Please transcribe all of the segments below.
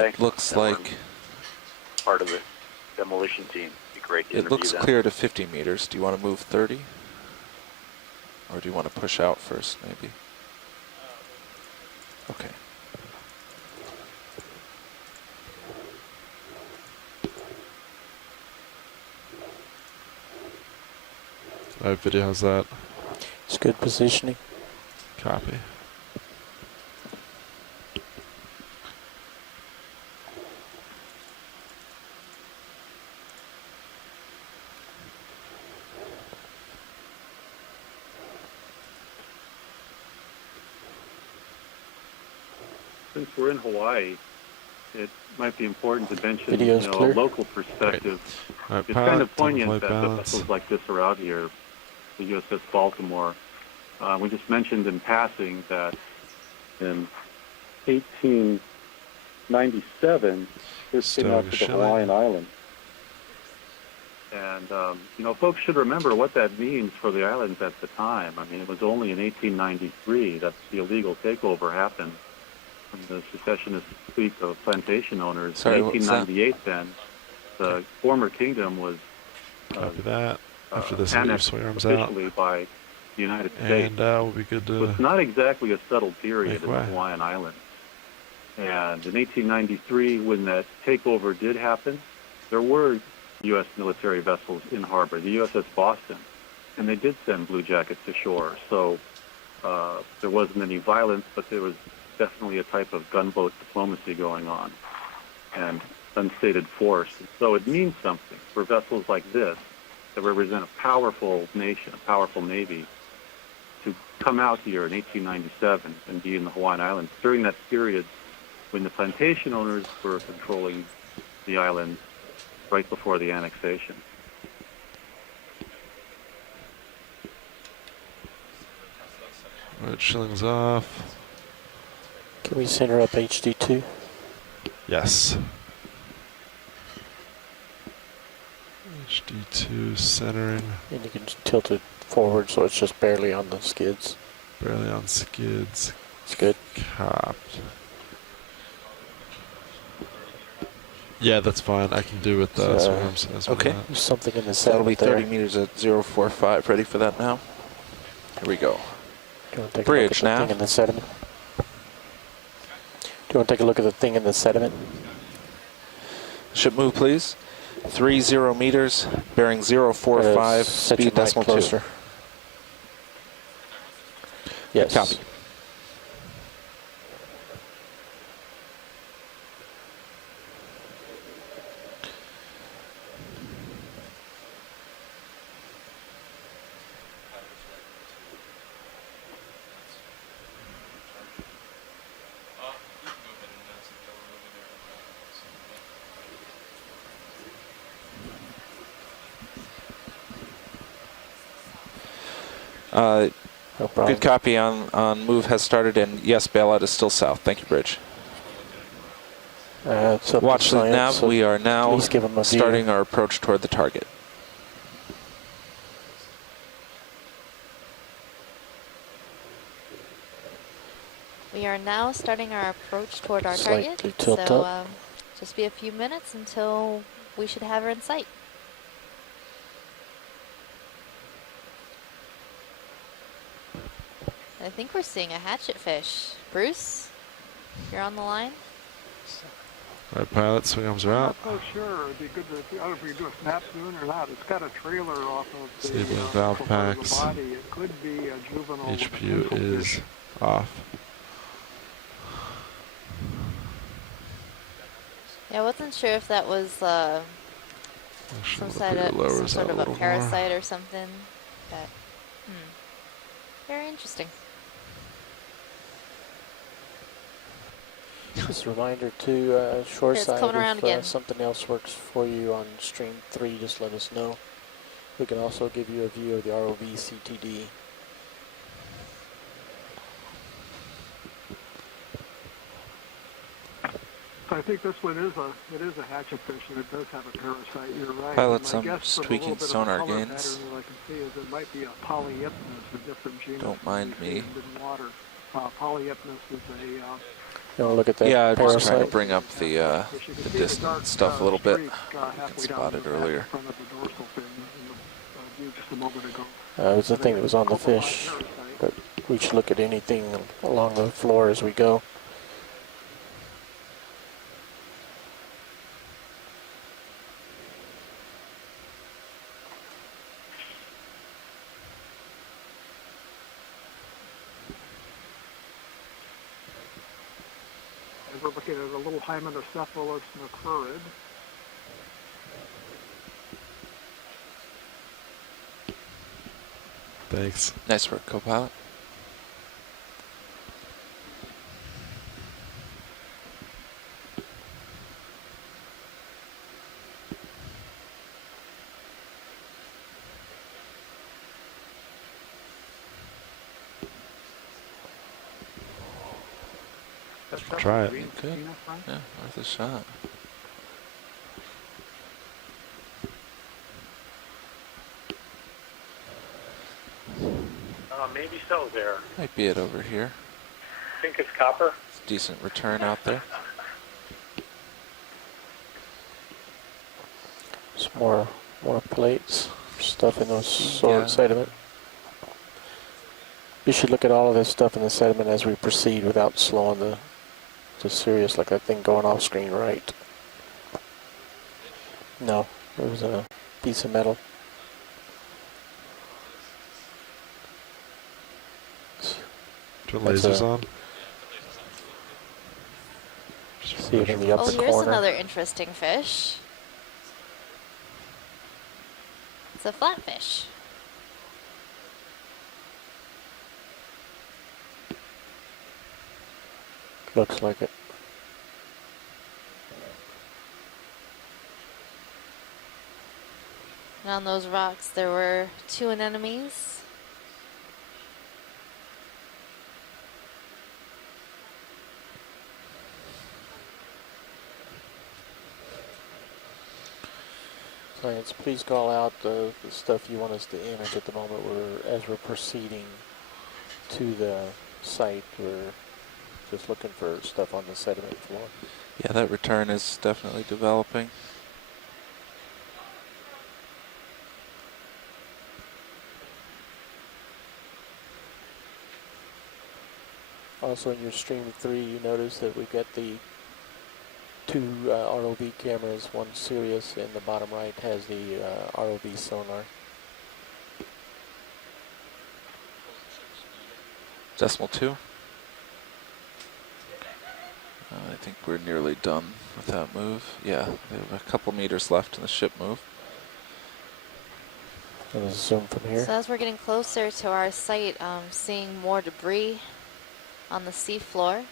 day. It looks that were like part of the demolition team. It'd be great to it interview looks them. clear to 50 meters. Do you want to move 30? Or do you want to push out first, maybe? Okay. Alright, video, how's that? It's good positioning. Copy. Since we're in Hawaii, it might be important to mention, Video's a clear. local perspective. Alright, It's kind pilot, of poignant deploy that balance. the vessels like this are out here, the USS Baltimore. We just mentioned in passing that in 1897, this came out to the Stowing Hawaiian Islands. And, folks should remember what that means for the islands at the time. I mean, it was only in 1893 that the illegal takeover happened from the secessionist clique of plantation owners. Sorry, in what was that? 1898, then, the former kingdom was Copy that. After this, get your annexed swing arms out. officially by the United States. And we'll be good So to... it's not exactly a settled period make in the way. Hawaiian Islands. And in 1893, when that takeover did happen, there were U.S. military vessels in harbor, the USS Boston, and they did send blue jackets ashore. So there wasn't any violence, but there was definitely a type of gunboat diplomacy going on and unstated force. So it means something for vessels like this that represent a powerful nation, a powerful navy, to come out here in 1897 and be in the Hawaiian Islands during that period when the plantation owners were controlling the island right before the annexation. Alright, shillings off. Can we center up HD2? Yes. HD2 centering. And you can tilt it forward so it's just barely on the skids. Barely on skids. It's good. Copped. Yeah, that's fine. I can do with So, swing arms as well. okay. There's something in the So that'll be sediment 30 there. meters at 045. Ready for that now? Here we go. Do you want to take Bridge a look at now. the thing in the sediment? Do you want to take a look at the thing in the sediment? Ship move, please. 30 meters, bearing 045, Set your speed mic decimal 2. closer. Yes. Copy. No problem. Good copy on move has started, and yes, bailout is still south. Thank you, Bridge. It's up to Watch the science, nav. so We are at now least give 'em a view. starting our approach toward the target. We are now starting our approach toward our Slightly target. tilt So up. just be a few minutes until we should have her in sight. I think we're seeing a hatchet fish. Bruce, you're on the line. Alright, pilot, swing arms are I'm out. not so sure. It'd be good to see. I don't know if we can do a snap zoom or not. It's got a trailer off of the Disabling valve upper part of packs. the body. It could be a juvenile. with HPU potential is fish. off. Yeah, I wasn't sure if that was some Actually, sort we'll of, lower some this sort out of a a little parasite or something. But, very interesting. Just a reminder to shore It's side, coming around if again. something else works for you on stream 3, just let us know. We can also give you a view of the ROV CTD. I think this one is a hatchetfish, and it does have a parasite. You're right. Pilots, My I'm guess from a tweaking little bit of sonar color gains. pattern that I can see is it might be a polyipnus, a different genus. Don't than mind we see me. in water. Polyipnus is a You want to look at that Yeah, I'm just trying to parasite? bring up the Yes, you can see the distant dark, stuff a little bit. streak, I can halfway spot down it the earlier. front of the dorsal fin in the view just a moment ago. It was the thing that was on the fish, but we should look at anything along the floor as we go. And we're looking at a little Hymenocephalus macrurid. Thanks. Nice work, co-pilot. Try it. Good. Yeah, worth a shot. Maybe so there. Might be it over here. I think it's copper. It's a decent return out there. Some more plates, stuff in those solid Yeah. sediment. You should look at all of this stuff in the sediment as we proceed without slowing the serious, like that thing going off screen right. No, it was a piece of metal. Turn That's lasers a- on. See it in the Oh, upper here's corner. another interesting fish. It's a flatfish. Looks like it. And on those rocks, there were 2 anemones. Science, please call out the stuff you want us to image at the moment. As we're proceeding to the site, we're just looking for stuff on the sediment floor. Yeah, that return is definitely developing. Also in your stream 3, you notice that we've got the 2 ROV cameras. One Sirius in the bottom right has the ROV sonar. Decimal 2. I think we're nearly done with that move. Yeah, we have a couple meters left in the ship move. Let us zoom from here. So as we're getting closer to our site, seeing more debris on the seafloor.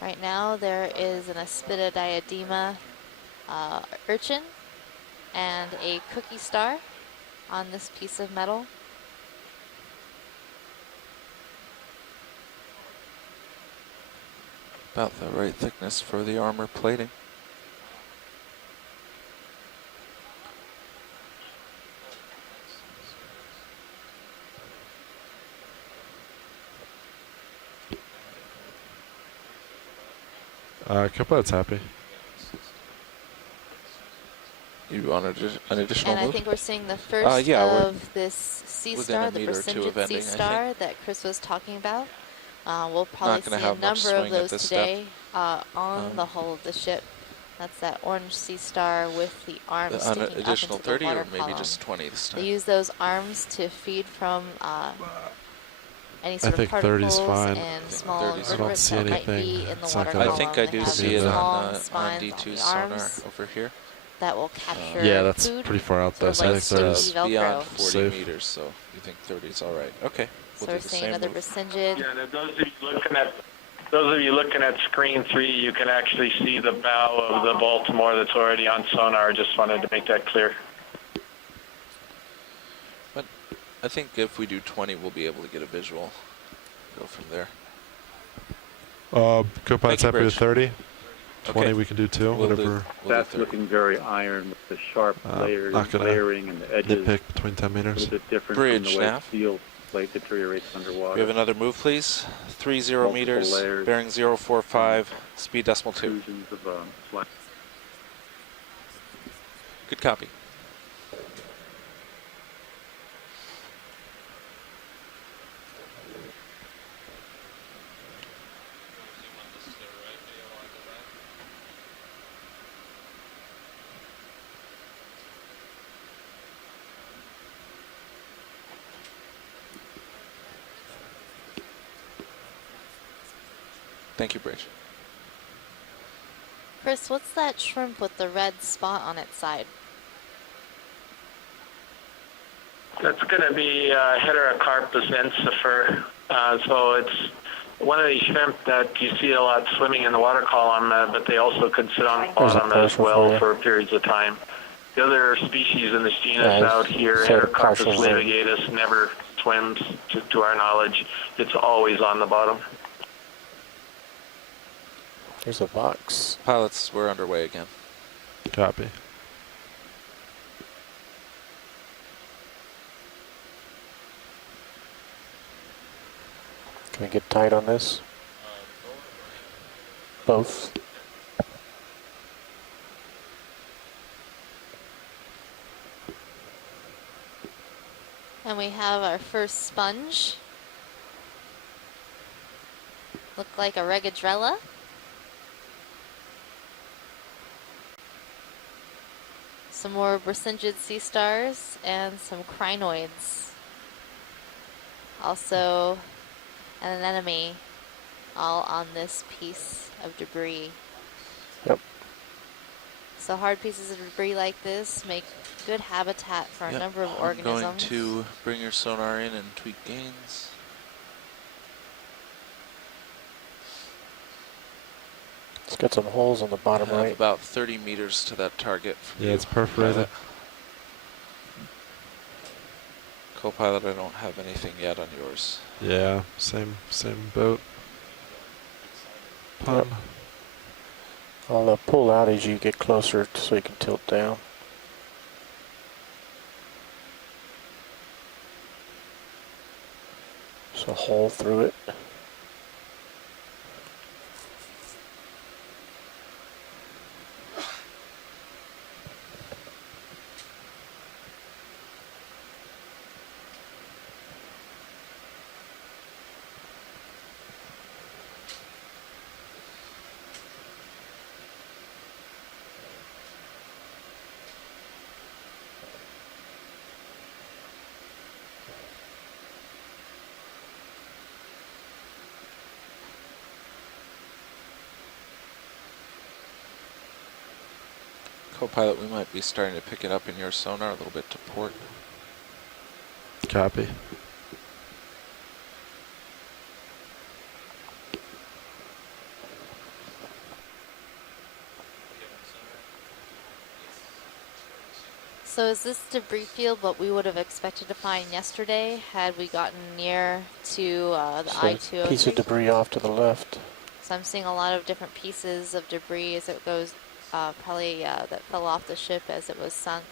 Right now there is an Aspididiadema urchin and a cookie star on this piece of metal. About the right thickness for the armor plating. Co-pilot's happy. You want an additional And I move? think we're seeing the first yeah, we're of this sea within star, a the meter or two of Brisingid sea ending, I star that Chris was talking about. We'll probably gonna see a have much number of swing at those this today on the hull of the ship. That's that orange sea star with the arms An sticking up additional into 30 the or water maybe column. just 20 this time? They use those arms to feed from any sort of think 30 is particles fine. and I think small 30 's I don't invertebrates see that might anything. be in the It's water not column. gonna- I think I They do have see these it small on spines D2 the sonar arms over here. that will capture Yeah, that's food. pretty far out though, Sort of so I like think 30 is sticky Velcro. Beyond 40 Safe. meters, so you think 30 is all right. Okay, So we'll we're do the seeing same another move. Brisingid. Yeah, and those of you looking at screen 3, you can actually see the bow of the Baltimore that's already on sonar. Just wanted to make that clear. But I think if we do 20, we'll be able to get a visual. Go from there. Co-pilot's Thank you, happy with Bridge. 30. 20 Okay. we can do too, We'll whatever. do That's 30. looking very iron with the sharp Not gonna layering and the edges Nitpick between 10 a meters. little bit different Bridge, from the way nav. it feels. plate deteriorates underwater. We have another move, please. 30 Multiple meters, layers. bearing 045, speed decimal 2. Intrusions of slack. Good copy. Thank you, Bridge. Chris, what's that shrimp with the red spot on its side? That's going to be Heterocarpus ensifer. So it's one of these shrimp that you see a lot swimming in the water column, but they also could sit on the bottom as well for periods of time. The other species in this genus out here, Heterocarpus levigatus, never swims, to our knowledge. It's always on the bottom. There's a box. Pilots, we're underway again. Copy. Can we get tight on this? Both. And we have our first sponge. Look like a regadrella. Some more bracingid sea stars and some crinoids. Also an anemone, all on this piece of debris. Yep. So hard pieces of debris like this make good habitat for a number of I'm organisms. going to bring your sonar in and tweak gains. It's got some holes on the bottom I have right. about 30 meters to that target. Yeah, it's perforated. Co-pilot, I don't have anything yet on yours. Yeah, same boat. Pun. I'll pull out as you get closer so you can tilt down. There's a hole through it. Co-pilot, we might be starting to pick it up in your sonar a little bit to port. Copy. So is this debris field what we would have expected to find yesterday had we gotten near to the I-203? Piece of debris off to the left. So I'm seeing a lot of different pieces of debris as it goes, probably that fell off the ship as it was sunk.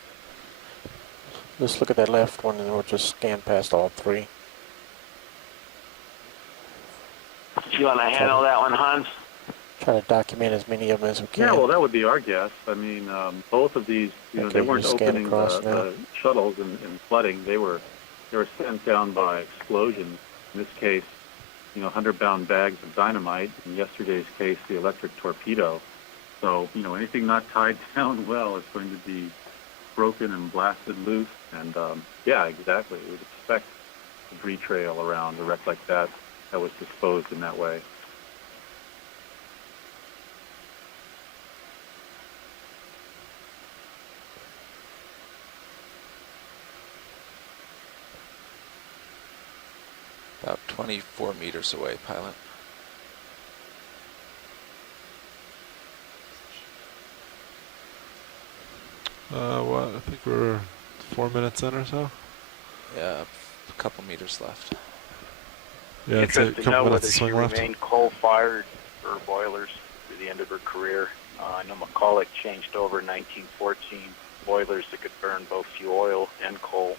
Let's look at that left one and then we'll just scan past all three. You want to handle that one, Hans? Try to document as many of them as we can. Yeah, well, that would be our guess. I mean, both of these, you know, Okay, they weren't you scan opening across now. the shuttles and flooding. They were sent down by explosions. In this case, you know, 100-pound bags of dynamite. In yesterday's case, the electric torpedo. So, you know, anything not tied down well is going to be broken and blasted loose. And yeah, exactly. We would expect a debris trail around a wreck like that was disposed in that way. About 24 meters away, pilot. What? I think we're 4 minutes in or so. Yeah, a couple meters left. Yeah, it's a Interested to know couple minutes whether to she swing left. remained coal-fired or boilers through the end of her career. I know McCulloch changed over in 1914 boilers that could burn both fuel oil and coal.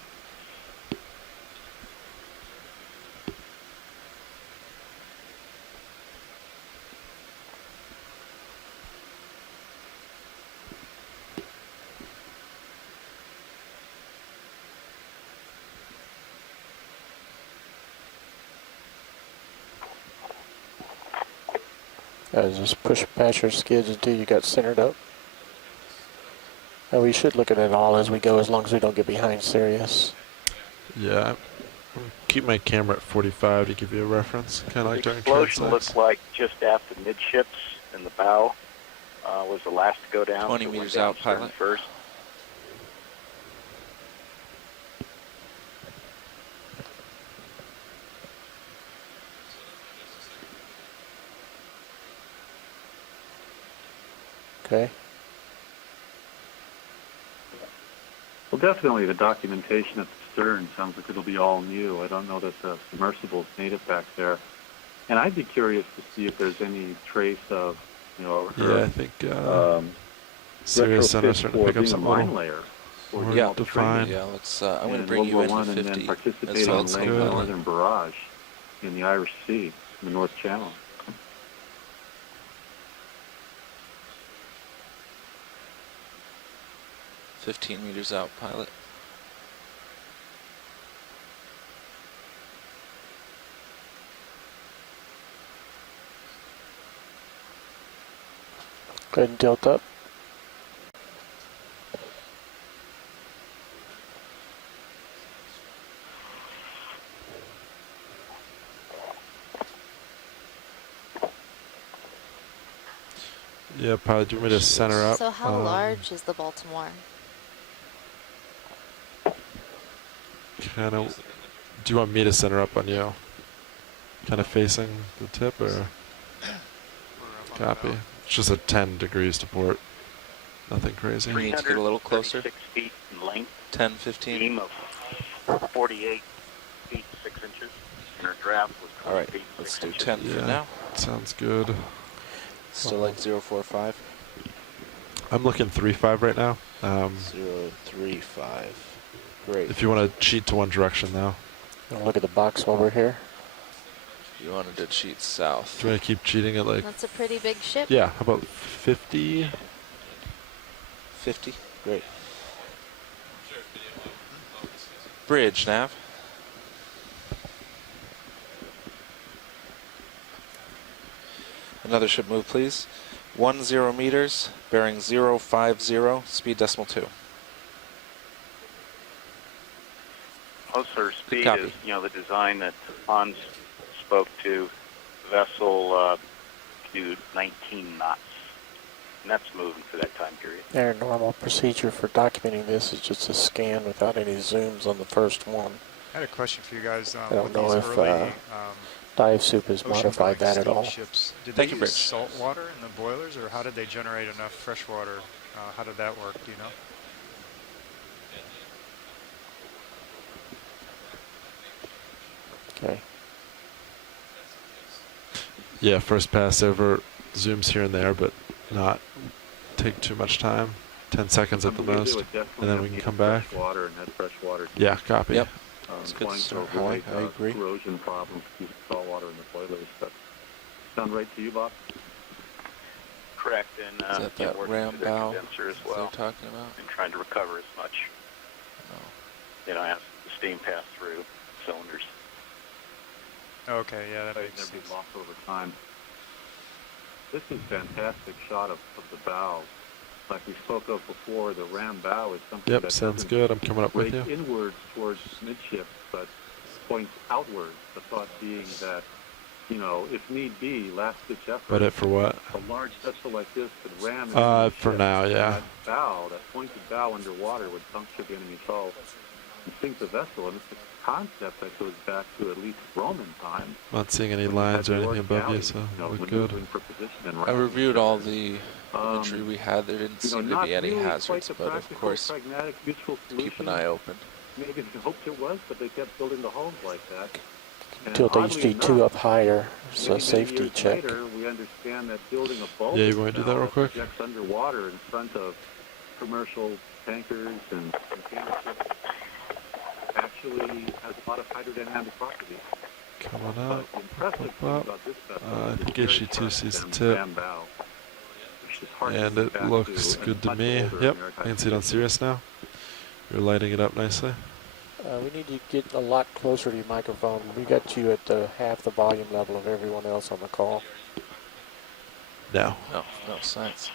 Just push past your skids until you got centered up. We should look at it all as we go, as long as we don't get behind Sirius. Yeah. Keep my camera at 45 to give you a reference. Kind of like The during turn explosion 6. looked like just after midships, and the bow was the last to go down. 20 so it went meters down out, stern pilot. First. Okay. Well, definitely the documentation at the stern sounds like it'll be all new. I don't know that the submersible's native back there. And I'd be curious to see if there's any trace of, Yeah, I think Sirius Center is starting to pick up some mine little layer. more Yeah, defined. Yeah, let's. I'm going to in bring you World into War I, and 50 then participating as in well. laying the northern barrage in the Irish Sea, in the North Channel. $15 meters out, pilot. Go ahead and tilt up. Yeah, pilot, do you want me to center up? So how large is the Baltimore? Kind of. Do you want me to center up on you? Kind of facing the tip, or? Copy. It's just a 10 degrees to port. Nothing crazy. We need to get a little closer. 336 feet in length. 10, 15. Beam of 48 feet 6 inches. And our draft was 20 All right, feet let's 6 do inches. 10 for Yeah. now. Sounds good. Still like 045. I'm looking 3.5 right now. 035. Great. If you want to cheat to one direction now. Look at the box while we're here. You wanted to cheat south. Do you want to keep cheating at like? That's a pretty big ship. Yeah, how about 50? 50. Great. Bridge, nav. Another ship move, please. 10 meters, bearing 050, speed decimal 2. Closer speed Copy. is, the design that Hans spoke to. Vessel can do 19 knots. And that's moving for that time period. Our normal procedure for documenting this is just a scan without any zooms on the first one. I had a question for you guys. I don't with know these if early Dive Soup has modified that at all. ships, did Thank they you, use Rich. salt water in the boilers, or how did they generate enough fresh water? How did that work? Do you know? Okay. Yeah, first pass over, zooms here and there, but not take too much time. 10 seconds at the most, and then we can come back. Water and had fresh water. Yeah, copy. Yep. It's good going to start. avoid I agree. corrosion problems due to salt water in the boilers. But sound right to you, Bob? Correct. And Is that that working ram through the bow condenser as they're well. talking about? And trying to recover as much, No. as the steam pass through cylinders. Okay, yeah, that There'd makes be sense. lost over time. This is a fantastic shot of the bow. Like we spoke of before, the ram bow is something Yep, that sounds doesn't good. I'm coming up with break you. inwards towards midship, but points outwards. The thought being that, if need be, last-ditch effort. But it for what? A large vessel like this could ram into the For ship, now, and yeah. That bow, that pointed bow underwater would puncture the enemy's hull and sink the vessel. And it's a concept that goes back to at least Roman times. Not seeing any when you had lines or the anything Orc above you, galleys, so look maneuvering good. for position and I ramming reviewed each all other. the imagery we had. There didn't seem to not be any really quite hazards, the but of practical, course, pragmatic, useful solution. keep an eye open. Maybe they hoped it was, but they kept building the hulls like that. And Tilt oddly HD2 enough, up higher. It's a many safety years check. Later, we understand that building a bulb Yeah, you want to do that real quick? projects underwater in front of commercial tankers and container ships actually has a lot of hydrodynamic properties. Coming But up. the impressive thing Up. about this vessel I is think it's very HD2 sharp sees the and tip. ram bow, which is harkening And it back looks to a good to much me. older Yep, maritime I can see it on tradition. Sirius now. You're lighting it up nicely. We need to get a lot closer to your microphone. We got you at half the volume level of everyone else on the call. No. No, no science.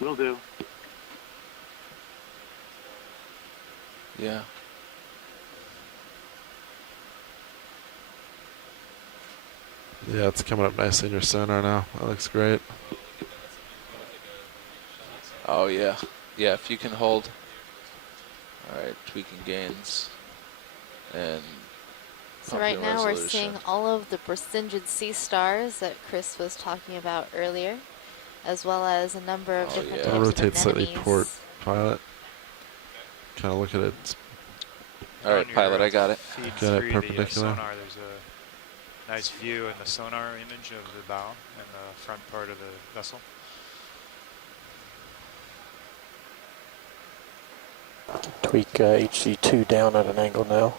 Will do. Yeah. Yeah, it's coming up nicely in your sonar now. That looks great. Oh yeah. Yeah, if you can hold. Alright, tweaking gains. And So right now we're resolution. seeing all of the Brisingid sea stars that Chris was talking about earlier, as well as a number of different yeah. I'll types of rotate slightly anemones. port pilot. Kind of look at it. Alright, On pilot, your I got it. Feed Got it 3, perpendicular. The sonar, there's a nice view in the sonar image of the bow and the front part of the vessel. Tweak HG2 down at an angle now.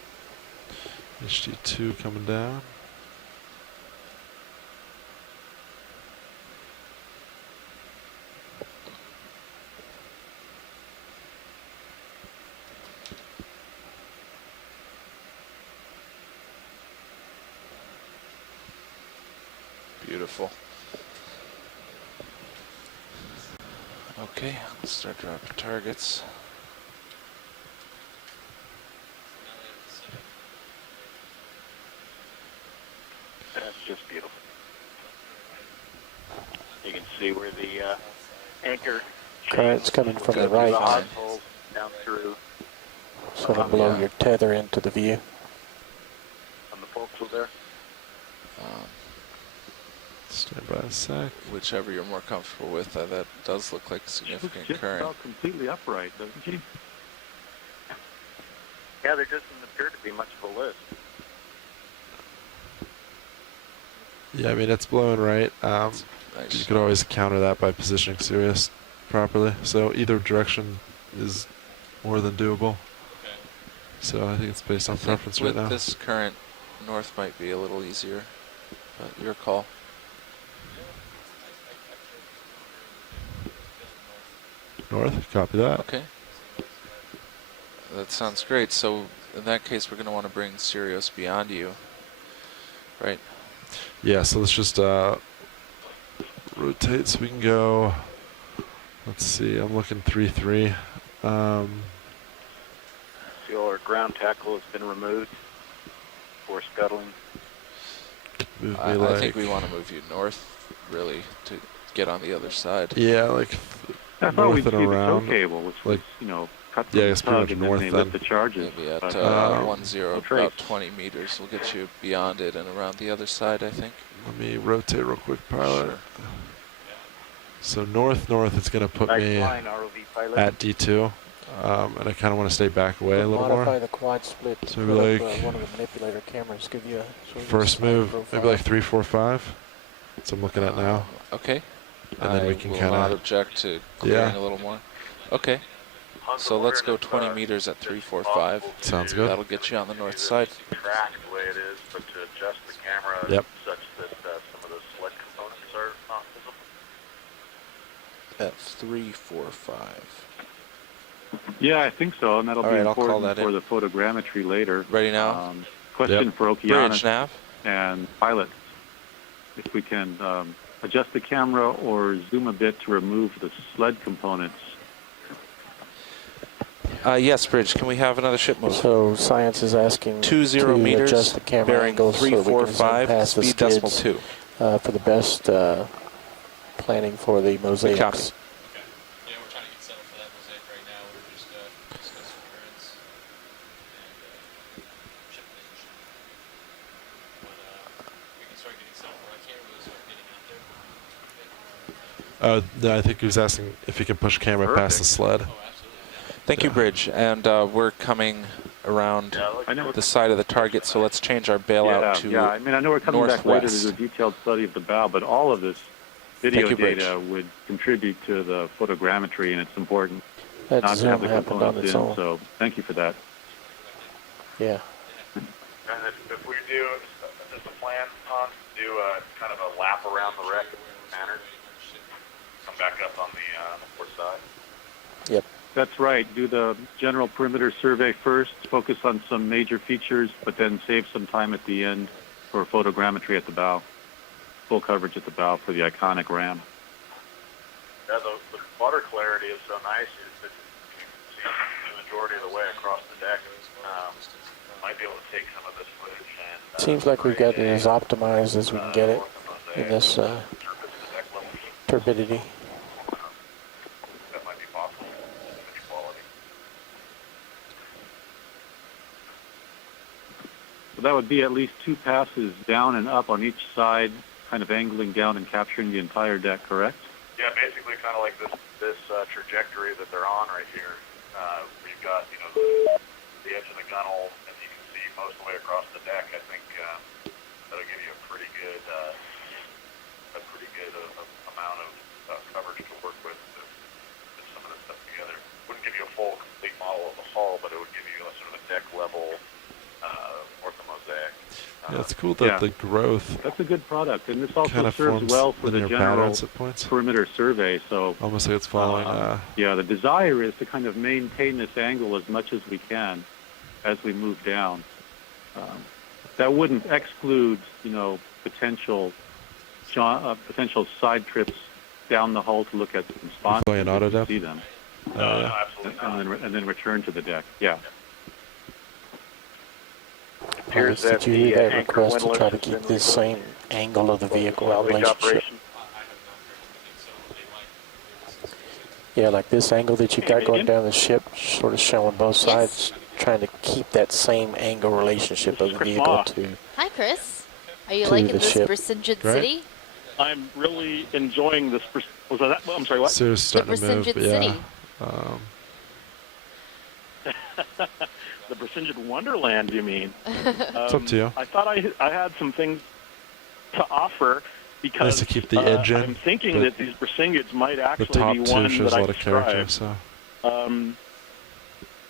HG2 coming down. Beautiful. Okay, let's start dropping targets. That's just beautiful. You can see where the anchor Current's coming from the goes through right, the hot holes down through sort of blow yeah. your tether into the view. on the forecastle there. Stand by a sec. Whichever you're more comfortable with. That does look like a She looks significant just current. about completely upright, doesn't she? Yeah, there doesn't appear to be much of a list. Yeah, I mean, it's blowing right. You Nice. could always counter that by positioning Sirius properly. So either direction is more than doable. So I think it's based on I think preference right with now. this current, north might be a little easier. But your call. North, copy that. Okay. That sounds great. So in that case, we're going to want to bring Sirius beyond you. Right? Yeah, so let's just rotate so we can go. Let's see, I'm looking 3-3. See, all our ground tackle has been removed for scuttling. Move me I like, think we want to move you north, really, to get on the other side. yeah, like I thought we'd north see and the tow around. cable, which was, like- cut Yeah, from it's the pretty tug, much and then north they then. lift the charges. Maybe at But, 1-0, no about trace. 20 meters. We'll get you beyond it and around the other side, I think. Let me rotate real quick, pilot. Sure. So north is going to put Nice me line, ROV pilot. at D2, and I kind of want to stay back away a little Modify more. the quad split. So put up, like- one of the manipulator cameras give you a sort of First side move, profile. maybe like 3-4-5. That's what I'm looking at now. Okay. And then I we can will kinda- not object to clearing Yeah. a little more. Okay. So let's go 20 meters at 345. Sounds good. That'll get you on the north side. Track the way it is, but to adjust the camera Yep. such that some of the sled components are not visible. At 345. Yeah, I think so, and that'll All be right, I'll call important that for in. the photogrammetry later. Ready now? Question Yep. for Bridge Okeanos nav. and pilot. If we can adjust the camera or zoom a bit to remove the sled components. Yes, Bridge. Can we have another ship move? So science is asking 20 to meters, adjust the camera bearing angles so we can zoom 345, past the speed decimal skids 2. for the best planning for the mosaics. copy. Yeah, we're trying to get settled for that mosaic right now. We're just discussing currents and ship position. But we can start getting settled for it. I can't really start getting out there. No, I think he was asking if you can push camera past the sled. Oh, absolutely. Thank you, Bridge. And we're coming around I know. the side of the target, so let's change our bailout to yeah. I mean, I know we're coming back later to northwest. do a detailed study of the bow, but all of this video Thank you, Bridge. data would contribute to the photogrammetry, and it's important That not to zoom have the happened on components its in. own. So thank you for that. Yeah. And if we do, just a plan, Hans, do a kind of a lap around the wreck manner, come back up on the port side. Yep. That's right. Do the general perimeter survey first, focus on some major features, but then save some time at the end for photogrammetry at the bow. full coverage at the bow for the iconic ram. Yeah, the water clarity is so nice that you can see the majority of the way across the deck. Might be able to take some of this footage and... Seems like we've got it as optimized as we can get it in this turbidity. That might be possible. Image quality. So that would be at least 2 passes down and up on each side, kind of angling down and capturing the entire deck, correct? Yeah, basically kind of like this trajectory that they're on right here. We've got, you know, the edge of the gunnel, and you can see most of the way across the deck. I think that'll give you a pretty good amount of coverage to work with to put some of this stuff together. Wouldn't give you a full, complete model of the hull, but it would give you a sort of a deck level orthomosaic. Yeah, it's cool that the growth. That's a good product, and this also kind of serves forms well for the linear general patterns at points. perimeter survey. So Almost like it's following. yeah, the desire is to kind of maintain this angle as much as we can as we move down. That wouldn't exclude, you know, potential side trips down the hull to look at some spots Going in auto depth? see them, No, absolutely not. and then return to the deck. Yeah. Appears Did that you the hear that anchor request to try to windlass keep and this same angle of the vehicle out leak relationship? operation. Yeah, like this angle that you got going down the ship, sort of showing both sides, trying to keep that same angle relationship of the vehicle to Hi, Chris. Are you To liking the this ship. Bracingid Right. city? I'm really enjoying this. Was that? I'm sorry. What? So it's starting to move, Bracingid but yeah. city. The Bracingid Wonderland, you mean? It's up to you. I thought I had some things to offer because Nice to keep the edge in, I'm thinking but that these Bracingids might The actually top be two one shows that a I lot of character, described. so.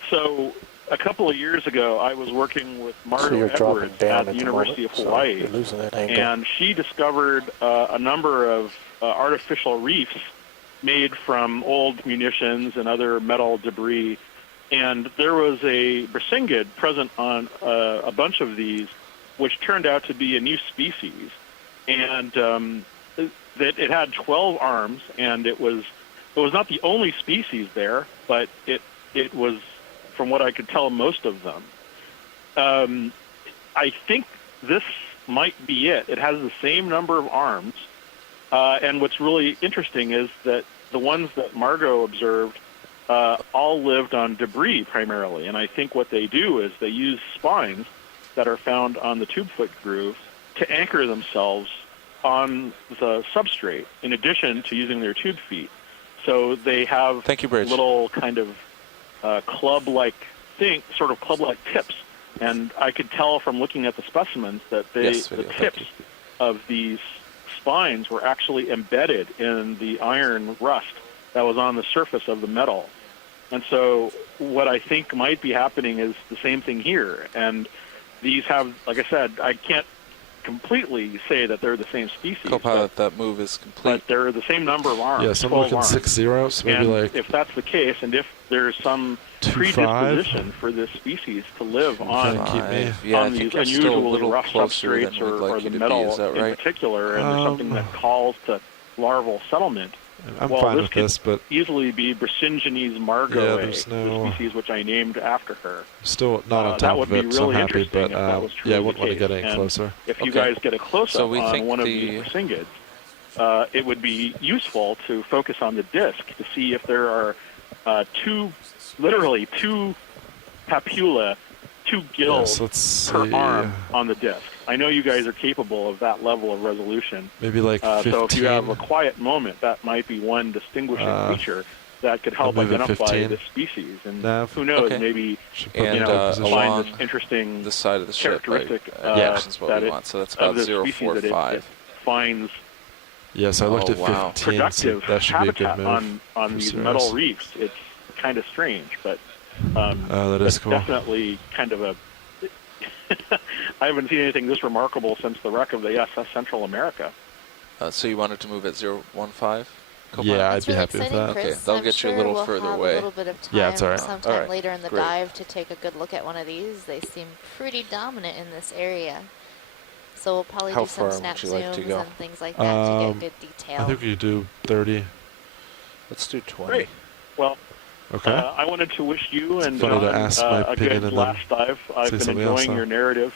So a couple of years ago, I was working with so Margo you're dropping Edwards down at at the the University moment, of so Hawaii, you're losing that angle. and she discovered a number of artificial reefs made from old munitions and other metal debris. And there was a Bracingid present on a bunch of these, which turned out to be a new species. And that it had 12 arms, and it was not the only species there, but it was, from what I could tell, most of them. I think this might be it. It has the same number of arms, and what's really interesting is that the ones that Margo observed all lived on debris primarily, and I think what they do is they use spines that are found on the tube foot groove to anchor themselves on the substrate, in addition to using their tube feet. So they have Thank you, Bridge. little kind of club-like club-like tips, and I could tell from looking at the specimens that the tips of these spines were actually embedded in the iron rust that was on the surface of the metal. And so what I think might be happening is the same thing here. And these have, like I said, I can't completely say that they're the same species. Copilot, that move is complete. But they're the same number of arms. Yeah, so I'm 12 looking arms. 6-0, so maybe And like if that's the case, and if there's some 2-5. predisposition for this species to live on, keep me. Yeah, I on think these you're still a unusually little rough closer than substrates we'd like or you the to be, metal is that in right? particular, and there's something that calls to larval settlement, I'm well, fine this with could this, but easily be Bracinginese margoe, Yeah, there's the no- species which I named after her. still not on that top would of it, be so I'm really happy. interesting But if that was yeah, I truly wouldn't the want to get case. any And closer. If you Okay. guys get a close-up So we on think one of the- these Bracingids, it would be useful to focus on the disc to see if there are literally two papula, two gills Yes, let's per see. arm on the disc. I know you guys are capable of that level of resolution. Maybe like 15. So if you have a quiet moment, that might be one distinguishing feature that could help I'll move it identify 15. the species. And Nav. who knows, Okay. maybe Should put And me in a position. find along this interesting the side of the ship, right? characteristic Action's what that we it- want, so that's of about the species that it 0.45. finds Yes, I looked Oh, at wow. 15, so productive that should be a good habitat move. on for these Cirrus. metal reefs. It's kind of strange, but That is it's cool. definitely kind of a... I haven't seen anything this remarkable since the wreck of the SS Central America. So you wanted to move at 0.15? Yeah, I'd That's be really happy with exciting, that. Chris. Okay, that'll I'm get you a sure little we'll further have away. a little bit of time Yeah, it's all right. sometime All right, later in the great. dive to take a good look at one of these. They seem pretty dominant in this area. So we'll probably How do some far snap would you like to zooms go? and things like that to get good I detail. think we could do 30. Let's do 20. Great. Well, Okay. I wanted to wish you and funny to John ask my a opinion good and then last dive. I've say been something else, enjoying though. your narrative.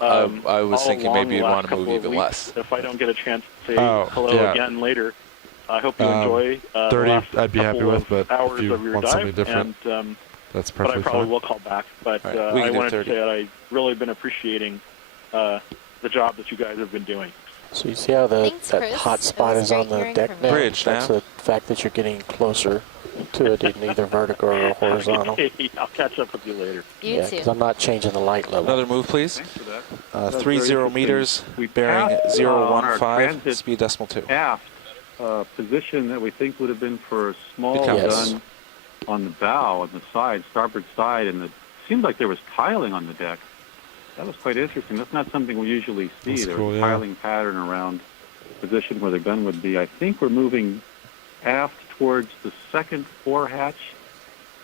I was all thinking along maybe the you'd last want to move couple of even weeks. less. If I don't get a chance to say Oh, hello yeah. again later, I hope you Um, enjoy the 30 last I'd be happy couple with, of but hours if you of your want dive. something different, And, that's but I perfectly probably fine. will call back. But All right, we can I do wanted 30. to say that I've really been appreciating the job that you guys have been doing. So you see how Thanks, that Chris. hot It spot was is on great the hearing deck from now? you. Bridge That's now. the fact that you're getting closer to it in either vertical or horizontal. Okay, I'll catch up with you later. You Yeah, too. because I'm not changing the light level. Another move, please. Thanks for that. 30 very meters, We bearing passed, on our 015, transit speed decimal 2. aft position that we think would have been for a small Good count. Yes. gun on the bow, on the side, starboard side, and it seemed like there was tiling on the deck. That was quite interesting. That's not something we usually see. That's There's cool, a yeah. tiling pattern around the position where the gun would be. I think we're moving aft towards the second fore hatch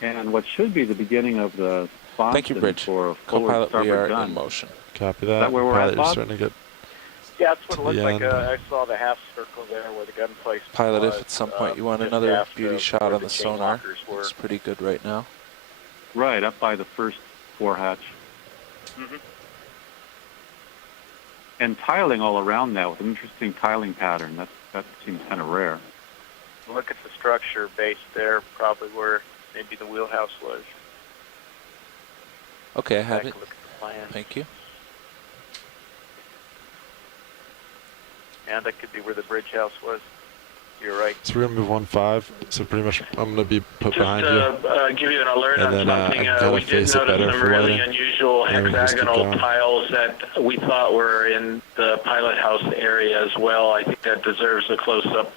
and what should be the beginning of the Thank you, sponson Bridge. for a forward Co-pilot, we are starboard gun. in motion. Copy that. that where we're Pilot, at, you're Bob? starting to get Yeah, that's what to it looked the like. end. I saw the half circle there where the gun placement Pilot, was, if at some point you want just another aft beauty of shot where on the chain sonar, lockers were. it's pretty good right now. Right, up by the first fore hatch. Mhm. And tiling all around that with an interesting tiling pattern. That seems kind of rare. Look at the structure base there, probably where maybe the wheelhouse was. Okay, I have Take it. a look at the plan. Thank you. And that could be where the bridge house was. You're right. So we're gonna move 15. So pretty much, I'm gonna be put Just behind you. give you an alert And on then, I something. can kinda We did face it notice better some for really lighting. unusual And we can just keep hexagonal going. tiles that we thought were in the pilot house area as well. I think that deserves a close-up.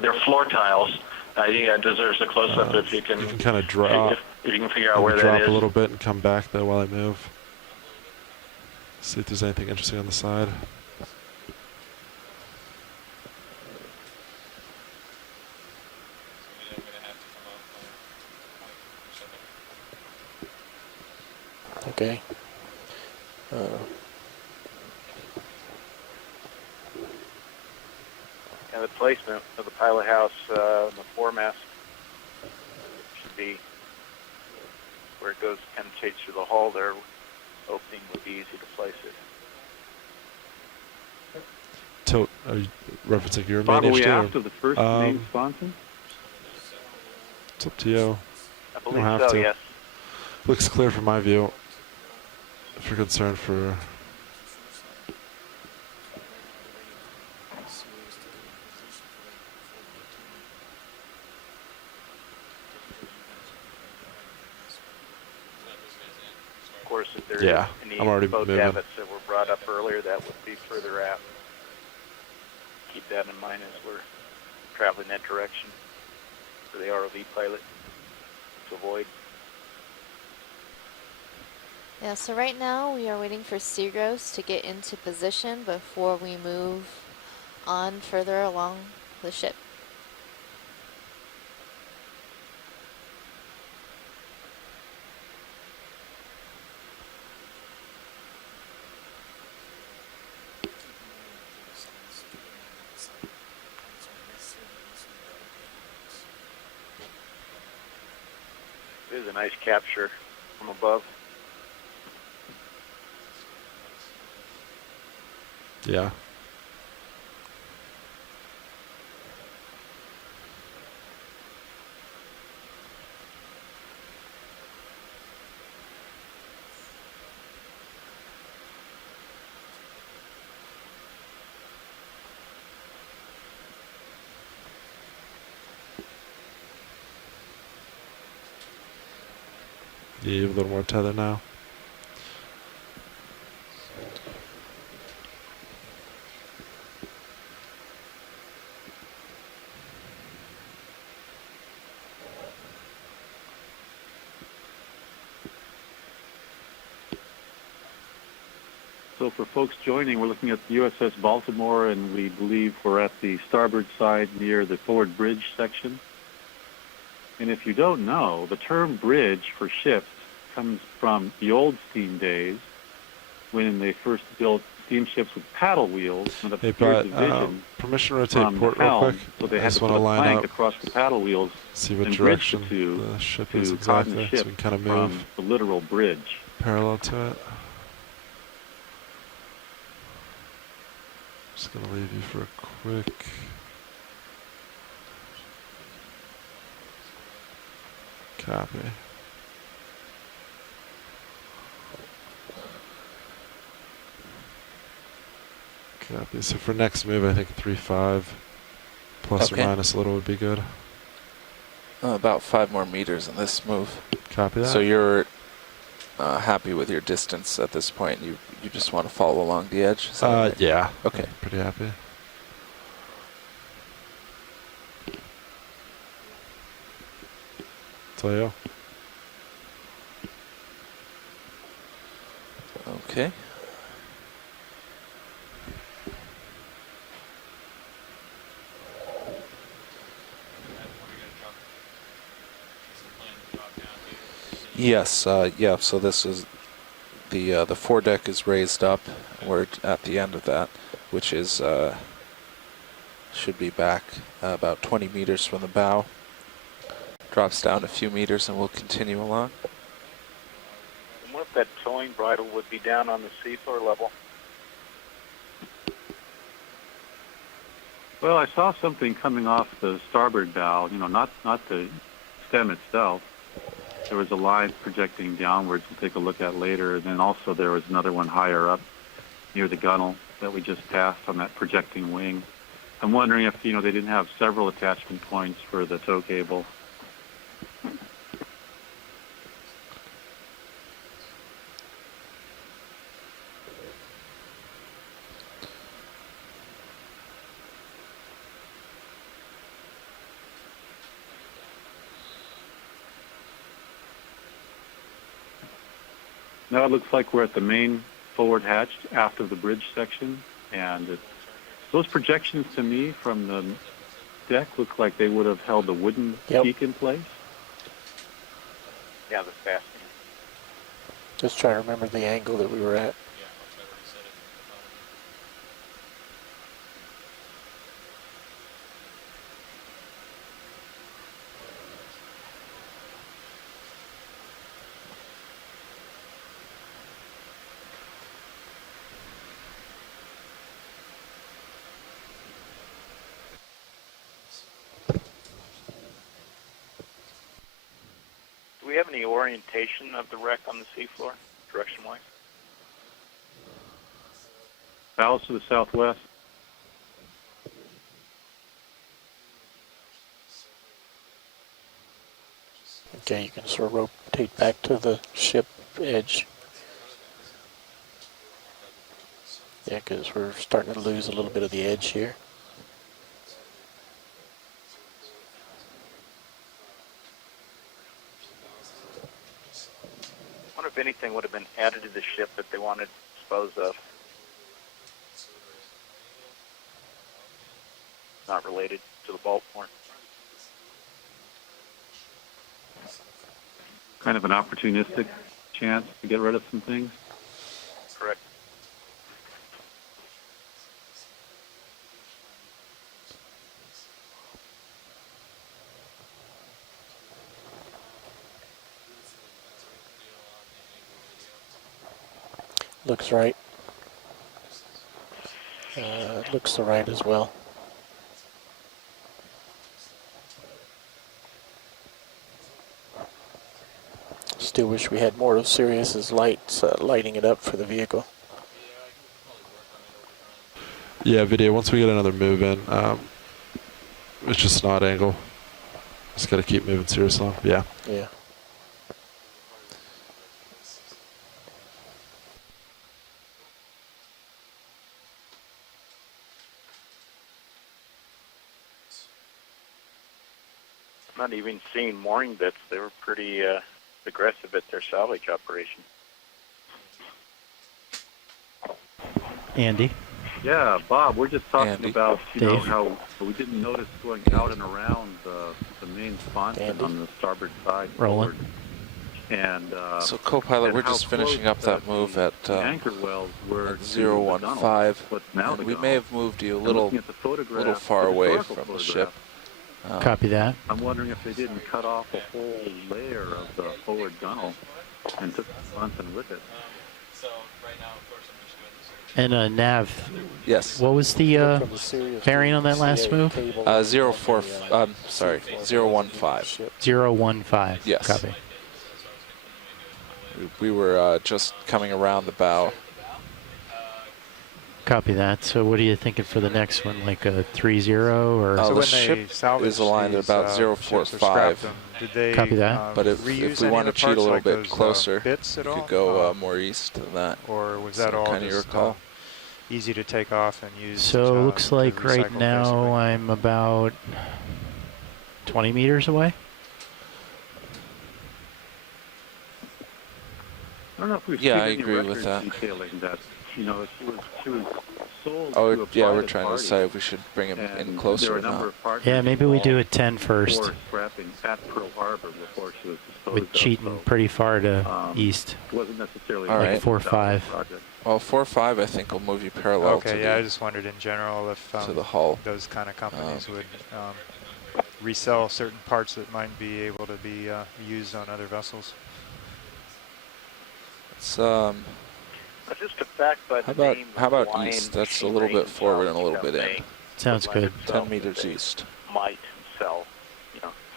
They're floor tiles. I think that deserves a close-up if you can. You can kind of drop. If you can figure out Maybe where drop that is. a little bit and come back though while I move. See if there's anything interesting on the side. Okay. And the placement of the pilot house, the foremast should be where it goes, penetrates through the hull there. Opening would be easy to place it. Tilt. Are you referencing your Bob, main are we HD? after the first main sponson? It's up to you. I Don't believe have so, to. yes. Looks clear from my view. If you're concerned for. Of course, if there Yeah, is any I'm already boat moving. davits that were brought up earlier, that would be further aft. Keep that in mind as we're traveling that direction for the ROV pilot to avoid. Yeah, so right now we are waiting for Seagross to get into position before we move on further along the ship. It is a nice capture from above. Yeah. Yeah, you have a little more tether now. So for folks joining, we're looking at the USS Baltimore, and we believe we're at the starboard side near the forward bridge section. And if you don't know, the term bridge for ships comes from the old steam days when they first built steamships with paddle wheels and Hey, obscured but the vision permission to rotate from port the real helm, quick. so they I had to just put want a to line plank up, across the paddle wheels see what and bridge the direction two the ship to is cotton the exactly, so ship we can kind of from move the literal bridge. parallel to it. Just gonna leave you for a quick. Copy. Copy. So for next move, I think 3-5 plus Okay. or minus a little would be good. About 5 more meters in this move. Copy that. So you're happy with your distance at this point. You just want to follow along the edge? Is that right? Yeah. Okay. I'm pretty happy. Toyo. Okay. Yes, yeah, so this is the foredeck is raised up. We're at the end of that, which is should be back about 20 meters from the bow. Drops down a few meters and we'll continue along. And what if that towing bridle would be down on the seafloor level? Well, I saw something coming off the starboard bow, not the stem itself. There was a line projecting downwards we'll take a look at later, and then also there was another one higher up near the gunnel that we just passed on that projecting wing. I'm wondering if, they didn't have several attachment points for the tow cable. Now it looks like we're at the main forward hatch after the bridge section, and those projections to me from the deck look like they would have held the wooden peak in place. Yeah, the fastening. Just trying to remember the angle that we were at. Do we have any orientation of the wreck on the seafloor, direction-wise? Bows to the southwest. Okay, you can sort of rotate back to the ship edge. Yeah, because we're starting to lose a little bit of the edge here. I wonder if anything would have been added to the ship that they wanted to dispose of. Not related to the Baltimore. Kind of an opportunistic chance to get rid of some things. Correct. Looks right. Looks the right as well. Still wish we had more of Sirius's lights lighting it up for the vehicle. Yeah, video. Once we get another move in, it's just an odd angle. Just got to keep moving Sirius along. Yeah. Yeah. Not even seeing mooring bits. They were pretty aggressive at their salvage operation. Andy? Yeah, Bob, we're just talking about, Dave? how we didn't notice going out and around the main sponson on the starboard side. Roland? Forward. And So co-pilot, and we're how just finishing close up that move at the anchor wells were at to 015, the gunnel, what's now and the we gunnel. may have moved you a And little looking at the photographs, far the away historical from the ship. photographs, Copy that. I'm wondering if they didn't cut off a whole layer of the forward gunnel and took something with it. So right now, of course, I'm just doing the search. And Nav, Yes. what was the From the Sirius bearing to on that last CA move? cable 04. on the, Sorry, C4 015. ship. 015. Yes. Copy. We were just coming around the bow. Copy that. So what are you thinking for the next one? Like a 30 or? Oh, So the when ship they salvaged is aligned at these, about ships or 045. scrapped them, did they Copy that. But if reuse we any want to of the cheat a parts, little like bit those, closer, bits at you all? could go more east than that. Or was So that all kind of your just call. easy to take off and use? So looks to like right recycle, now basically? I'm about 20 meters away. I don't know if we've Yeah, seen I any agree with records that. detailing that. You know, she was sold Oh, to a yeah, we're private trying to party, decide if we should bring him in and closer there were or a number not. of partners Yeah, maybe we do involved it 10 first. before scrapping at Pearl Harbor before she was disposed With of. cheating So, pretty far to east. it wasn't necessarily All a right. 4-5. project. Well, 4-5, I think, will move you parallel Okay, to, yeah, I the, just wondered in general if to the hull. those kind of companies would resell certain parts that might be able to be used on other vessels. It's, Just a fact by the name how about Lion east? That's a Machinery little bit and forward and a Salvage little bit in. Company Sounds good. 10 meters east. might sell,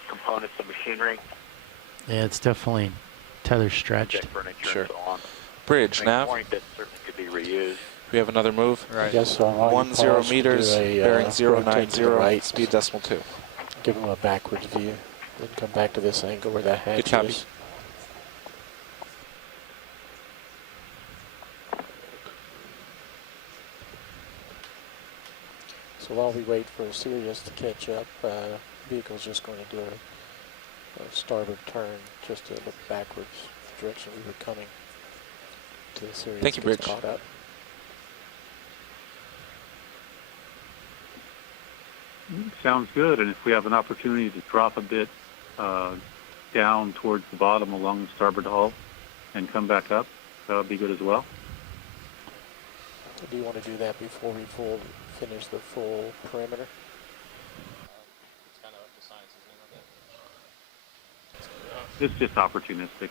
components of machinery, Yeah, it's definitely tether stretched. deck furniture, Sure. and so on. Bridge, Make a nav. point that certainly could be reused. We have another move. I guess so. While you 10 pause, meters, do a, bearing rotate to the 090, right, speed decimal 2. give them a backwards view, then come back to this angle where that hatch Good copy. is. So while we wait for Sirius to catch up, vehicle's just going to do a starboard turn just to look backwards, the direction we were coming, till Sirius Thank you, gets Bridge. caught up. Sounds good. And if we have an opportunity to drop a bit down towards the bottom along the starboard hull and come back up, that would be good as well. Do you want to do that before we finish the full perimeter? It's kind of up to science, isn't it? It's just opportunistic.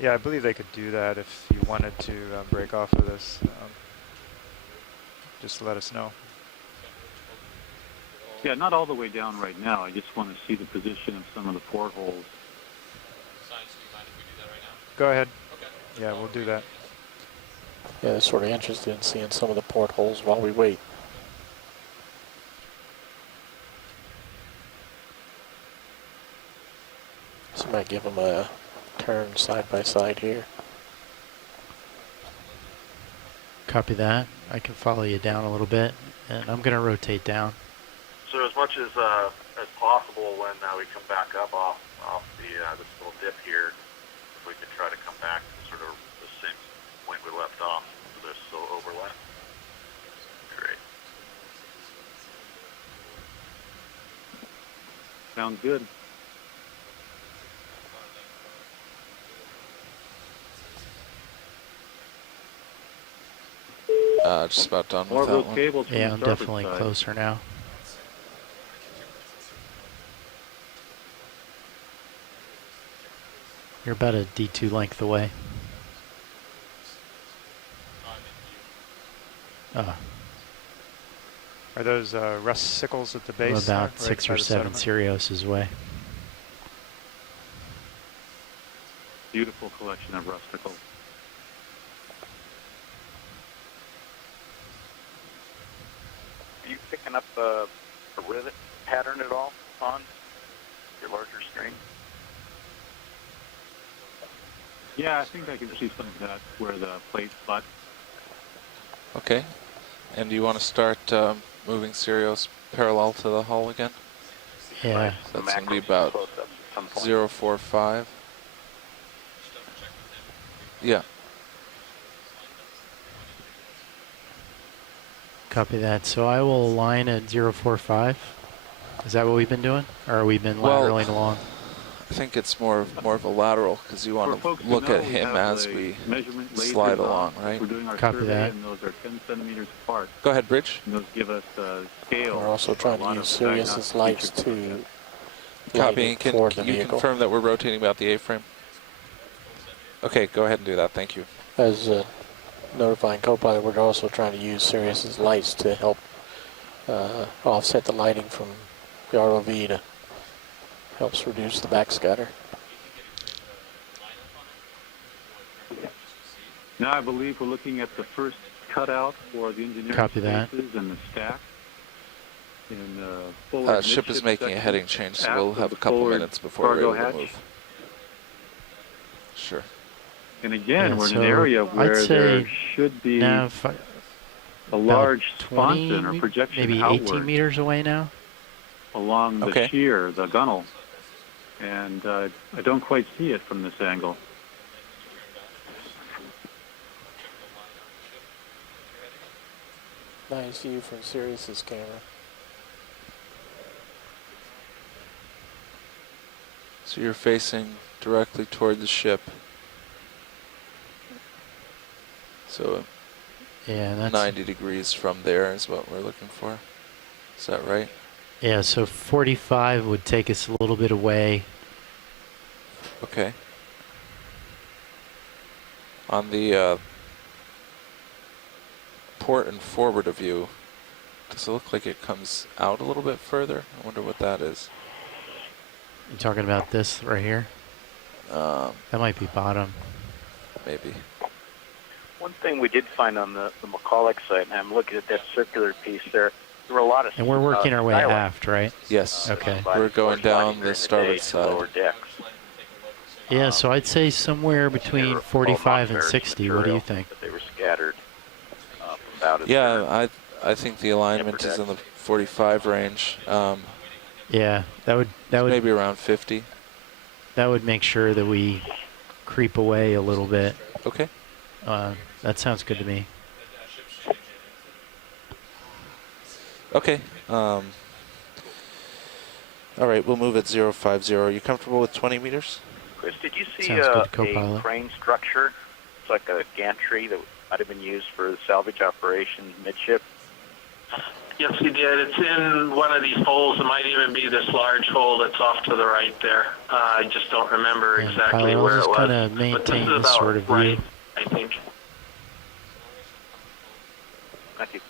Yeah, I believe they could do that if you wanted to break off of this. Just let us know. Yeah, not all the way down right now. I just want to see the position of some of the portholes. Science, do you mind if we do that right now? Go ahead. Okay. Yeah, we'll do that. Yeah, they're sort of interested in seeing some of the portholes while we wait. So I might give them a turn side by side here. Copy that. I can follow you down a little bit, and I'm going to rotate down. So as much as possible, when we come back up off the this little dip here, if we could try to come back to sort of the same point we left off, so there's still overlap. Great. Sounds good. Just about done More with of that those one. cables from Yeah, the I'm starboard definitely side. closer now. You're about a D2 length away. Oh, Are those rust sickles at the I'm base? about there, right 6 by or the 7 sediment? Sirius away. Beautiful collection of rusticles. Are you picking up a rivet pattern at all on your larger screen? Yeah, I think I can see some of that where the plates butt. Okay. And do you want to start moving Sirius parallel to the hull again? Yeah. So that's going to be about 045. Yeah. Copy that. So I will align at 045. Is that what we've been doing? Or have we been lateraling along? I think it's more of a lateral because you want to look at him as we slide along, right? We're doing our Copy survey, that. and those are 10 centimeters apart. Go ahead, Bridge. And those give us scale. We're also trying to use Sirius's lights to Copy. light toward the Can you vehicle. confirm that we're rotating about the A-frame? Okay, go ahead and do that. Thank you. As notifying co-pilot, we're also trying to use Sirius's lights to help offset the lighting from the ROV to helps reduce the backscatter. Now I believe we're looking at the first cutout for the engineering Copy that. spaces and the stack. Ship is making a heading change, so we'll have a couple minutes before we're cargo able to hatch. move. Sure. And again, Yeah, we're in so an area where I'd there say should be nav a large 20, sponson or projection maybe outward 18 meters away now. along the Okay. shear, the gunnel. And I don't quite see it from this angle. Nice view from Sirius's camera. So you're facing directly toward the ship. So Yeah, that's 90 degrees from there is what we're looking for. Is that right? yeah. So 45 would take us a little bit away. Okay. On the port and forward of you, does it look like it comes out a little bit further? I wonder what that is. You talking about this right here? That might be bottom. Maybe. One thing we did find on the McCulloch site, and I'm looking at that circular piece there, there were a lot of And we're working our way skylights. aft, right? Yes. Okay. We're going down the during starboard day to side. lower decks. Yeah, so I'd say somewhere They between were 45 all and non-ferrous 60. What do you material, think? but they were scattered about it. Yeah, I think the alignment is in the 45 range. Yeah, that would Maybe around 50. that would make sure that we creep away a little bit. Okay. That sounds good to me. Okay. All right, we'll move at 050. Are you comfortable with 20 meters? Chris, did you see Sounds good, a co-pilot. crane structure? It's like a gantry that might have been used for the salvage operation midship. Yes, he did. It's in one of these holes. It might even be this large hole that's off to the right there. I just don't remember Yeah, exactly pilot, I'll where it just was. kinda But maintain this is this about sort of view. right, I think. Thank you.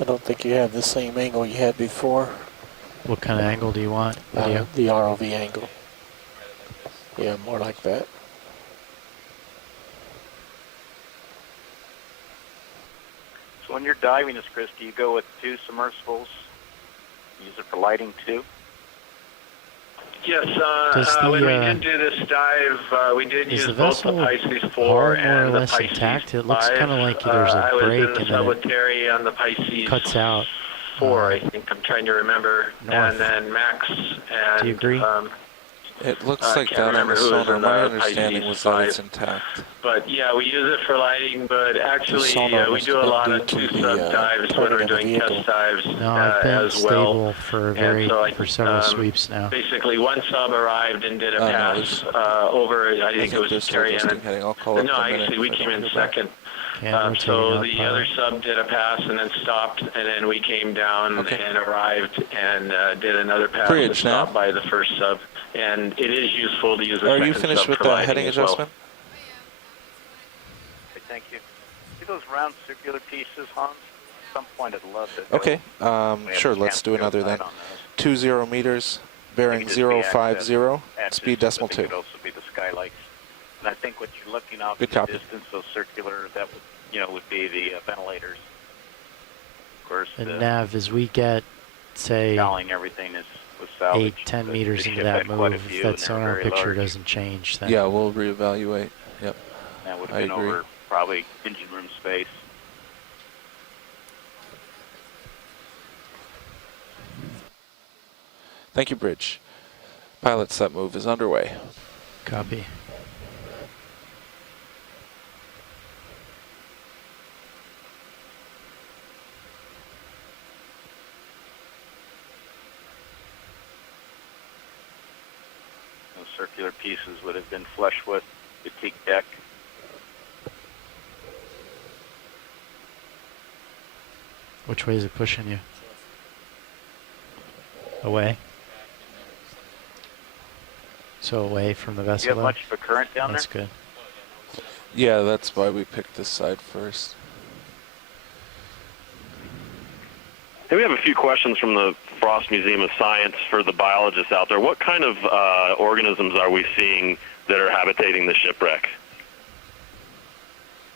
I don't think you have the same angle you had before. What kind of angle do you want? Video? The ROV angle. Yeah, more like that. So when you're diving this, Chris, do you go with 2 submersibles? Use it for lighting too? Yes, Does the, when we did do this dive, we did is use the both the vessel Pisces 4 hull more or and the less Pisces intact? It looks 5. kinda like there's a I was break in the and then it solitary on the Pisces cuts out. 4, I think. I'm trying to remember. North. And then Max and... Do you agree? It looks I like can't that on the remember who was sonar. in My the understanding Pisces was that it's 5. intact. But yeah, we use it for lighting, but actually sonar we must do have a been lot due of to the, two-sub dives when turning we're of the doing vehicle. test dives No, I've been as stable well. for And so for several sweeps now. Basically, one sub arrived and did a No, pass there's- over, I I think it was there's still Terry listing and heading. I'll call up no, in a minute actually, we if I came don't in hear back. second. Can't rotate So up, the pilot. other sub did a pass and then stopped, and then we came down Okay. and arrived and did another pass Bridge to stop now. by the first sub. And it is useful to use a Are second you finished sub with for that lighting heading as well. adjustment? Okay, thank you. See those round circular pieces, Hans? At some point I'd love to go. Okay. We have Sure, a let's chance do to go another then. side on those. 20 meters, bearing Maybe just be 050, access, speed but decimal it 2. could also be the skylights. And I think what you're looking off Good in the copy. distance, those circular, that would, would be the ventilators. Of course, And the nav, as we get, say, scowling everything is was salvaged. 8-10 The meters ship into that had quite a move, few, if that and they were sonar very picture large. doesn't change, then Yeah, we'll reevaluate. Yep. That would have I been agree. over probably engine room space. Thank you, Bridge. Pilot set move is underway. Copy. Those circular pieces would have been flush with the teak deck. Which way is it pushing you? Away? So away from the Do you vessel? have though? much of a current down That's there? good. Yeah, that's why we picked this side first. Hey, we have a few questions from the Frost Museum of Science for the biologists out there. What kind of organisms are we seeing that are habitating the shipwreck?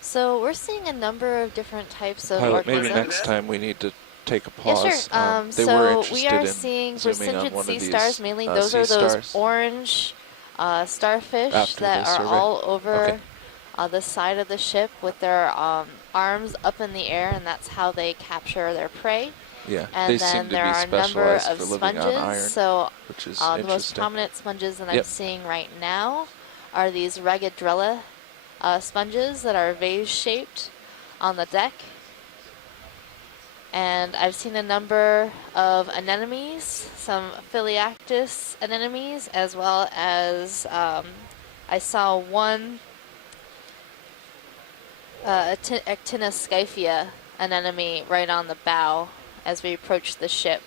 So we're seeing a number of different types of Pilot, organisms. maybe next time we need to take a Yeah, pause. sure. They were So interested we are in seeing zooming on resingent one sea of these, stars mainly. Those sea are those stars. orange starfish After that the are survey. all over Okay. the side of the ship with their arms up in the air, and that's how they capture their prey. Yeah, And they then seem to there be are a number specialized of for living sponges. on iron, So which is the most interesting. prominent sponges that I'm Yep. seeing right now are these Ragadrella sponges that are vase-shaped on the deck. And I've seen a number of anemones, some Philiactis anemones, as well as I saw one Actinoscyphia anemone right on the bow as we approached the ship.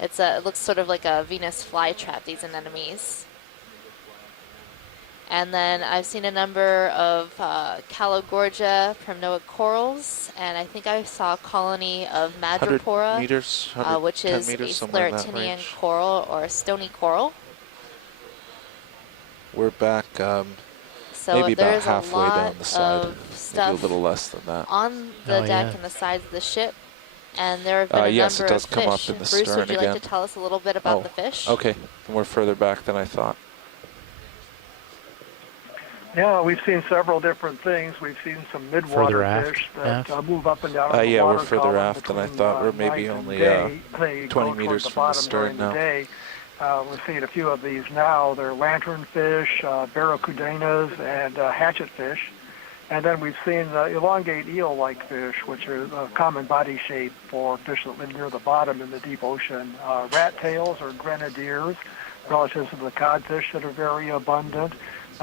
It looks sort of like a Venus flytrap, these anemones. And then I've seen a number of Calogorgia primnoid corals, and I think I saw a colony of 100 Madrepora, meters, which 110 is meters, a somewhere in that Scleractinian range. coral or a stony coral. We're back So maybe about there's a halfway lot down the side, of maybe a stuff little less than that. on the Oh, deck yeah. and the sides of the ship, and there have been a yes, it number does of come up fish. in the Bruce, stern would you again. like to tell us a little bit about the fish? Okay, we're further back than I thought. Yeah, we've seen several different things. We've seen some Further midwater aft, fish that aft? move up and down the Yeah, water we're further column aft than I between, thought. We're night maybe and only day. They 20 go toward meters the from the bottom stern during the now. day. We're seeing a few of these now. They're lanternfish, barracudanas, and hatchetfish. And then we've seen elongate eel-like fish, which are a common body shape for fish that live near the bottom in the deep ocean. Rat tails or grenadiers, relatives of the codfish that are very abundant.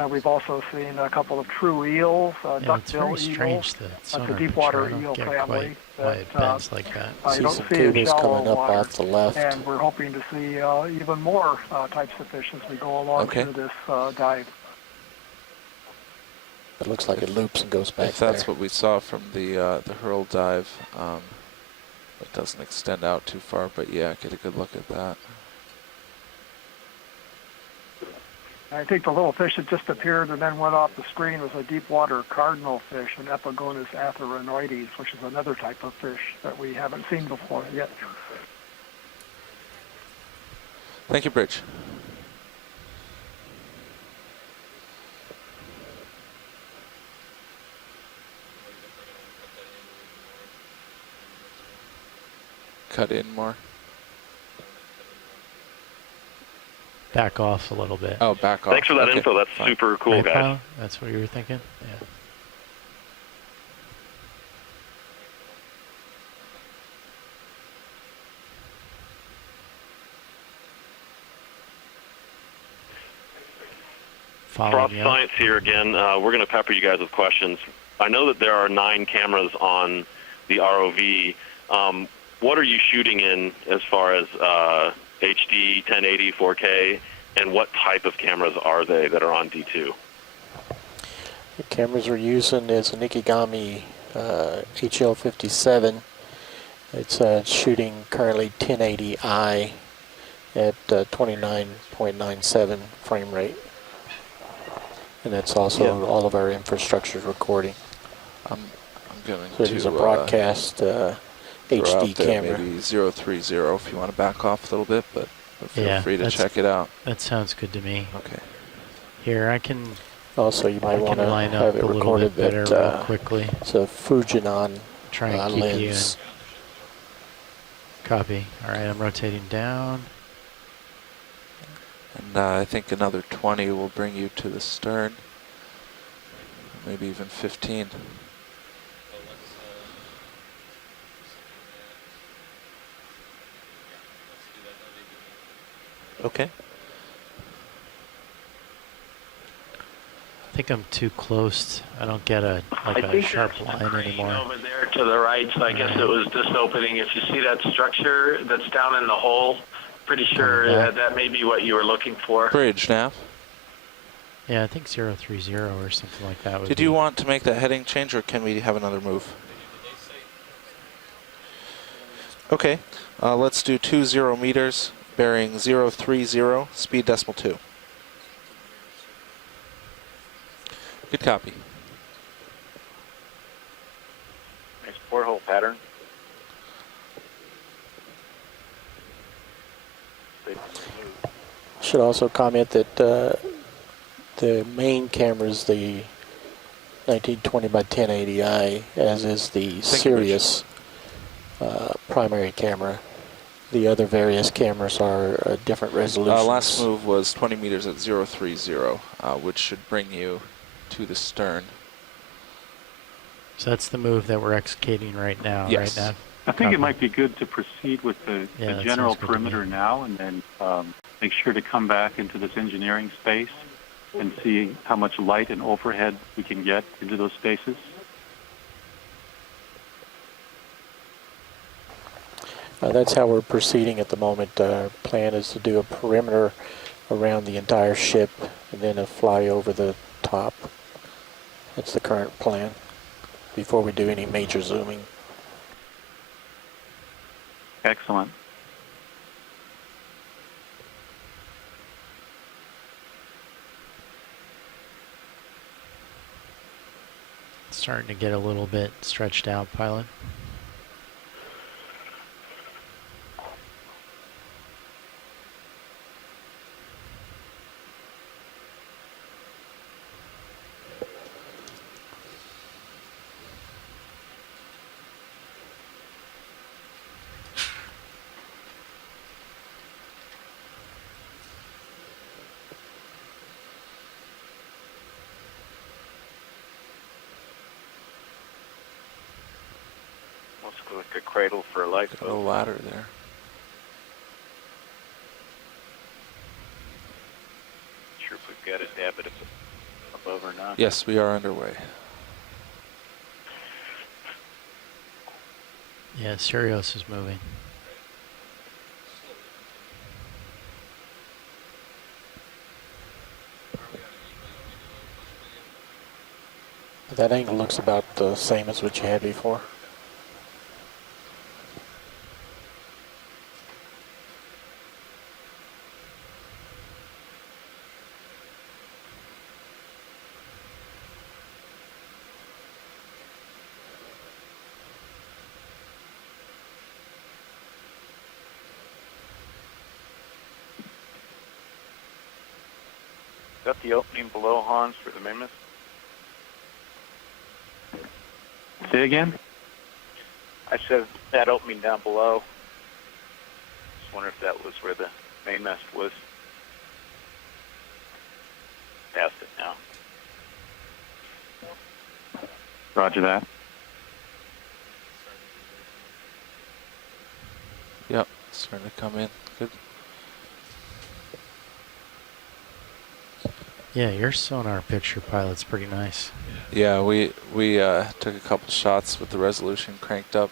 We've also seen a couple of true eels, Yeah, it's duckbill very eels. strange that That's sonar a deepwater picture, I don't eel get family. quite why it bends like that. You See don't some see in cables shallow coming up water. off the left. And we're hoping to see even more types of fish as we go along Okay. through this dive. It looks like it loops and goes back If that's there. what we saw from the hurl dive, it doesn't extend out too far, but yeah, get a good look at that. I think the little fish that just appeared and then went off the screen was a deepwater cardinal fish, an Epigonus atheranoides, which is another type of fish that we haven't seen before yet. Thank you, Bridge. Cut in more. Back off a little bit. Oh, back off. Thanks for that Okay, info. That's fine. super cool, Right, guys. Kyle? That's what you were thinking? Yeah. Frost Science here again. We're going to pepper you guys with questions. I know that there are 9 cameras on the ROV. What are you shooting in as far as HD, 1080, 4K, and what type of cameras are they that are on D2? The cameras we're using is a Nikigami HL57. It's shooting currently 1080i at 29.97 frame rate. And that's also all of our infrastructure recording. I'm going So it is a broadcast HD camera. Maybe 030 if you want to back off a little bit, but feel free to that's- check it out. That sounds good to me. Okay. Here, I can. Also, you might want to line have up it a little recorded bit better that real quickly. it's a Fujinon Try and keep you in. lens. Copy. All right, I'm rotating down. And I think another 20 will bring you to the stern. Maybe even 15. Okay. I think I'm too close. I don't get a sharp line anymore. Over there to the right, so I guess it was this opening. If you see that structure that's down in the hole, pretty sure that may be what you were looking for. Bridge nav. Yeah, I think 030 or something like that. Did you want to make that heading change, or can we have another move? Okay, let's do 20 meters, bearing 030, speed decimal 2. Good copy. Nice porthole pattern. Should also comment that the main camera is the 1920 by 1080i, as is the Sirius primary camera. The other various cameras are different resolutions. Last move was 20 meters at 030, which should bring you to the stern. So that's the move that we're executing right now, yes. right now? I think it might be good to proceed with the general perimeter now, and then make sure to come back into this engineering space and see how much light and overhead we can get into those spaces. That's how we're proceeding at the moment. Our plan is to do a perimeter around the entire ship and then a fly over the top. That's the current plan before we do any major zooming. Excellent. Starting to get a little bit stretched out, pilot. Let's go with the cradle for a lifeboat. Got a ladder there. Sure if we've got a dab it above or not. Yes, we are underway. Yeah, Sirius is moving. That angle looks about the same as what you had before. Is that the opening below Hans for the Mammoth? Say again? I said that opening down below. Just wonder if that was where the mainmast was. Past it now. Roger that. Yep, starting to come in. Good. Yeah, your sonar picture, pilot's pretty nice. Yeah, we took a couple shots with the resolution cranked up.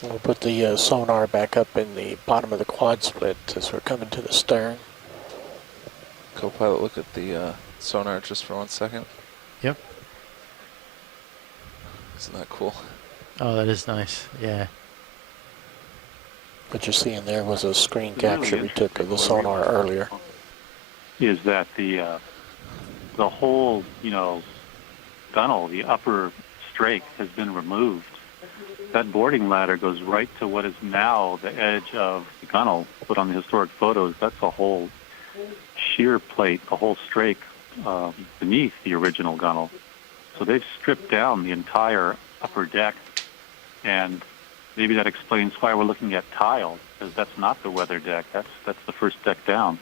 We'll put the sonar back up in the bottom of the quad split as we're coming to the stern. Co-pilot, look at the sonar just for 1 second. Yep. Isn't that cool? Oh, that is nice. Yeah. What you're seeing there was a screen capture we took of the sonar earlier. Is that the whole, gunnel, the upper strake has been removed. That boarding ladder goes right to what is now the edge of the gunnel. Put on the historic photos, that's a whole shear plate, a whole strake beneath the original gunnel. So they've stripped down the entire upper deck, and maybe that explains why we're looking at tile, because that's not the weather deck. That's the first deck down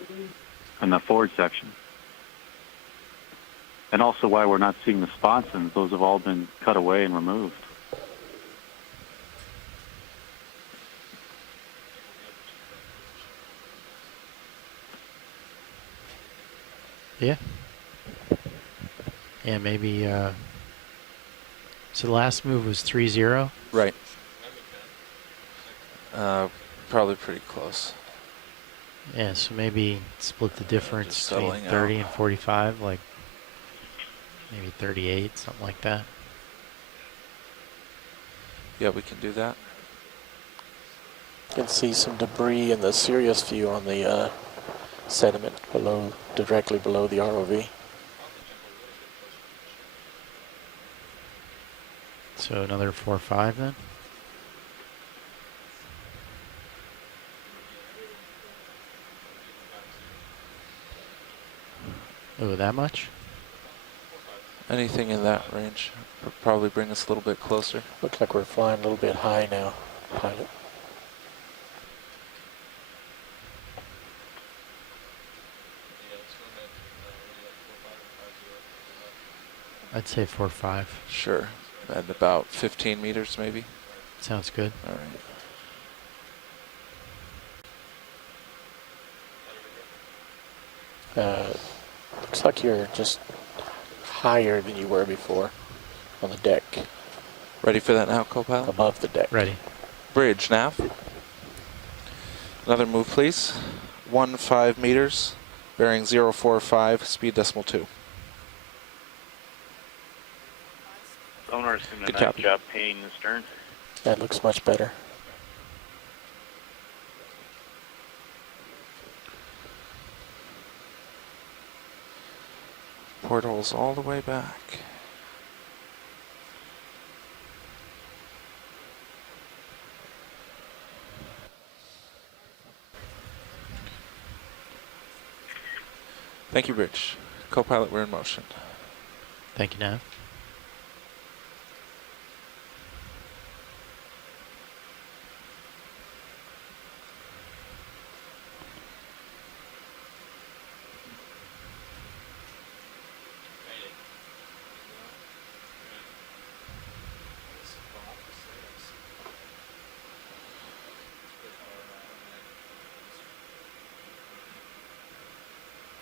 in the forward section. And also why we're not seeing the sponsons. Those have all been cut away and removed. Yeah. Yeah, maybe, so the last move was 3-0? Right. Probably pretty close. Yeah, so maybe split the difference Just between settling 30 out. and 45, like maybe 38, something like that. Yeah, we can do that. You can see some debris in the Sirius view on the sediment below, directly below the ROV. So another 4-5 then? Oh, that much? Anything in that range would probably bring us a little bit closer. Looks like we're flying a little bit high now, pilot. I'd say 4-5. Sure. At about 15 meters, maybe. Sounds good. All right. Looks like you're just higher than you were before on the deck. Ready for that now, co-pilot? Above the deck. Ready. Bridge, nav. Another move, please. 15 meters, bearing 045, speed decimal 2. Sonar's doing a Good nice copy. job painting the stern. That looks much better. Portholes all the way back. Thank you, Rich. Co-pilot, we're in motion. Thank you, Nav.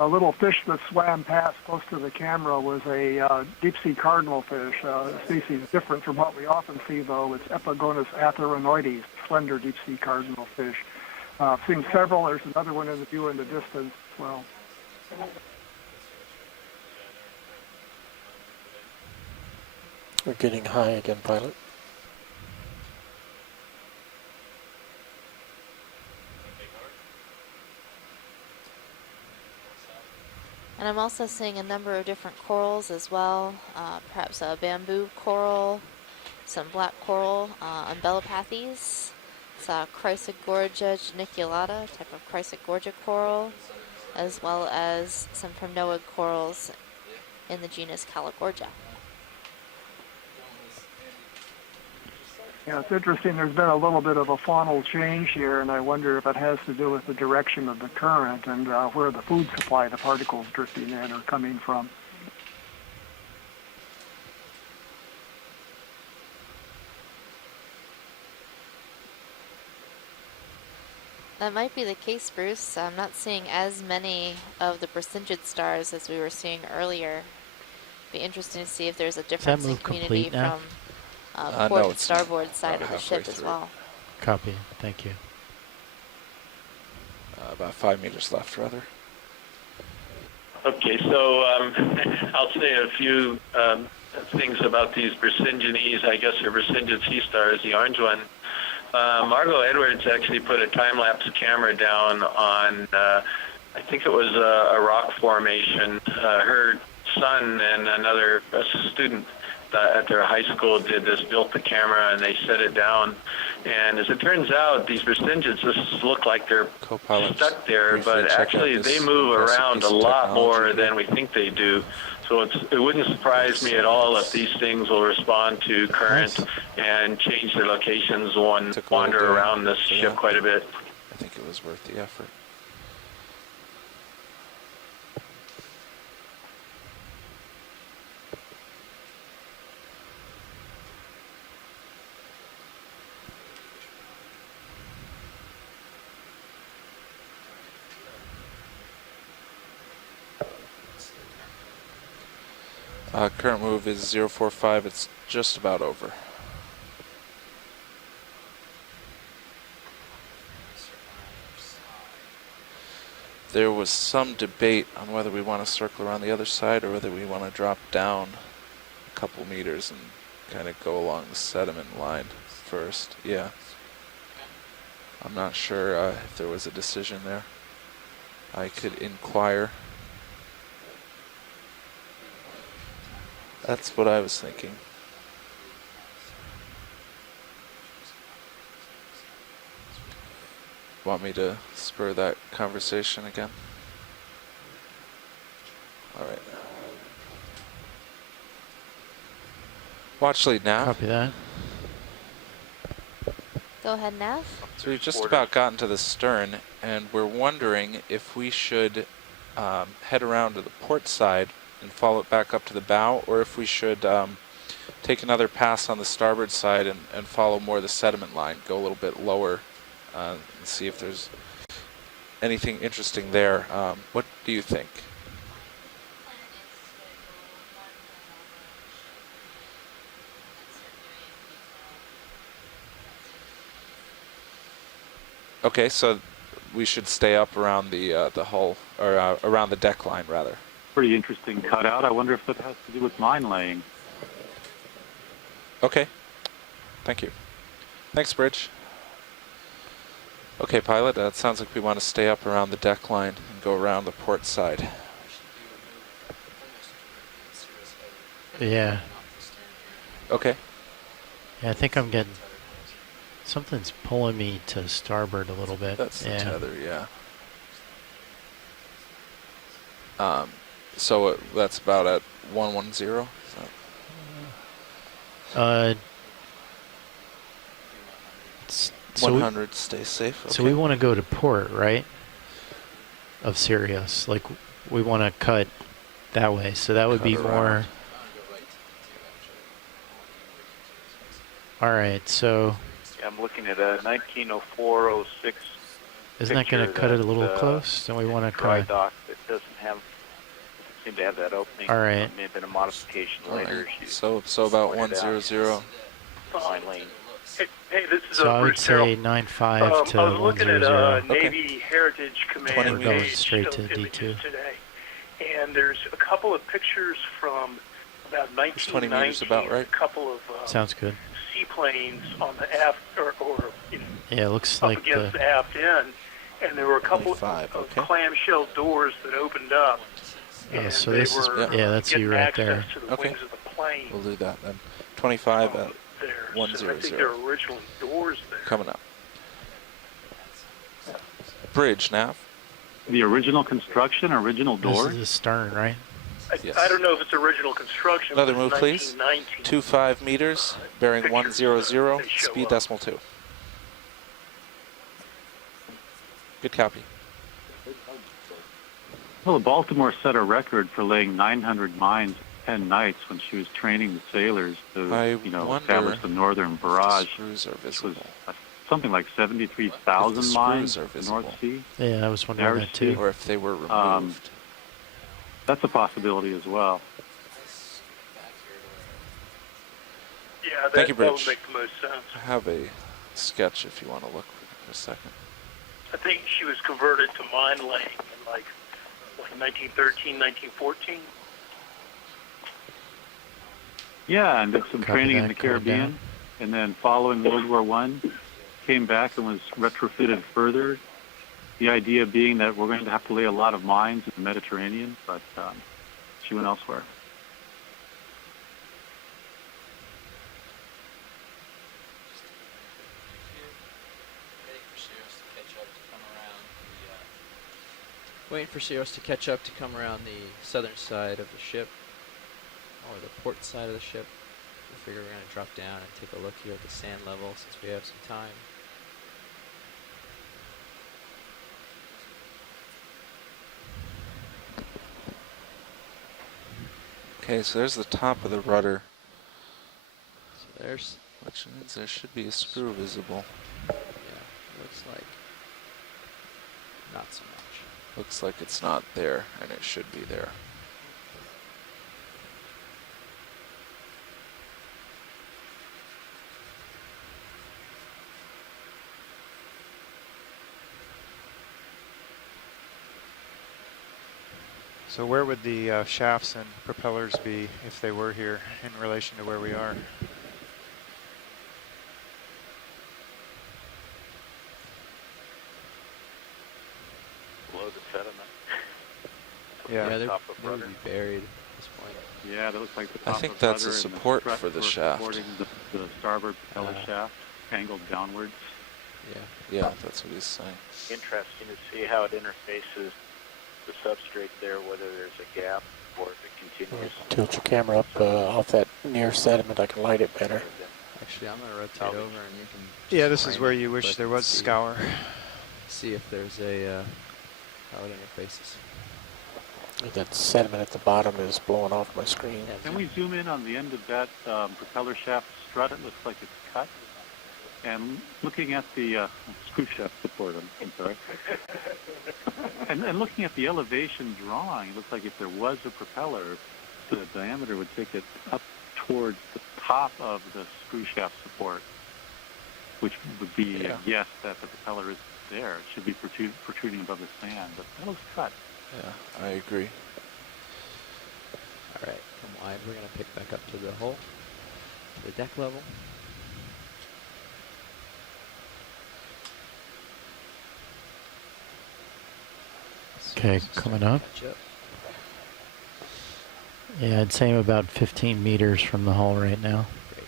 A little fish that swam past close to the camera was a deep-sea cardinal fish, a species different from what we often see, though. It's Epigonus atheronoides, slender deep-sea cardinal fish. I've seen several. There's another one in the view in the distance as well. We're getting high again, pilot. And I'm also seeing a number of different corals as well, perhaps a bamboo coral, some black coral, umbellapathes, it's a Chrysogorgia geniculata, type of Chrysogorgia coral, as well as some primnoid corals in the genus Calogorgia. Yeah, it's interesting. There's been a little bit of a faunal change here, and I wonder if it has to do with the direction of the current and where the food supply, the particles drifting in, are coming from. That might be the case, Bruce. I'm not seeing as many of the Brisingid stars as we were seeing earlier. Be interesting to see if there's a difference in community from port no, and starboard side of the ship as well. Copy. Thank you. About 5 meters left, rather. Okay, so I'll say a few things about these Brisingenese. I guess they're Brisingid sea stars, the orange one. Margot Edwards actually put a time-lapse camera down on, I think it was a rock formation. Her son and another student at their high school did this, built the camera, and they set it down. And as it turns out, these Brisingids just look like they're stuck there, but actually they move around a lot more than we think they do. So it wouldn't surprise me at all if these things will respond to current and change their locations, wander around this ship quite a bit. I think it was worth the effort. Current move is 045. It's just about over. There was some debate on whether we want to circle around the other side or whether we want to drop down a couple meters and kind of go along the sediment line first. Yeah. I'm not sure if there was a decision there. I could inquire. That's what I was thinking. Want me to spur that conversation again? All right. Watch lead nav. Copy that. Go ahead, Nav. So we've just about gotten to the stern, and we're wondering if we should head around to the port side and follow it back up to the bow, or if we should take another pass on the starboard side and follow more the sediment line, go a little bit lower and see if there's anything interesting there. What do you think? Okay, so we should stay up around the hull, or around the deck line, rather. Pretty interesting cutout. I wonder if that has to do with mine laying. Okay. Thank you. Thanks, Bridge. Okay, pilot, it sounds like we want to stay up around the deck line and go around the port side. Yeah. Okay. Yeah, I think I'm getting... Something's pulling me to starboard a little bit. That's the tether, yeah. So that's about at 110? So 100, stay safe. Okay. So we want to go to port, right? Of Sirius. Like, we want to cut that way. So that would be more... All right, so... Yeah, I'm looking at a 1904-06. Isn't that going to cut it a little close? Don't we want to dry cut... dock that doesn't seem to have that opening. All right. It may have been a modification later. Right. So about 100. Fine lane. Hey, this is So I would Bruce Terrell. say 95 to I was looking 100. at Navy Heritage Command We're going page straight of to images D2. today, and there's a couple of pictures from about 20 1919. meters about right. A couple of Sounds good. seaplanes on the aft, or you know, Yeah, it looks up like against the aft end, and there were a couple of okay. clamshell doors that opened up. And so they this is... were, Yeah, that's you getting right access there. to the Okay. wings of the plane. We'll do that then. 25 at there. 100. So I think there were originally doors there. Coming up. Bridge, nav. The original construction, original This doors? is the stern, right? I don't know if it's original construction. Another but move, it's please. 1919. 25 meters, bearing 100, speed decimal 2. Good copy. Well, Baltimore set a record for laying 900 mines 10 nights when she was training the sailors to, wonder establish the northern barrage. Screws are Which was visible. something like 73,000 mines are in the visible. North Sea. Yeah, I was wondering Average that too. speed. Or if they were removed. That's a possibility as well. Yeah, Thank you, that would Bridge. make the most sense. I have a sketch if you want to look for a second. I think she was converted to mine laying in like 1913, 1914. Yeah, and did some Copy training in that, the coming Caribbean, down. and then following World War I, came back and was retrofitted further. The idea being that we're going to have to lay a lot of mines in the Mediterranean, but she went elsewhere. Waiting for Sirius to catch up to come around the southern side of the ship. or the port side of the ship. We figure we're going to drop down and take a look here at the sand level since we have some time. Okay, so there's the top of the rudder. So there's... Which means there should be a screw visible. Yeah, looks like not so much. Looks like it's not there, and it should be there. So where would the shafts and propellers be if they were here in relation to where we are? Below the sediment. Yeah, they top of would rudder. be buried at this point. Yeah, that looks like the I top think of that's a rudder and the support strut for the for shaft. supporting the starboard propeller shaft, angled downwards. Yeah, that's what he's saying. Interesting to see how it interfaces the substrate there, whether there's a gap or if it continues. Tilt your camera up off that near sediment. I can light it better. Actually, I'm going to rotate over and you can... Yeah, just this is frame where it, you wish but there was see- scour. See if there's a... how it interfaces. That sediment at the bottom is blowing off my screen. Can we zoom in on the end of that propeller shaft strut? It looks like it's cut. And looking at the screw shaft support, I'm sorry. and looking at the elevation drawing, it looks like if there was a propeller, the diameter would take it up towards the top of the screw shaft support, which would be a guess that the propeller is there. It should be protruding above the sand, but that looks cut. Yeah, I agree. All right, from wide, we're going to pick back up to the hull, to the deck level. Okay, coming up. Catch up. Yeah, I'd say I'm about 15 meters from the hull right now. Great.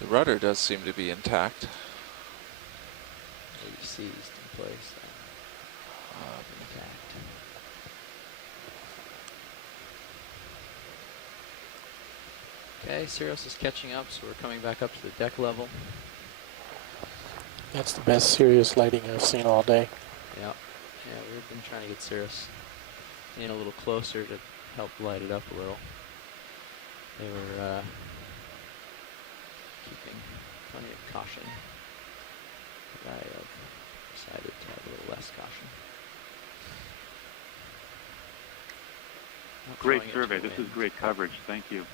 The rudder does seem to be intact. Maybe seized in place. Intact. Okay, Sirius is catching up, so we're coming back up to the deck level. That's the best Sirius lighting I've seen all day. Yeah, we've been trying to get Sirius in a little closer to help light it up a little. They were keeping plenty of caution. But I decided to have a little less caution. Not Great throwing it survey. to the This is wind. great coverage. Thank you.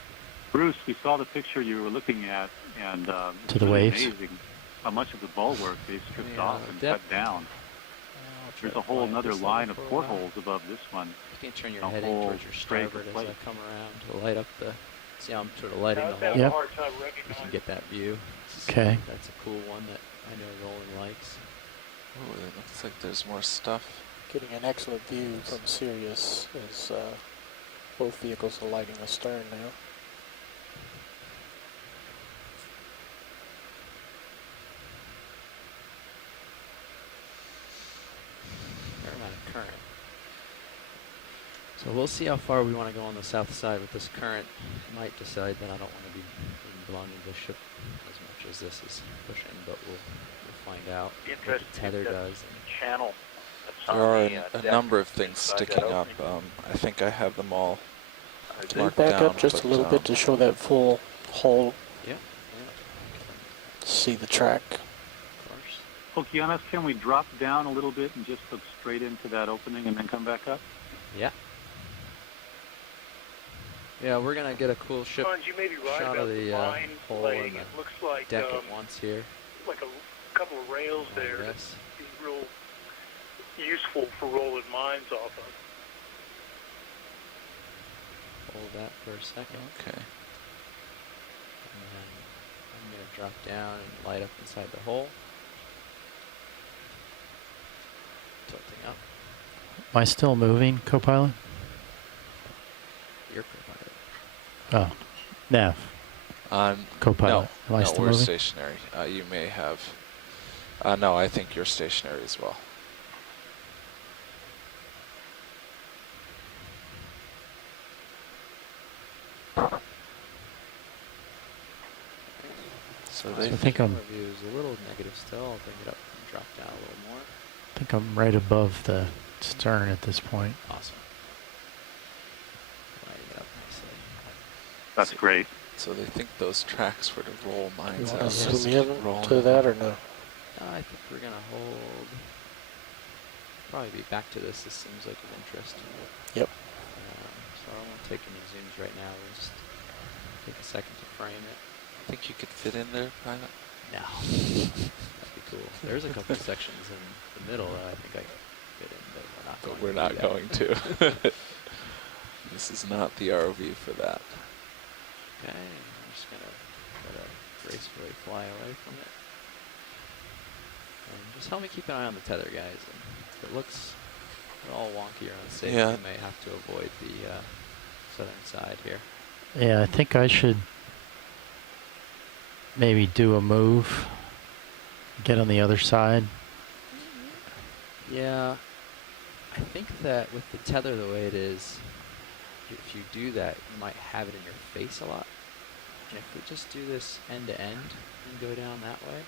Bruce, we saw the picture you were looking at, and To it's the really waves. amazing how much of the bulwark they've stripped Yeah, off and depth. cut down. I'll try There's to a whole fly at another this line level of for a while. portholes above this one. You can turn your A head in whole towards your strait of starboard as plate. I come around to light up the... See how I'm sort of lighting the I whole... have Yep. a hard time You can recognizing. get that view. Okay. That's a cool one that I know Roland likes. Oh, it looks like there's more stuff. Getting an excellent view from Sirius as both vehicles are lighting astern now. Fair amount of current. So we'll see how far we want to go on the south side with this current. Might decide that I don't want to be belonging to the ship as much as this is pushing, but we'll find out Be what the interesting to tether see does. Channel. That's There on are the, a deck number of things inside that sticking up. opening. I think I have them all Can you marked back down. up just a but, little bit to show that full hull? Yeah, See the track. of course. Okeanos, can we drop down a little bit and just look straight into that opening and then come back up? Yeah. Yeah, we're gonna get a cool ship Hans, you may be right shot about of the the line hull laying. and It the looks like deck at once here. like a couple of rails there that'd Yes. be real useful for rolling mines off of. Hold that for a second. Okay. And then I'm going to drop down and light up inside the hole. Tilting up. Am I still moving, co-pilot? Your co-pilot. Oh, nav. Co-pilot. Am I no, still we're moving? stationary. You may have... no, I think you're stationary as well. So I they think I'm. View is a little negative still. I'll bring it up and drop down a little more. I think I'm right above the stern at this point. Awesome. Lining it up nicely. That's great. So they think those tracks were to roll You mines want out. to Just zoom keep in rolling to it. that or no? I think we're gonna hold. Probably be back to this. This seems like of interest. Yep. So I don't want to take any zooms right now. We'll just take a second to frame it. Think you could fit in there, Pilot? No. That'd be cool. There's a couple of sections in the middle that I think I could fit in, but we're not going But we're to. not do that. going to. This is not the ROV for that. Okay, I'm just gonna try to gracefully fly away from it. And just help me keep an eye on the tether, guys. And if it looks all wonky or unsafe, Yeah. we may have to avoid the southern side here. Yeah, I think I should maybe do a move. Get on the other side. Yeah, I think that with the tether the way it is, if you do that, you might have it in your face a lot. And if we just do this end to end and go down that way,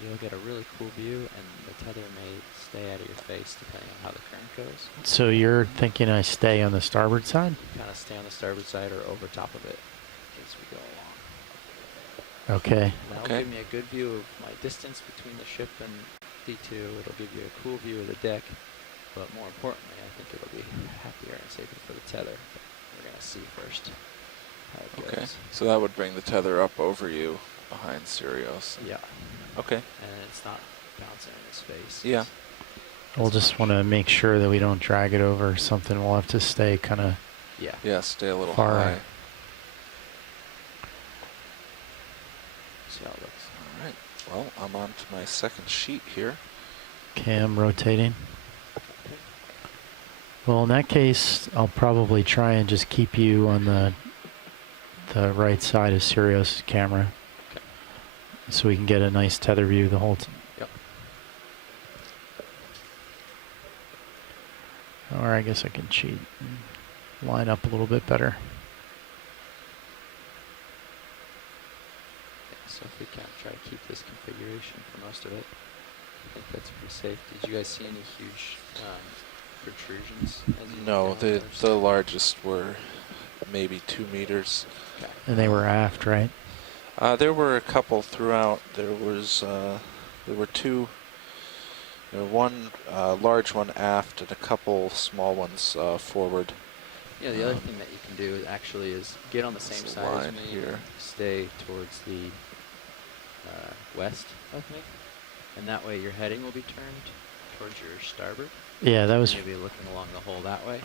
you'll get a really cool view, and the tether may stay out of your face depending on how the current goes. So you're thinking I stay on the starboard side? Kind of stay on the starboard side or over top of it as we go along. Okay. That'll give me a good view of my distance between the ship and D2. It'll give you a cool view of the deck, but more importantly, I think it'll be happier and safer for the tether. But we're going to see first how it Okay. goes. So that would bring the tether up over you behind Sirius. Yeah. Okay. And it's not bouncing in his face. Yeah. We'll just want to make sure that we don't drag it over or something. We'll have to stay kind of Yeah, stay a little far. high. See how it looks. All right. Well, I'm on to my second sheet here. Cam rotating. Well, in that case, I'll probably try and just keep you on the right side of Sirius' camera, so we can get a nice tether view the whole time. Yep. Or I guess I can cheat and line up a little bit better. So if we can try to keep this configuration for most of it, I think that's pretty safe. Did you guys see any huge protrusions? As you No, looked down the largest were maybe 2 meters. Okay. And they were aft, right? There were a couple throughout. There were two. There were one large one aft and a couple small ones forward. Yeah, the other thing that you can do actually is get on the same This side as line me. here. Stay towards the west of me, and that way your heading will be turned towards your starboard. Yeah, that was Maybe looking along the hole that way.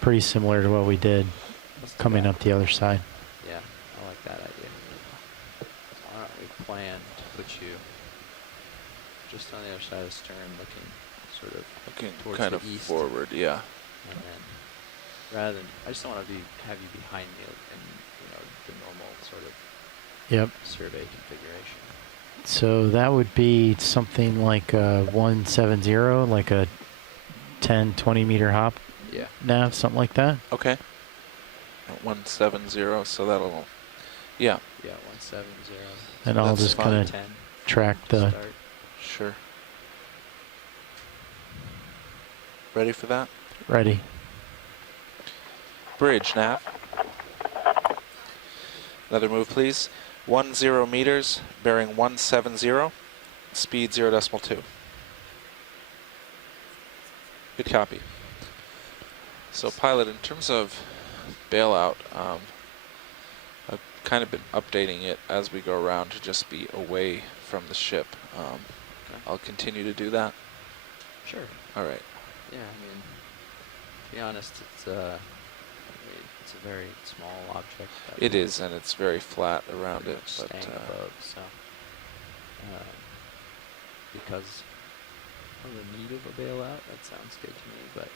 pretty similar to what we did coming up the other side. Yeah, I like that idea. So why don't we plan to put you just on the other side of the stern, looking sort of towards kind the of east. forward, yeah. And then, rather than, I just don't want to have you behind me in the normal sort of Yep. survey configuration. So that would be something like a 170, like a 10, 20 meter hop. Yeah. Nav, something like that. Okay. At 170, so that'll, yeah. Yeah, 170. And I'll just kind of track the. Start. Sure. Ready for that? Ready. Bridge, nav. Another move, please. 10 meters, bearing 170, speed 0.2. Good copy. So, pilot, in terms of bailout, I've kind of been updating it as we go around to just be away from the ship. I'll continue to do that. Sure. All right. Yeah, I mean, to be honest, it's a very small object. It is, and it's very flat around it. But Staying above, so because of the need of a bailout, that sounds good to me, but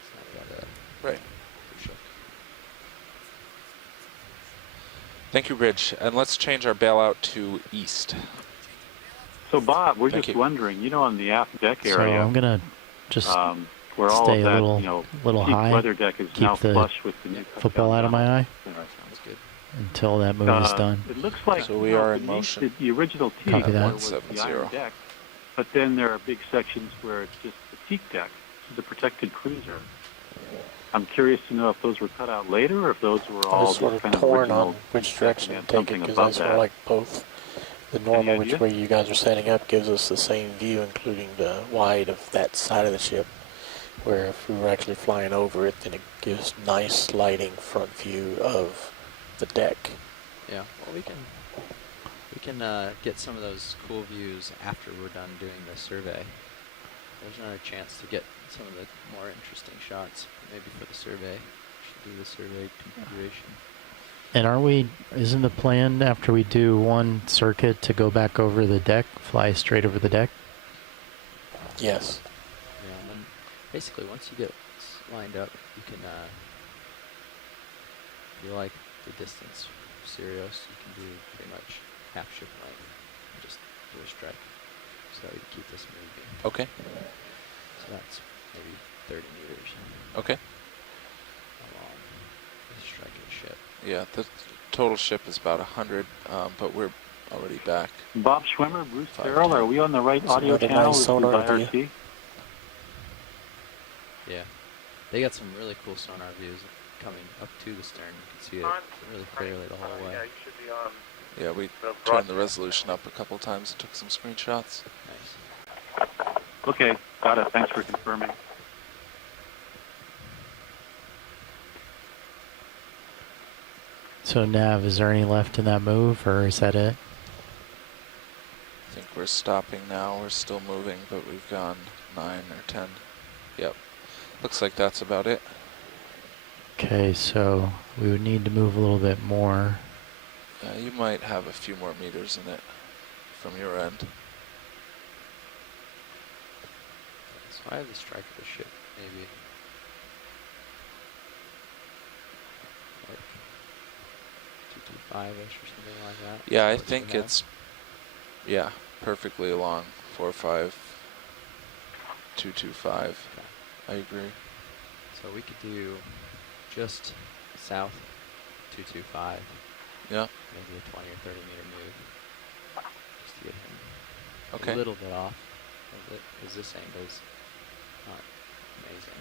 it's not that right. crucial. Thank you, Bridge. And let's change our bailout to east. So, Bob, we're Thank just you. wondering, on the aft deck So area, I'm gonna just where all stay of that, a little peak high. weather deck is Keep now the flush with the new football out of my eye. Sounds good. until that move is done. It looks like So we are in motion. The original teak Copy that. was the iron deck, but then there are big sections where it's just the teak deck, the protected cruiser. I'm curious to know if those were cut out later or if those were all sort just of kind of torn original on which direction to and take it, something because above that's sort of that. like both. The normal Any which idea? way you guys are setting up gives us the same view, including the wide of that side of the ship. Where if we were actually flying over it, then it gives nice sliding front view of the deck. Yeah, well, we can get some of those cool views after we're done doing the survey. There's another chance to get some of the more interesting shots, maybe for the survey. Should do the survey configuration. And isn't the plan after we do one circuit to go back over the deck, fly straight over the deck? Yes. Yeah, and then basically once you get lined up, you can, if you like the distance Sirius, you can do pretty much half ship length. Just do a strike. So you keep this moving. Okay. So that's maybe 30 meters. Okay. Along the striking ship. Yeah, the total ship is about 100, but we're already back. Bob Schwimmer, Bruce Farrell, are we on the right audio another channel nice with sonar the view. IRC? Yeah. They got some really cool sonar views coming up to the stern. You can see it really clearly the whole way. Yeah, you should be on. Yeah, we turned the resolution up a couple times and took some screenshots. Nice. Okay, got it. Thanks for confirming. So Nav, is there any left in that move, or is that it? I think we're stopping now. We're still moving, but we've gone 9 or 10. Yep. Looks like that's about it. Okay, so we would need to move a little bit more. You might have a few more meters in it from your end. So I have the strike of the ship, maybe. Like 225-ish or something like that. Yeah, I What you think have? it's, yeah, perfectly along 45, 225. Okay. I agree. So we could do just south 225. Yeah. Maybe a 20 or 30 meter move. Just to get him Okay. a little bit off of it, because this angle is not amazing.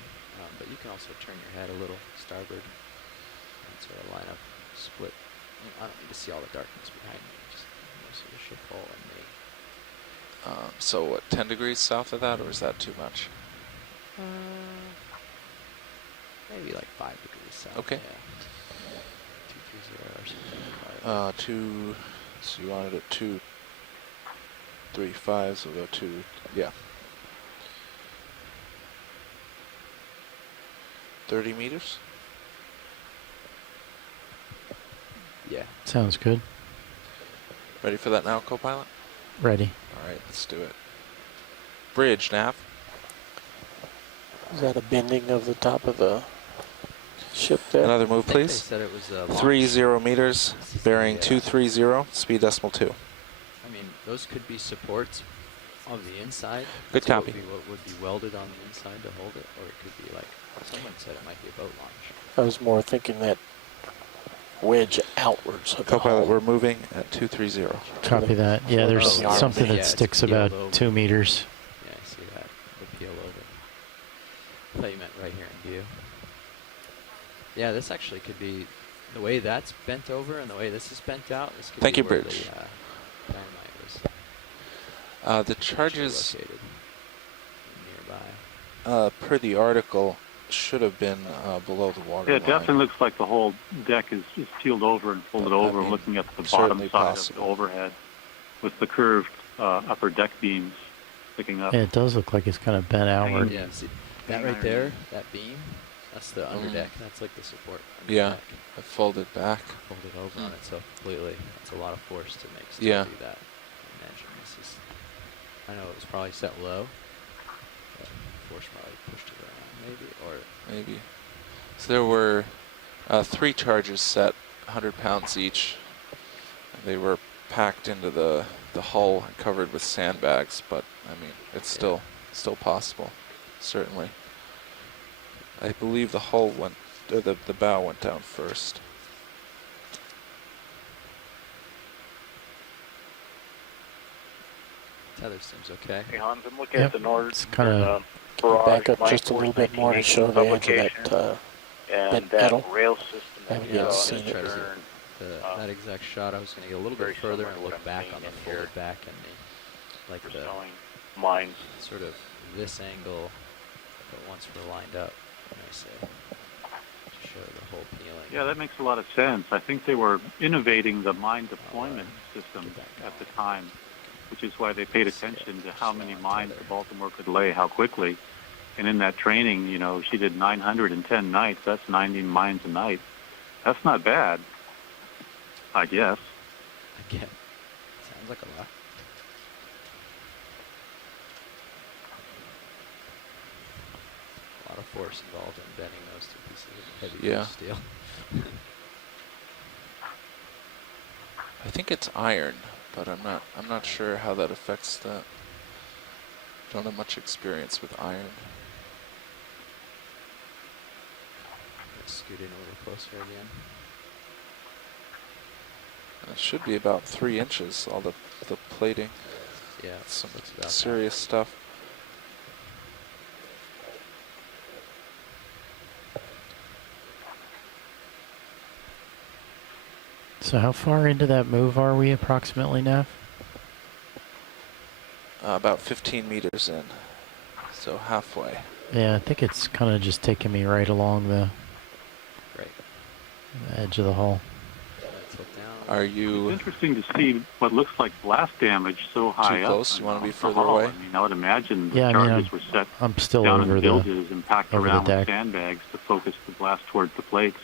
But you can also turn your head a little starboard and sort of line up, split. I don't need to see all the darkness behind me, just most of the ship hole and me. So what, 10 degrees south of that, or is that too much? Maybe like 5 degrees south. Okay. Yeah. 230 or something. So you wanted it 235, so we'll go 2, yeah. 30 meters? Yeah. Sounds good. Ready for that now, co-pilot? Ready. All right, let's do it. Bridge, nav. Is that a bending of the top of the ship there? Another move, I think they please. said it was 30 meters, bearing 230, speed decimal 2. I mean, those could be supports on the inside. Good So it copy. would be what would be welded on the inside to hold it, or it could be like, someone said it might be a boat launch. I was more thinking that wedge outwards of the Co-pilot, hull. we're moving at 230. Copy that. Yeah, there's Oh, yeah. something Yeah, that it's sticks peeled about over. 2 meters. Yeah, I see that. The peel over. I thought you meant right here in view. Yeah, this actually could be, the way that's bent over and the way this is bent out, this could Thank be you, where Bridge. the dynamite was The charges, located nearby. per the article, should have been below the water Yeah, it line. definitely looks like the whole deck is peeled over and folded I over, mean, looking at the certainly bottom side possible. of the overhead with the curved upper deck beams sticking up. Yeah, it does look like it's kind of bent outward. Yeah, see, that right there, that beam, that's the underdeck. That's like the support. Yeah, underdeck. I folded back. Folded over on it so completely. That's a lot of force to make stuff Yeah. do that. I imagine this is, I know it was probably set low, but force probably pushed it around maybe, or Maybe. So there were 3 charges set, 100 pounds each. They were packed into the hull and covered with sandbags, but I mean, it's still possible, certainly. I believe the hull went, the bow went down first. Tether seems okay. Hey Hans, I'm looking at the north. It's kind of Back up just a little bit more to show the edge of that, and that that metal. rail system that Haven't you yet saw seen in it. Try to turn, get that exact shot. I was going to get a little bit further and look back on the folded back and like the mines. sort of this angle, but once we're lined up, I say, to show the whole peeling. Yeah, that makes a lot of sense. I think they were innovating the mine deployment system at the time, which is why they paid attention to how many mines the Baltimore could lay, how quickly. And in that training, you know, she did 910 nights. That's 90 mines a night. That's not bad, I guess. Again, sounds like a lot. A lot of force involved in bending those two pieces of heavy steel. I think it's iron, but I'm not sure how that affects that. Don't have much experience with iron. Let's scoot in a little closer again. It should be about 3 inches, all the plating. Yeah, some about serious stuff. So how far into that move are we approximately now? About 15 meters in, so halfway. Yeah, I think it's kind of just taking me right along the edge of the hull. Are you? It's interesting to see what looks like blast damage so high too close? You want to be further hull. away? I mean, I would imagine the Yeah, charges were set I'm still down over in the bilges and packed over around the with deck. sandbags to focus the blast towards the plates.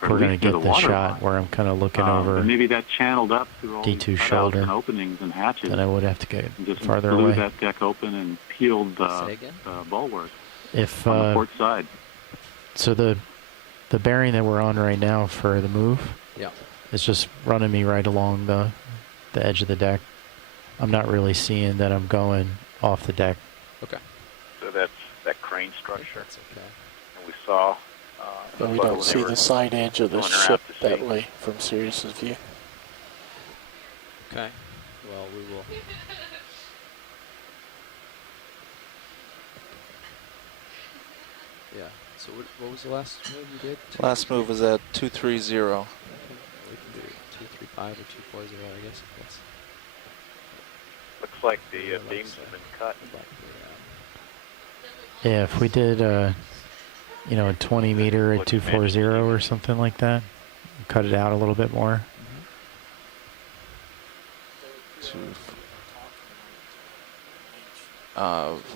or at We're going to least near get the water shot line. where I'm kind of looking over But maybe that channeled up through all D2 these cutouts shoulder. and openings and hatches. Then I would have to get and just farther blew away. that deck open and peeled the bulwark If on the port side. so, the bearing that we're on right now for the move, is just running me right along the edge of the deck. I'm not really seeing that I'm going off the deck. Okay. So that's that crane structure. That's okay. And we saw. But we don't see the side edge of the ship that way from Sirius's view. Okay. Well, we will. Yeah. So what was the last move you did? Last move was at 230. We can do 235 or 240, I guess. That's Looks like the beams have been cut. Yeah, if we did, you know, a 20 meter at 240 or something like that, cut it out a little bit more.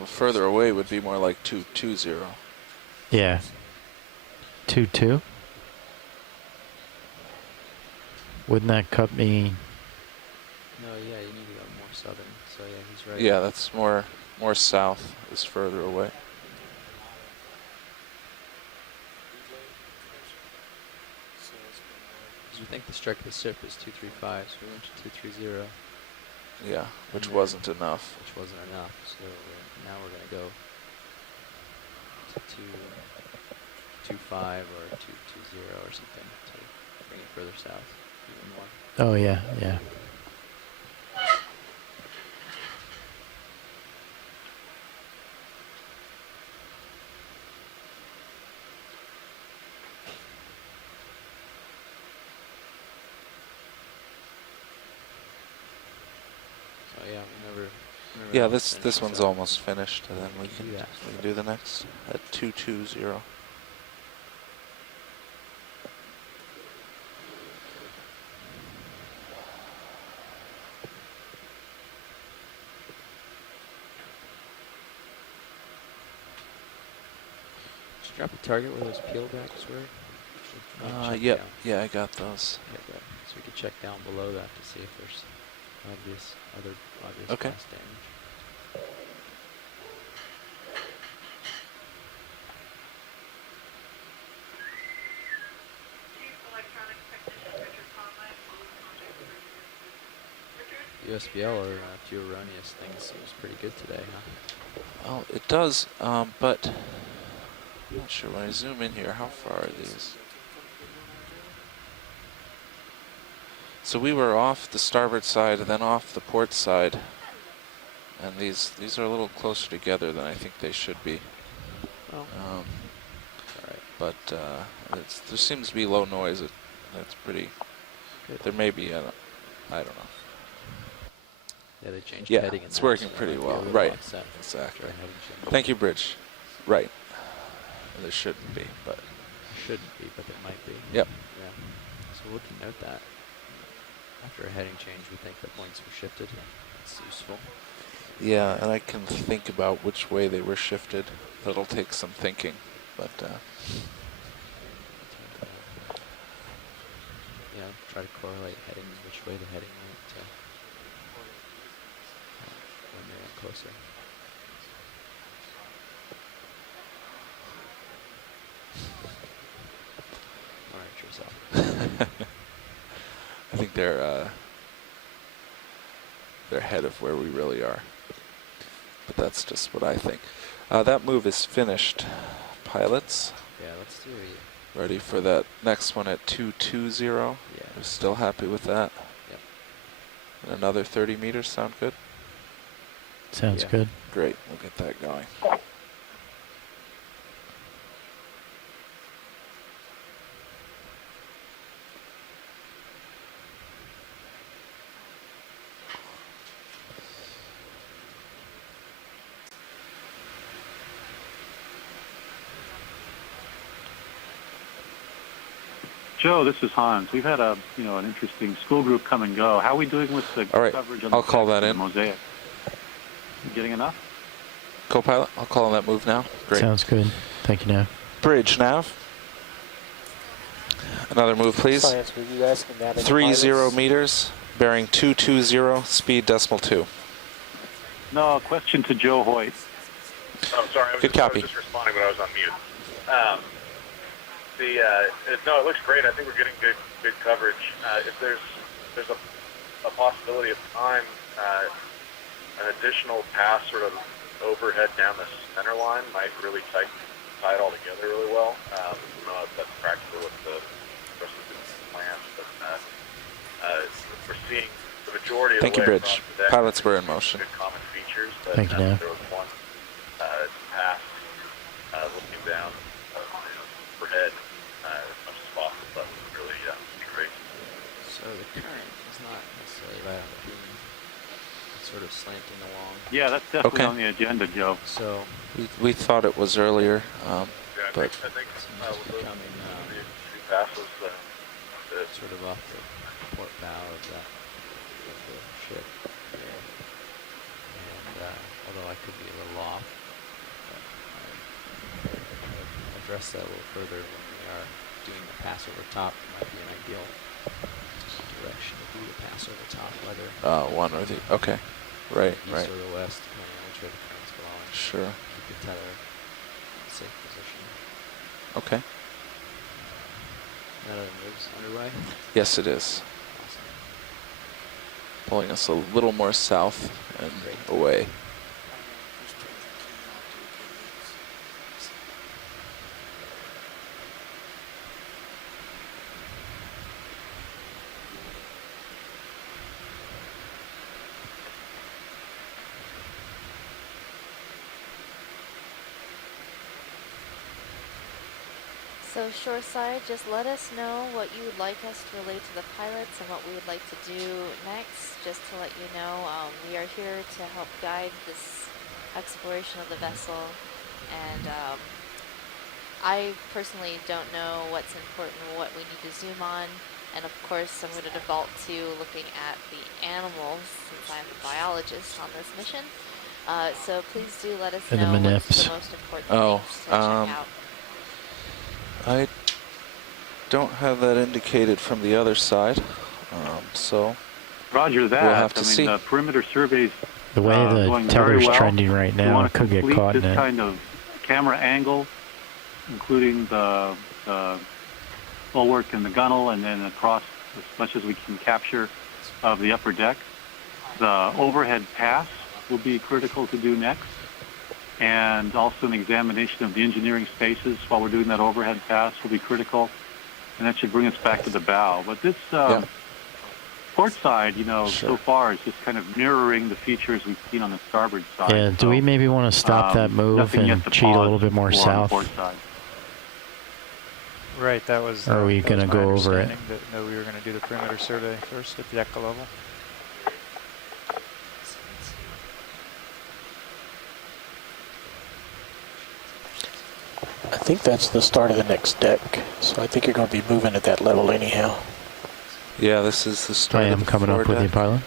Further away would be more like 220. Yeah. 2-2? Wouldn't that cut me? No, yeah, you need to go more southern. So yeah, he's right. Yeah, that's more south. Is further away. Because we think the strike of the ship is 235, so we went to 230. Yeah, which wasn't enough. Which wasn't enough. So now we're going to go to 225 or 220 or something to bring it further south even more. Oh, yeah, yeah. So yeah, whenever Yeah, that's this finished, one's so almost finished, and then we can do that. do the next at 220. Did you drop a target where those peel backs were? Check Yep. down. Yeah, I got those. Okay, good. So we can check down below that to see if there's other obvious Okay. blast damage. USBL or few erroneous things seems pretty good today, huh? Oh, it does, but I'm not sure when I zoom in here, how far are these? So we were off the starboard side and then off the port side and these are a little closer together than I think they should be. Oh. All right. But there seems to be low noise. That's pretty. Good. There may be I don't know. Yeah, they changed Yeah, heading. it's working pretty well. Right. Exactly. Thank you, Bridge. Right. There shouldn't be, but. Shouldn't be, but there might be. Yep. Yeah. So we can note that. After a heading change, we think the points were shifted. That's useful. Yeah, and I can think about which way they were shifted. That'll take some thinking, but. Yeah, try to correlate heading, which way the heading went to when they went closer. Alright, yourself. I think they're ahead of where we really are. But that's just what I think. That move is finished. Pilots? Yeah, let's do it. Ready for that next one at 220? Yeah. We're still happy with that? Yep. And another 30 meters, sound good? Sounds good. Great, we'll get that going. Joe, this is Hans. We've had an interesting school group come and go. How are we doing with the All right, coverage on I'll the call that in. Mosaic? You getting enough? Co-pilot, I'll call on that move now. Great. Sounds good. Thank you, Nav. Bridge, Nav. Another move, please. Science, were you asking that? 30 meters, bearing 220, speed .2. No, question to Joe Hoyt. Oh, sorry. I was just responding, but I was on mute. No, it looks great. I think we're getting good coverage. If there's a possibility of time, an additional pass sort of overhead down the center line might really tie it all together really well. I don't know if that's practical with the rest of the plans, but we're seeing the majority of Thank the you, way Bridge. across the deck. Pilots were in motion. Good common features, but Thank you, Nav. there was one pass looking down per head as much as possible. That would really be great. So the current is not necessarily right on the beam. It's sort of slanting along. Yeah, that's definitely Okay. on the agenda, Joe. So We thought it was earlier, but I think with those becoming two passes, sort of off the port bow of the ship there. And although I could be a little off, but I'll address that a little further when we are doing the pass over top. It might be an ideal direction to do the pass over top, whether one or the okay, right, east right. or the west, depending on which way the current's blowing. Sure. Keep the tether in a safe position. Okay. That other move's underway. Yes, it is. Awesome. Pulling us a little more south and away. So shoreside, just let us know what you would like us to relay to the pilots and what we would like to do next. Just to let you know, we are here to help guide this exploration of the vessel. And I personally don't know what's important, what we need to zoom on. And of course, I'm going to default to looking at the animals since I'm a biologist on this mission. So please do let us And the know what's manips. the most important things to check out. I don't have that indicated from the other side, so Roger that. we'll have to see. The perimeter surveys The way the going tether's very well. trending right We now, want it to could get complete caught in this it. kind of camera angle, including the bulwark and the gunnel, and then across as much as we can capture of the upper deck. The overhead pass will be critical to do next, and also an examination of the engineering spaces while we're doing that overhead pass will be critical, and that should bring us back to the bow. But this port side, you know, Sure. so far is just kind of mirroring the features we've seen on the starboard side. Yeah, do So, we maybe want to stop that move nothing yet and to cheat a pause little bit more for on the south? port side. Right, that was. Or are we that gonna was my go over it? understanding That, no, we were going to do the perimeter survey first at the ECHA level. I think that's the start of the next deck, so I think you're going to be moving at that level anyhow. Yeah, this is the start I of am the coming up with you, foredeck. pilot.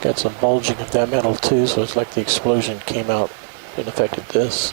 Got some bulging of that metal too, so it's like the explosion came out and affected this.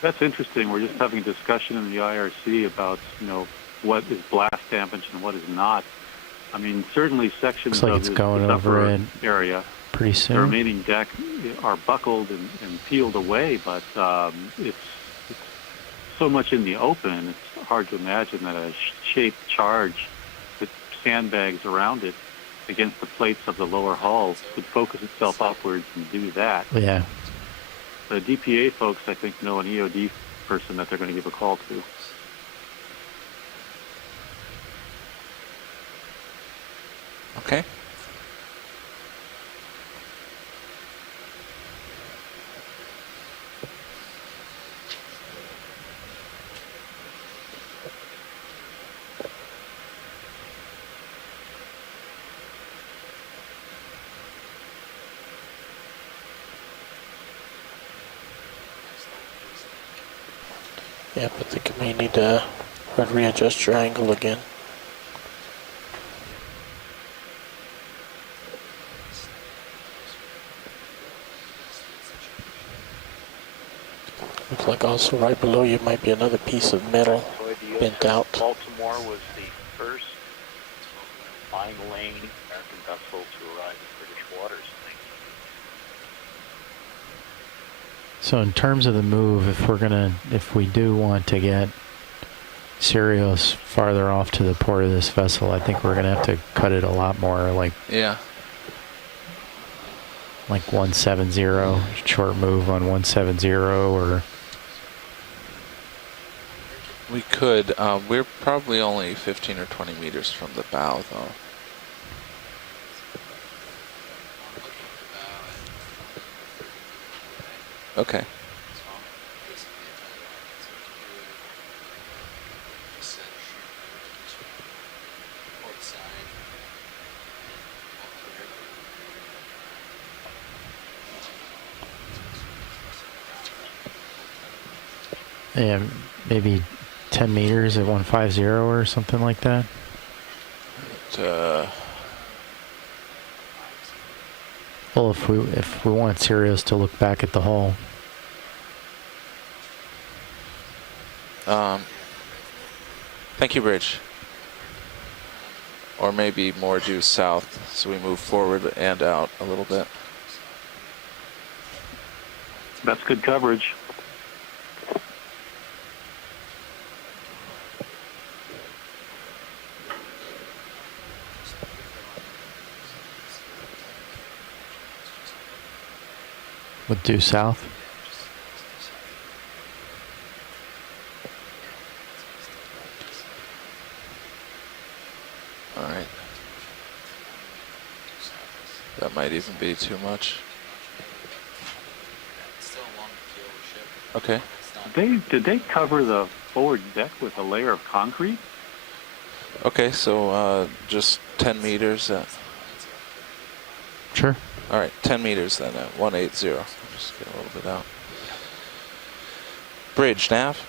That's interesting. We're just having a discussion in the IRC about, you know, what is blast damage and what is not. I mean, certainly sections Looks like of it's this going over upper it area, pretty the soon. remaining deck, are buckled and peeled away, but it's so much in the open, it's hard to imagine that a shaped charge with sandbags around it against the plates of the lower hull would focus itself upwards and do that. Yeah. The DPA folks, I think, know an EOD person that they're going to give a call to. Okay. Yep, I think you may need to readjust your angle again. Looks like also right below you might be another piece of metal bent out. Baltimore was the first flying lane American vessel to arrive in British waters. So in terms of the move, if we do want to get Sirius farther off to the port of this vessel, I think we're gonna have to cut it a lot more, like Yeah. 170, short move on 170, or We could. We're probably only 15 or 20 meters from the bow, though. Okay. yeah, maybe 10 meters at 150 or something like that. Well, if we want Sirius to look back at the hull. Thank you, Bridge. Or maybe more due south, so we move forward and out a little bit. That's good coverage. With due south. All right. That might even be too much. Okay. Did they cover the forward deck with a layer of concrete? Okay, so just 10 meters. Sure. All right, 10 meters then at 180. Just get a little bit out. Bridge, nav.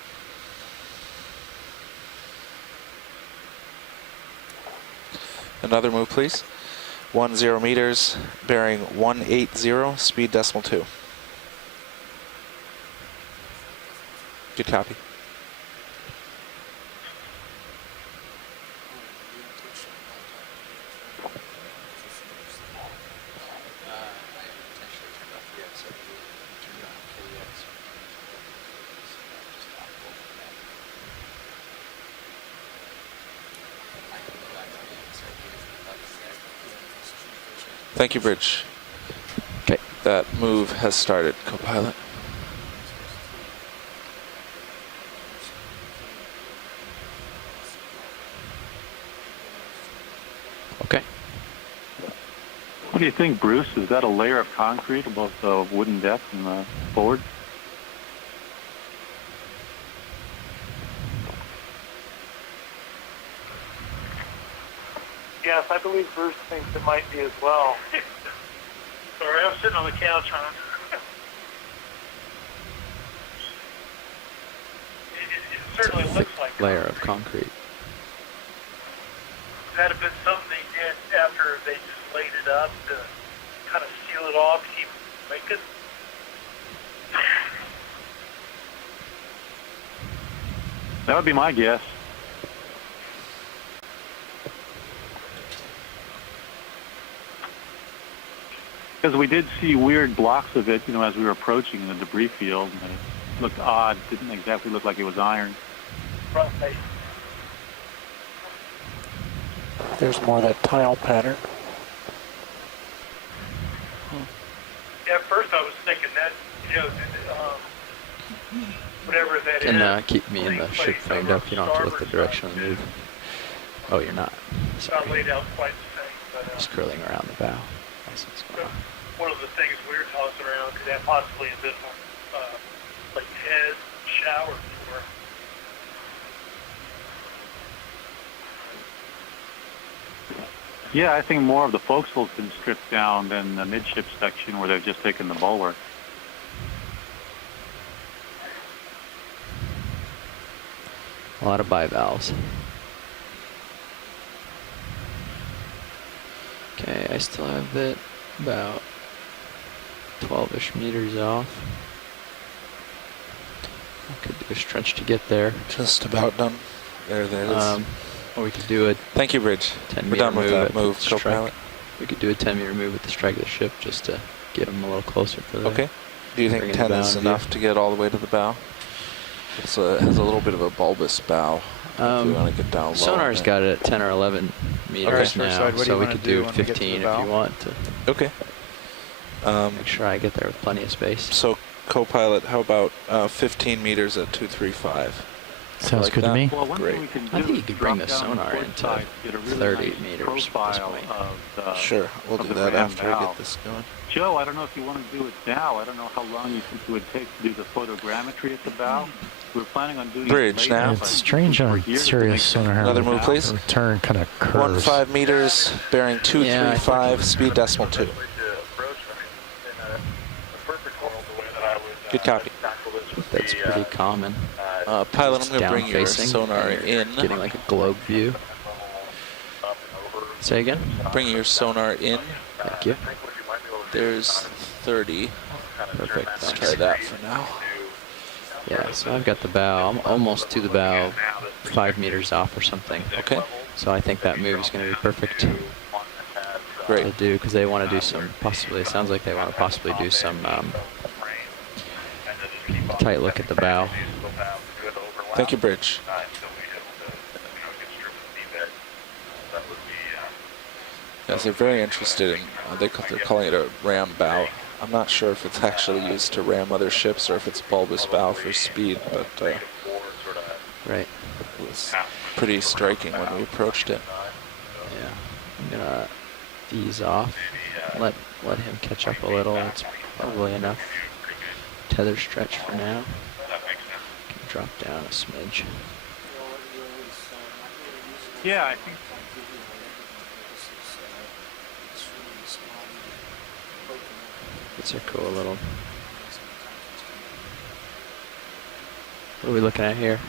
Another move, please. 10 meters, bearing 180, speed decimal 2. Good copy. Thank you, Bridge. Okay. That move has started, co-pilot. Okay. What do you think, Bruce? Is that a layer of concrete above the wooden deck and the forward? Yes, I believe Bruce thinks it might be as well. Sorry, I'm sitting on the couch, hon. It certainly looks like Layer of concrete. that have been something they did after they just laid it up to kind of seal it off, keep making. That would be my guess. Because we did see weird blocks of it, as we were approaching the debris field. And it looked odd. Didn't exactly look like it was iron. Right. There's more of that tile pattern. Yeah, at first I was thinking that, whatever that is. Can keep me in the ship framed up. You don't have to look the direction of the move. Oh, you're not. It's not laid out quite the same. But, Just curling around the bow. That's what's going on. one of the things we were tossing around, could that possibly have been like head shower for? Yeah, I think more of the forecastle's been stripped down than the midship section where they've just taken the bulwark. A lot of bivalves. Okay, I still have it about 12-ish meters off. I could do a stretch to get there. Just about done. There it is. Or we could do a Thank you, Bridge. 10 We're done with that move, strike. co-pilot. We could do a 10-meter move with the strike of the ship just to get them a little closer for the. Okay. Do you think bringing 10 the bow is in view. enough to get all the way to the bow? It has a little bit of a bulbous bow. If you want to get down low. Sonar's got it at 10 or 11 meters Okay. now, Side, what do so you we wanna could do do when we get to the 15 if bow? you want to. Okay. Make sure I get there with plenty of space. So, co-pilot, how about 15 meters at 235? Sounds Like good to that? me. Well, one Great. thing we can do I think you is could bring drop the down on sonar port into side, get a really 30 nice meters at this profile point. of the, Sure, we'll of do the that ram after we bow. get this going. Joe, I don't know if you want to do it now. I don't know how long you think it would take to do the photogrammetry at the bow. We're planning on doing Bridge it later, now. but It's strange on we're here to Sirius make sonar. Another move, please. The return kind of curves. 15 meters, bearing 235, speed decimal 2. Good copy. That's pretty common. Pilot, It's I'm going to bring your down-facing, sonar and you're in. Getting like a globe view. Say again? Bringing your sonar in. Thank you. There's 30. Perfect. Let's Thanks. try that for now. Yeah, so I've got the bow. I'm almost to the bow, 5 meters off or something. Okay. So I think that move is going to be perfect to Great. do because they want to do some possibly. It sounds like they want to possibly do some tight look at the bow. Thank you, Bridge. Yes, they're very interested in, they're calling it a ram bow. I'm not sure if it's actually used to ram other ships or if it's bulbous bow for speed, but Right. it was pretty striking when we approached it. Yeah. I'm gonna ease off. Let him catch up a little. It's probably enough. Tether stretch for now. Can drop down a smidge. Yeah, I think It's a cool little. What are we looking at here?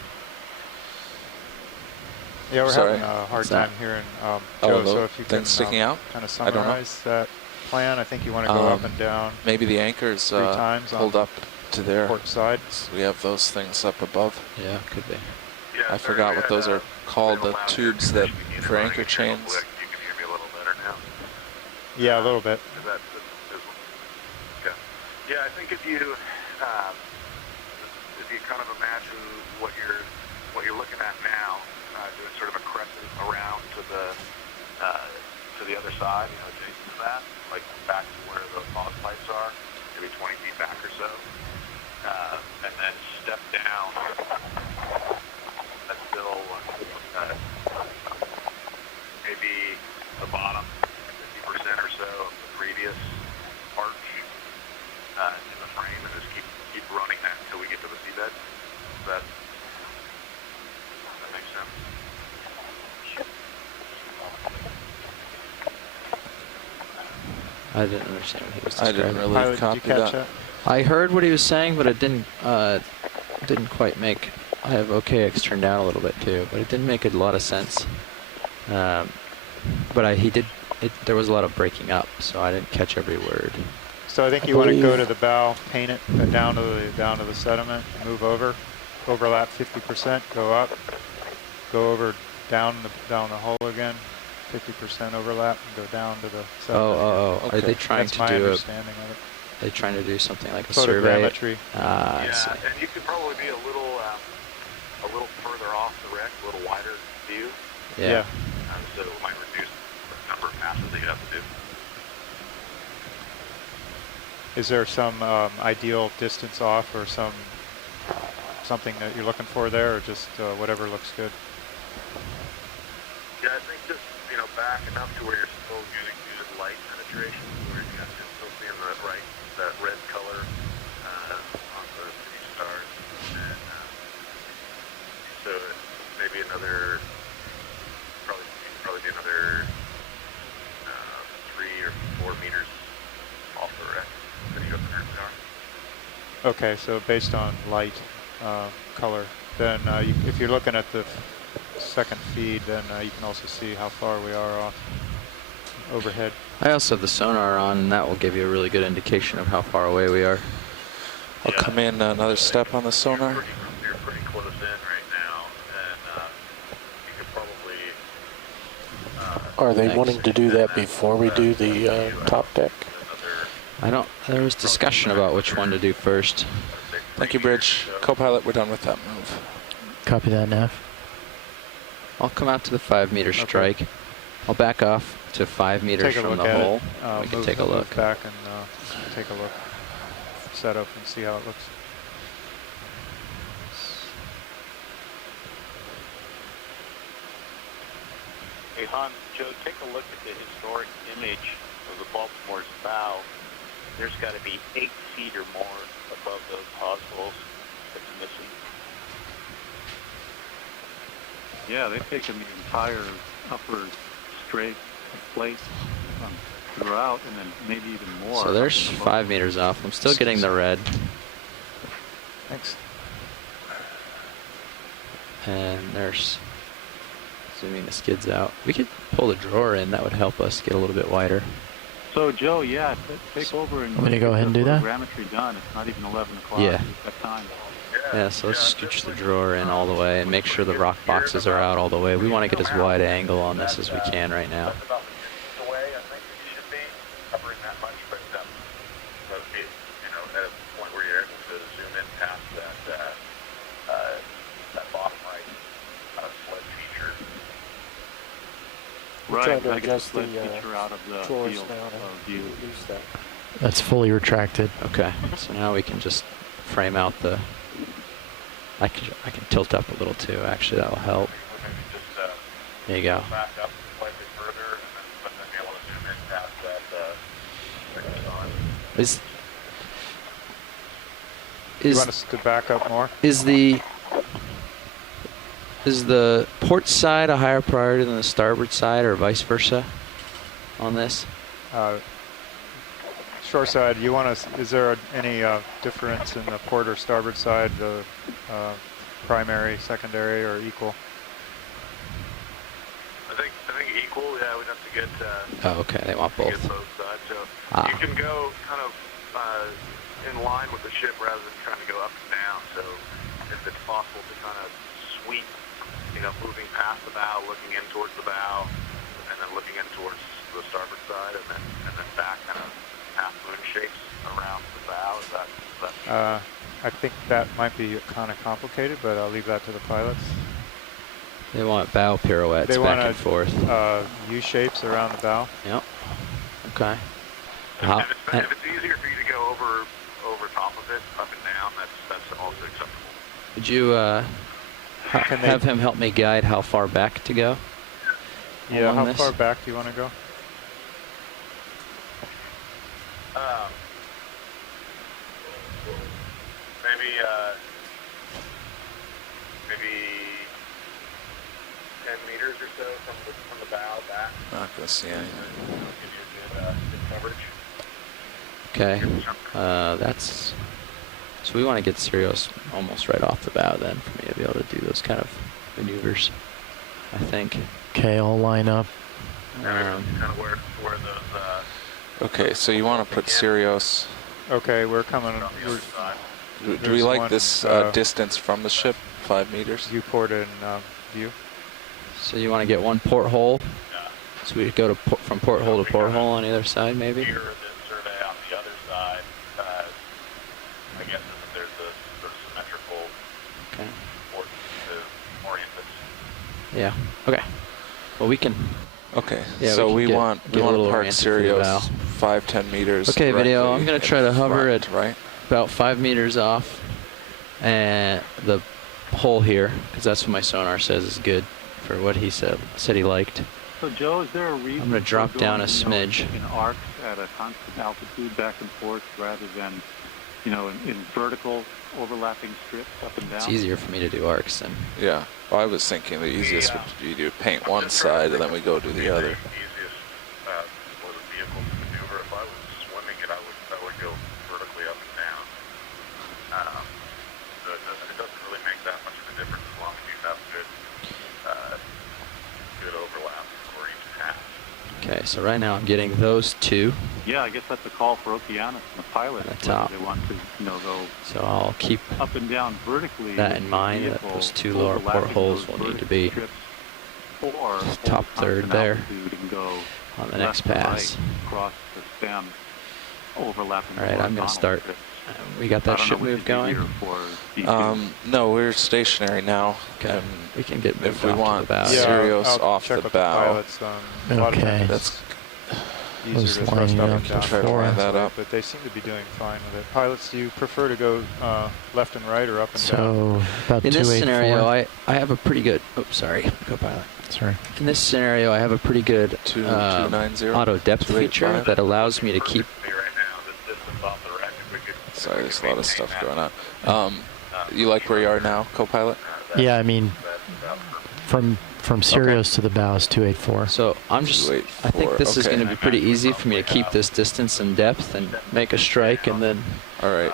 Yeah, we're Sorry. having a hard What's that? time hearing Oh, Joe. the So if you can thing sticking out? kind of I don't know. summarize that plan, I think you want to go up and down Maybe the anchors 3 times pulled on up to there. port side. So we have those things up above. Yeah, could be. Yeah, I sir, forgot we what had, those are called, the middle out tubes here. that If you need for to anchor run again real chains. quick, you can hear me a little better now. Yeah, a little bit. Is that okay? Yeah, I think if you kind of imagine what you're looking at now, doing sort of a crescent around to the other side, adjacent to that, like back to where the hose pipes are, maybe 20 feet back or so, and then step down until maybe the bottom 50% or so of the previous arch in the frame, and just keep running that until we get to the seabed. That makes sense. I didn't understand what he was I describing. didn't really Pilot, did you copy catch that. I heard what he was saying, but it didn't quite make. I have OKX turned down a little bit too, but it didn't make a lot of sense. But he did. There was a lot of breaking up, so I didn't catch every word. So I think you want to go to the bow, paint it down to the sediment, move over, overlap 50%, go up, go over down the hull again, 50% overlap, and go down to the sediment. Oh. Okay. Are they trying That's to my do understanding of it. Are they trying to do something like a survey? Photogrammetry. I Yeah, see. and you could probably be a little further off the wreck, a little wider view, Yeah. so it might reduce the number of passes that you have to do. Is there some ideal distance off or something that you're looking for there, or just whatever looks good? Yeah, I think just back enough to where you're still using light penetration, where you're still seeing that red color on the city stars, and so maybe probably be another 3 or 4 meters off the wreck that you currently are. Okay, so based on light color, then if you're looking at the second feed, then you can also see how far we are off overhead. I also have the sonar on, and that will give you a really good indication of how far away we are. I'll come in another step on the sonar. You're pretty close in right now, and you could probably. Are they wanting to do that before we do the top deck? There was discussion about which one to do first. Thank you, Bridge. Co-pilot, we're done with that move. Copy that, Nav. I'll come out to the 5 meter strike. I'll back off to 5 meters Take a from look the at hole. it. We can Move- take a move look. back and take a look. Set up and see how it looks. Hey, Han, Joe, take a look at the historic image of the Baltimore's bow. There's got to be 8 feet or more above those hose holes that's missing. Yeah, they've taken the entire upper straight plate throughout, and then maybe even more. So there's 5 meters off. I'm still getting the red. Thanks. And there's zooming the skids out. We could pull the drawer in. That would help us get a little bit wider. So, Joe, yeah, take over and Want me to go ahead and do that? photogrammetry done. It's not even 11 o'clock. Yeah. We've got time. Yeah, so let's scooch the drawer in all the way and make sure the rock boxes are out all the way. We want to get as wide an angle on this as we can right now. That's about the way I think you should be covering that much, but it, at a point where you're able to zoom in past that bottom right sled feature. We're Right, trying to I get the adjust the sled feature out of the drawers field now of to view. use that. That's fully retracted. Okay, so now we can just frame out the. I can tilt up a little too. Actually, that will help. There you go. Back up slightly further, but then be able to zoom in past that. You want us to back up more? Is the port side a higher priority than the starboard side, or vice versa, on this? Shore side, you want us? Is there any difference in the port or starboard side? primary, secondary, or equal? I think equal. Yeah, we'd have to get. Oh, okay. They want both. Get both sides. So you can go kind of in line with the ship rather than trying to go up and down. So if it's possible to kind of sweep, moving past the bow, looking in towards the bow, and then looking in towards the starboard side, and then back kind of half moon shapes around the bow. Is that? I think that might be kind of complicated, but I'll leave that to the pilots. They want bow pirouettes They back want and forth. U shapes around the bow. Yep. Okay. If it's easier for you to go over top of it, up and down, that's also acceptable. Would you have him help me guide how far back to go? Yeah, how this? far back do you want to go? Maybe 10 meters or so from the bow back. Not gonna see anything. Give you good coverage. Okay. That's. So we want to get Sirius almost right off the bow then for me to be able to do those kind of maneuvers, I think. Okay, I'll line up. Kind of where those. Okay, so you want to put Sirius. Okay, we're coming. Do we like this distance from the ship? 5 meters? Viewport and view. So you want to get one porthole? So we go to from porthole to porthole on either side, maybe? Here, the survey on the other side. I guess there's a sort of symmetrical port to orient this. Yeah. Okay. Well, we can. Okay. Yeah, so we want to park oriented to the bow. Sirius 5-10 meters. Okay, video. I'm gonna try to hover front, at right about 5 meters off, and the hole here, because that's what my sonar says is good for what he said he liked. So Joe, is there a reason? I'm gonna drop down a smidge. In arcs at a constant altitude back and forth rather than, in vertical overlapping strips up and down? It's easier for me to do arcs than. Yeah. Well, I was thinking the easiest would be to paint one side and then we go to the other. Easiest for the vehicle to maneuver. If I was swimming it, I would go vertically up and down. So it doesn't really make that much of a difference as long as you have good overlap for each pass. Okay, so right now I'm getting those two. Yeah, I guess that's a call for Okeanos and the pilot. At the top. They want to, go. So I'll keep up and down vertically. that in mind. That those two lower portholes will need to be top third there on the next pass. Across the stem, overlapping. All right, I'm going to start. We got that ship move going? No, we're stationary now. Okay. We can get moved if we off want the bow. Sirius off the bow. Okay. That's easier to thrust up and down. Try to line that up. But they seem to be doing fine with it. Pilots, do you prefer to go left and right or up and down? So about in this scenario, I have a pretty good. Oh, sorry, co-pilot. Sorry. In this scenario, I have a pretty good auto depth feature that allows me to keep. Sorry, there's a lot of stuff going on. You like where you are now, co-pilot? Yeah, I mean, from Sirius to the bow is 284. So I'm just. I think this is going to be pretty easy for me to keep this distance and depth and make a strike, and then. All right.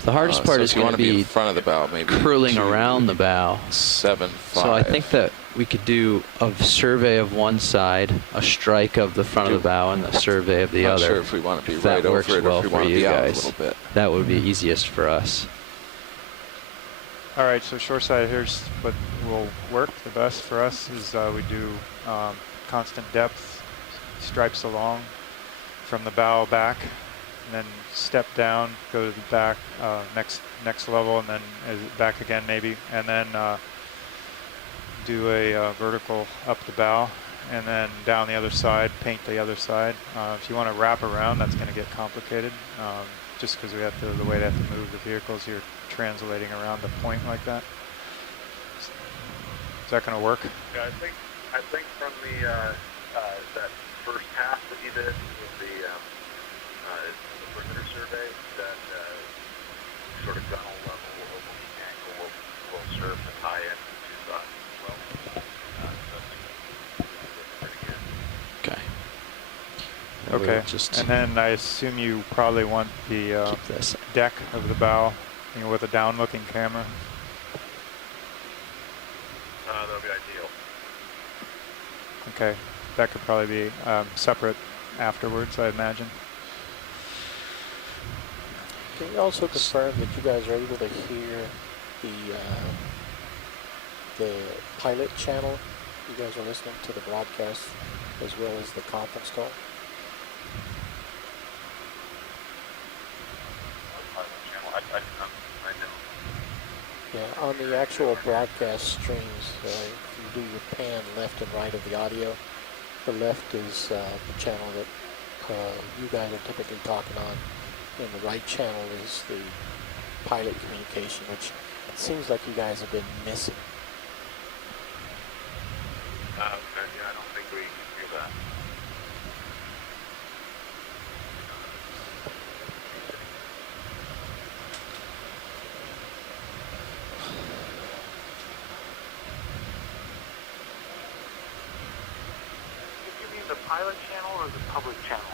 The hardest part is going to be in front of the bow, maybe curling around the bow. 7-5. So I think that we could do a survey of one side, a strike of the front of the bow, and a survey of the other. Not sure if we want to be right over it or if we want to be out a guys. little bit. That would be easiest for us. All right, so shoreside, here's what will work the best for us is we do constant depth, stripes along from the bow back, and then step down, go to the back, next level, and then back again maybe, and then do a vertical up the bow, and then down the other side, paint the other side. If you want to wrap around, that's going to get complicated, just because we have to, the way they have to move the vehicles, you're translating around the point like that. Is that going to work? Yeah, I think from the that first pass that you did with the perimeter survey, that sort of gunnel level overlooking angle will serve to tie in the two sides as well. So that's pretty good. Okay. And then I assume you probably want the deck of the bow, with a down-looking camera. That'll be ideal. Okay, that could probably be separate afterwards, I imagine. Can you also confirm that you guys are able to hear the pilot channel? You guys are listening to the broadcast as well as the conference call? Yeah, on the actual broadcast streams, if you do your pan left and right of the audio, the left is the channel that you guys are typically talking on, and the right channel is the pilot communication, which it seems like you guys have been missing. Yeah, I don't think we can do that. You mean the pilot channel or the public channel?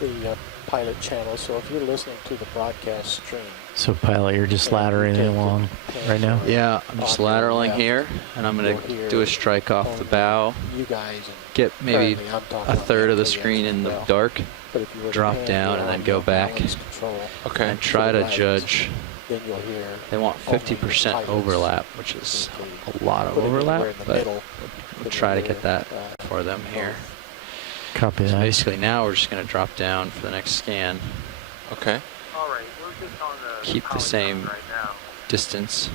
The pilot channel, so if you're listening to the broadcast stream. So pilot, you're just laddering along right now? Yeah, I'm just lateraling here, and I'm going to do a strike off the bow, you guys get maybe a third of the screen in the dark, drop down, and then go back, Okay. and try to judge. Then you'll hear They want 50% overlap, which is a lot of overlap, but we'll try to get that for them here. Copy So that. basically now we're just going to drop down for the next scan. Okay. All right, we're just on the Keep the same distance.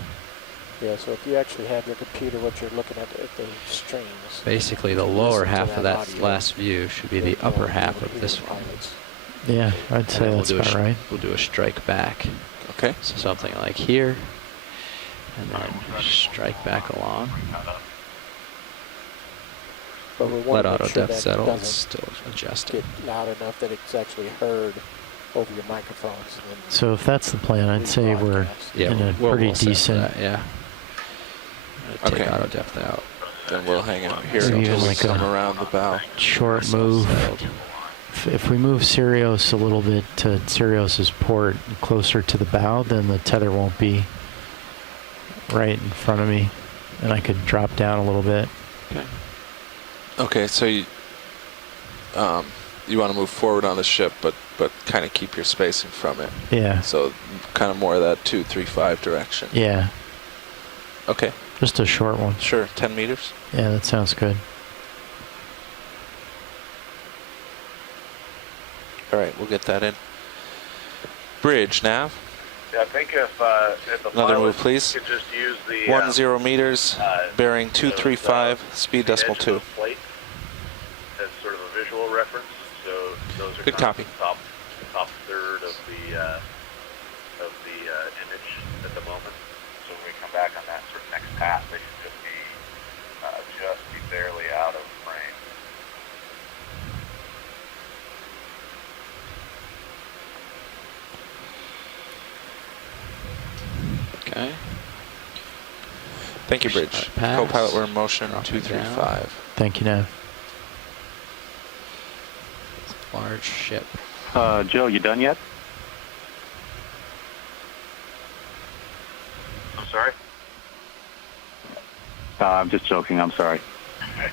Yeah, so if you actually have your computer, what you're looking at the streams. Basically the lower half of that last view should be the upper half of this one. Yeah, I'd say that's about right. We'll do a strike back. Okay. So something like here, and then strike back along. But we Let want to auto make sure depth that settle. doesn't It's still adjusting. get loud enough that it's actually heard over your microphones. And then So if that's the plan, I'd say we're in a pretty decent. Yeah. Take Okay. auto depth out. Then we'll hang out here Maybe until even we like come a around the bow. short move. If we move Sirius a little bit to Sirius's port closer to the bow, then the tether won't be right in front of me, and I could drop down a little bit. Okay. Okay, so you want to move forward on the ship, but kind of keep your spacing from it. Yeah. So kind of more of that 2-3-5 direction. Yeah. Okay. Just a short one. Sure. 10 meters. Yeah, that sounds good. All right, we'll get that in. Bridge nav. Yeah, I think if the Another pilot move, please. could just use the 10 meters, bearing 235, speed decimal 2. plate as sort of a visual reference. So those are Good kind copy. of the top third of the image at the moment. So when we come back on that sort of next pass, they should just be barely out of frame. Okay. Thank you, Bridge. Pass. Co-pilot, we're in motion. Drop it 235. Thank you, Nav. Large ship. Joe, you done yet? I'm sorry? I'm just joking. I'm sorry. We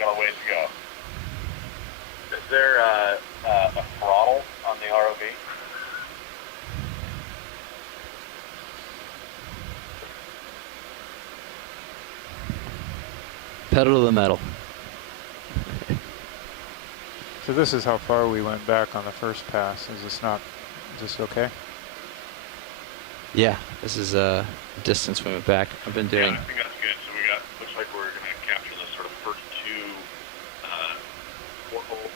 got a ways to go. Is there a throttle on the ROV? Pedal to the metal. So this is how far we went back on the first pass. Is this okay? Yeah, this is a distance we went back. I've been doing. Yeah, I think that's good. So looks like we're going to capture the sort of first two portholes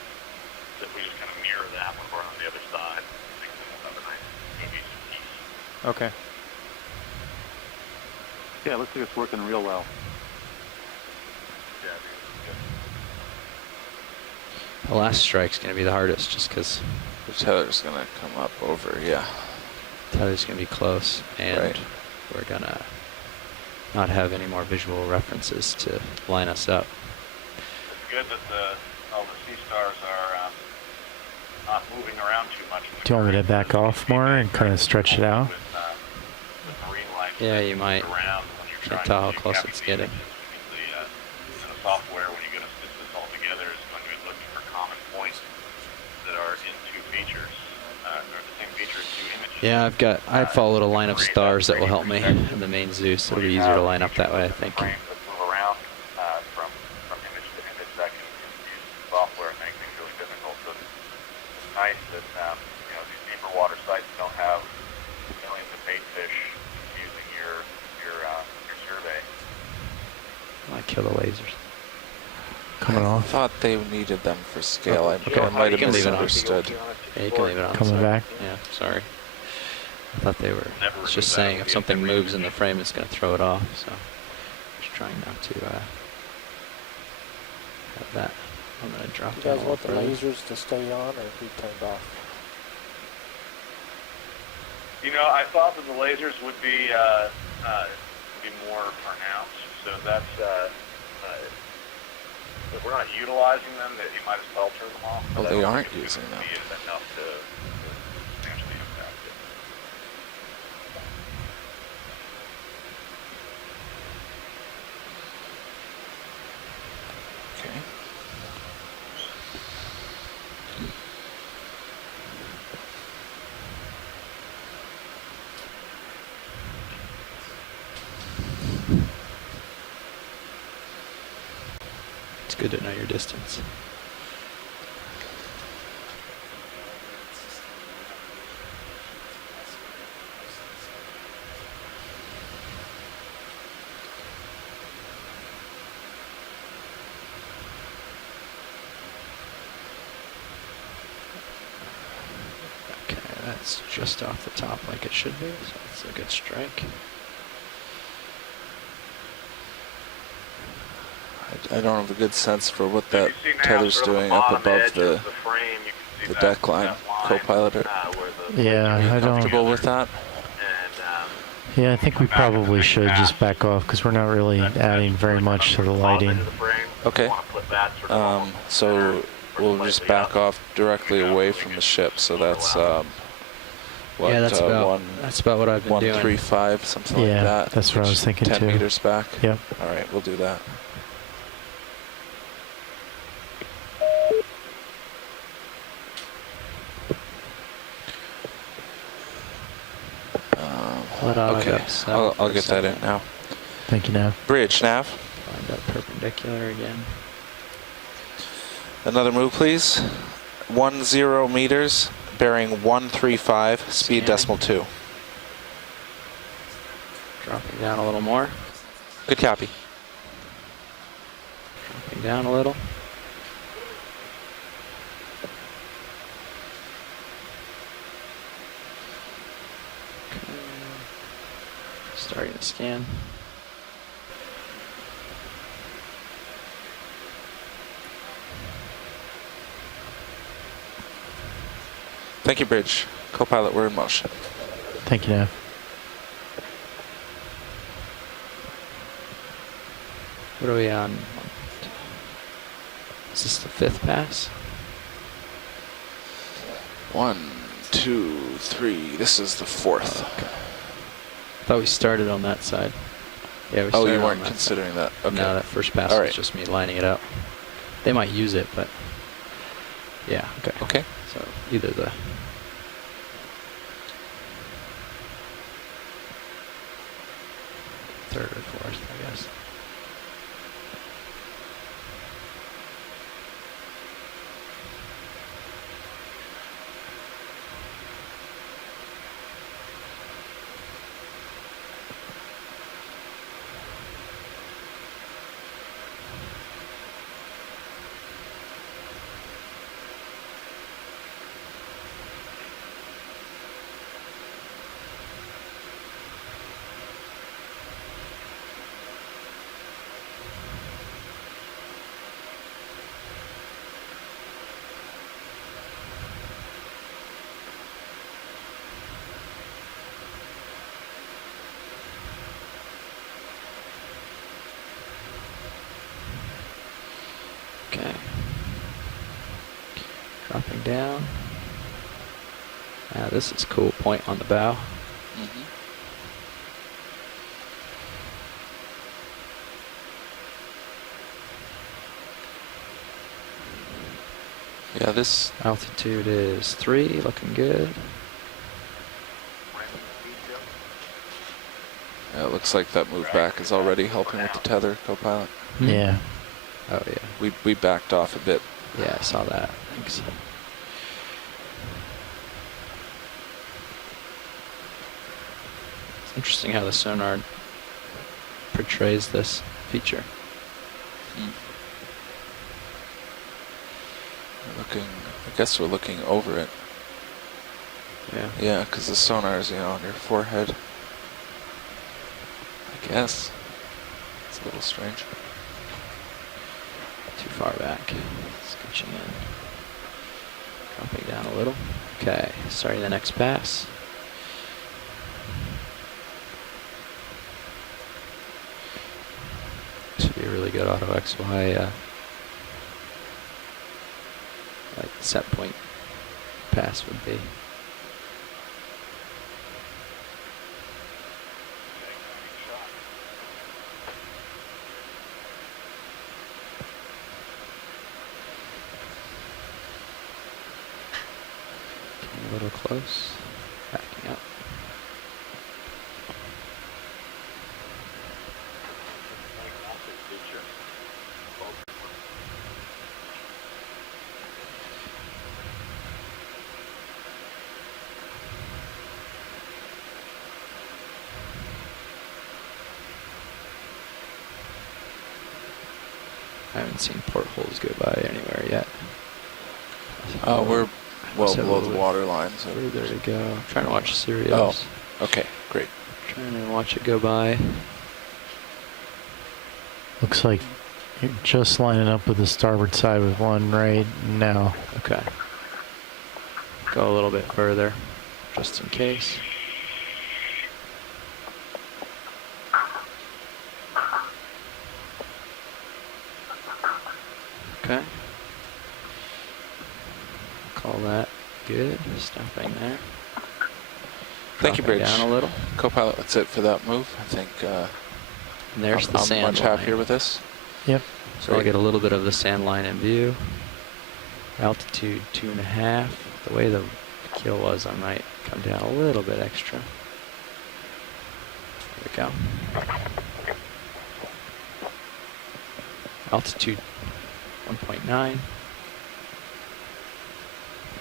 that we just kind of mirror that when we're on the other side. I think we'll have a nice cohesive piece. Okay. Yeah, looks like it's working real well. Yeah, The last strike's going to be the hardest, just because The tether's going to come up over, yeah. tether's going to be close, and we're going to not have any more visual references to line us up. It's good that all the sea stars are not moving around too much. Do you want me to back off more and kind of stretch it out? With marine life Yeah, you might. around when trying tell how to close capture it's the getting. images. The software, when you go to stitch this all together, is going to be looking for common points that are in two features, or the same feature in two images. Yeah, I followed a line of stars that will help me in the main zoo, so it'll be easier to line up that way, I think. Frames that move around from image to image, that can confuse the software and make things really difficult. So it's nice that these deeper water sites don't have millions of bait fish using your survey. I kill the lasers. Coming I off. thought they needed them for scale. Okay. I might You have can leave it on. misunderstood. Yeah, you can leave it on. Coming sorry. back. Yeah, sorry. I thought they were. Never It's just remove that saying with if the something integrity moves in the frame, it's going to throw it off. So just trying not to have that. I'm going to drop You down guys a want the little further. lasers to stay on or be turned off? I thought that the lasers would be more pronounced. So that's if we're not utilizing them, that you might as well turn them off. Well, But I they don't aren't think it's using gonna them. be enough to substantially impact it. Okay. It's good to know your distance. Okay, that's just off the top like it should be, so that's a good strike. I don't have a good sense for what that You see now tether's sort of doing the up bottom above edge the of the frame, you can see the that- deck line. that line, Co-pilot, where the Yeah, are you I don't. comfortable with that? and Yeah, I think we probably should just back off because we're not really adding very much to the lighting. Okay. So we'll just back off directly away from the ship. So that's what? Yeah, that's about what I've been doing. 135, something like Yeah, that. that's what I was thinking 10 too. meters back. Yep. All right, we'll do that. Okay, I'll get that in now. Thank you, Nav. Bridge, Nav. Find up perpendicular again. Another move, please. 10 meters, bearing 135, speed Scanning. .2. Dropping down a little more. Good copy. Dropping down a little. Okay. Starting to scan. Thank you, Bridge. Co-pilot, we're in motion. Thank you, Nav. What are we on? Is this the 5th pass? 1, 2, 3. This is the 4th. Okay. I thought we started on that side. Yeah, we Oh, started you on weren't that considering side. that. Okay. No, that first pass All was right. just me lining it up. They might use it, but yeah, okay. Okay. So either the third or fourth, I guess. Okay. Dropping down. This is cool. Point on the bow. Yeah, this altitude is 3, looking good. Yeah, it looks like that move back is already helping with the tether, co-pilot. Yeah. Oh yeah. We backed off a bit. Yeah, I saw that. Thanks. It's interesting how the sonar portrays this feature. We're looking, I guess we're looking over it. Yeah. Yeah, because the sonar is, on your forehead. I guess. It's a little strange. Too far back. Scooching in. Dropping down a little. Okay, starting the next pass. Should be a really good auto XY like set point pass would be. Getting a little close. Backing up. I haven't seen portholes go by anywhere yet. We're well Just have a below little the bit water line. So further to go. I'm trying to watch Sirius. Oh, okay, great. Trying to watch it go by. Looks like you're just lining up with the starboard side with one right now. Okay. Go a little bit further, just in case. Okay. Call that good. Stopping there. Thank you, Dropping Bridge. down a little. Co-pilot, that's it for that move. I think And there's the I'm sand much line. happier with this. Yep. So I'll get a little bit of the sand line in view. Altitude 2.5. The way the keel was, I might come down a little bit extra. There we go. Altitude 1.9.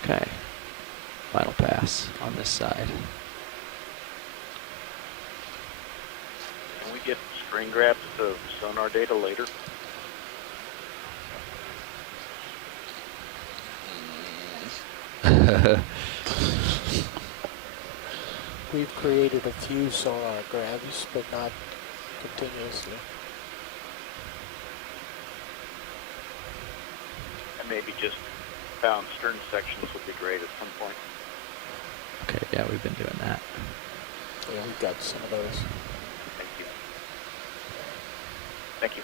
Okay. Final pass on this side. Can we get screen grabs of sonar data later? We've created a few sonar grabs, but not continuously. And maybe just bow and stern sections would be great at some point. Okay, yeah, we've been doing that. Yeah, we've got some of those. Thank you. Thank you.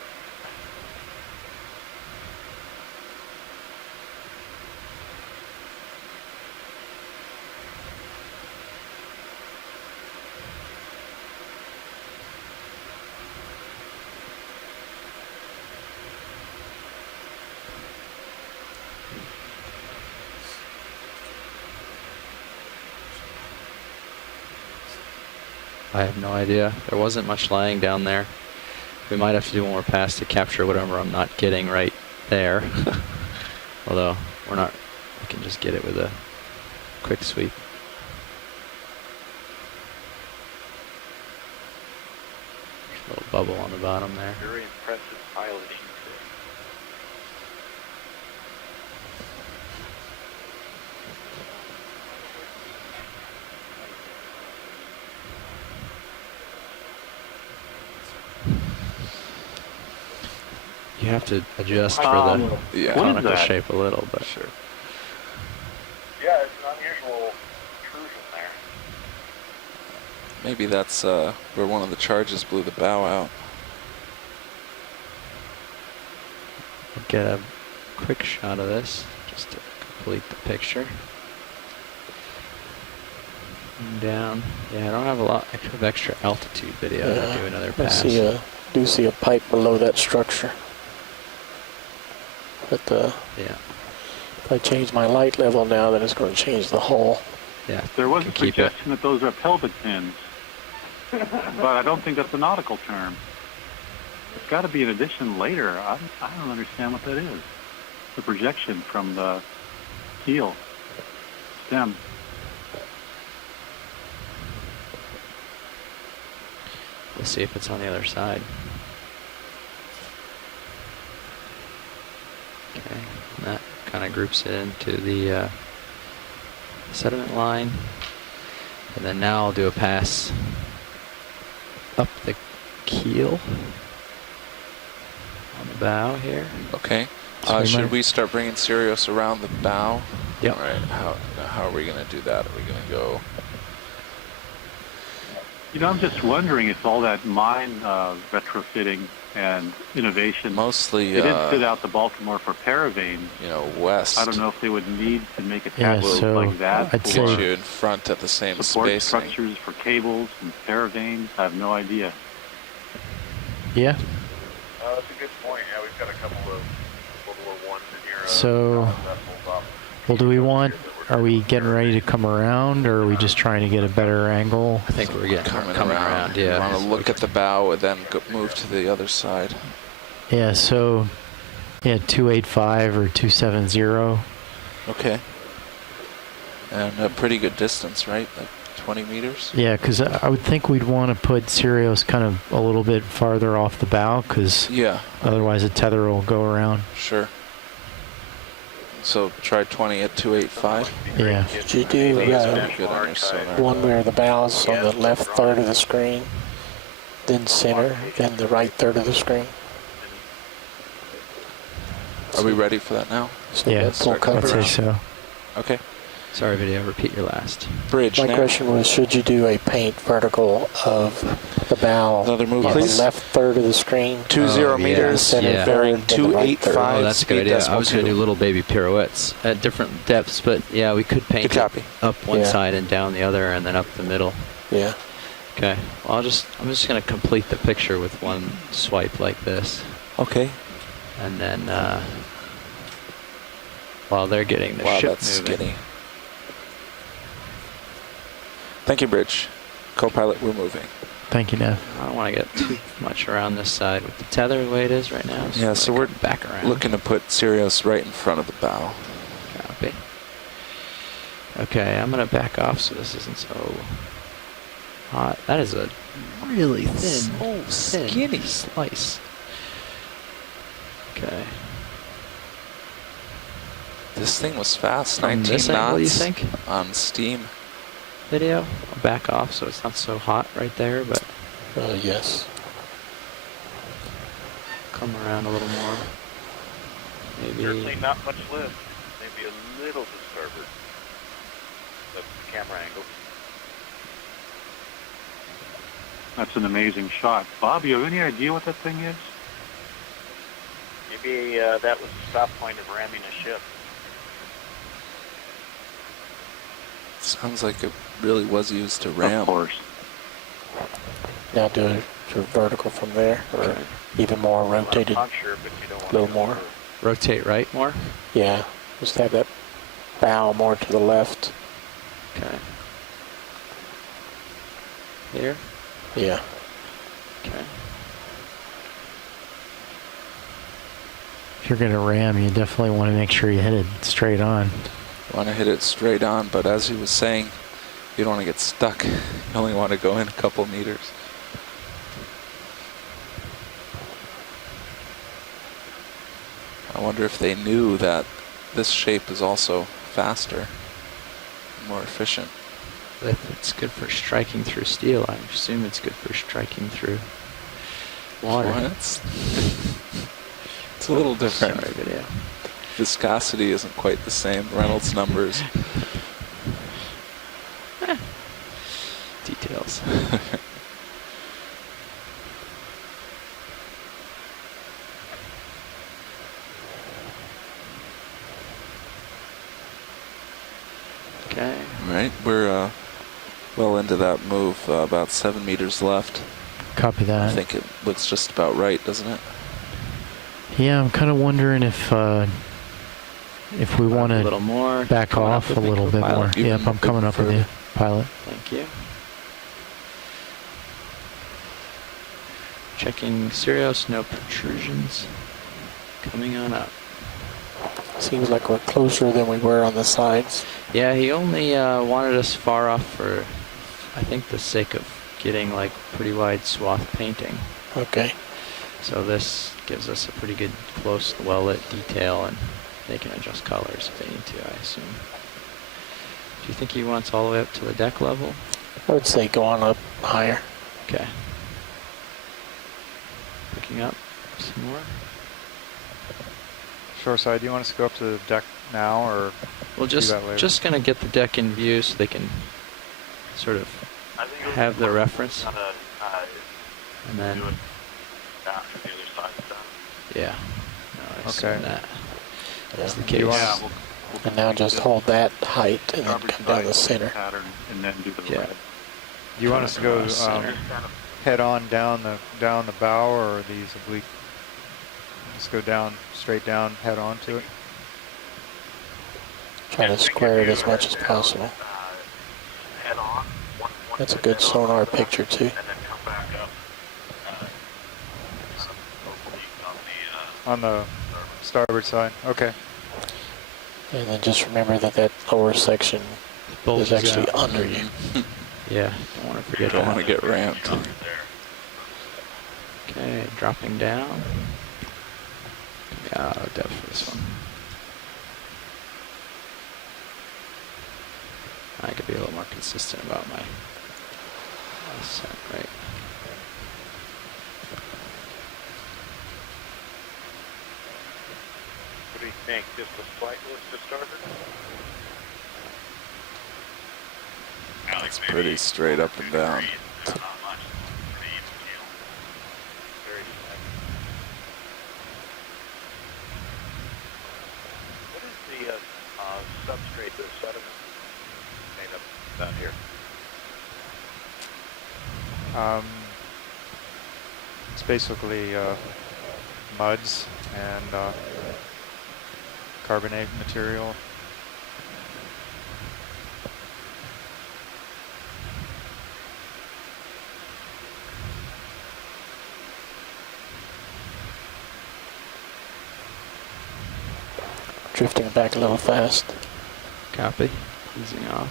I have no idea. There wasn't much lying down there. We might have to do one more pass to capture whatever I'm not getting right there. Although, we're not, we can just get it with a quick sweep. There's a little bubble on the bottom there. Very impressive piloting today. You have to adjust for the conical shape a little, but sure. Yeah, it's an unusual intrusion there. Maybe that's where one of the charges blew the bow out. I'll get a quick shot of this just to complete the picture. And down. Yeah, I don't have a lot of extra altitude video to do another pass. I do see a pipe below that structure. But yeah, If I change my light level now, then it's going to change the hull. Yeah. There was a suggestion that those are pelvic fins, but I don't think that's a nautical term. It's got to be an addition later. I don't understand what that is. The projection from the keel stem. Let's see if it's on the other side. Okay, and that kind of groups it into the sediment line. And then now I'll do a pass up the keel on the bow here. Okay. Should we start bringing Sirius around the bow? Yep. All right. How are we going to do that? Are we going to go? You know, I'm just wondering if all that mine retrofitting and innovation mostly they did fit out to Baltimore for Paravane. You know, west. I don't know if they would need to make a Yeah, tap so like that. I'd say you in front at the same support spacing. structures for cables and Paravanes. I have no idea. Yeah. That's a good point. Yeah, we've got a couple of World War I and So, vessels off. well, do we want? Are we getting ready to come around, or are we just trying to get a better angle? I think we're getting coming around. Yeah. You want to look at the bow and then move to the other side. Yeah. So, yeah, 285 or 270. Okay. And a pretty good distance, right? Like 20 meters? Yeah, because I would think we'd want to put Sirius kind of a little bit farther off the bow, because otherwise the tether will go around. Sure. So try 20 at 285. Yeah. Could you do one where the bow's on the left third of the screen, then center, then the right third of the screen? Are we ready for that now? So Yeah, full I'd coverage. say so. Okay. Sorry, video. Repeat your last. Bridge. My now. question was, should you do a paint vertical of the bow Another move, on please. the left third of the screen? 20 meters. Center Yeah. third, Bearing then the right third. 285. Oh, that's a good idea. I was going to do little baby pirouettes at different depths, but yeah, we could paint Good copy. up one Yeah. side and down the other, and then up the middle. Yeah. Okay. Well, I'm just going to complete the picture with one swipe like this, Okay. and then while they're getting the Wow, ship that's moving. skinny. Thank you, Bridge. Co-pilot, we're moving. Thank you, Nev. I don't want to get too much around this side with the tether the way it is right now. Yeah, so we're back around. looking to put Sirius right in front of the bow. Copy. Okay, I'm going to back off so this isn't so hot. That is a really thin, skinny slice. Okay. This thing was fast. From 19 this knots angle, you think? on steam. Video. I'll back off so it's not so hot right there, but Yes. come around a little more. Maybe. Certainly not much lift. Maybe a little to starboard. That's the camera angle. That's an amazing shot. Bob, you have any idea what that thing is? Maybe that was the stop point of ramming a ship. Sounds like it really was used to ram. Of course. Now do it to vertical from there, or even more rotated. I'm not sure, but you don't want A little more. Rotate right more? Yeah. Just have that bow more to the left. Okay. Here? Yeah. Okay. If you're going to ram, you definitely want to make sure you hit it straight on. Want to hit it straight on, but as he was saying, you don't want to get stuck. You only want to go in a couple meters. I wonder if they knew that this shape is also faster, more efficient. If it's good for striking through steel, I assume it's good for striking through water. Well, it's a little different. Sorry, video. Viscosity isn't quite the same. Reynolds numbers. Details. Okay. Right, we're well into that move. About 7 meters left. Copy that. I think it looks just about right, doesn't it? Yeah, I'm kind of wondering if If we want A little more. to back Coming up off a with me, little bit co-pilot. more. Yep, I'm coming up with you, pilot. Thank you. Checking Sirius, no protrusions. Coming on up. Seems like we're closer than we were on the sides. Yeah, he only wanted us far off for, I think, the sake of getting like pretty wide swath painting. Okay. So this gives us a pretty good close, well-lit detail, and they can adjust colors if they need to, I assume. Do you think he wants all the way up to the deck level? I would say go on up higher. Okay. Picking up some more. Shoreside, do you want us to go up to the deck now, or We'll do that later? just gonna get the deck in view so they can sort of have the reference, and then do it after the other side's done. yeah. No, I assume Okay. that is the Do you case. want us- And now just hold that height and then come down the center. Pattern and then do the Yeah. red. Do you want us to go Center. head on down the bow, or are these oblique? Just go down, straight down, head on to it. Try to square it as much as possible. Head on. That's a good sonar picture too. And then come back up. Oblique on On the starboard side. Okay. And then just remember that that lower section Bulges is actually out. under you. Yeah, don't want to forget Don't that. want to get rammed. Okay, dropping down. Yeah, depth for this one. I could be a little more consistent about my set rate. What do you think? Just a slight lift to starboard? It's pretty straight up and down. Not much. Pretty even keel. Very slight. What is the substrate, the sediment made up down here? It's basically muds and carbonate material. Drifting back a little fast. Copy. Easing off.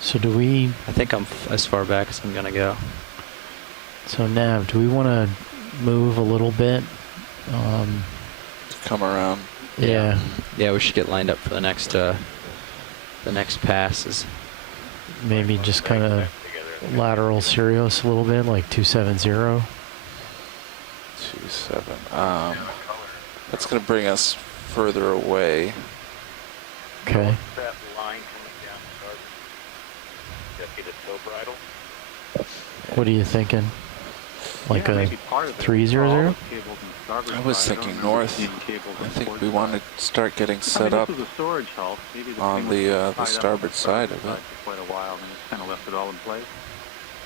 So do we, I think I'm as far back as I'm gonna go. so Nav, do we want to move a little bit? Come around. Yeah. Yeah, we should get lined up for the next passes. Maybe just kind of lateral Sirius a little bit, like 270. 27. That's going to bring us further away. Okay. What's that line coming down starboard? Deputy tow bridle? What are you thinking? Like Yeah, a maybe part of it. 300? All the cables on the starboard I was side. I don't thinking remember north. seeing cables on I the think port we want side. to start getting I set mean, up this was a storage hull. Maybe the on thing the was tied up on starboard side of it. side for quite a while, and it's kind of left it all in place.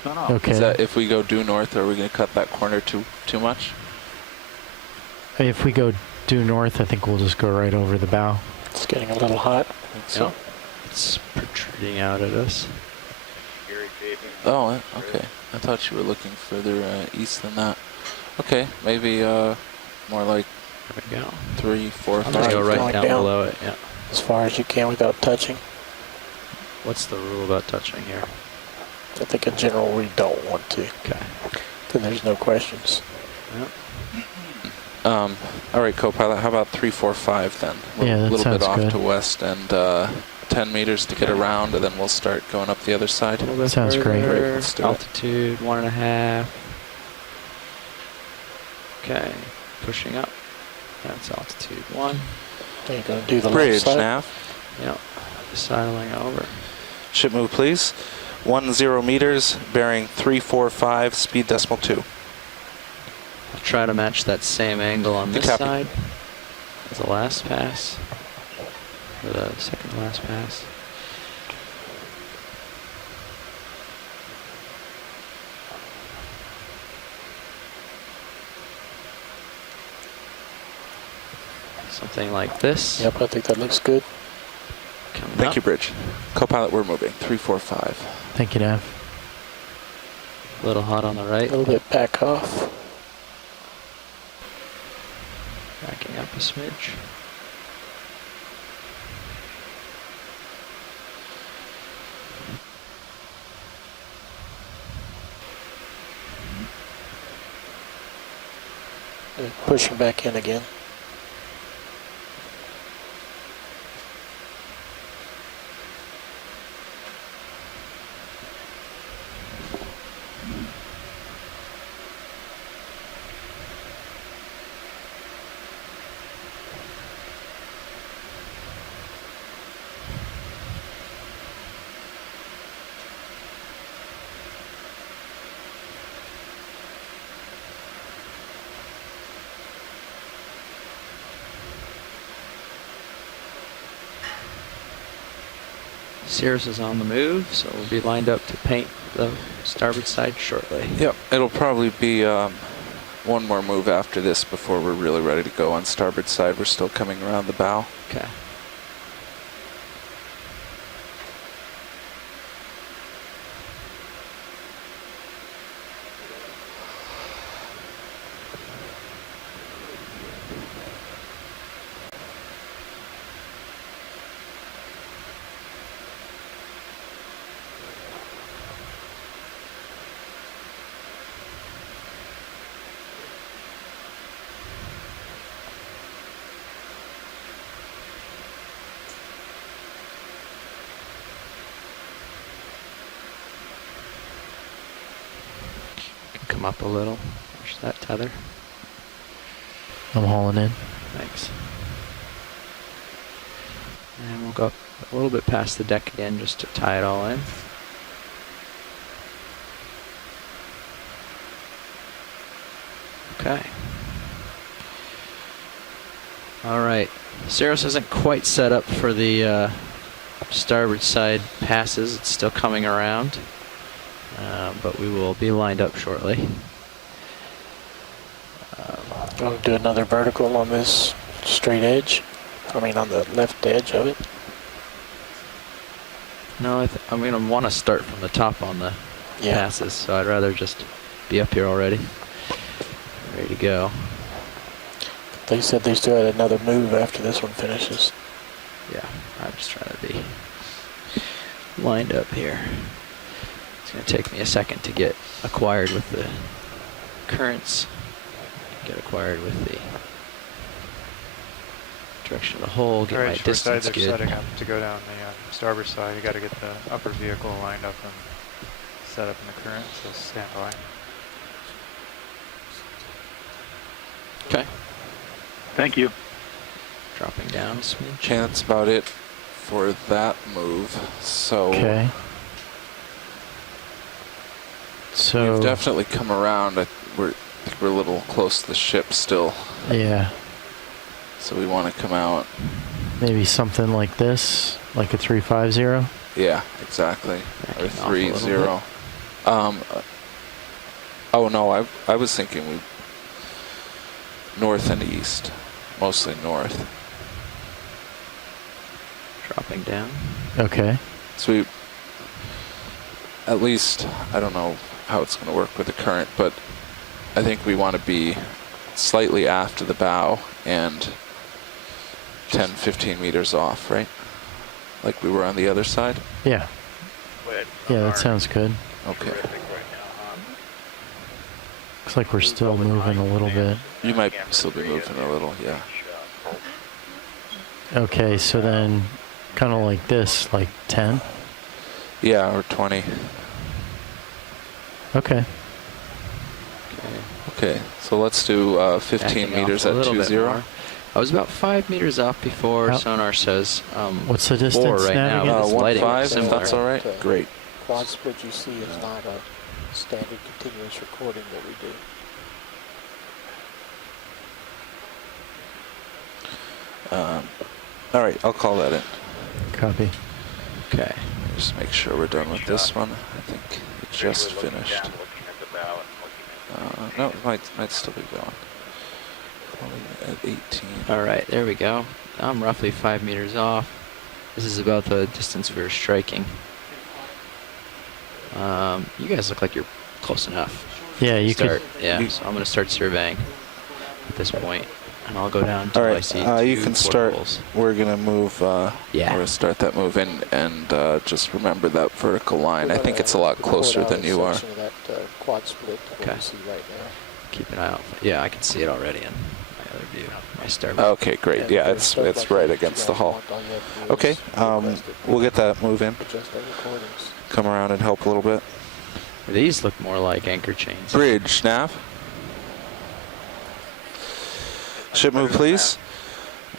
No, no. Okay. Is that if we go due north, are we going to cut that corner too much? If we go due north, I think we'll just go right over the bow. It's getting a little hot. So, Yep. It's protruding out at us. Gary Fabian? oh, okay. I thought you were looking further east than that. Okay, maybe more like There we go. 3, 4, I'm gonna go 5. right Going down down. below it. Yeah. As far as you can without touching. What's the rule about touching here? I think in general we don't want to. Okay. Then there's no questions. Yep. All right, co-pilot. How about 3, 4, 5 then? We're Yeah, a that little bit sounds off good. to west and 10 meters to get around, and then we'll start going up the other side. A little bit Sounds great. further. Great, let's do it. Altitude 1.5. Okay. Pushing up. That's altitude 1. Are you going to do the left Bridge, side? nav. Yep. Sidling over. Ship move, please. 10 meters, bearing 345, speed decimal 2. I'll try to match that same angle on this Copy. side as the last pass. Or the second to last pass. something like this. Yep, I think that looks good. Coming Thank up. you, Bridge. Co-pilot, we're moving. 345. Thank you, Nav. A little hot on the right. A little bit back off. Backing up a smidge. Pushing back in again. Cirrus is on the move, so we'll be lined up to paint the starboard side shortly. Yep, it'll probably be one more move after this before we're really ready to go on starboard side. We're still coming around the bow. Okay. Come up a little. Push that tether. I'm hauling in. Thanks. And we'll go up a little bit past the deck again just to tie it all in. Okay. All right. Cirrus isn't quite set up for the starboard side passes. It's still coming around. But we will be lined up shortly. Going to do another vertical on this straight edge. I mean, on the left edge of it. No, I'm going to want to start from the top on the passes, so I'd rather just be up here already. Ready to go. They said they still had another move after this one finishes. Yeah, I'm just trying to be lined up here. It's going to take me a second to get acquired with the currents, get acquired with the direction of the hole, get my distance they're good. setting up to go down the starboard side. You got to get the upper vehicle lined up and set up in the current, so stand by. Okay. Thank you. Dropping down a smidge. Okay, that's about it for that move. So Okay. So we've definitely come around. I think we're a little close to the ship still. Yeah. So we want to come out. Maybe something like this, like a 350. Yeah, exactly. Or Backing off a little 3-0. Oh no, I was thinking we north and east, mostly north. Dropping down. Okay. So we, at least, I don't know how it's going to work with the current, but I think we want to be slightly aft of the bow and 10, 15 meters off, right? Like we were on the other side? Yeah. Yeah, that sounds good. Okay. Looks like we're still moving a little bit. You might still be moving a little, yeah. Okay, so then kind of like this, like 10? Yeah, or 20. Okay. Okay, so let's do 15 Backing meters off a at little bit 2-0. more. I was about 5 meters off before. How- Sonar says What's the distance 4 right now now. again? But it's lighting 1.5, if similar. that's all right. Great. Quad split you see is not a standard continuous recording that we do. All right, I'll call that in. Copy. Okay. Just make sure we're done with this one. I think it just finished. No, it might still be going. At 18. All right, there we go. I'm roughly 5 meters off. This is about the distance we were striking. You guys look like you're close enough. Yeah, you start. could. Yeah, so I'm going to start surveying at this point, and I'll go down until All I right, see you two can start. portholes. We're gonna move. Yeah. We're gonna start that move and just remember that vertical line. I think it's a lot closer than you are. Of that quad split that Okay. we see right now. Keep an eye out. Yeah, I can see it already in my other view. My star. Okay, great. Yeah, it's right against the hull. Okay, we'll get that move in. Come around and help a little bit. These look more like anchor chains. Bridge, nav. Ship move, please.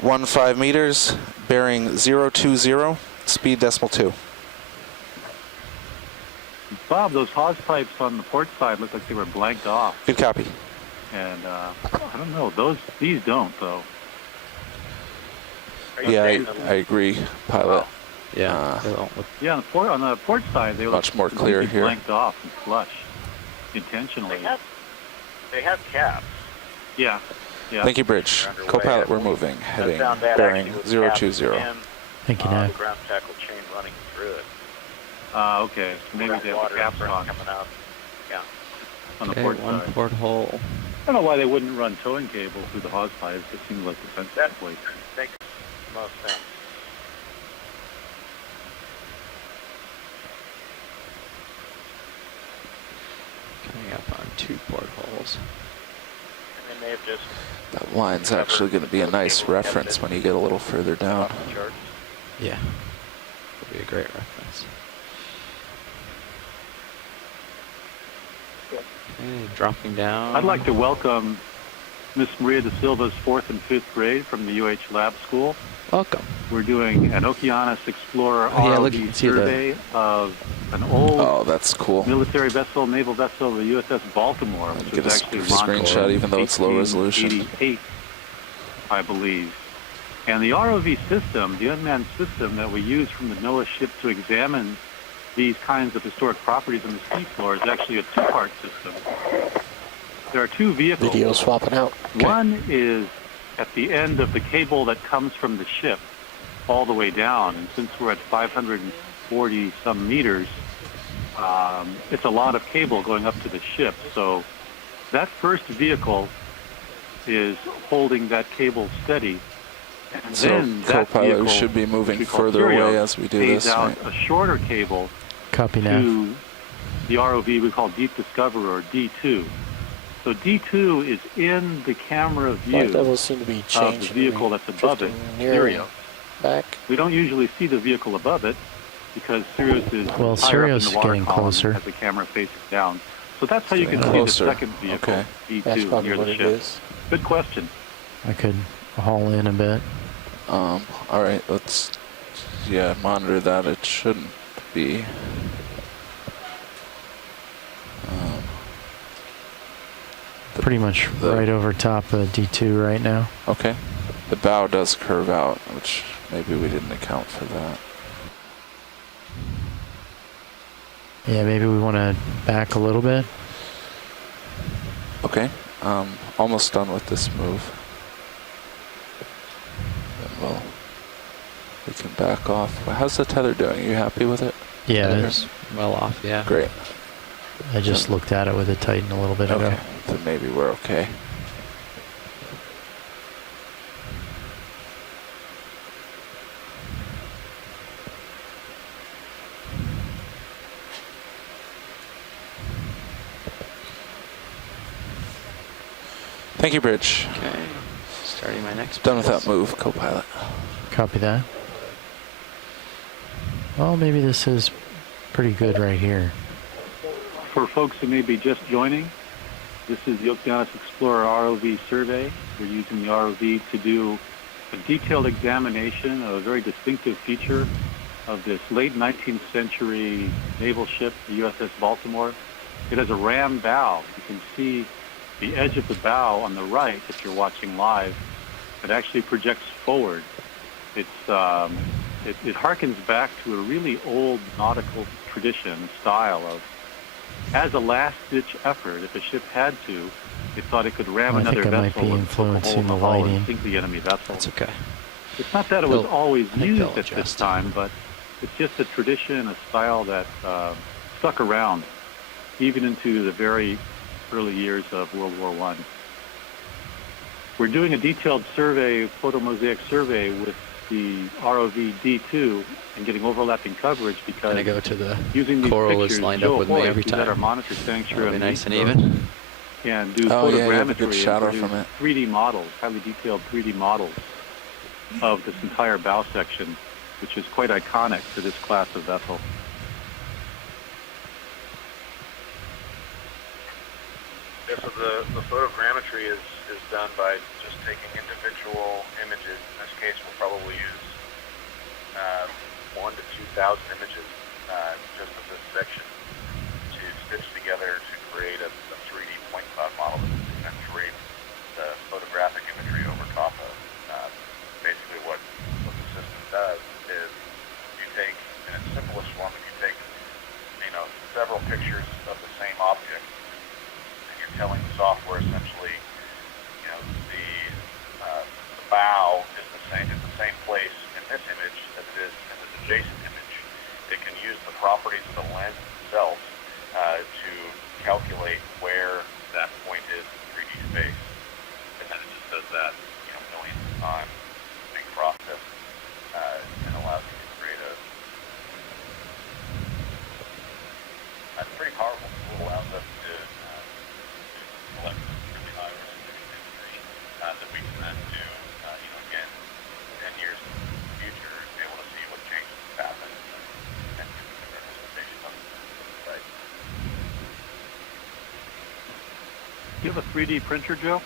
15 meters, bearing 020, speed .2. Bob, those hose pipes on the port side look like they were blanked off. Good copy. And I don't know, these don't though. Yeah, I agree, pilot. Yeah, they don't look. Yeah, on the port side they much look more clear completely here. blanked off and flush, intentionally. They have caps. Yeah. Yeah. Thank you, Bridge. Co-pilot, we're moving, heading, bearing 020. Thank you, The Nav. ground tackle chain running through it. Okay, so maybe they have Water the caps on coming out. Yeah. on the Okay, port one side. porthole. I don't know why they wouldn't run towing cable through the hose pipes. It seems like the That sensible place. makes most sense. Coming up on two portholes. And they may have just That line's actually going to be a nice reference when you get a little further down. off the charts. Yeah, would be a great reference. Okay, dropping down. I'd like to welcome Miss Maria da Silva's 4th and 5th grade from the UH Lab School. Welcome. We're doing an Okeanos Explorer Oh, yeah, look, you ROV can see the- survey of an old Oh, that's cool. military vessel, naval vessel, the USS Baltimore, which Get was a actually screenshot, launched even though it's low resolution. 1888, I believe. And the ROV system, the unmanned system that we use from the NOAA ship to examine these kinds of historic properties on the seafloor, is actually a two-part system. There are two vehicles. Video swapping out. One is at the end of the cable that comes from the ship all the way down. And since we're at 540 some meters, it's a lot of cable going up to the ship. So that first vehicle is holding that cable steady. And So then that co-pilot vehicle, should be moving which we call further Curio, away as we do pays this, out right? a shorter cable Copy, Nav. to the ROV we call Deep Discoverer, or D2. So D2 is in the camera view Light levels seem to be of changing. the vehicle that's above it, drifting nearer Sirius. back. We don't usually see the vehicle above it because Sirius is Well, higher Sirius up is in the water getting column closer. as the camera faces down. So that's how you can Getting see closer. the second vehicle, Okay. That's D2, probably near what the it ship. is. Good question. I could haul in a bit. All right, let's, monitor that. It shouldn't be. Pretty much right over top of D2 right now. Okay. The bow does curve out, which maybe we didn't account for that. Yeah, maybe we want to back a little bit. Okay. Almost done with this move. Then we can back off. Well, how's the tether doing? Are you happy with it? Yeah, Tether's well off, yeah. Great. I just looked at it with a Titan a little bit ago. Okay. Then maybe we're okay. Thank you, Bridge. Okay, starting my next. Done with pass. that move, co-pilot. Copy that. Well, maybe this is pretty good right here. For folks who may be just joining, this is the Okeanos Explorer ROV survey. We're using the ROV to do a detailed examination of a very distinctive feature of this late 19th century naval ship, the USS Baltimore. It has a ram bow. You can see the edge of the bow on the right, if you're watching live, it actually projects forward. It harkens back to a really old nautical tradition style of, as a last-ditch effort, if a ship had to, They thought it could ram I another think I might vessel be and poke a hole in influencing the the hull lighting. and sink the enemy vessel. That's okay. It's not that it was always I think used they'll at this adjust. time, but it's just a tradition, a style that stuck around even into the very early years of World War I. We're doing a detailed survey, photomosaic survey with the ROV D2 and getting overlapping coverage because Gonna go to the using these coral pictures, is lined Joe up with me Hoyt, every who's at our time. monitor sanctuary That'll be on the nice East and Coast, even. and do Oh, yeah, you have a photogrammetry good shadow and from produce it. 3D models, highly detailed 3D models of this entire bow section, which is quite iconic for this class of vessel. Yeah, so the photogrammetry is done by just taking individual images. In this case, we'll probably use 1,000 to 2,000 images just of this section to stitch together to create a 3D point cloud model that we can then create the photographic imagery over top of. Basically, what the system does is you take, in its simplest form, if you take several pictures of the same object, and you're telling the software essentially, the bow is the same place in this image as it is in this adjacent image. It can use the properties of the lens itself to calculate where that point is in 3D space, and then it just does that millions of times. Big process and allows you to create a pretty powerful tool. Allows us to collect really high resolution imagery that we can then do, again, 10 years in the future, be able to see what changes have happened and give us a representation of the site. Do you have a 3D printer, Joe?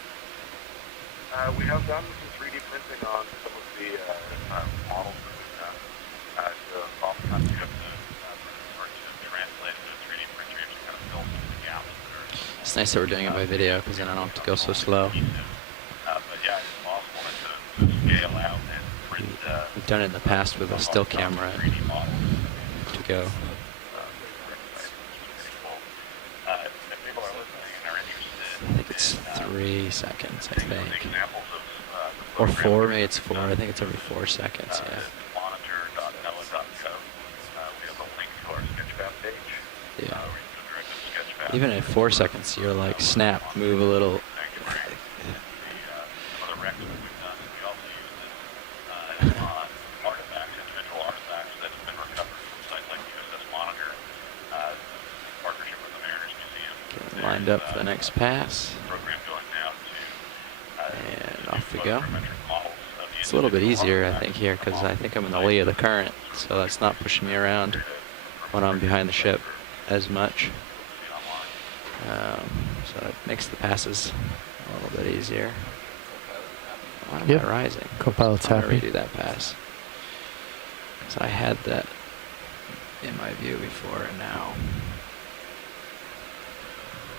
We have done some 3D printing on some of the models that we've done. So oftentimes you have to translate to a 3D printer. You have to kind of fill some of the gaps that are. It's nice that we're doing it by video because then I don't have to go so slow. But yeah, it's possible to scale out and print. We've done it in the past with a still camera to go. If people are listening and are interested, I think it's 3 seconds, I think. Or 4, maybe it's 4. I think it's every 4 seconds, yeah. monitor.noaa.co. We have a link to our Sketchfab page. Yeah. Where you can go direct to Sketchfab. Even at 4 seconds, you're like, snap, move a little. Some of the recs that we've done, we also use this on artifacts, individual artifacts that have been recovered from sites like USS Monitor, in partnership with the Mariners Museum. Getting lined up for the next pass. Program going now to And off we go. It's a little bit easier, I think, here because I think I'm in the lee of the current, so that's not pushing me around when I'm behind the ship as much. So it makes the passes a little bit easier. Why am I rising? Copilot's I'm gonna happy. redo that pass because I had that in my view before, and now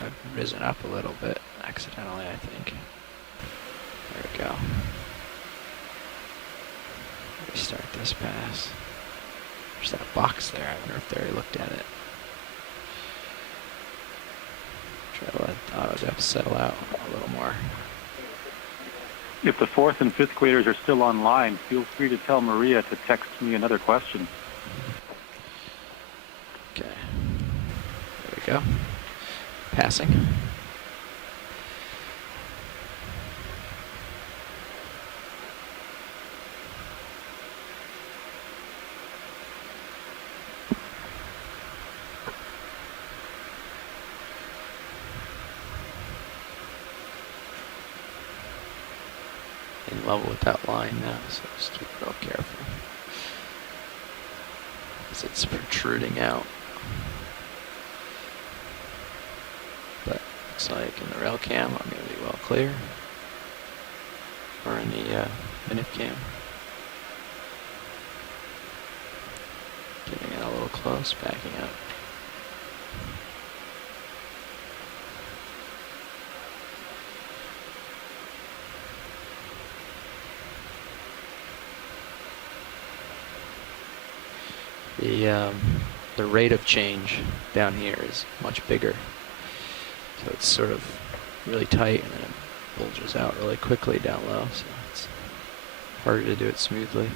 I've risen up a little bit accidentally, I think. There we go. Restart this pass. There's that box there. I wonder if they already looked at it. Try to let the auto depth settle out a little more. If the 4th and 5th graders are still online, feel free to tell Maria to text me another question. Okay. There we go. Passing. In level with that line now, so just keep real careful. Because it's protruding out. But looks like in the rail cam I'm going to be well clear. Or in the minute cam. Getting in a little close, backing up. The rate of change down here is much bigger, so it's sort of really tight and then it bulges out really quickly down low, so it's harder to do it smoothly.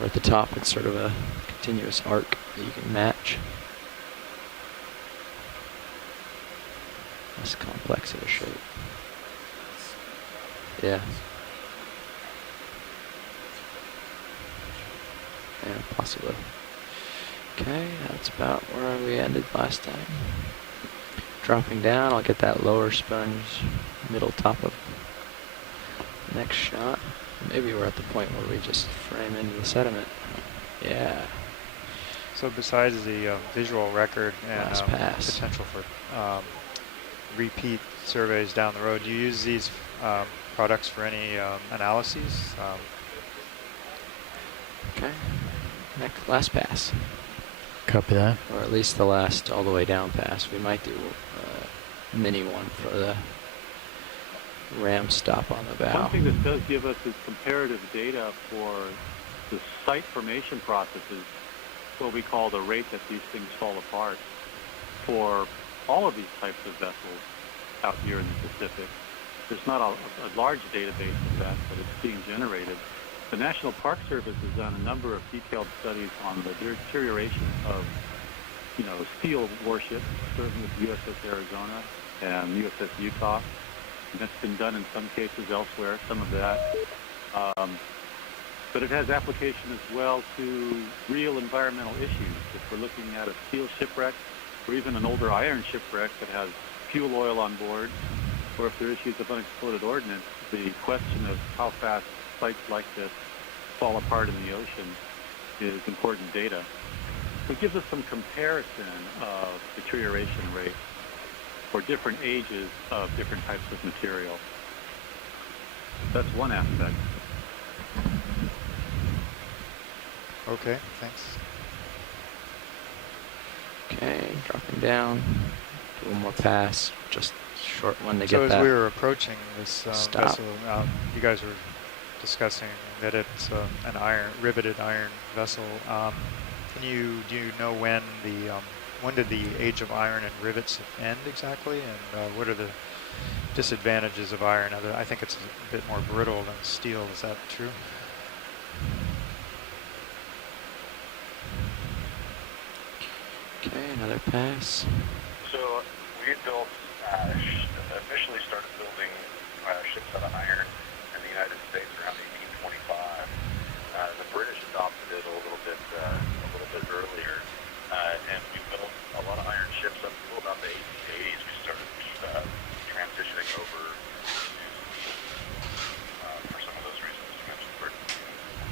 Or at the top, it's sort of a continuous arc that you can match. Less complex of a shape. Yeah. Yeah, possibly. Okay, that's about where we ended last time. Dropping down, I'll get that lower sponge, middle top of the next shot. Maybe we're at the point where we just frame into the sediment. Yeah. So besides the visual record and pass. potential for repeat surveys down the road, do you use these products for any analyses? Okay. Last pass. Copy that. Or at least the last all the way down pass. We might do a mini one for the ram stop on the bow. One thing this does give us is comparative data for the site formation processes, what we call the rate that these things fall apart, for all of these types of vessels out here in the Pacific. There's not a large database of that, but it's being generated. The National Park Service has done a number of detailed studies on the deterioration of, steel warships, serving with USS Arizona and USS Utah. And that's been done in some cases elsewhere, some of that. But it has application as well to real environmental issues. If we're looking at a steel shipwreck or even an older iron shipwreck that has fuel oil on board, or if there are issues of unexploded ordnance, the question of how fast sites like this fall apart in the ocean is important data. It gives us some comparison of deterioration rates for different ages of different types of material. That's one aspect. Okay, thanks. Okay, dropping down. Do one more pass. Just short one to so get that. So as we were approaching this vessel, you guys were discussing that it's an riveted iron vessel. Do you know when did the age of iron and rivets end exactly, and what are the disadvantages of iron? I think it's a bit more brittle than steel. Is that true? Okay, another pass. So we had built, officially started building ships out of iron in the United States around 1825. The British adopted it a little bit earlier, and we built a lot of iron ships up until about the 1880s. We started transitioning over to, for some of those reasons you mentioned, for a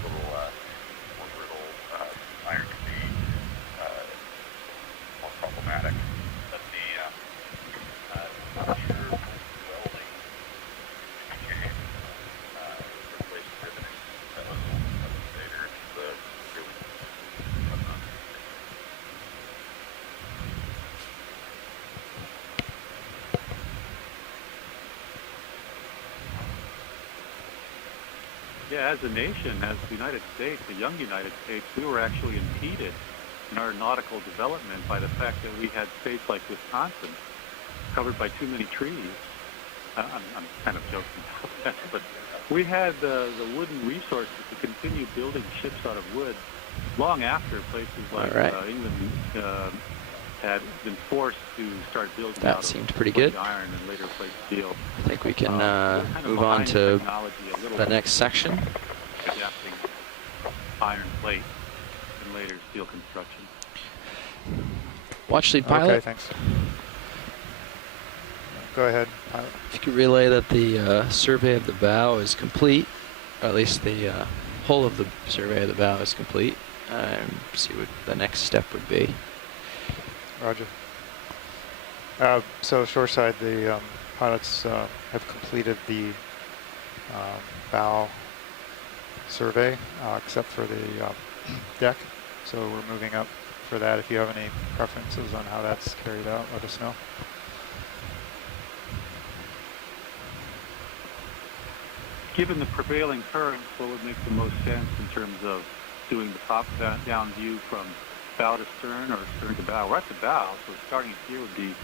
little more brittle iron can be more problematic. But the pure welding became replaced riveting. That was later. It's really Yeah, as a nation, as the United States, the young United States, we were actually impeded in our nautical development by the fact that we had states like Wisconsin covered by too many trees. I'm kind of joking about that, but we had the wooden resources to continue building ships out of wood long after places like England had been forced to start building that out seemed of pretty good. iron and later plate steel. I think we can move on to the next section. Adapting iron plate and later steel construction. Watch lead pilot. Okay, thanks. Go ahead, pilot. If you could relay that the survey of the bow is complete, or at least the whole of the survey of the bow is complete, and see what the next step would be. Roger. So shoreside, the pilots have completed the bow survey, except for the deck. So we're moving up for that. If you have any preferences on how that's carried out, let us know. Given the prevailing currents, what would make the most sense in terms of doing the top-down view from bow to stern or stern to bow? We're at the bow, so starting here would be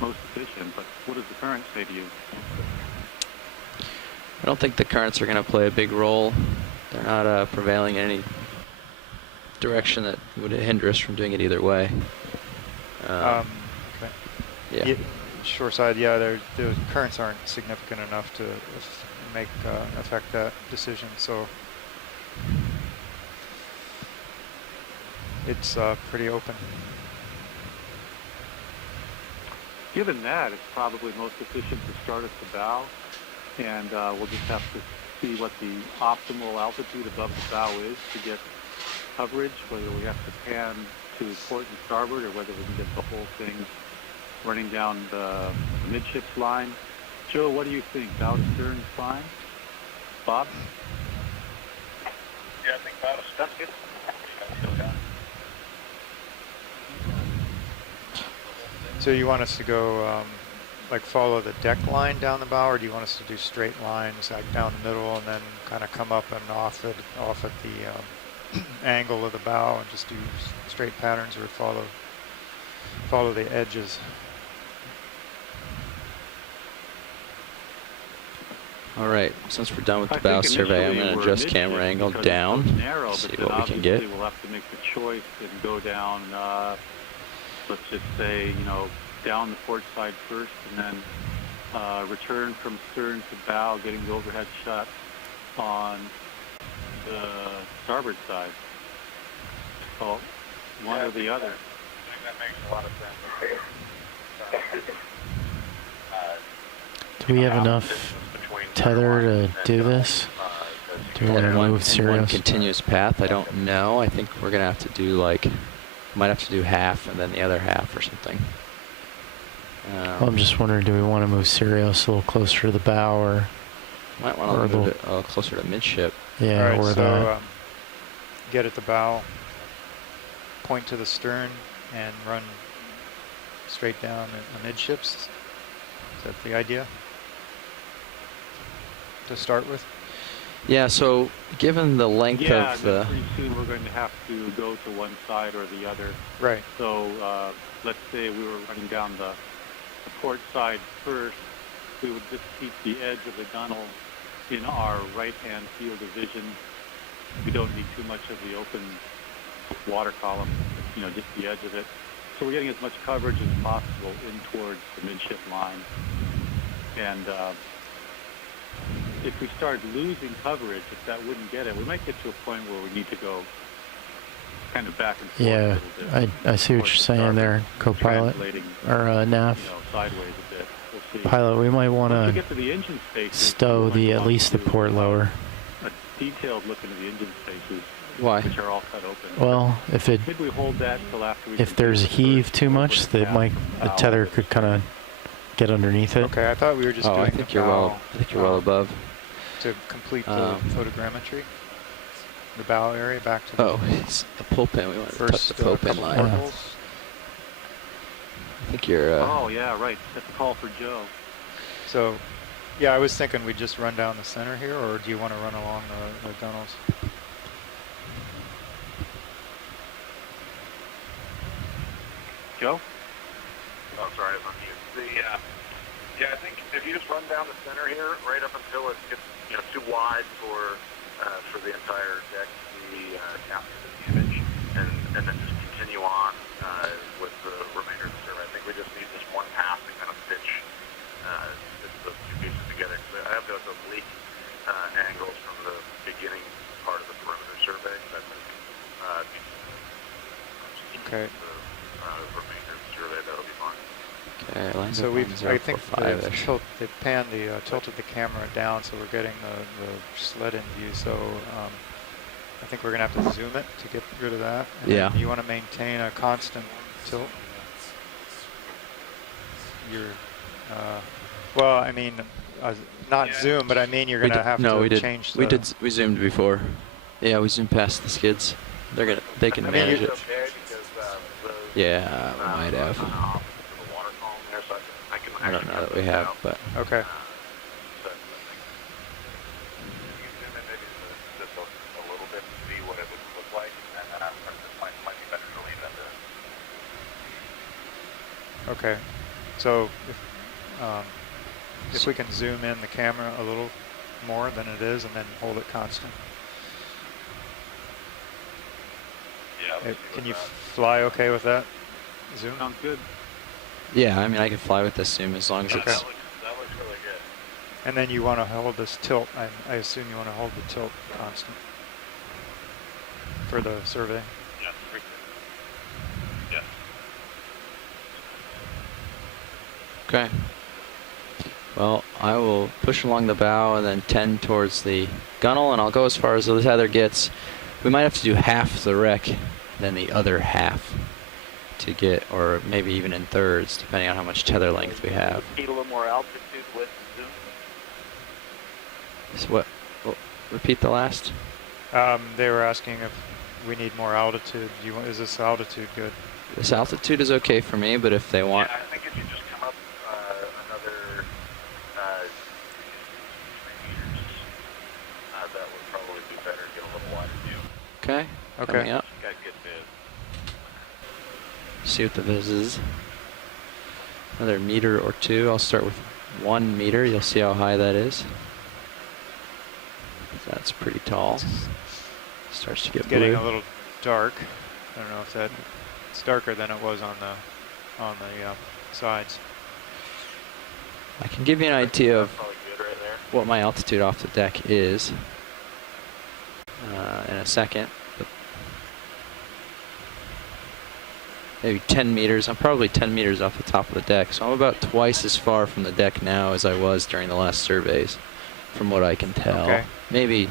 most efficient, but what does the current say to you? I don't think the currents are going to play a big role. They're not prevailing in any direction that would hinder us from doing it either way. Okay. Yeah. Shore side, yeah, the currents aren't significant enough to affect that decision, so it's pretty open. Given that, it's probably most efficient to start at the bow, and we'll just have to see what the optimal altitude above the bow is to get coverage, whether we have to pan to port and starboard or whether we can get the whole thing running down the midships line. Joe, what do you think? Bow to stern fine? Bob? Yeah, I think bow to stern good. So you want us to go like follow the deck line down the bow, or do you want us to do straight lines like down the middle and then kind of come up and off at the angle of the bow and just do straight patterns, or follow the edges? All right, since we're done with the bow survey, I'm going to adjust camera angle down, see what we can get. We'll have to make the choice and go down, let's just say, down the port side first, and then return from stern to bow, getting the overhead shot on the starboard side. So one or the other. I think that makes a lot of sense. Do we have enough tether to do this? Do we want to move one serious? continuous path? I don't know. I think we're going to have to do might have to do half and then the other half or something. Well, I'm just wondering, do we want to move Sirius a little closer to the bow, or might want to move it closer to midship? Yeah, all right, or so get at the bow, point to the stern, and run straight down amidships. Is that the idea to start with? Yeah, so given the length of the... pretty soon we're going to have to go to one side or the other. Right. So let's say we were running down the port side first, we would just keep the edge of the gunnel in our right-hand field of vision. We don't need too much of the open water column, just the edge of it. So we're getting as much coverage as possible in towards the midship line. And if we start losing coverage, if that wouldn't get it, we might get to a point where we need to go kind of back and forth a yeah, little bit. I see what you're saying there, co-pilot, or nav. Sideways a bit. We'll see. Pilot, we might want Once we to get to the engine spaces, stow at least the port lower. A detailed look into the engine spaces. Why? Which are all cut open. Well, maybe we hold that till after we if there's heave too much, the tether could kind of get underneath it. Okay, I thought we were just doing I think you're well above. To complete the photogrammetry. The bow area back to the it's the pull pin. We want to touch the pull pin line. Yeah. I think you're... oh, yeah, right. That's a call for Joe. So, yeah, I was thinking we'd just run down the center here, or do you want to run along the gunnels? Joe? Oh, sorry, I was on mute. Yeah, I think if you just run down the center here, right up until it gets too wide for the entire deck to be captured in the image, and then just continue on with the remainder of the survey. I think we just need this one pass to kind of stitch those two pieces together. Cause I have those oblique angles from the beginning part of the perimeter survey. That okay. The remainder of the survey, that'll be fine. Okay, so I think they tilted the camera down, so we're getting the sled in view. So I think we're gonna have to zoom it to get rid of that. And yeah. You want to maintain a constant tilt. Well, I mean, not zoom, but I mean you're gonna have to change. We zoomed before. Yeah, we zoomed past the skids. They can manage it. Okay, because yeah, we might have. I don't know that we have, but okay. Okay. So if we can zoom in the camera a little more than it is and then hold it constant. Yeah. Can you fly okay with that zoom? Sounds good. Yeah, I mean, I can fly with this zoom as long as Okay. it's... That looks really good. And then you want to hold this tilt. I assume you want to hold the tilt constant for the survey. Yes. Yes. Okay. Well, I will push along the bow and then tend towards the gunnel, and I'll go as far as the tether gets. We might have to do half the wreck, then the other half to get, or maybe even in thirds, depending on how much tether length we have. Need a little more altitude with zoom. So what? Well, repeat the last. They were asking if we need more altitude. Is this altitude good? This altitude is okay for me, but if they want... Yeah, I think if you just come up another 3 meters, that would probably be better. Get a little wider view. Okay. Okay. Coming up. Got good viz. See what the viz is. Another meter or two. I'll start with 1 meter. You'll see how high that is. That's pretty tall. Starts to get It's getting blue. a little dark. I don't know if that it's darker than it was on the sides. I can give you an idea of Probably good right there. what my altitude off the deck is in a second. But maybe 10 meters. I'm probably 10 meters off the top of the deck, so I'm about twice as far from the deck now as I was during the last surveys, from what I can tell. Okay. Maybe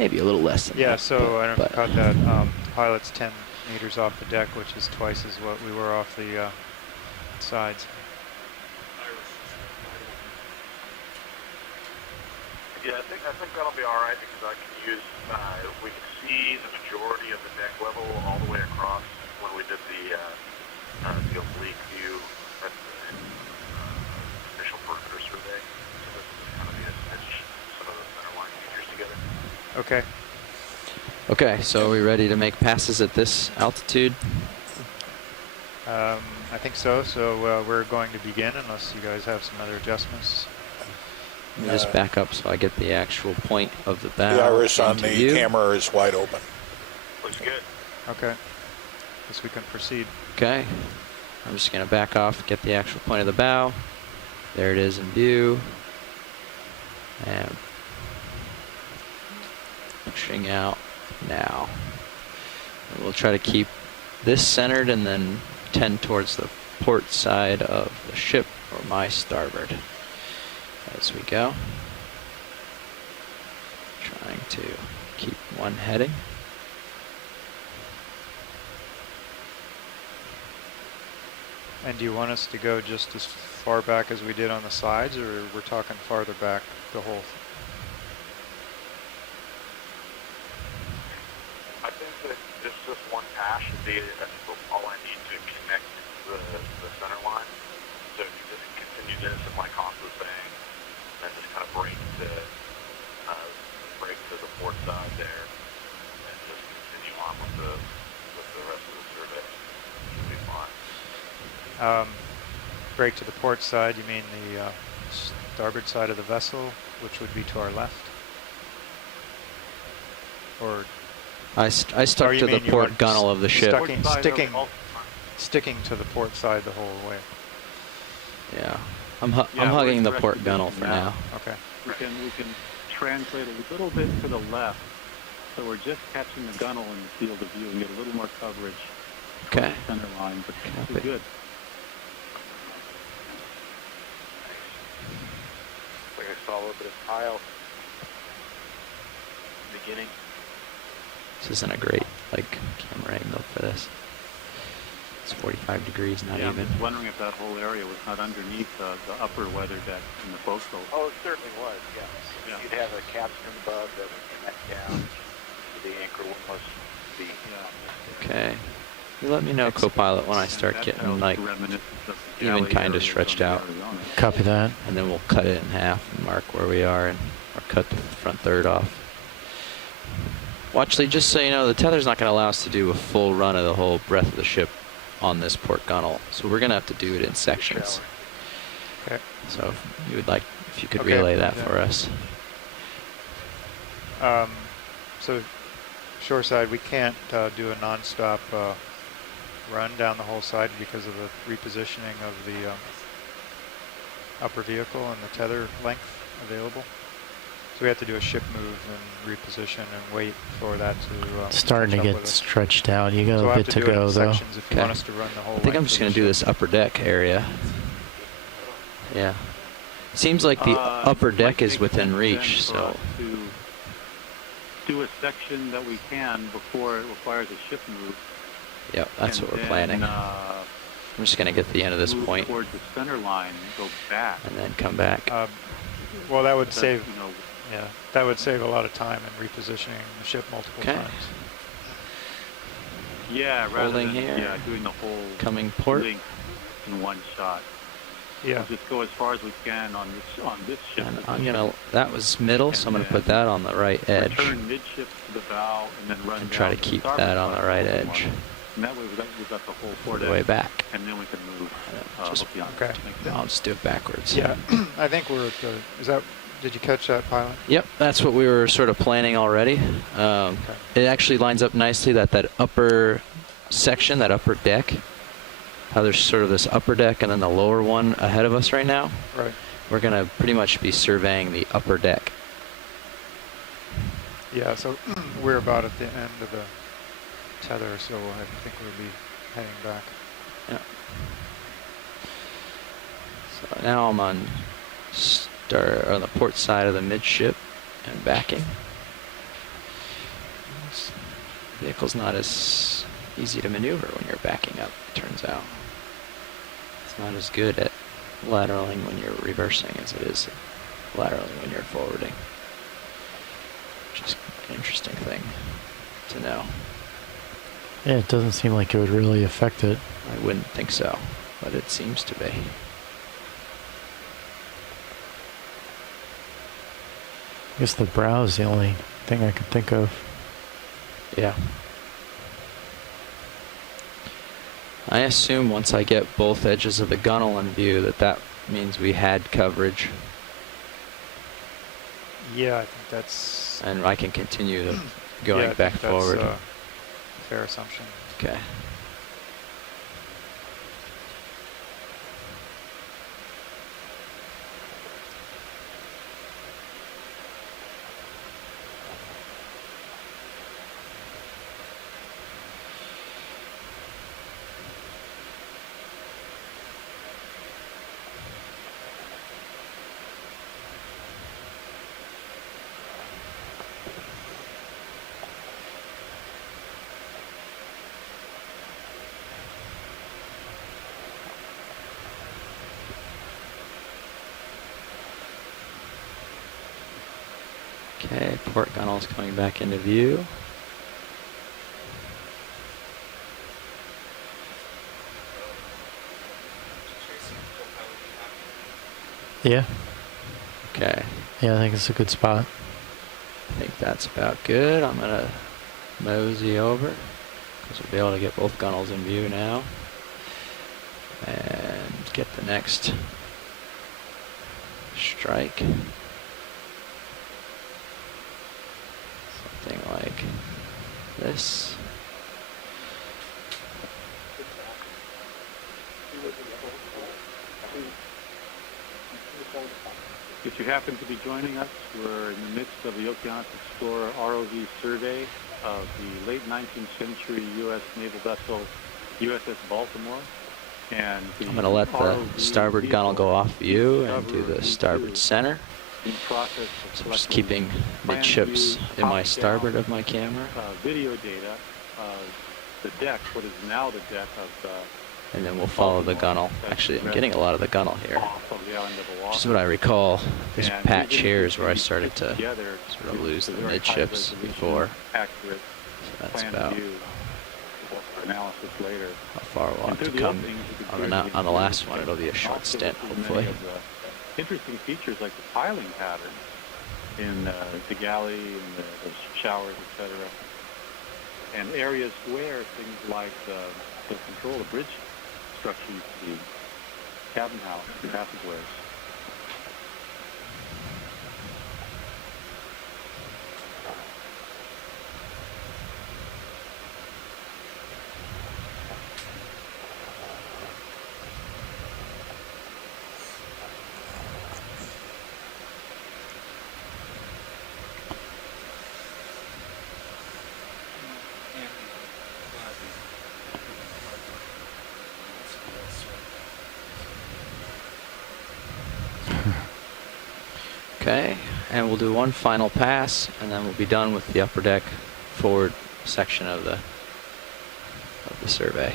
a little less than Yeah, that. so I don't know if you but caught that. Pilot's 10 meters off the deck, which is twice as what we were off the sides. Yeah, I think that'll be all right because I can use. We can see the majority of the deck level all the way across when we did the oblique view at the initial perimeter survey. So this is kind of the edge, some of the center line features together. Okay. Okay, so are we ready to make passes at this altitude? I think so. So we're going to begin unless you guys have some other adjustments. Let me just back up so I get the actual point of the bow. The iris on into the view. camera is wide open. Looks good. Okay. Guess we can proceed. Okay. I'm just going to back off, get the actual point of the bow. There it is in view. And pushing out now. And we'll try to keep this centered and then tend towards the port side of the ship, or my starboard, as we go. Trying to keep one heading. And do you want us to go just as far back as we did on the sides, or we're talking farther back the whole? I think that this one pass should be all I need to connect the center line. So if you just continue this, and like Hans was saying, then just kind of break to the port side there, and just continue on with the rest of the survey. Should be fine. Break to the port side, you mean the starboard side of the vessel, which would be to our left? Or I stuck you to the mean you port want gunnel of the ship. Sticking to the port side the whole way. Yeah, I'm hugging the port gunnel for now. Okay. We can translate a little bit to the left, so we're just catching the gunnel in the field of view and get a little more coverage. Okay. The center line, but this Copy. is good. Like I saw a little bit of tile beginning. This isn't a great camera angle for this. It's 45 degrees, not I'm even. just wondering if that whole area was not underneath the upper weather deck in the forecastle. Oh, it certainly was, yeah. You'd have a capstan above that would connect down to the anchor windlass. Okay. You let me know, co-pilot, when I start getting even kind of stretched out. Copy that. And then we'll cut it in half and mark where we are, or cut the front third off. Well, actually, just so you know, the tether's not going to allow us to do a full run of the whole breadth of the ship on this port gunnel. So we're going to have to do it in sections. Okay. So if you would like, if you could Okay, relay that yeah. for us. So shoreside, we can't do a non-stop run down the whole side because of the repositioning of the upper vehicle and the tether length available. So we have to do a ship move and reposition and wait for that to It's starting to catch up get with us. stretched out. You got So a we'll have bit to to do it in go though. sections if you want us to run the whole I think I'm length just of going the to do ship. this upper deck area. Yeah. Seems like the upper deck is within reach, so. To do a section that we can before it requires a ship move. Yep, that's what we're planning. I'm just going to get to the end of this move point towards the center line and go back. and then come back. Well, that would But save, you know, yeah, that would save a lot of time in repositioning the ship multiple Okay. times. yeah, rather Holding than here. doing the whole Coming port. length in one shot. Yeah. We'll just go as far as we can on this ship. And I'm going to, that was middle, so I'm going to put that on the right edge Turn midship to the bow and then run and down try to the keep starboard that on the side right of the edge. one. And that way we've got the whole all port the way edge, back. and then we can move. Just- Okeanos. Okay. Makes sense. I'll just do it backwards. Yeah, I think we're at the, is that, did you catch that, pilot? Yep, that's what we were sort of planning already. It actually lines up nicely that upper section, that upper deck, how there's sort of this upper deck and then the lower one ahead of us right now. Right. We're going to pretty much be surveying the upper deck. Yeah, so we're about at the end of the tether, so I think we'll be heading back. Yeah. So now I'm on on the port side of the midship and backing. This vehicle's not as easy to maneuver when you're backing up, it turns out. It's not as good at lateraling when you're reversing as it is lateraling when you're forwarding. Which is an interesting thing to know. Yeah, it doesn't seem like it would really affect it. I wouldn't think so, but it seems to be. I guess the brow is the only thing I could think of. Yeah. I assume once I get both edges of the gunnel in view that means we had coverage. Yeah, I think that's... And I can continue to yeah, going I back think that's forward. a fair assumption. Okay. Okay, port gunnel's coming back into view. Yeah. Okay. Yeah, I think it's a good spot. I think that's about good. I'm going to mosey over because we'll be able to get both gunnels in view now. And get the next strike. Something like this. If you happen to be joining us, we're in the midst of the Okeanos Explorer ROV survey of the late 19th century U.S. naval vessel USS Baltimore. And I'm going to let the starboard gunnel go off view and do the starboard center. So I'm just keeping midships in my starboard of my camera. Video data of the deck, what is now the deck of the... And then we'll follow the gunnel. Actually, I'm getting a lot of the gunnel here. Which is what I recall. This patch here is where I started to sort of lose the midships before. So that's about analysis later. how far we'll have to come. On the last one, it'll be a short stint, hopefully. Interesting features like the piling pattern in the galley and the showers, etc. And areas where things like to control the bridge structure used to be cabin house, passageways. Okay, and we'll do one final pass, and then we'll be done with the upper deck forward section of the survey.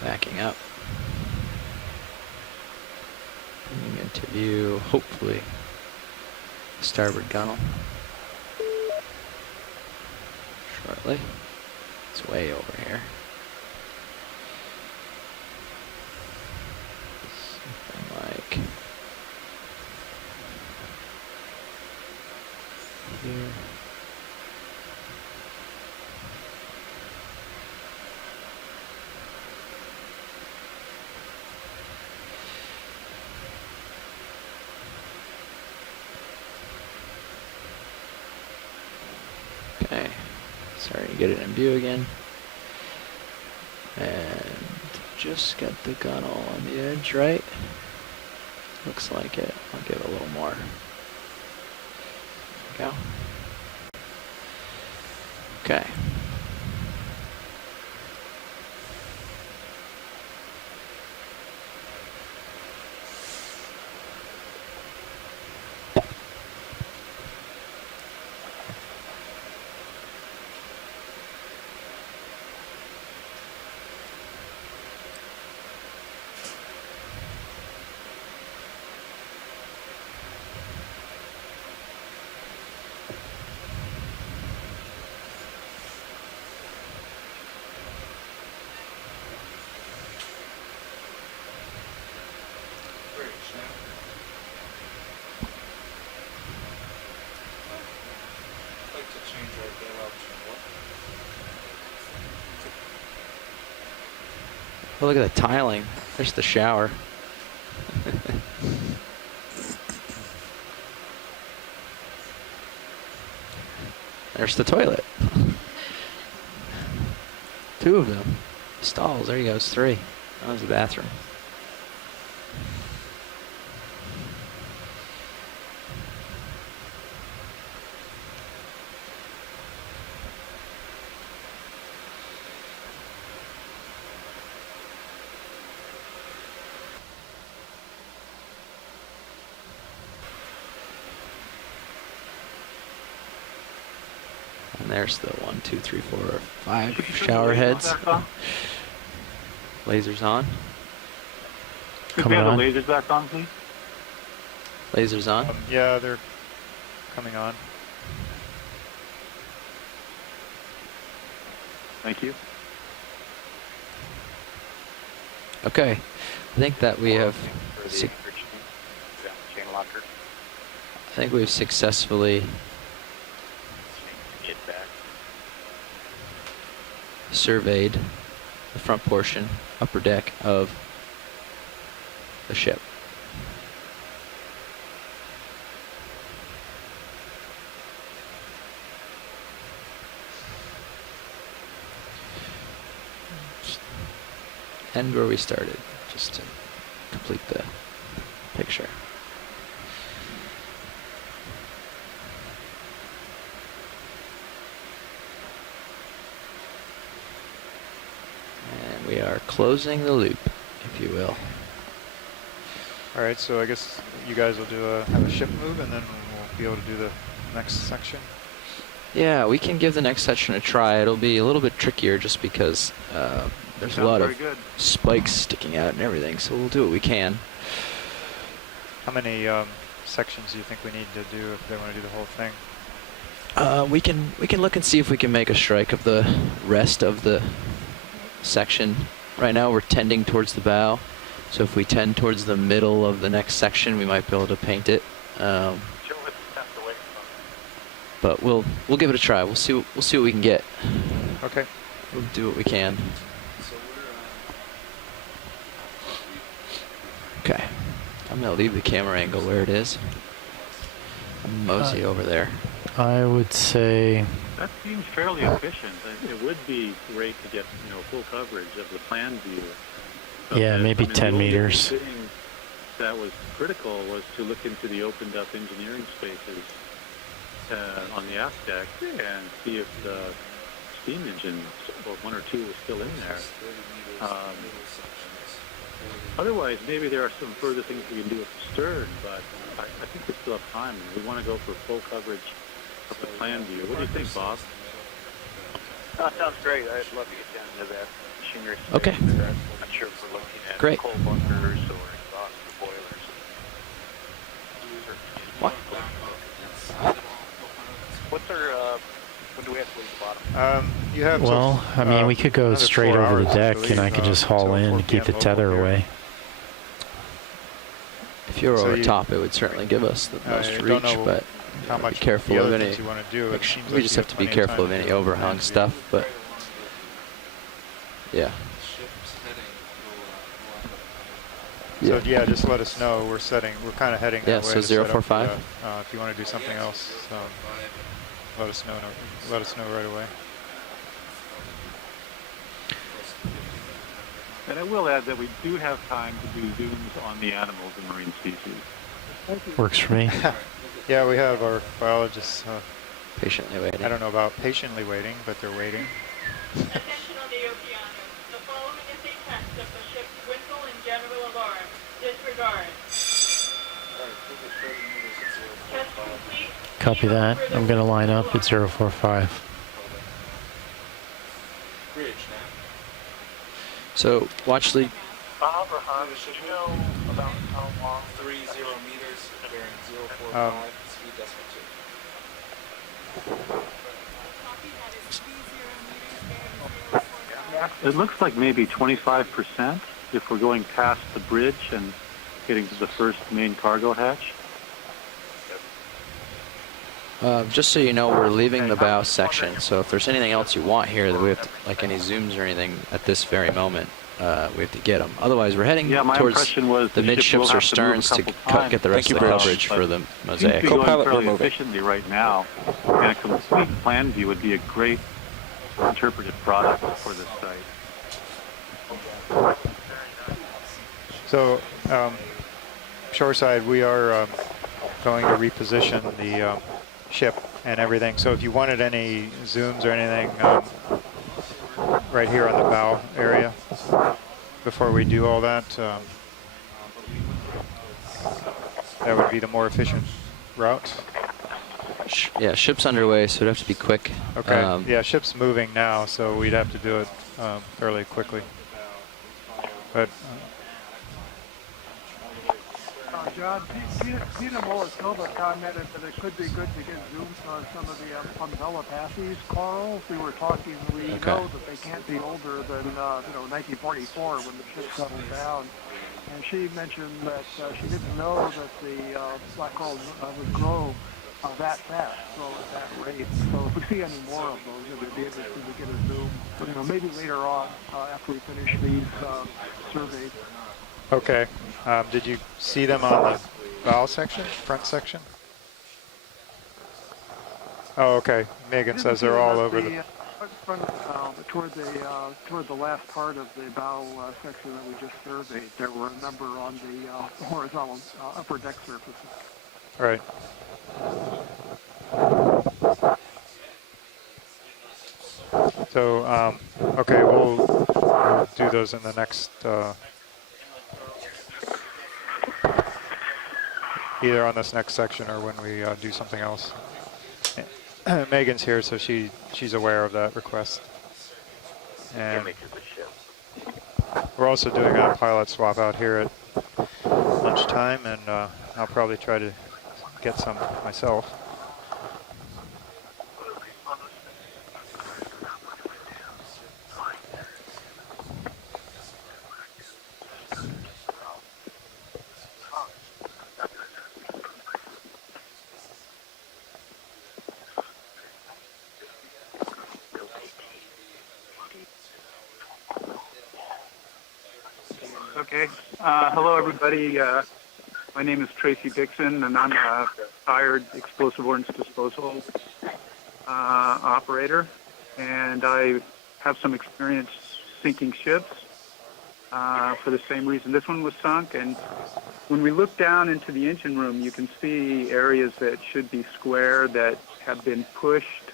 Backing up. Bringing into view, hopefully, starboard gunnel. Shortly. It's way over here. Something like here. Okay, starting to get it in view again. And just got the gunnel on the edge, right? Looks like it. I'll give it a little more. There we go. Okay. Oh, look at the tiling. There's the shower. There's the toilet. Two of them. Stalls. There you go. It's three. That was the bathroom. And there's the 1, 2, 3, 4, 5 shower heads. Lasers on. Could we have the lasers back on, please? Lasers on. Yeah, they're coming on. Thank you. Okay, I think that we have. Chain locker. I think we've successfully Get back. surveyed the front portion, upper deck of the ship. End where we started, just to complete the picture. And we are closing the loop, if you will. All right, so I guess you guys will have a ship move, and then we'll be able to do the next section. Yeah, we can give the next section a try. It'll be a little bit trickier just because there's a lot of spikes sticking out and everything, so we'll do what we can. How many sections do you think we need to do if they want to do the whole thing? We can look and see if we can make a strike of the rest of the section. Right now we're tending towards the bow, so if we tend towards the middle of the next section, we might be able to paint it. But we'll give it a try. We'll see what we can get. Okay. We'll do what we can. Okay. I'm going to leave the camera angle where it is. I'm mosey over there. I would say... That seems fairly efficient. It would be great to get, full coverage of the plan view. Yeah, maybe 10 the meters. only thing that was critical was to look into the opened up engineering spaces on the aft deck and see if the steam engine, or one or two, was still in there. Otherwise, maybe there are some further things we can do with the stern, but I think we still have time. We want to go for full coverage of the plan view. What do you think, Bob? That sounds great. I'd love to get down to that machinery space. Okay. There. I'm not sure if we're looking at Great. coal bunkers or exhaust boilers. What? What's our, when do we have to leave the bottom? You have Well, I mean, we could go another straight 4 over the hours, I deck, believe, and I could just haul until in 4 and keep the p.m. tether local here. away. If you were So over you- top, it would certainly give us the most I don't reach, know but how be much careful the of other any. things you want to do. It seems We like just you have to be plenty of careful of time any to do overhung the stuff, but yeah. So yeah, just let us know. We're kind of heading Yeah, that way. so to set up 045? if you want to do something else, let us know. Let us know right away. And I will add that we do have time to do zooms on the animals and marine species. Works for me. Yeah, we have our biologists patiently waiting. I don't know about patiently waiting, but they're waiting. Attention on the Okeanos. The following is a test of the ship's whistle and general alarm. Disregard. Test complete. Copy that. I'm going to line up at 045. So watch the. Bob or Hans, did you know about how long 30 meters bearing 045 speed decimal 2? It looks like maybe 25% if we're going past the bridge and getting to the first main cargo hatch. Just so you know, we're leaving the bow section, so if there's anything else you want here that we have to, like any zooms or anything at this very moment, we have to get them. Otherwise, we're heading Yeah, my towards impression was the the ship will midships or have to move a sterns to couple times. get the rest Thank of the you, Bruce. coverage for the Seems to mosaic. be going Co-pilot, we're fairly moving. efficiently right now, and a complete plan view would be a great interpretive product for this site. So, shoreside, we are going to reposition the ship and everything. So if you wanted any zooms or anything right here on the bow area before we do all that, that would be the more efficient route. Yeah, ship's underway, so it'd have to be quick. Okay. Yeah, ship's moving now, so we'd have to do it fairly quickly. But John, Peter Molotova commented that it could be good to get zooms on some of the Umbellapathes corals. We were talking, we know that they can't be older than 1944 when the ship settled down. And she mentioned that she didn't know that the black coral would grow that fast, so at that rate. So if we see any more of those, it would be interesting to get a zoom. Maybe later on after we finish these surveys. okay. Did you see them on the bow section, front section? Oh, okay. Megan says they're all over the. Toward the last part of the bow section that we just surveyed, there were a number on the horizontal upper deck surfaces. Right. So, okay, we'll do those in the next, either on this next section or when we do something else. Megan's here, so she's aware of that request. And we're also doing a pilot swap out here at lunchtime, and I'll probably try to get some myself. Okay. Hello, everybody. My name is Tracy Dixon, and I'm a retired explosive ordnance disposal operator. And I have some experience sinking ships for the same reason this one was sunk. And when we look down into the engine room, you can see areas that should be square that have been pushed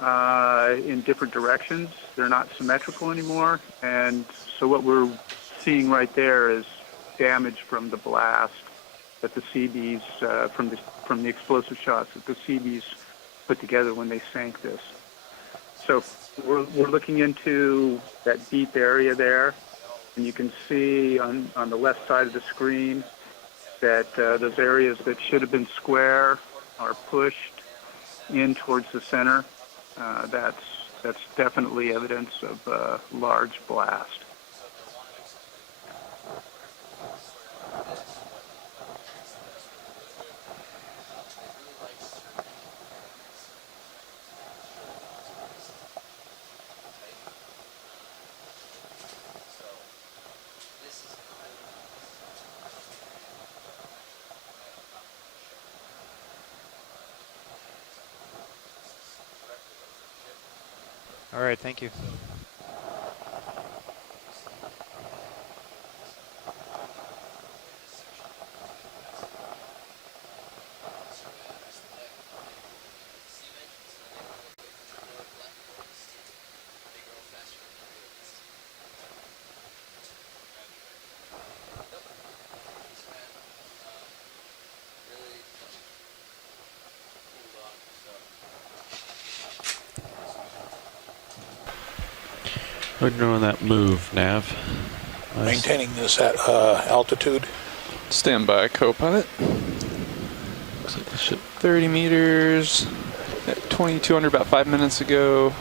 in different directions. They're not symmetrical anymore. And so what we're seeing right there is damage from the blast that the Seabees, from the explosive shots that the Seabees put together when they sank this. So we're looking into that deep area there, and you can see on the left side of the screen that those areas that should have been square are pushed in towards the center. That's definitely evidence of a large blast. All right, thank you. We're doing that move, Nav. Nice. Maintaining this at altitude. Stand by, co-pilot. Looks like the ship 30 meters at 2200 about 5 minutes ago.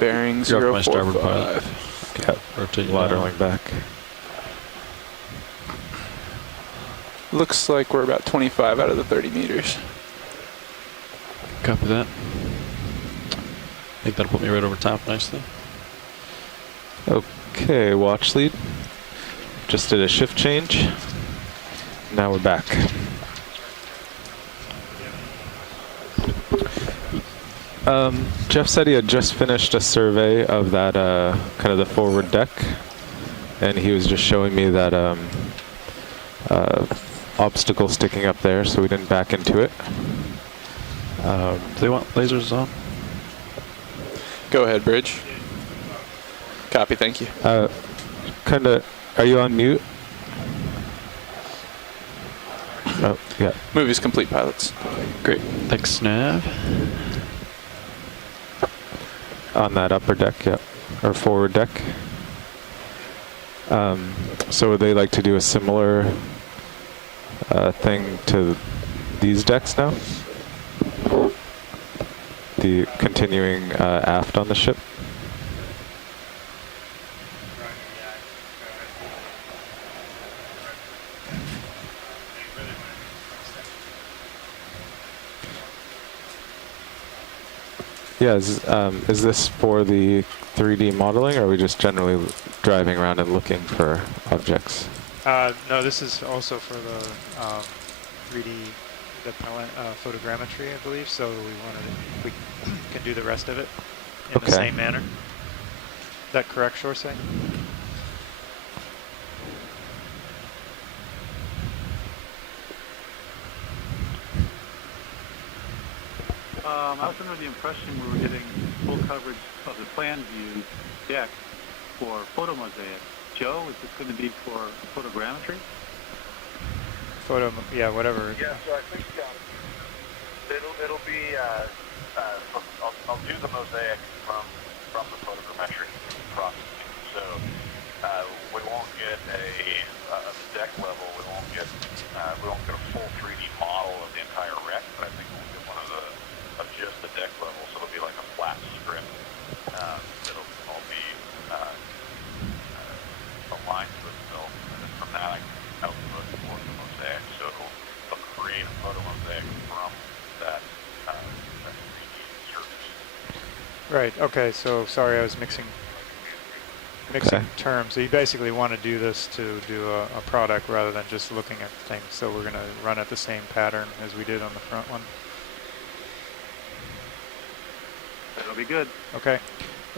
Bearing You're up my starboard 045. pilot. Okay. Rotate laterally back. Looks like we're about 25 out of the 30 meters. Copy that. I think that'll put me right over top nicely. Okay, watch lead. Just did a shift change. Now we're back. Jeff said he had just finished a survey of that kind of the forward deck, and he was just showing me that obstacle sticking up there, so we didn't back into it. Do they want lasers on? Go ahead, Bridge. Copy, thank you. Kind of, are you on mute? Oh, yeah. Movie's complete, pilots. Great. Thanks, Nav. On that upper deck, yeah. Or forward deck. So would they like to do a similar thing to these decks now? The continuing aft on the ship? Yeah, is this for the 3D modeling, or are we just generally driving around and looking for objects? No, this is also for the 3D photogrammetry, I believe. So we can do the rest of it in the same manner. Is that correct, Shorsay? I was under the impression we were getting full coverage of the plan view deck for photomosaic. Joe, is this going to be for photogrammetry? Yeah, whatever. Yeah, so I think it'll be. I'll do the mosaic from the photogrammetry processing. So we won't get a deck level. We won't get a full 3D model of the entire wreck, but I think we'll get one of just the deck level. So it'll be like a flat script. It'll all be aligned to itself, and then from that I can output for the mosaic. So it'll create a photo mosaic from that 3D surface. Right. Okay. So sorry, I was mixing mixing terms. So you basically want to do this to do a product rather than just looking at things. So we're going to run it the same pattern as we did on the front one. That'll be good. Okay.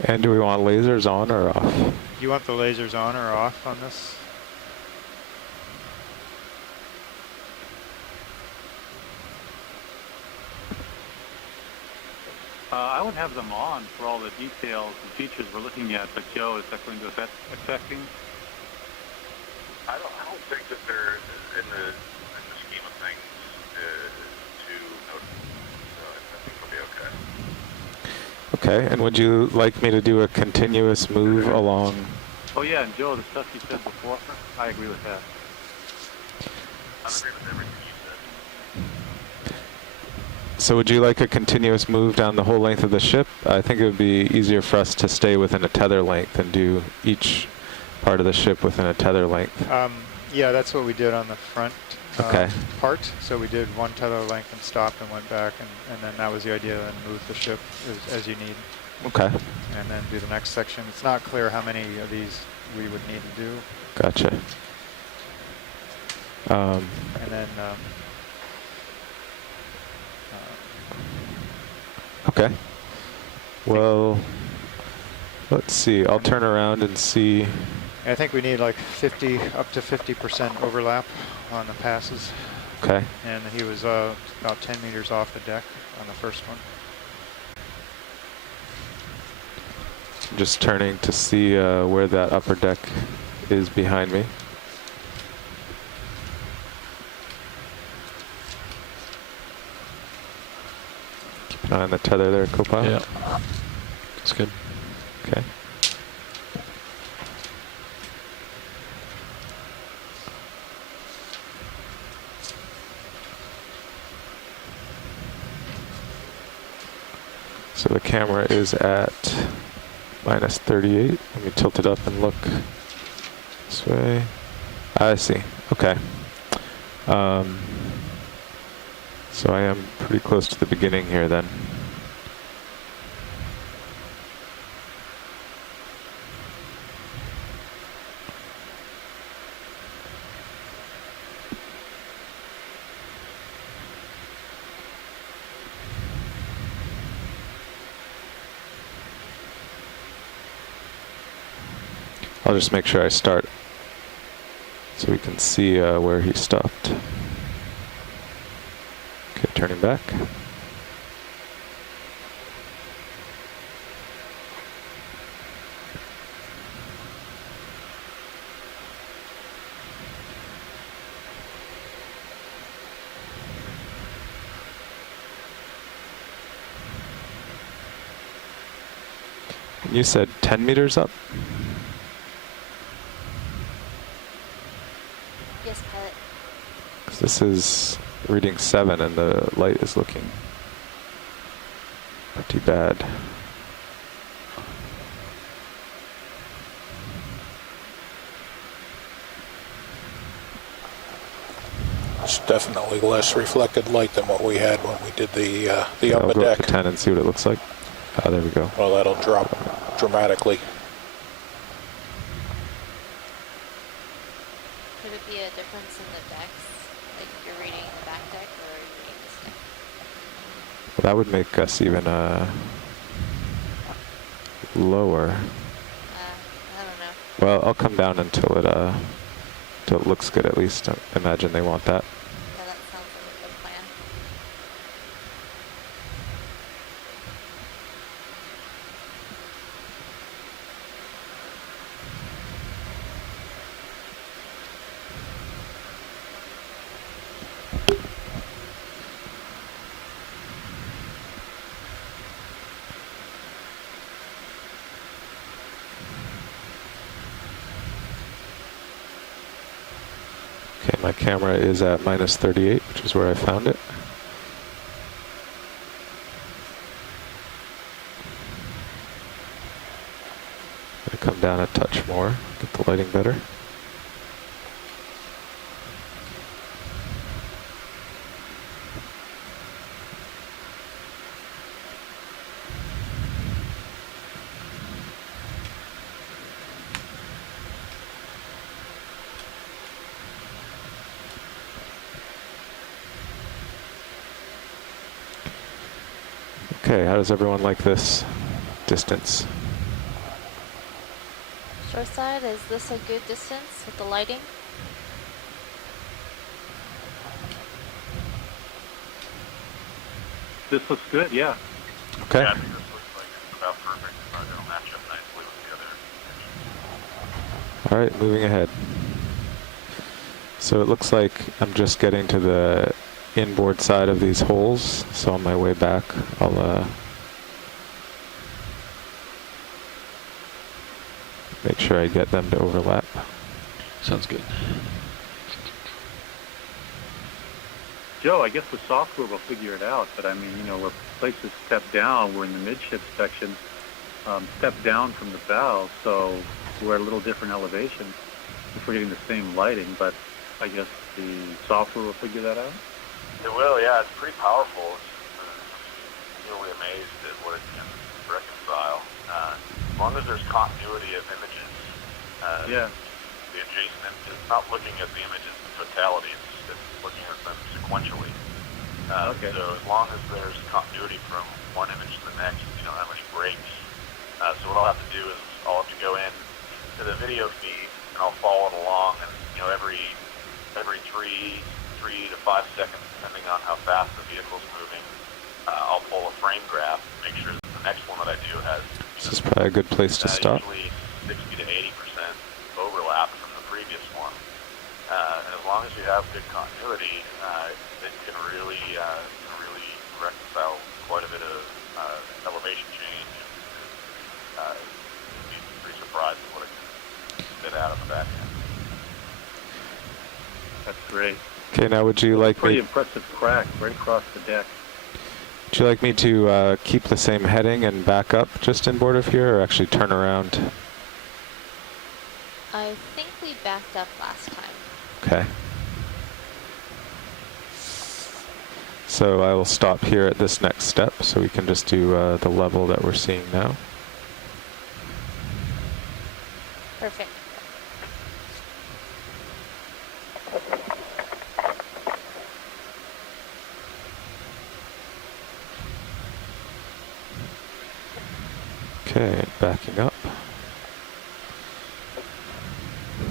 And do we want lasers on or off? You want the lasers on or off on this? I would have them on for all the details and features we're looking at, but Joe, is that going to affect things? I don't think that they're in the scheme of things too noticeable. So I think it'll be okay. Okay, and would you like me to do a continuous move along? Oh yeah, and Joe, the stuff you said before, I agree with that. I agree with everything you said. So would you like a continuous move down the whole length of the ship? I think it would be easier for us to stay within a tether length and do each part of the ship within a tether length. Yeah, that's what we did on the front part. So we did one tether length and stopped and went back, and then that was the idea, then move the ship as you need. Okay. And then do the next section. It's not clear how many of these we would need to do. Gotcha. And then okay. Well, let's see. I'll turn around and see. I think we need like up to 50% overlap on the passes. Okay. And he was about 10 meters off the deck on the first one. I'm just turning to see where that upper deck is behind me. Keep an eye on the tether there, co-pilot. Yeah. That's good. Okay. So the camera is at minus 38. Let me tilt it up and look this way. I see. Okay. So I am pretty close to the beginning here then. I'll just make sure I start so we can see where he stopped. Okay, turning back. You said 10 meters up? Yes, pilot. 'Cause this is reading 7 and the light is looking pretty bad. It's definitely less reflected light than what we had when we did the I'll upper go deck. up to 10 and see what it looks like. Ah, there we go. Well, that'll drop dramatically. Could it be a difference in the decks? Like if you're reading the back deck or are you reading this deck? Well, that would make us even lower. I don't know. Well, I'll come down until it looks good at least. I imagine they want that. Yeah, that sounds like a good plan. Okay, my camera is at minus 38, which is where I found it. I'm gonna come down a touch more, get the lighting better. Okay, how does everyone like this distance? Shore side, is this a good distance with the lighting? This looks good, yeah. Okay. Yeah, I think this looks like it's about perfect. It'll match up nicely with the other. All right, moving ahead. So it looks like I'm just getting to the inboard side of these holes. So on my way back, I'll make sure I get them to overlap. Sounds good. Joe, I guess the software will figure it out, but I mean, you know, where places step down, we're in the midship section, step down from the bow, so we're at a little different elevation if we're getting the same lighting, but I guess the software will figure that out? It will, yeah. It's pretty powerful. It's really amazed at what it can reconcile. As long as there's continuity of images, yeah. the adjacent, it's not looking at the images in totality, it's looking at them sequentially. Okay. So as long as there's continuity from one image to the next, you don't have any breaks. So what I'll have to do is I'll have to go in to the video feed and I'll follow it along, and you know, every 3 to 5 seconds, depending on how fast the vehicle's moving, I'll pull a frame graph and make sure that the next one that I do has This is probably a good place to stop. usually 60 to 80% overlap from the previous one. And as long as you have good continuity, it can really reconcile quite a bit of elevation change. You'd be pretty surprised at what it can spit out of the back end. That's great. Okay, now would you like Pretty me? impressive crack right across the deck. Would you like me to keep the same heading and back up just inboard of here, or actually turn around? I think we backed up last time. Okay. So I will stop here at this next step, so we can just do the level that we're seeing now. Perfect. Okay, backing up.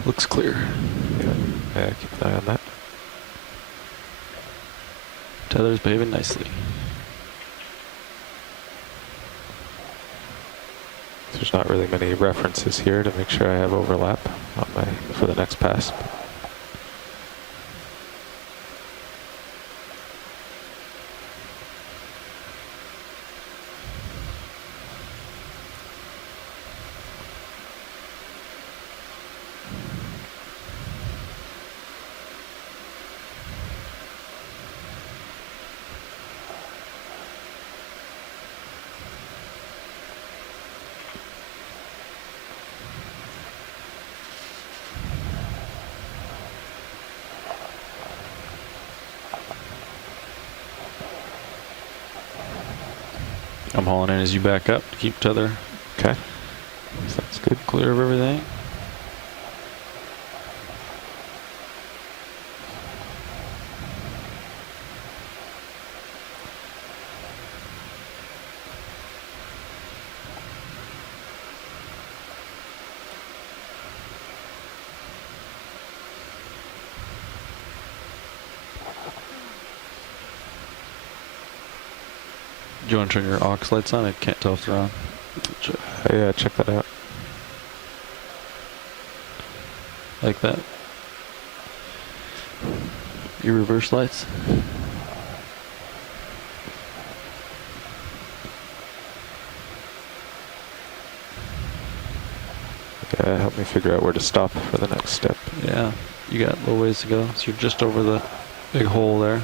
Looks clear. Yeah, keep an eye on that. Tether's behaving nicely. There's not really many references here to make sure I have overlap on for the next pass. I'm hauling in as you back up to keep tether. Okay. Sounds good. Clear of everything. Do you want to turn your aux lights on? I can't tell if they're on. Yeah, check that out. Like that. Your reverse lights. Yeah, help me figure out where to stop for the next step. Yeah, you got a little ways to go. So you're just over the big hole there.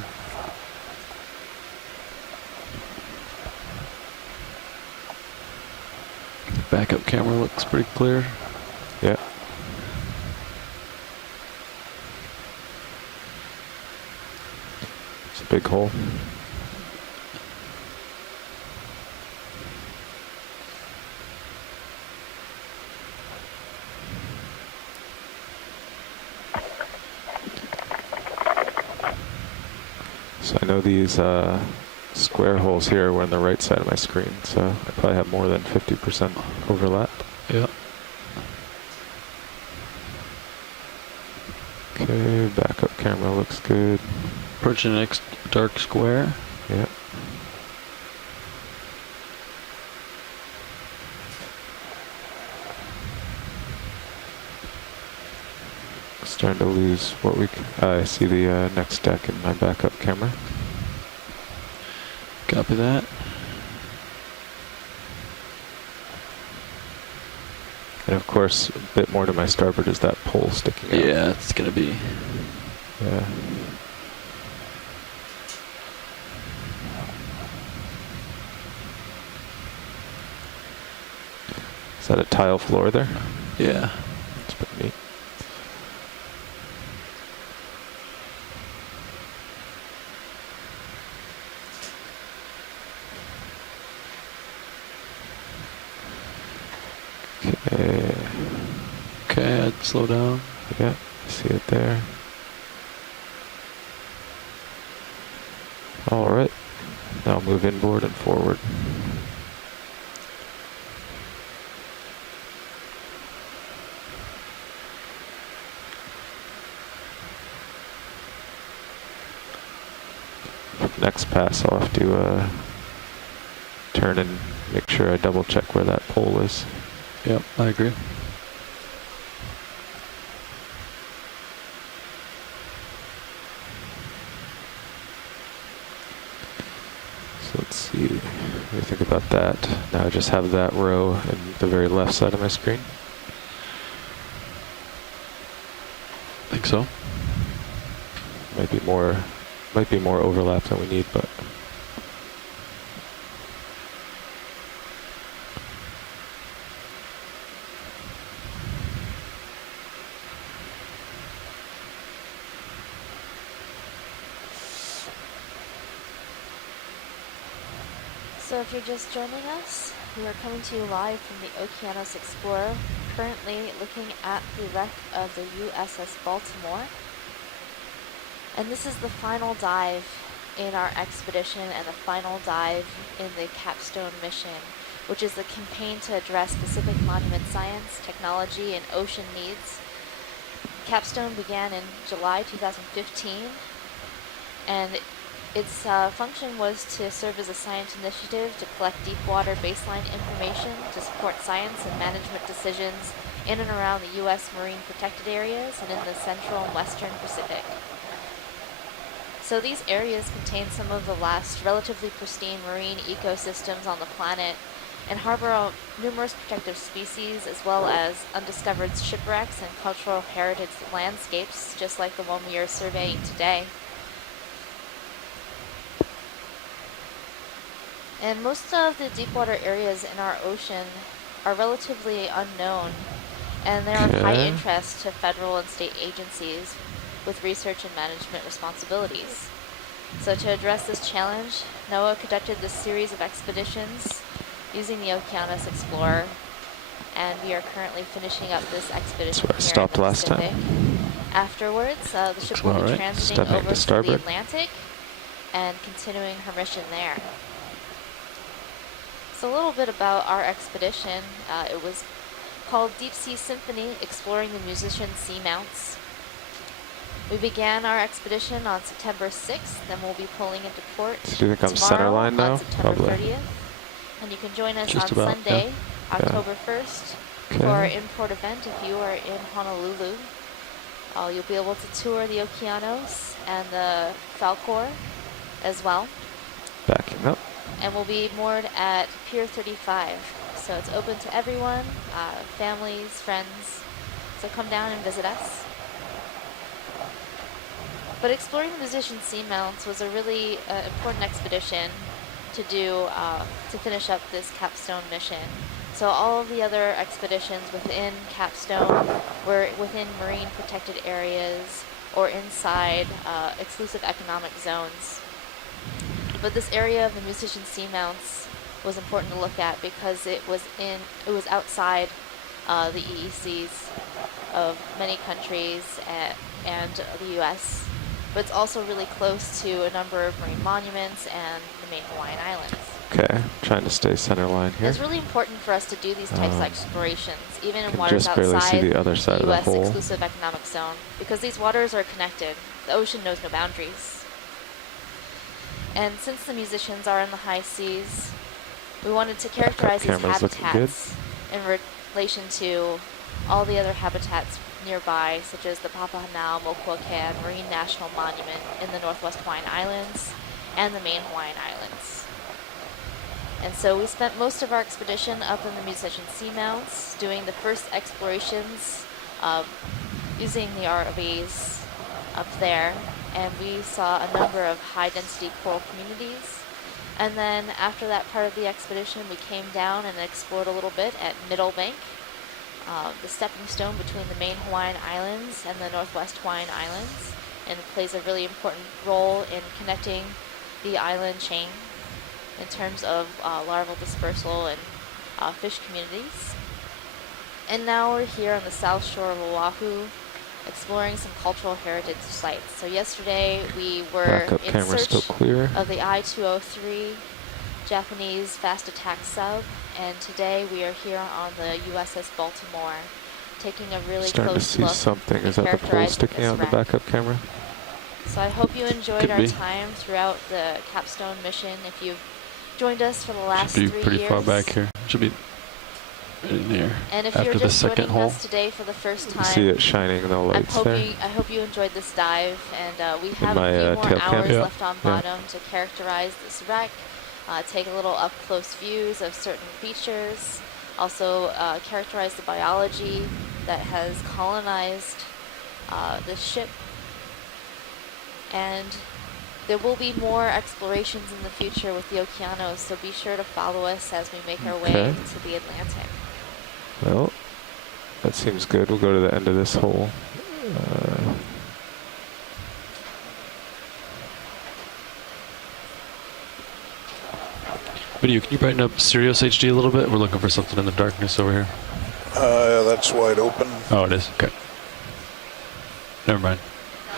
Backup camera looks pretty clear. Yeah. It's a big hole. So I know these square holes here were on the right side of my screen, so I probably have more than 50% overlap. Yeah. Okay, backup camera looks good. Approach the next dark square. Yeah. Starting to lose what we I see the next deck in my backup camera. Copy that. And of course, a bit more to my starboard is that pole sticking out. Yeah, it's gonna be. Yeah. Is that a tile floor there? Yeah. That's pretty neat. Okay. Okay, I'd slow down. Yeah, I see it there. All right. Now move inboard and forward. Next pass, I'll have to turn and make sure I double check where that pole is. Yep, I agree. So let's see, what do you think about that? Now I just have that row in the very left side of my screen. Think so. Might be more overlap than we need, but So if you're just joining us, we are coming to you live from the Okeanos Explorer, currently looking at the wreck of the USS Baltimore. And this is the final dive in our expedition and the final dive in the capstone mission, which is the campaign to address Pacific monument science, technology, and ocean needs. Capstone began in July 2015, and its function was to serve as a science initiative to collect deep water baseline information to support science and management decisions in and around the U.S. marine protected areas and in the central and western Pacific. So these areas contain some of the last relatively pristine marine ecosystems on the planet and harbor numerous protective species as well as undiscovered shipwrecks and cultural heritage landscapes, just like the one we are surveying today. And most of the deep water areas in our ocean are relatively unknown, and they are of high interest to federal and state agencies with research and management responsibilities. So to address this challenge, NOAA conducted this series of expeditions using the Okeanos Explorer, and we are currently finishing up this expedition That's where I here stopped in the last Pacific. time. Afterwards, the ship will be transiting Stepping over to to the starboard. Atlantic and continuing her mission there. So a little bit about our expedition. It was called Deep Sea Symphony, Exploring the Musician's Seamounts. We began our expedition on September 6th, and we'll be pulling into port Do you think I'm tomorrow centerline now? on September Probably. 30th. And you can join us Just on about, Sunday, yeah. October 1st, for our in-port event if you are in Honolulu. You'll be able to tour the Okeanos and the Falcor as well. Backing up. And we'll be moored at Pier 35. So it's open to everyone, families, friends. So come down and visit us. But exploring the musician's seamounts was a really important expedition to do to finish up this capstone mission. So all of the other expeditions within Capstone were within marine protected areas or inside exclusive economic zones. But this area of the musician's seamounts was important to look at because it was outside the EECs of many countries and the U.S. but it's also really close to a number of marine monuments and the main Hawaiian Islands. Okay, trying to stay center line here. It's really important for us to do these types of explorations, even in Can waters just barely outside see the other side of the U.S. hole. exclusive economic zone, because these waters are connected. The ocean knows no boundaries. And since the musicians are in the high seas, we wanted to characterize these habitats in relation to all the other habitats nearby, such as the Papahanao Mokuakan Marine National Monument in the Northwest Hawaiian Islands and the main Hawaiian Islands. And so we spent most of our expedition up in the Musician Seamounts, doing the first explorations using the ROVs up there, and we saw a number of high-density coral communities. And then after that part of the expedition, we came down and explored a little bit at Middle Bank, the stepping stone between the main Hawaiian Islands and the Northwest Hawaiian Islands, and it plays a really important role in connecting the island chain in terms of larval dispersal and fish communities. And now we're here on the south shore of Oahu, exploring some cultural heritage sites. So yesterday we were in search of the I-203 Japanese fast attack sub, and today we are here on the USS Baltimore, taking a really Starting close to look. see something. Is that the pole sticking out in the backup camera? So I hope you enjoyed our time throughout the capstone mission. If you've joined us for the last 3 years. Should be pretty far back here. Should be in there. And if after you're the just second joining hole. us today for the first time, See it shining in the lights there. I hope you enjoyed this dive, and we have my, a few more tail cam. hours Yeah. left on bottom to characterize this wreck, take a little up-close views of certain features, also characterize the biology that has colonized this ship. And there will be more explorations in the future with the Okeanos, so be sure to follow us as we make our way to the Atlantic. Well, that seems good. We'll go to the end of this hole. Video, can you brighten up Sirius HD a little bit? We're looking for something in the darkness over here. That's wide open. Oh, it is? Okay. Never mind.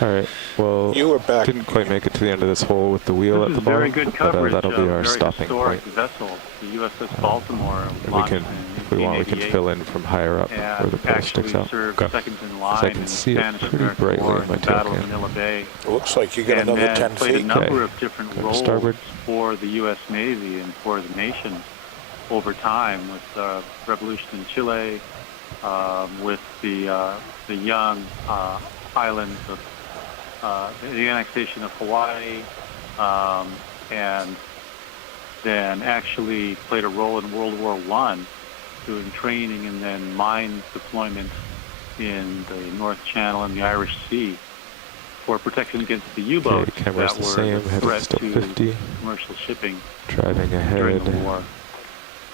All right. Well, you were back. Didn't quite make it to the end of this hole with the wheel at the bottom. Very good coverage. But, that'll be our very stopping historic point. vessel, the USS Baltimore. And we can, if we want, we can fill in from higher up where the pole sticks out. Second in line I can see it pretty brightly in my tail cam. Bay. It looks like you got another 10 feet. Played a number of different roles starboard. for the U.S. Navy and for the nation over time, with the revolution in Chile, with the young islands of the annexation of Hawaii, and then actually played a role in World War I, doing training and then mine deployment in the North Channel and the Irish Sea for protection against the U-boats that were same, a threat still to 50. commercial shipping Driving ahead. during the war.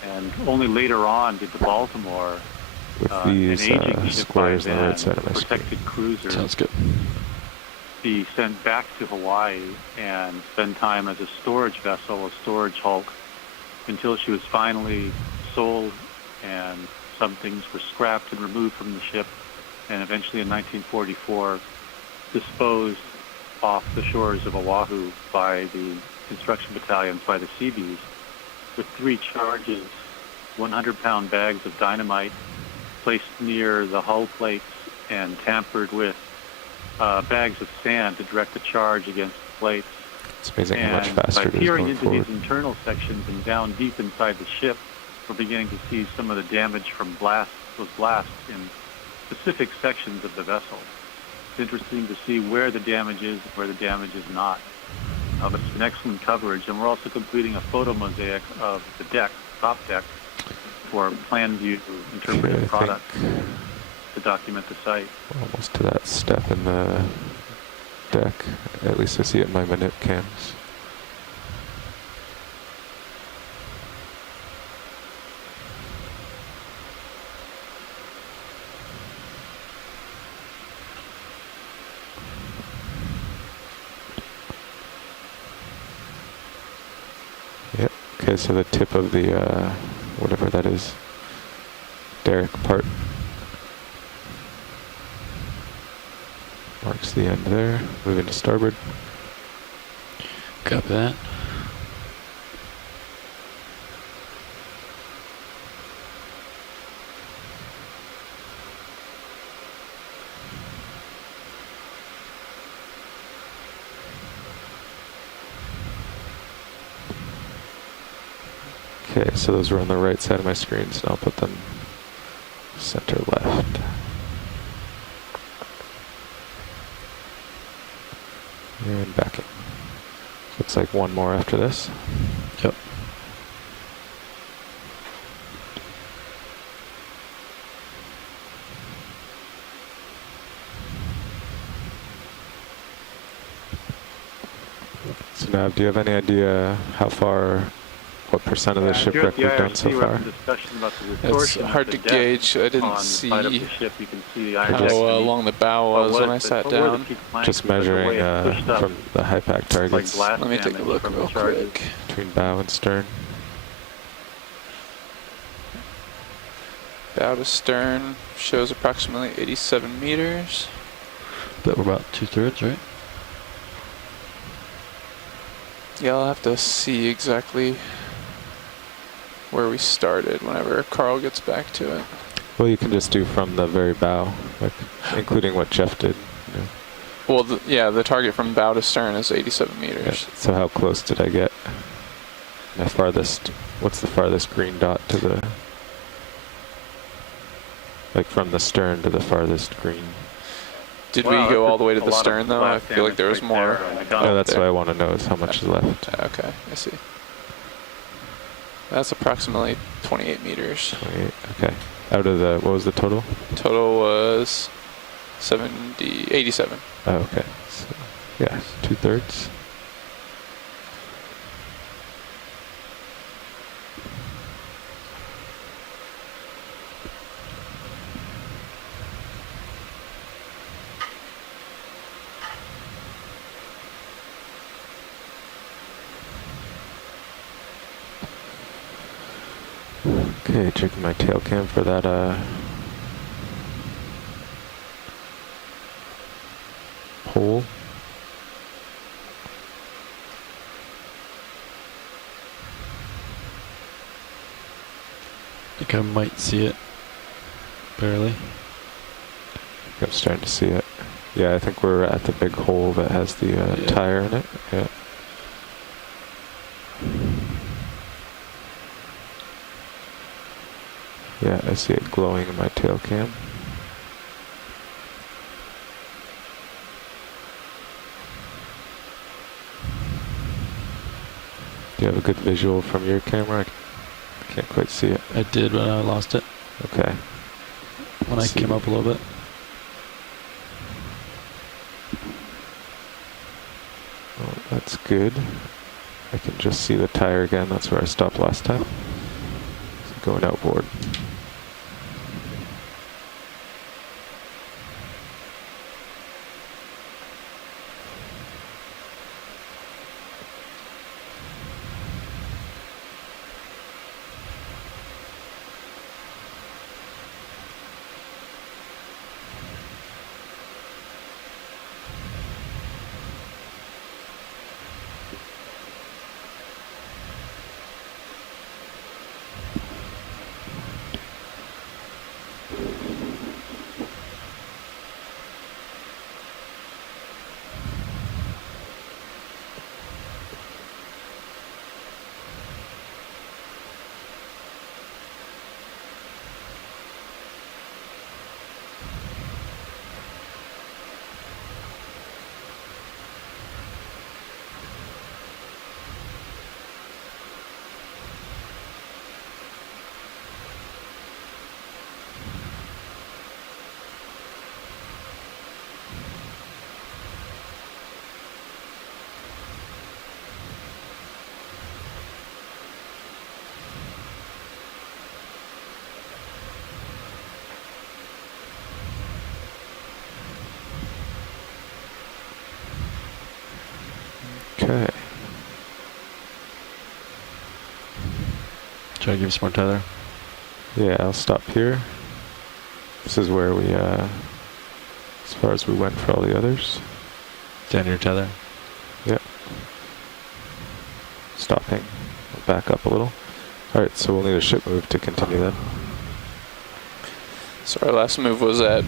And only later on did the Baltimore, with an these aging ship by squares on the then, right side of my screen. protected cruiser, Sounds good. be sent back to Hawaii and spend time as a storage vessel, a storage hulk, until she was finally sold and some things were scrapped and removed from the ship, and eventually in 1944 disposed off the shores of Oahu by the construction battalions, by the Seabees, with 3 charges, 100-pound bags of dynamite placed near the hull plates and tampered with bags of sand to direct the charge against the plates. It's amazing how much And faster by it is peering going into forward. these internal sections and down deep inside the ship, we're beginning to see some of the damage from those blasts in specific sections of the vessel. It's interesting to see where the damage is and where the damage is not. But it's an excellent coverage, and we're also completing a photo mosaic of the deck, top deck, for plan view interpretive products to document the site. We're almost to that step in the deck. At least I see it in my minute cams. Yep. Okay, so the tip of the whatever that is, derrick part. Marks the end there. Moving to starboard. Copy that. Okay, so those were on the right side of my screen, so I'll put them center left. And backing. Looks like one more after this. Yep. So now, do you have any idea how far, what percent of the shipwreck we've done so far? It's hard to gauge. I didn't see how long the bow was when I sat down. Just measuring from the high pack targets. Let me take a look real quick. Between bow and stern. Bow to stern shows approximately 87 meters. But we're about 2/3, right? Yeah, I'll have to see exactly where we started whenever Carl gets back to it. Well, you can just do from the very bow, like including what Jeff did. You know. Well, yeah, the target from bow to stern is 87 meters. Yeah. So how close did I get? My farthest, what's the farthest green dot to the, like from the stern to the farthest green? Did we go all the way to the stern though? I feel like there was more. Oh, that's what I want to know is how much is left. Okay, I see. That's approximately 28 meters. 28, okay. Out of the, what was the total? Total was 87. Oh, okay. So, yeah, 2/3. Okay, checking my tail cam for that hole. I think I might see it. Barely. I'm starting to see it. Yeah, I think we're at the big hole that has the tire in it. Yeah. Yeah, I see it glowing in my tail cam. Do you have a good visual from your camera? I can't quite see it. I did, but I lost it. Okay. When I came up a little bit. Well, that's good. I can just see the tire again. That's where I stopped last time. So going outboard. Okay. Try to give us more tether. Yeah, I'll stop here. This is where we as far as we went for all the others. Down your tether. Yep. Stopping. Back up a little. Alright, so we'll need a ship move to continue then. So our last move was at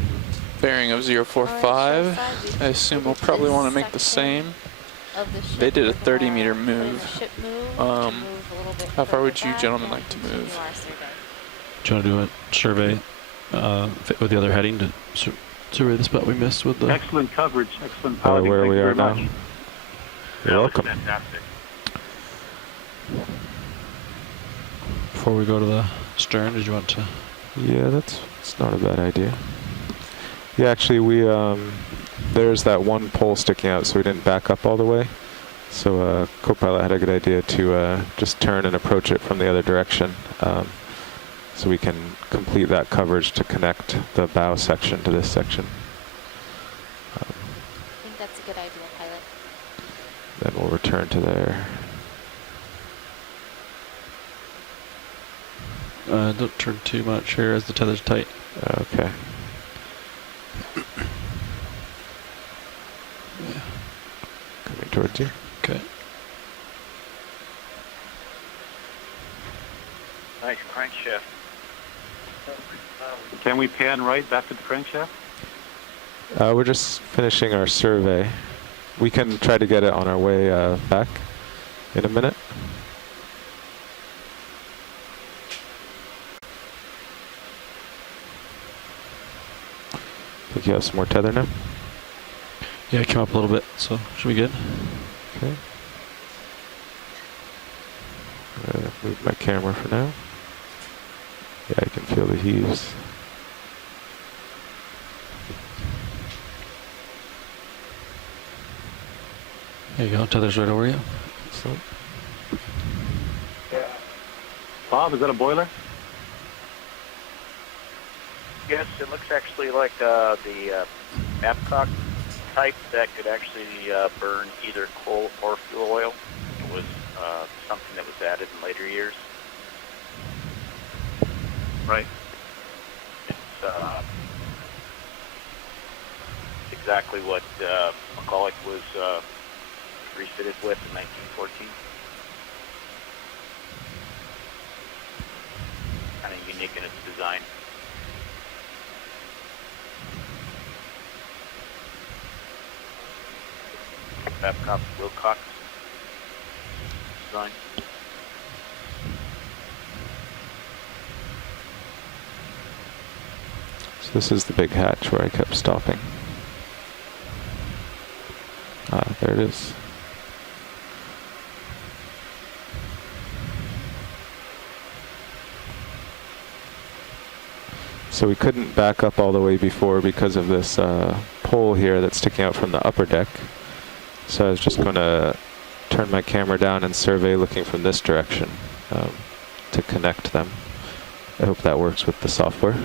bearing of 045. I assume we'll probably want to make the same. They did a 30-meter move. How far would you gentlemen like to move? Do you want to do a survey with the other heading to survey the spot we missed with the... Excellent coverage, excellent piloting. Where Thank we you are very now. much. You're welcome. Fantastic. Before we go to the stern, did you want to... Yeah, that's not a bad idea. Yeah, actually, we there's that one pole sticking out, so we didn't back up all the way. So co-pilot had a good idea to just turn and approach it from the other direction, so we can complete that coverage to connect the bow section to this section. I think that's a good idea, pilot. Then we'll return to there. Don't turn too much here as the tether's tight. Okay. Yeah. Coming towards you. Okay. Nice crankshaft. Can we pan right back to the crankshaft? We're just finishing our survey. We can try to get it on our way back in a minute. I think you have some more tether now? Yeah, it came up a little bit, so should be good. Okay. Move my camera for now. Yeah, I can feel the heaves. There you go, tether's right over you. Excellent. Bob, is that a boiler? Yes, it looks actually like the Babcock type that could actually burn either coal or fuel oil. It was something that was added in later years. Right. It's exactly what McCulloch was refitted with in 1914. Kind of unique in its design. Babcock Wilcox design. So this is the big hatch where I kept stopping. Ah, there it is. So we couldn't back up all the way before because of this pole here that's sticking out from the upper deck. So I was just going to turn my camera down and survey looking from this direction to connect them. I hope that works with the software.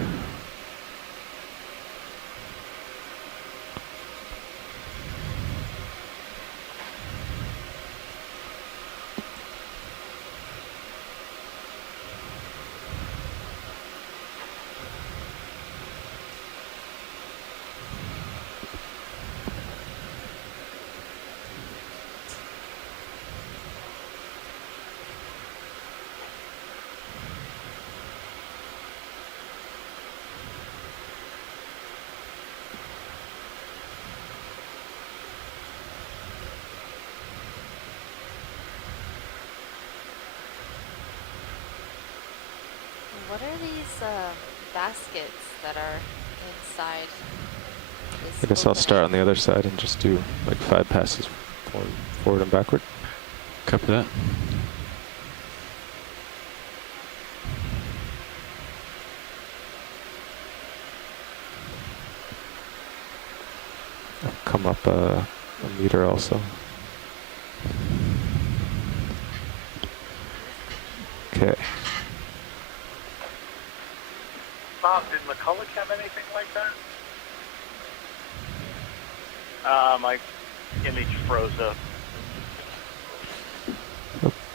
What are these baskets that are inside this? I guess I'll opening? start on the other side and just do like 5 passes forward and backward. Copy that. I'll come up a meter also. Okay. Bob, did McCulloch have anything like that? My image froze up.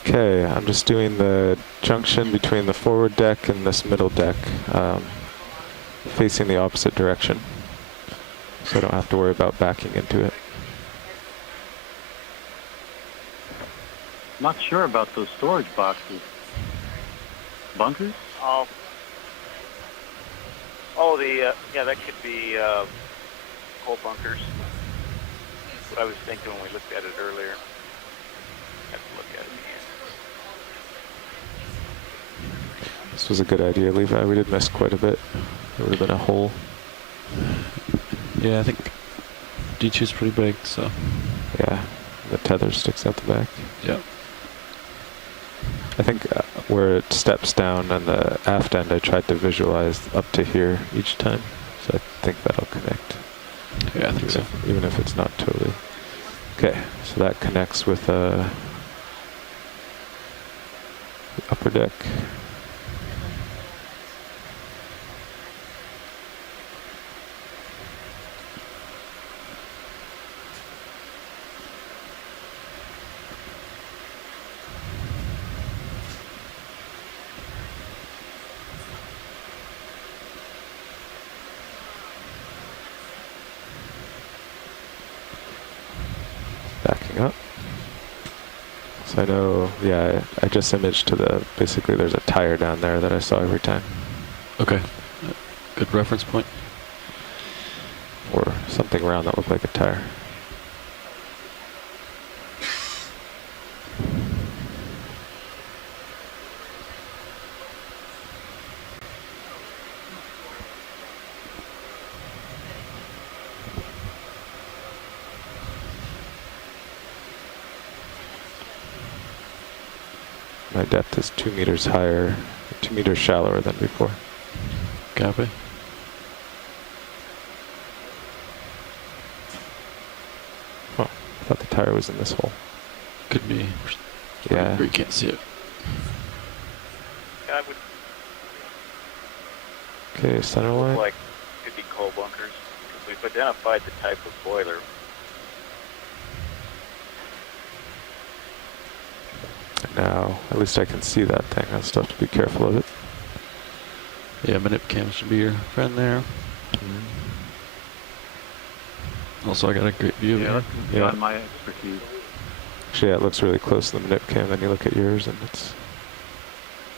Okay, I'm just doing the junction between the forward deck and this middle deck, facing the opposite direction. so I don't have to worry about backing into it. Not sure about those storage boxes. Bunkers? Oh, yeah, that could be coal bunkers. That's what I was thinking when we looked at it earlier. Have to look at it again. This was a good idea, Levi. We did miss quite a bit. There would have been a hole. Yeah, I think D2 is pretty big, so. Yeah, the tether sticks out the back. Yeah. I think where it steps down on the aft end, I tried to visualize up to here each time. So I think that'll connect. Yeah, I think so. Even if it's not totally. Okay, so that connects with the upper deck. Backing up. So I know, yeah, I just imaged to the, basically there's a tire down there that I saw every time. Okay. Good reference point. Or something around that looked like a tire. My depth is 2 meters higher, 2 meters shallower than before. Copy. Oh, I thought the tire was in this hole. Could be. Yeah. You can't see it. Yeah, I would Okay, center line. look like could be coal bunkers. We've identified the type of boiler. Now, at least I can see that thing. I still have to be careful of it. Yeah, manip cam should be your friend there. Also, I got a great view of Yeah, it. that's beyond my expertise. Actually, yeah, it looks really close to the manip cam. Then you look at yours and it's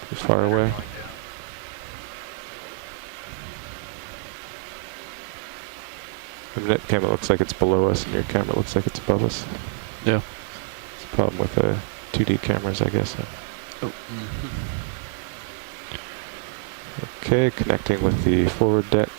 pretty far away. The manip cam, it looks like it's below us, and your camera looks like it's above us. Yeah. It's a problem with the 2D cameras, I guess. Oh. Okay, connecting with the forward deck.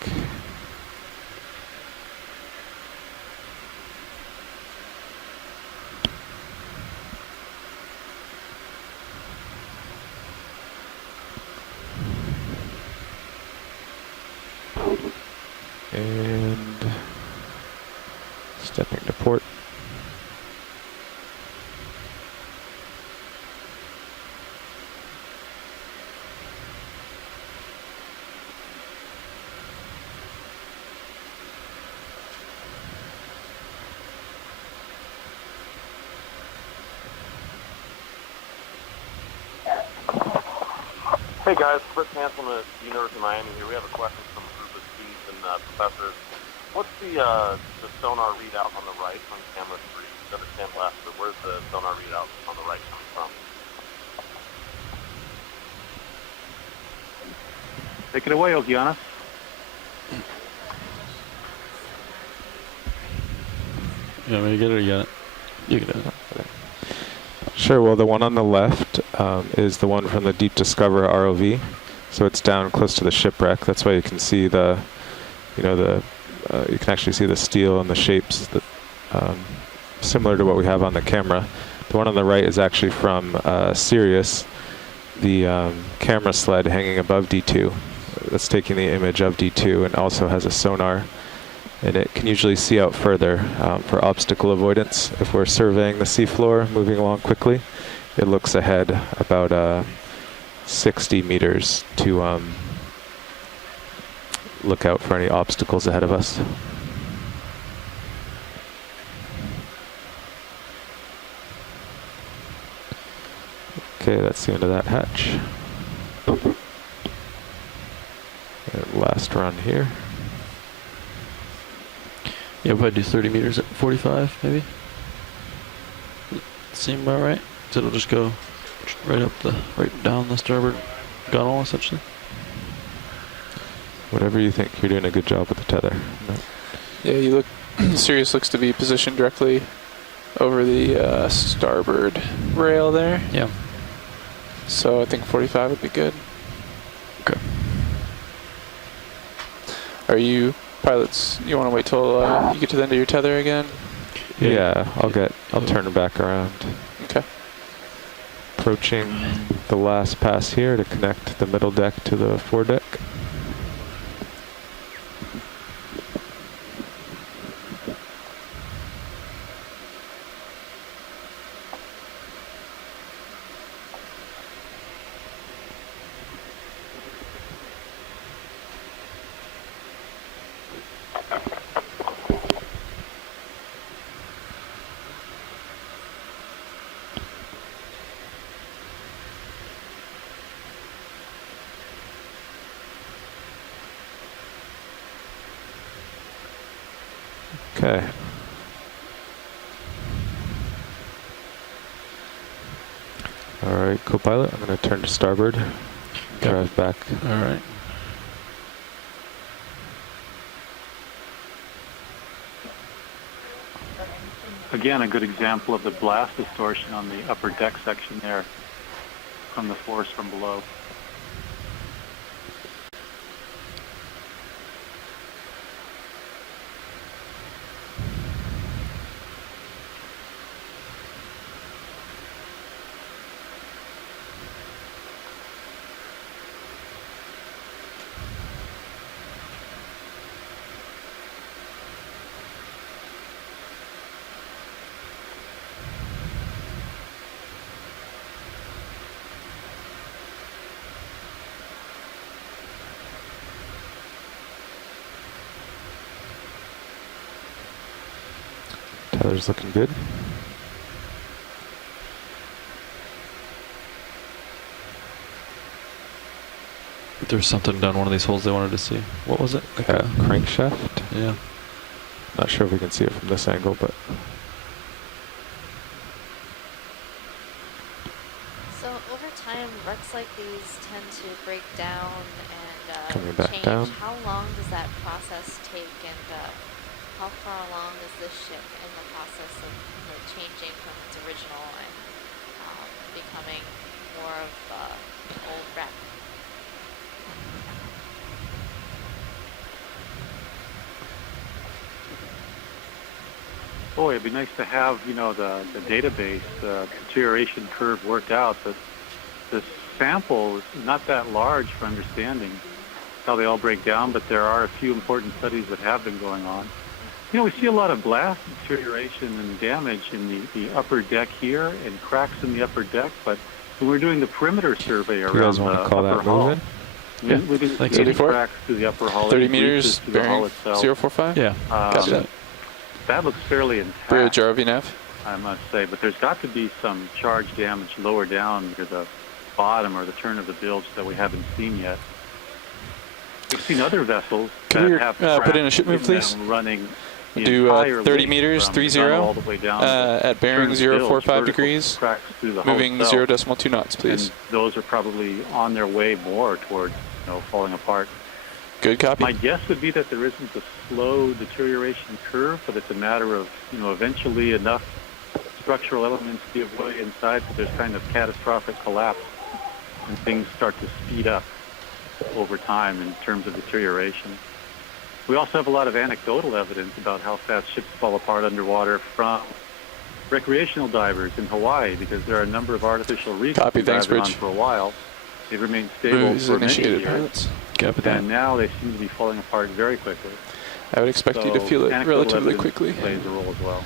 And stepping to port. Hey guys, Chris Hanselman at the University of Miami here. We have a question from a group of students and professors. What's the sonar readout on the right on camera 3? You understand left, but where's the sonar readout on the right coming from? Take it away, Okeanos. You want me to get it or you got it? You get it. Sure, well the one on the left is the one from the Deep Discover ROV. So it's down close to the shipwreck. That's why you can see the, you can actually see the steel and the shapes that, similar to what we have on the camera. The one on the right is actually from Sirius, the camera sled hanging above D2. That's taking the image of D2 and also has a sonar. And it can usually see out further for obstacle avoidance. If we're surveying the seafloor, moving along quickly, it looks ahead about 60 meters to look out for any obstacles ahead of us. Okay, that's the end of that hatch. And last run here. Yeah, we'll probably do 30 meters at 45, maybe. Seem about right. So it'll just go right down the starboard gunnel, essentially. Whatever you think. You're doing a good job with the tether. No. Yeah, you look. Sirius looks to be positioned directly over the starboard rail there. Yeah. So I think 45 would be good. Okay. Are you pilots? You want to wait till you get to the end of your tether again? Yeah, I'll turn it back around. Okay. Approaching the last pass here to connect the middle deck to the foredeck. Okay. All right, co-pilot, I'm going to turn to starboard, drive back. All right. Again, a good example of the blast distortion on the upper deck section there from the force from below. Tether's looking good. There's something down one of these holes they wanted to see. What was it? Like a crankshaft? Yeah. Not sure if we can see it from this angle, but... So over time, wrecks like these tend to break down Coming and back change. down. How long does that process take, and how far along is this ship in the process of changing from its original and becoming more of an old wreck? Boy, it'd be nice to have, the database, the deterioration curve worked out, but the sample is not that large for understanding how they all break down, but there are a few important studies that have been going on. We see a lot of blast deterioration and damage in the upper deck here and cracks in the upper deck, but when we're doing the perimeter survey around you guys want the to call upper that hull, moving? we can see cracks through the upper hull. 30 and meters, through the hull bearing itself. 045? Yeah. Copy that. That looks fairly intact, Bridge ROV nav. I must say, but there's got to be some charge damage lower down near the bottom or the turn of the bilge that we haven't seen yet. We've seen other vessels Can we have put in a ship move, please? running the Do entire 30 length meters, from 30, the gunnel all the way down to the at bearing turn of the bilge, 045 vertical degrees, cracks through the hull moving itself. 0.2 knots, please. And those are probably on their way more towards falling apart. Good copy. My guess would be that there isn't a slow deterioration curve, but it's a matter of, eventually enough structural elements give way inside so there's kind of catastrophic collapse and things start to speed up over time in terms of deterioration. We also have a lot of anecdotal evidence about how fast ships fall apart underwater from recreational divers in Hawaii, because there are a number of artificial reefs Copy, we've been thanks, diving on Bridge. for a while. They've remained stable Moves for many initiated, years. pilots. Copy that. And now they seem to be falling apart very quickly. I would expect you to feel it anecdotal relatively evidence quickly. Plays a role as well.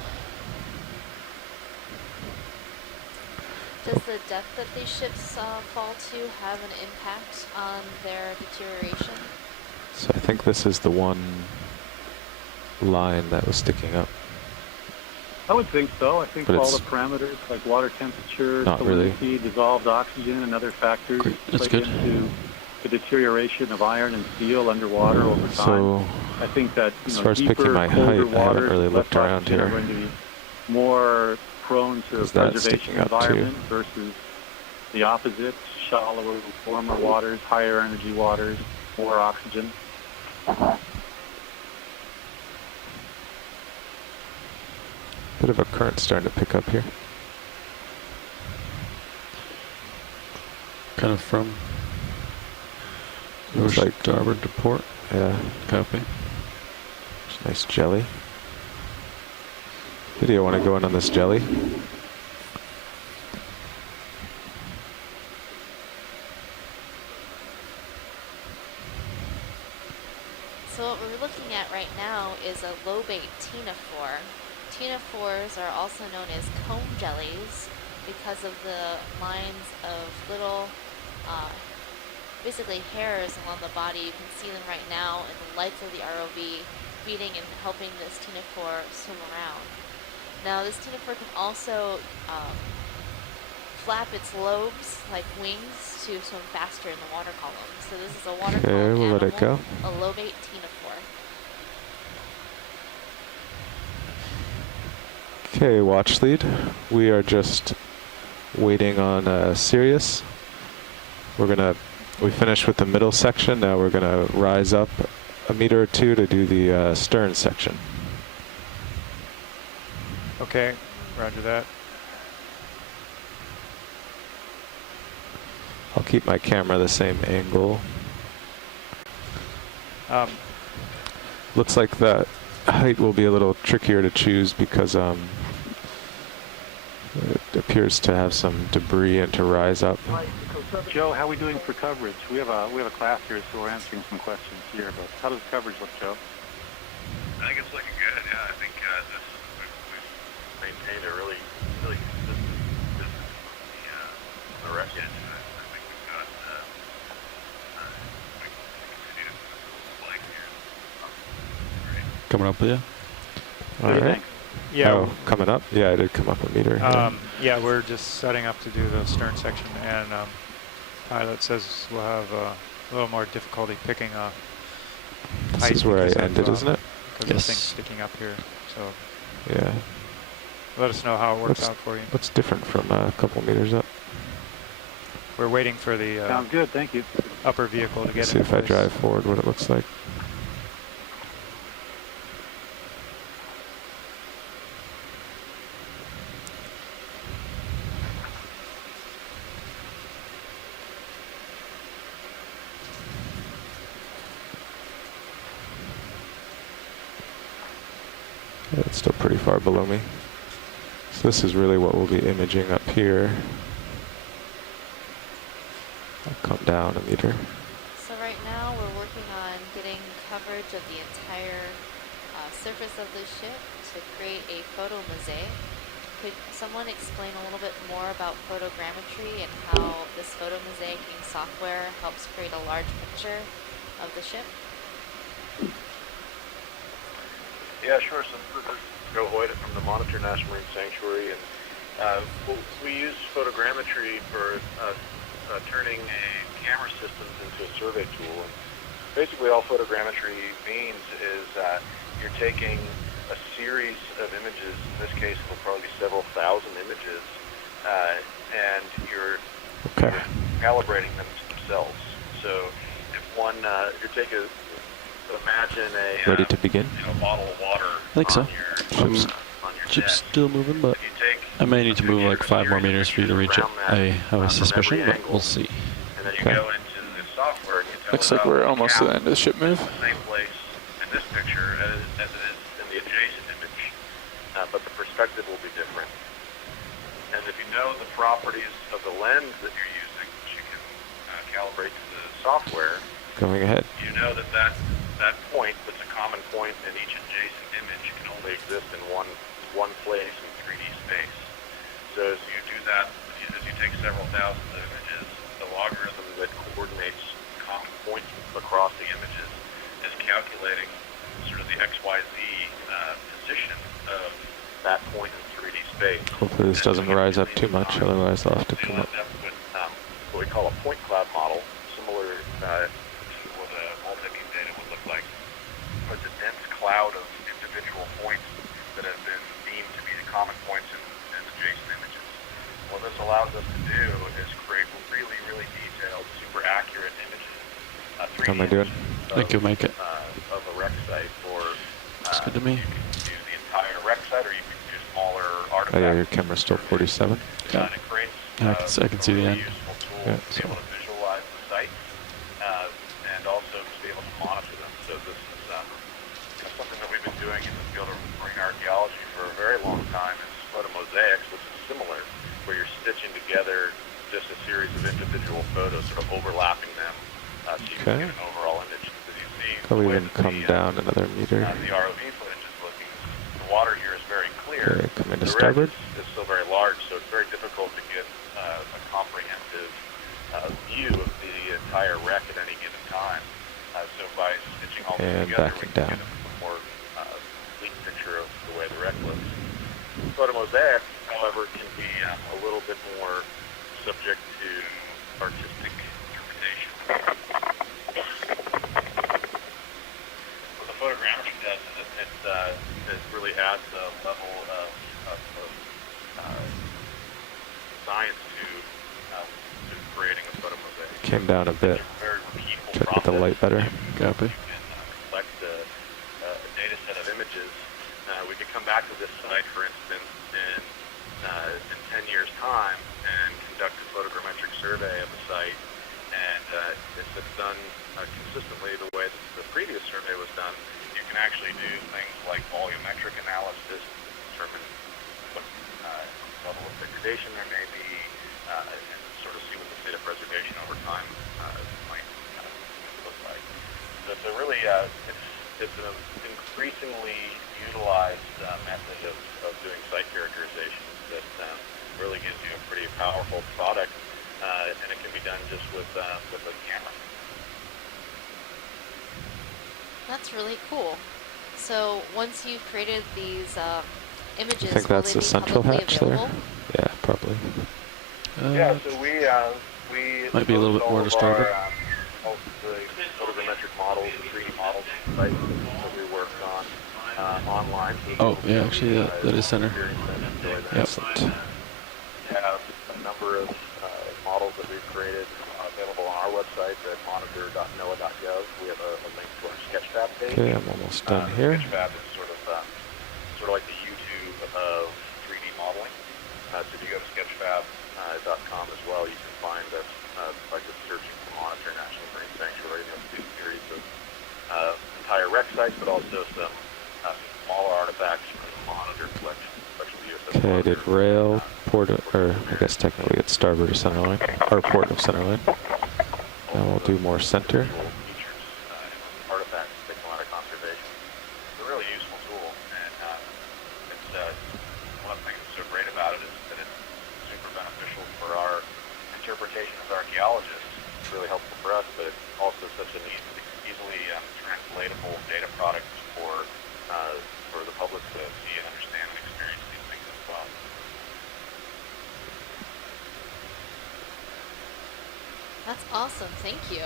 Does the depth that these ships fall to have an impact on their deterioration? So I think this is the one line that was sticking up. I would think so. I think But all it's the parameters like water temperature, not really. salinity, dissolved oxygen, and other factors That's play good. into the deterioration of iron and steel underwater over time. So, I think that as far as deeper, picking my height, colder I haven't waters, really less looked around oxygen, here. are going to be more prone to a Is that preservation sticking up too? environment versus the opposite, shallower, warmer waters, higher energy waters, more oxygen. Bit of a current starting to pick up here. Kind of from Looks ocean like starboard to port. Yeah. Copy. It's nice jelly. Video, want to go in on this jelly? So what we're looking at right now is a lobate ctenophore. Ctenophores are also known as comb jellies because of the lines of little, basically hairs along the body. You can see them right now in the lights of the ROV, feeding and helping this ctenophore swim around. Now this ctenophore can also flap its lobes like wings to swim faster in the water column. So this is a water column we'll animal, let it go. a lobate ctenophore. Okay, watch lead. We are just waiting on Sirius. We finished with the middle section. Now we're gonna rise up a meter or two to do the stern section. Okay, roger that. I'll keep my camera the same angle. Looks like that height will be a little trickier to choose because it appears to have some debris and to rise up. Joe, how are we doing for coverage? We have a class here, so we're answering some questions here. But how does coverage look, Joe? I think it's looking good. Yeah, I think we've maintained a really consistent distance from the wreckage. I think we've got we can continue to move this flag here. Great. Coming up with you. All right. Yeah. Oh, coming up? Yeah, I did come up a meter. Yeah, we're just setting up to do the stern section, and pilot says we'll have a little more difficulty picking up. This is where I ended, isn't it? Because of things sticking up here. So yeah. Let us know how it works out for you. What's different from a couple meters up? We're waiting for the Sounds good, thank you. upper vehicle to get See if I drive forward what it looks like. Yeah, it's still pretty far below me. So this is really what we'll be imaging up here. I'll come down a meter. So right now we're working on getting coverage of the entire surface of the ship to create a photo mosaic. Could someone explain a little bit more about photogrammetry and how this photo mosaicing software helps create a large picture of the ship? Yeah, sure. So this is Joe Hoyt from the Monitor National Marine Sanctuary, and we use photogrammetry for turning camera systems into a survey tool. And basically, all photogrammetry means is you're taking a series of images. In this case, it'll probably be several thousand images, and you're calibrating them to themselves. So if one, you take a imagine a ready to begin? Bottle of water. I think so. Ship's still moving, but I may need to move like 5 more meters for you to reach it. I have a suspicion, but we'll see. And then you go into the software and you tell Looks like we're almost to the end of the ship move. Same place in this picture as it is in the adjacent image, but the perspective will be different. And if you know the properties of the lens that you're using, which you can calibrate to the software, going ahead. You know that point that's a common point in each adjacent image can only exist in one place in 3D space. So as you do that, as you take several thousand images, the logarithm that coordinates common points across the images is calculating sort of the XYZ position of that point in 3D space. Hopefully this doesn't rise up too much, otherwise I'll have to come up. With what we call a point cloud model, similar what multi-beam data would look like. It's a dense cloud of individual points that have been deemed to be the common points in adjacent images. What this allows us to do is create really, really detailed, super accurate images. How am I doing? Think you'll make it. Of a wreck site, or Looks good to me. you can do the entire wreck site, or you can do smaller artifacts. Oh yeah, your camera's still 47. Yeah. And it creates I can see the end. useful tool Yeah, to be able to visualize the sites and also to be able to monitor them. So this is something that we've been doing in the field of marine archaeology for a very long time is photomosaics, which is similar, where you're stitching together just a series of individual photos, sort of overlapping them, so you can get an overall image. As you see, Probably even come down another meter. the ROV footage is looking, the water here is very clear. Okay, come into The wreck starboard. is still very large, so it's very difficult to get a comprehensive view of the entire wreck at any given time. So by stitching all this And together, we backing can down. get a more complete picture of the way the wreck looks. Photomosaic, however, can be a little bit more subject to artistic interpretation. What the photogrammetry does is it really adds a level of science to creating a photomosaic. Came down a bit. Very repeatable Try to get the process. light better. Copy. Collect a data set of images. We could come back to this site, for instance, in 10 years' time and conduct a photogrammetric survey of the site. And if it's done consistently the way that the previous survey was done, you can actually do things like volumetric analysis to determine what level of degradation there may be, and sort of see what the state of preservation over time might look like. So it's a really, it's an increasingly utilized method of doing site characterization that really gives you a pretty powerful product, and it can be done just with a camera. That's really cool. So once you've created these images, I think will that's they the be central publicly hatch there. available? Yeah, probably. Yeah, so we Might be a little bit more to starboard. Most of the photogrammetric models and 3D models sites that we work on online. Oh, yeah, actually, that is center. Yep. Excellent. We have a number of models that we've created available on our website at monitor.noaa.gov. We have a link to our Sketchfab page. Okay, I'm almost done here. Sketchfab is sort of like the YouTube of 3D modeling. So if you go to sketchfab.com as well, you can find us by just searching for Monitor National Marine Sanctuary. You'll see a series of entire wreck sites, but also some smaller artifacts from the Monitor collection, especially USS Okay, I Monitor. did rail, port, or I guess technically it's starboard or centerline, or port of centerline. Now we'll do more center. Artifacts that come out of conservation. It's a really useful tool, and it's one of the things that's so great about it is that it's super beneficial for our interpretation as archaeologists. It's really helpful for us, but it's also such an easily translatable data product for the public to see and understand and experience these things as well. That's awesome. Thank you.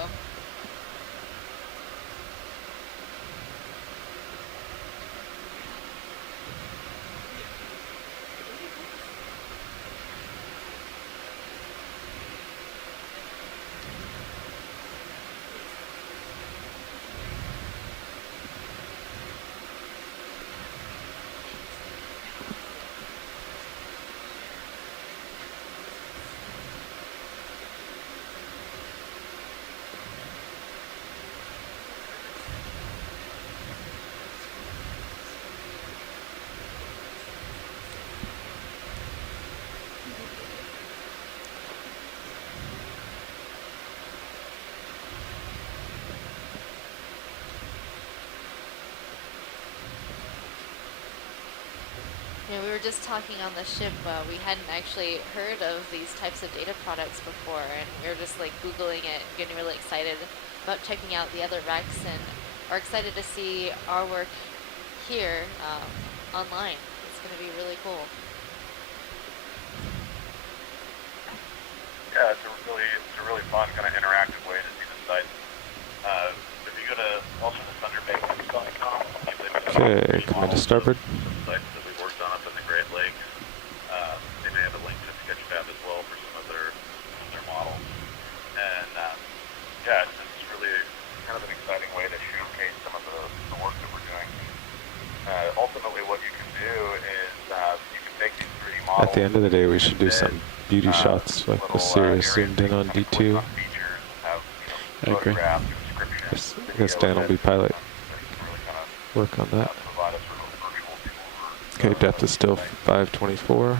You know, we were just talking on the ship, we hadn't actually heard of these types of data products before, and we were just like Googling it, getting really excited about checking out the other wrecks, and are excited to see our work here online. It's going to be really cool. Yeah, it's a really fun kind of interactive way to see the site. Okay, come into starboard. Some sites that we worked on up in the Great Lakes. They may have a link to Sketchfab as well for some of their models. And yeah, it's really kind of an exciting way to showcase some of the work that we're doing. Ultimately, what you can do is you can take these 3D models. At the end of the day, we should do some beauty shots, like with Sirius zoomed in on D2. I agree. I guess Dan will be pilot. Work on that. Okay, depth is still 524.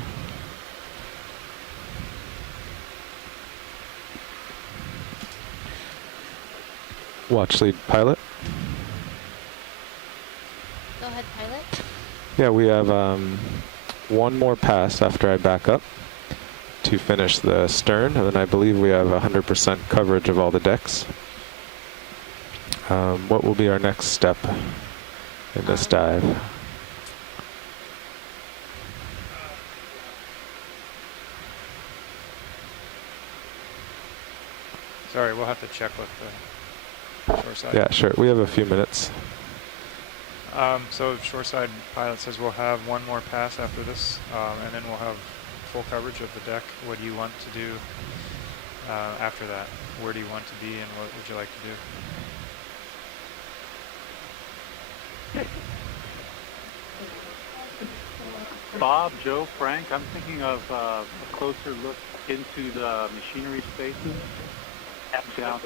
Watch lead pilot. Go ahead, pilot. Yeah, we have one more pass after I back up to finish the stern, and then I believe we have 100% coverage of all the decks. What will be our next step in this dive? Sorry, we'll have to check with the shoreside. Yeah, sure. We have a few minutes. So shoreside pilot says we'll have one more pass after this, and then we'll have full coverage of the deck. What do you want to do after that? Where do you want to be, and what would you like to do? Bob, Joe, Frank, I'm thinking of a closer look into the machinery spaces. Down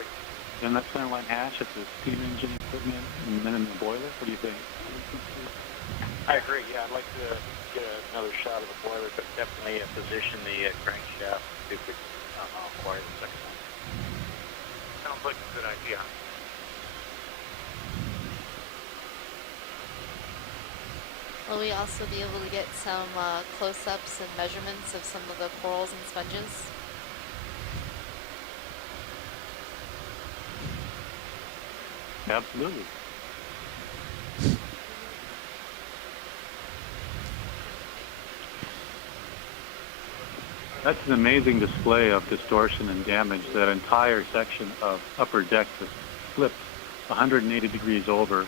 in that centerline hatch at the steam engine equipment and then in the boiler. What do you think? I agree. Yeah, I'd like to get another shot of the boiler, but definitely position the crankshaft if we acquire the second one. Sounds like a good idea. Will we also be able to get some close-ups and measurements of some of the corals and sponges? Absolutely. That's an amazing display of distortion and damage. That entire section of upper deck was flipped 180 degrees over.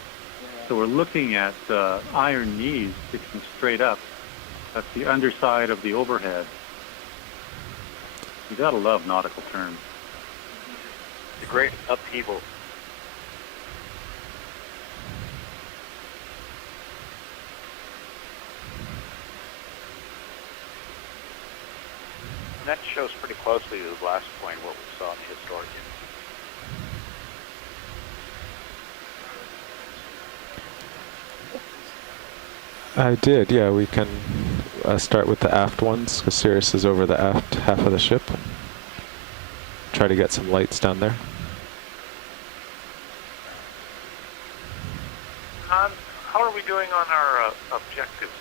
So we're looking at iron knees sticking straight up. That's the underside of the overhead. You gotta love nautical terms. The great upheaval. And that shows pretty closely to the last point what we saw in the historic image. I did, yeah. We can start with the aft ones, because Sirius is over the aft half of the ship. Try to get some lights down there. How are we doing on our objectives list?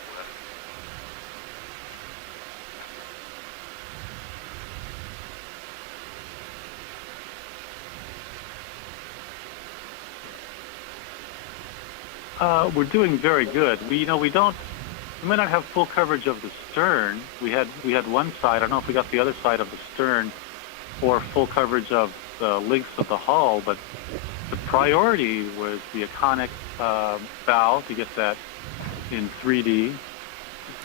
We're doing very good. We may not have full coverage of the stern. We had one side. I don't know if we got the other side of the stern or full coverage of the lengths of the hull, but the priority was the Iconic bow to get that in 3D,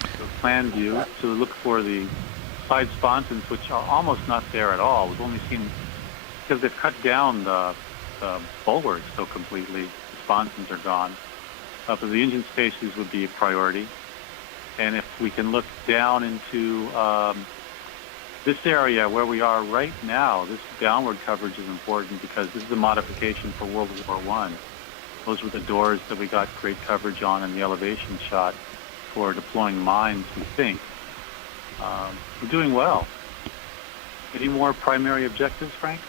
the plan view, to look for the side sponsons, which are almost not there at all. We've only seen, because they've cut down the bulwarks so completely, the sponsons are gone. But the engine spaces would be a priority. And if we can look down into this area where we are right now, this downward coverage is important because this is a modification for World War I. Those were the doors that we got great coverage on in the elevation shot for deploying mines, we think. We're doing well. Any more primary objectives, Frank?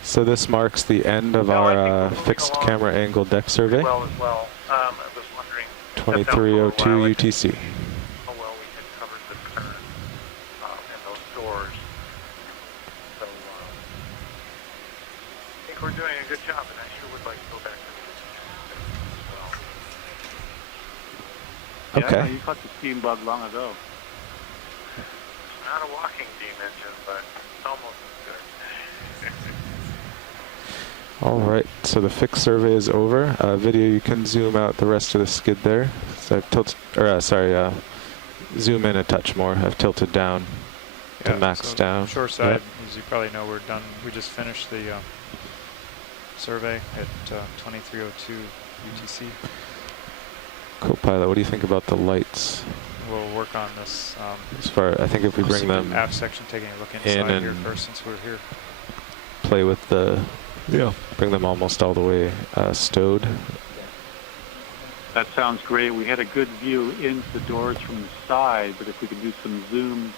So this marks the end of our fixed camera angle deck survey. Well, as well. I was wondering 2302 UTC. how well we had covered the stern and those doors. So I think we're doing a good job, and I sure would like to go back to the as well. Yeah, you caught the steam bug long ago. It's not a walking beam engine, but it's almost as good. All right, so the fixed survey is over. Video, you can zoom out the rest of the skid there. So I've tilted, or zoom in a touch more. I've tilted down to max down. Shore side, as you probably know, we're done. We just finished the survey at 2302 UTC. Co-pilot, what do you think about the lights? We'll work on this. As far, I think if we bring them aft section, taking a look inside in here and first, since we're here. play with the, bring them almost all the way stowed. That sounds great. We had a good view into the doors from the side, but if we could do some zooms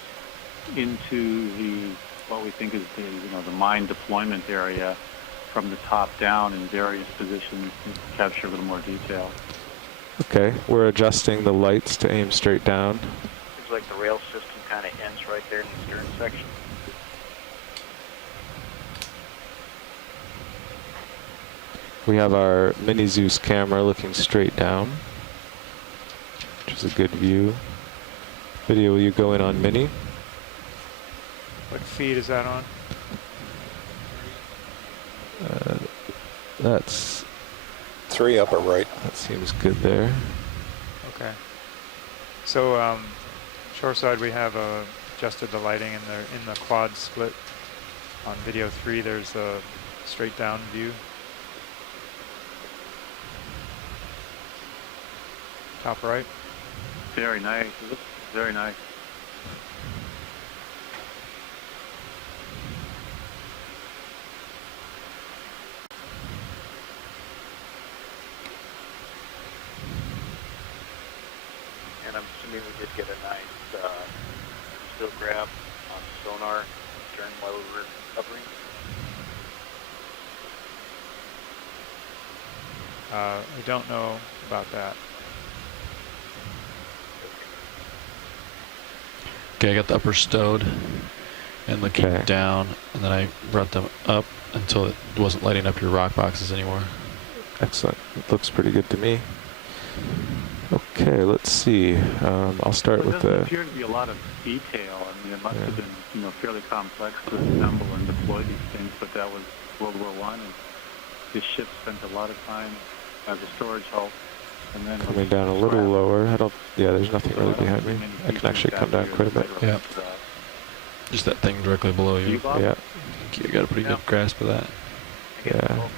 into the what we think is the mine deployment area from the top down in various positions to capture a little more detail. Okay, we're adjusting the lights to aim straight down. Seems like the rail system kind of ends right there in the stern section. We have our Mini Zeus camera looking straight down, which is a good view. Video, will you go in on Mini? What feed is that on? That's 3 upper right. That seems good there. Okay. So shoreside, we have adjusted the lighting in the quad split. On video 3, there's a straight down view. Top right. Very nice. It looks very nice. And I'm assuming we did get a nice still grab on sonar during while we were hovering. I don't know about that. Okay, I got the upper stowed and looking down, and then I brought them up until it wasn't lighting up your rock boxes anymore. Excellent. It looks pretty good to me. Okay, let's see. I'll start with the... There the... doesn't appear to be a lot of detail. I mean, it must have been, fairly complex to assemble and deploy these things, but that was World War I, and this ship spent a lot of time as a storage hull. And then coming down a little lower. There's nothing really behind me. I can actually come down quite a bit. Yeah. Just that thing directly below you. Yeah. You got a pretty good grasp of that. Yeah.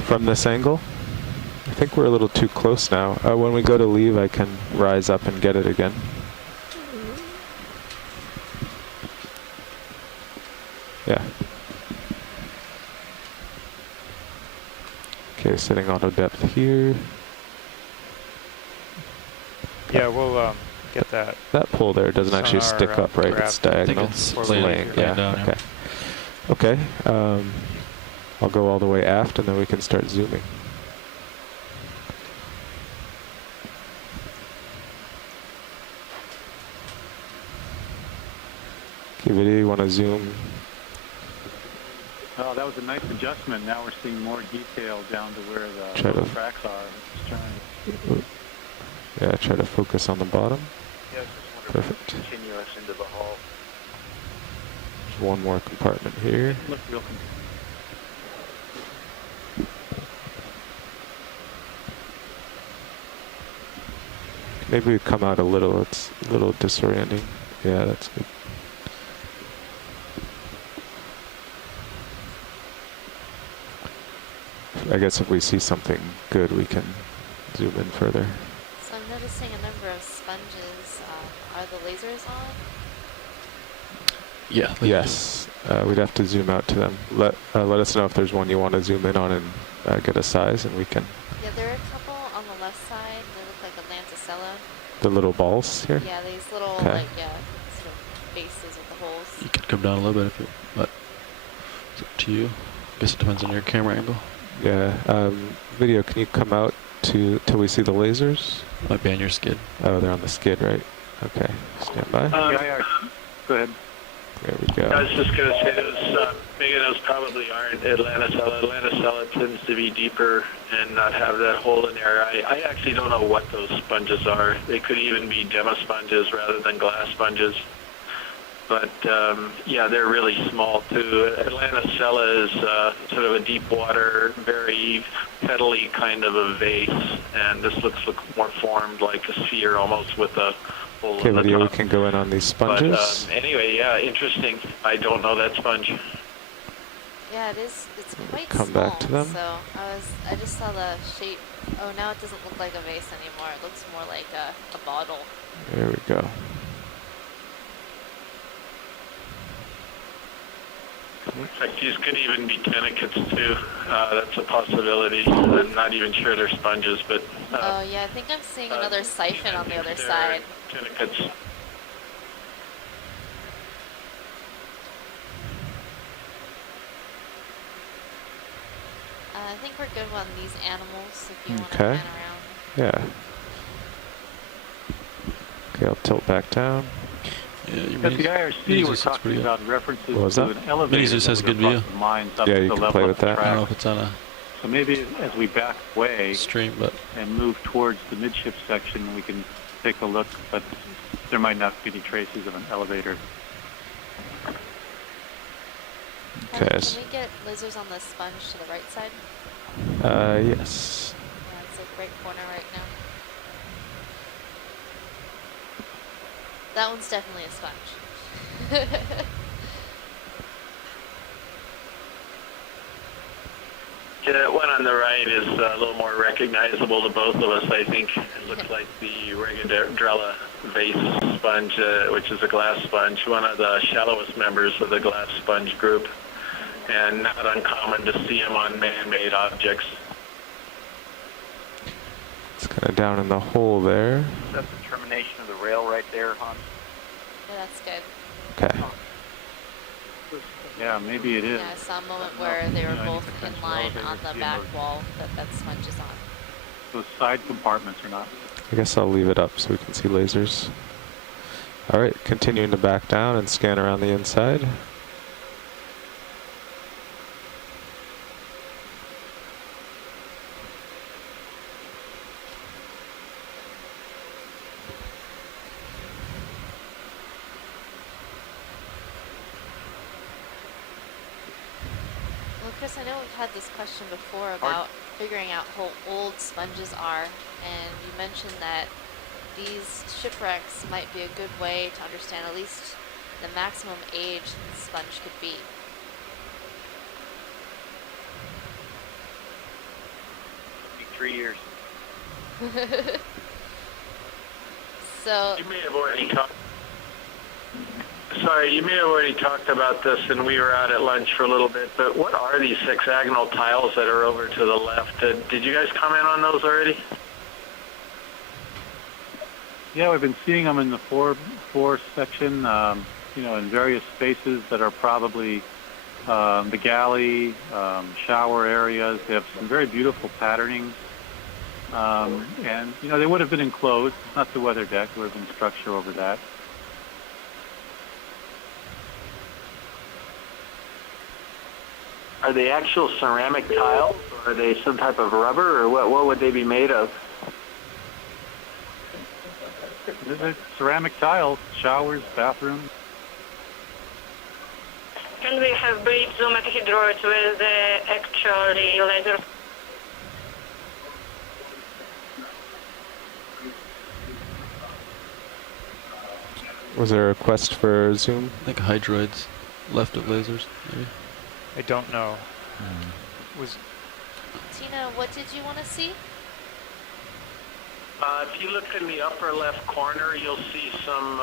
From this angle, I think we're a little too close now. When we go to leave, I can rise up and get it again. Yeah. Okay, setting auto depth here. Yeah, we'll get that. That pole there doesn't actually stick up, right? It's diagonal. It's laying. Yeah. Down, okay. Okay. I'll go all the way aft, and then we can start zooming. Okay, video, you want to zoom? Oh, that was a nice adjustment. Now we're seeing more detail down to where the tracks are. Yeah, try to focus on the bottom. Yes, perfect. Continuous into the hull. There's one more compartment here. Look real Maybe we come out a little. It's a little disorienting. Yeah, that's good. I guess if we see something good, we can zoom in further. So I'm noticing a number of sponges. Are the lasers on? Yeah. Yes. We'd have to zoom out to them. Let us know if there's one you want to zoom in on and get a size, and we can. Yeah, there are a couple on the left side. They look like Atlanticella. The little balls here? Yeah, these little, sort of bases with the holes. You could come down a little bit if you, but it's up to you. I guess it depends on your camera angle. Yeah. Video, can you come out till we see the lasers? Might be on your skid. Oh, they're on the skid, right? Okay. Stand by. Go ahead. There we go. I was just going to say those probably aren't Atlanticella. Atlanticella tends to be deeper and not have that hole in there. I actually don't know what those sponges are. They could even be demo sponges rather than glass sponges. But yeah, they're really small too. Atlanticella is sort of a deep water, very petally kind of a vase, and this looks more formed like a sphere almost with a hole Okay, in the Lydia, we top. can go in on these sponges. But anyway, yeah, interesting. I don't know that sponge. Yeah, it is. It's quite Come small. back to them. So I just saw the shape. Oh, now it doesn't look like a vase anymore. It looks more like a bottle. There we go. In fact, these could even be tunicates too. That's a possibility. I'm not even sure they're sponges, but Oh yeah, I think I'm seeing another siphon on the other side. tunicates. I think we're good on these animals if you want to Okay. pan around. Yeah. Okay, I'll tilt back down. Yeah, your At the IRC, we're talking about references What was to that? an elevator Minis just has a that would good go view. across the mines up Yeah, to you the can level play of with the that. I don't know track. if it's on a So maybe as we back away stream, but and move towards the midship section, we can take a look, but there might not be any traces of an elevator. Okay. Can we get lasers on the sponge to the right side? Yes. Yeah, it's a great corner right now. That one's definitely a sponge. Yeah, that one on the right is a little more recognizable to both of us, I think. It looks like the Regadrella vase sponge, which is a glass sponge, one of the shallowest members of the glass sponge group, and not uncommon to see them on man-made objects. It's kind of down in the hole there. Is that the termination of the rail right there, Hans? Yeah, that's good. Okay. Yeah, maybe it is. Yeah, I saw a moment where they were You know, any both in potential line elevators on the being back those- wall that sponge is on. Those side compartments are not. I guess I'll leave it up so we can see lasers. All right, continuing to back down and scan around the inside. Well, Chris, I know we've had this question before about figuring out how old sponges are, and you mentioned that these shipwrecks might be a good way to understand at least the maximum age the sponge could be. 3 years. So You may have already talked. Sorry, you may have already talked about this, and we were out at lunch for a little bit. But what are these hexagonal tiles that are over to the left? Did you guys comment on those already? Yeah, we've been seeing them in the four section, you know, in various spaces that are probably the galley, shower areas. They have some very beautiful patterning. And, you know, they would have been enclosed, not the weather deck. There would have been structure over that. Are they actual ceramic tiles, or are they some type of rubber, or what would they be made of? They're ceramic tiles, showers, bathrooms. And we have brief zoom at hydroids with the actually laser. Was there a request for zoom? I think hydroids, left of lasers, maybe. I don't know. Was Tina, what did you want to see? If you look in the upper left corner, you'll see some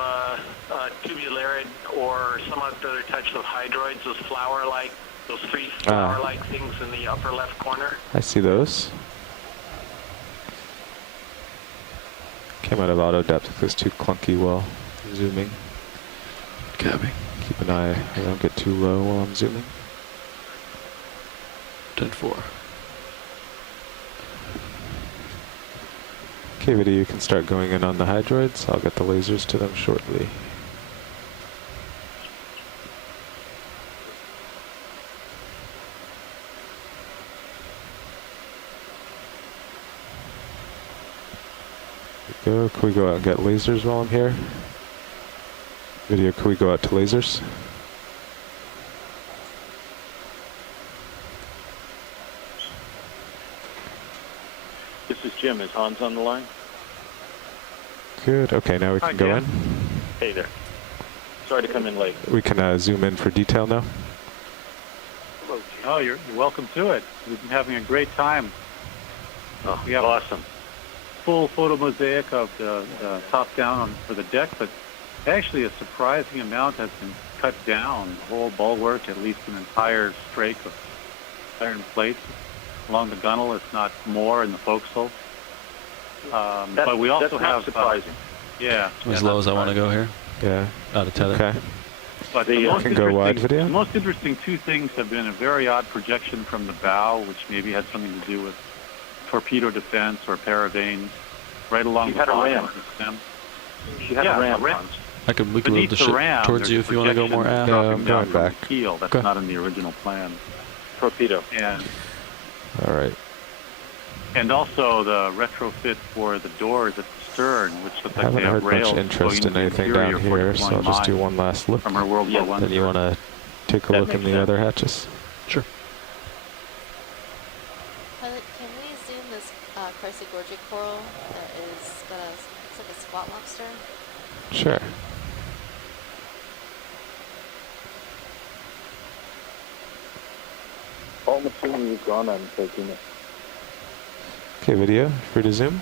tubularid or some other types of hydroids, those flower-like, those three flower-like things in the upper left corner. I see those. Came out of auto depth. It was too clunky while zooming. Cabby. Keep an eye. I don't get too low while I'm zooming. 10-4. Okay, Vidi, you can start going in on the hydroids. I'll get the lasers to them shortly. There we go. Can we go out and get lasers while I'm here? Video, can we go out to lasers? This is Jim. Is Hans on the line? Good. Okay, now we can go in. Hey there. Sorry to come in late. We can zoom in for detail now. Oh, you're welcome to it. We've been having a great time. Oh, we have awesome. Full photo mosaic of the top down for the deck, but actually a surprising amount has been cut down. The whole bulwark, at least an entire strake of iron plates along the gunnel, if not more, in the forecastle. But we also that's have not surprising. Yeah. As low as I want to go here. Yeah. Out of tether. Okay. But the can go wide video. The most interesting two things have been a very odd projection from the bow, which maybe had something to do with torpedo defense or paravanes, right along the bottom of the stem. She had a ram. We can move the ship towards you if you want to go more aft. I'm going back. Keel. That's not in the original plan. Torpedo. And all right. And also the retrofit for the doors at the stern, which looks I like they haven't have heard rails much interest going in into the anything down interior here, for so I'll just do deploying one last look. from our World War I. Then you want to take a That look in makes the sense. other hatches? Sure. Pilot, can we zoom this chrysogorgic coral that is got a, looks like a squat lobster? Sure. All machine you've gone, I'm taking it. Okay, video, free to zoom.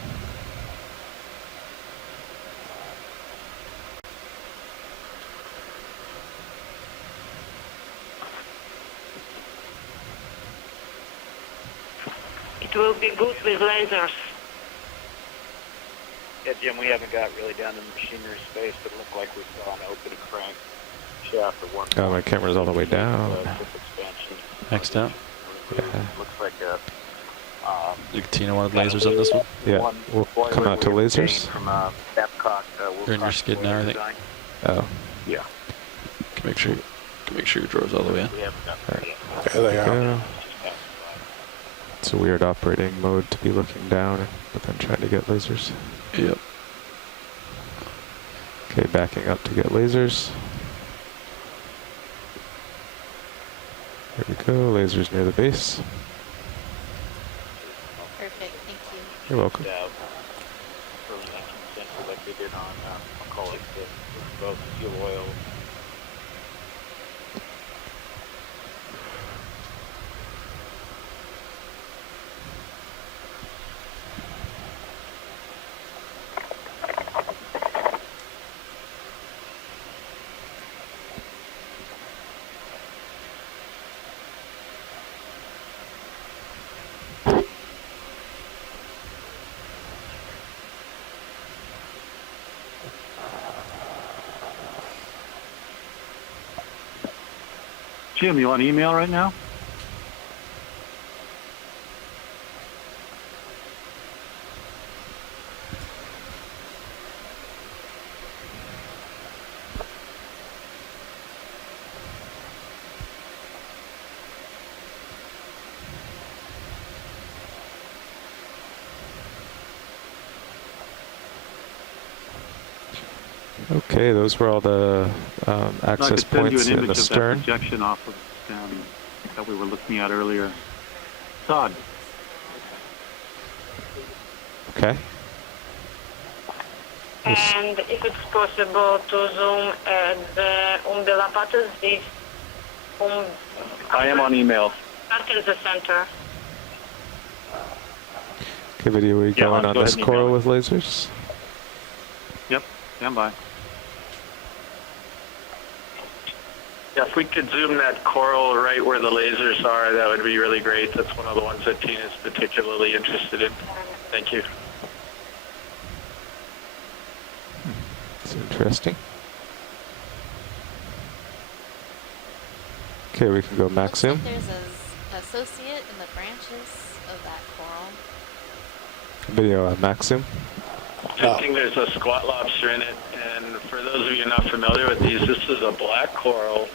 It will be good with lasers. Yeah, Jim, we haven't got really down in the machinery space, but it looked like we saw an open crank shaft at one point. Oh, my camera's all the way down. Ship expansion. Next down. Yeah. Looks like a... Tina wanted lasers on this one? Yeah, we'll come out to lasers. From Babcock, You're in your skid now, I think. Oh. Yeah. Can make sure your drawers all the way in. We haven't got All right. There they are. Yeah. It's a weird operating mode to be looking down, but then trying to get lasers. Yep. Okay, backing up to get lasers. There we go, lasers near the base. Perfect, thank you. You're welcome. Early 19th century, like they did on, I'll call it the boat, fuel oil. Jim, you on email right now? Okay, those were all the access points in the stern. That projection off of that we were looking at earlier. Todd. Okay. And if it's possible to zoom at the lapatas, this I am on email. start in the center. Okay, video, we going on go this ahead and coral email with lasers? Yep, stand by. Yeah, if we could zoom that coral right where the lasers are, that would be really great. That's one of the ones that Tina's particularly interested in. Thank you. It's interesting. Okay, we can go max zoom. There's an associate in the branches of that coral. Video max zoom. I think there's a squat lobster in it, and for those of you not familiar with these, this is a black coral.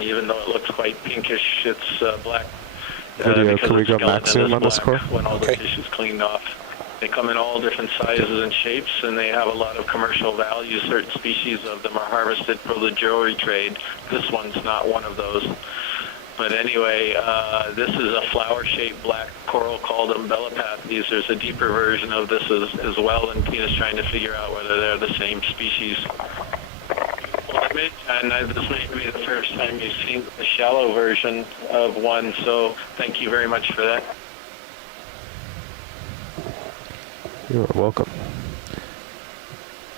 Even though it looks quite pinkish, it's black. Video, because can we the go skeleton max zoom is on this black coral? when all the fish is cleaned off. They come in all different sizes and shapes, and they have a lot of commercial value. Certain species of them are harvested for the jewelry trade. This one's not one of those. But anyway, this is a flower-shaped black coral called umbellapathes. There's a deeper version of this as well, and Tina's trying to figure out whether they're the same species. Image, and this may be the first time you've seen the shallow version of one, so thank you very much for that. You are welcome.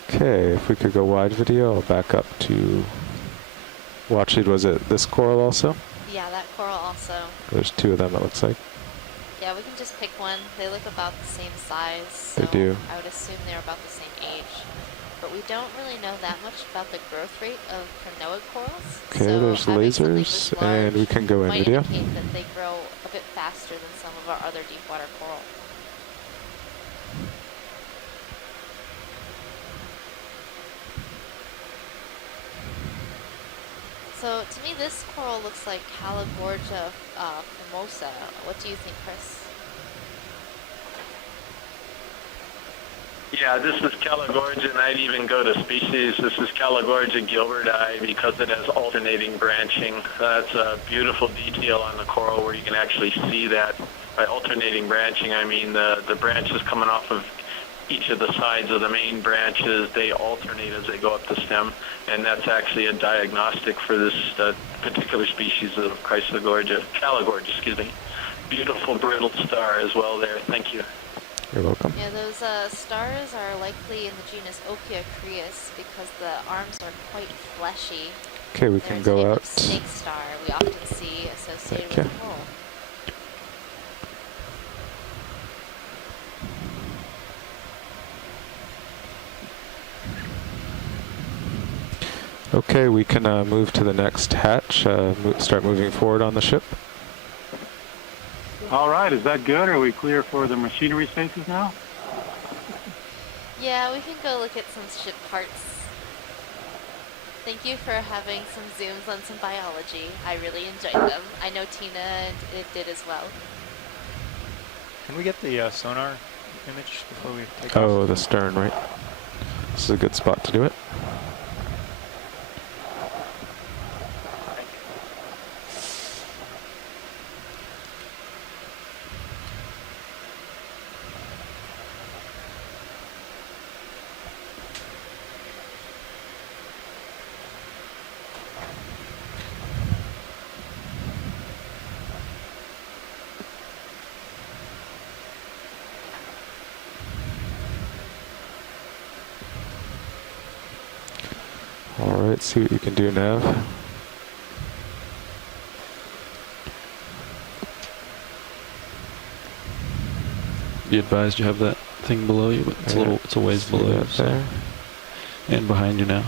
Okay, if we could go wide video, I'll back up to watch it. Was it this coral also? Yeah, that coral also. There's two of them, it looks like. Yeah, we can just pick one. They look about the same size, so They do. I would assume they're about the same age. But we don't really know that much about the growth rate of canoid corals. Okay, so there's lasers, and we can go in might video. indicate that they grow a bit faster than some of our other deep water coral. So to me, this coral looks like Calagorgia formosa. What do you think, Chris? Yeah, this is Calagorgia, and I'd even go to species. This is Calagorgia gilberti because it has alternating branching. That's a beautiful detail on the coral where you can actually see that. By alternating branching, I mean the branches coming off of each of the sides of the main branches, they alternate as they go up the stem, and that's actually a diagnostic for this particular species of Calagorgia, excuse me. Beautiful brittle star as well there. Thank you. You're welcome. Yeah, those stars are likely in the genus Okeanos because the arms are quite fleshy. Okay, we can go out. Snake star we often see associated with coral. Okay, we can move to the next hatch, start moving forward on the ship. All right, is that good? Are we clear for the machinery spaces now? Yeah, we can go look at some ship parts. Thank you for having some zooms on some biology. I really enjoyed them. I know Tina did as well. Can we get the sonar image before we take off? Oh, the stern, right? This is a good spot to do it. Alright, see what you can do, Nav. Be advised you have that thing below you, but it's it's a ways below you. There. And behind you now.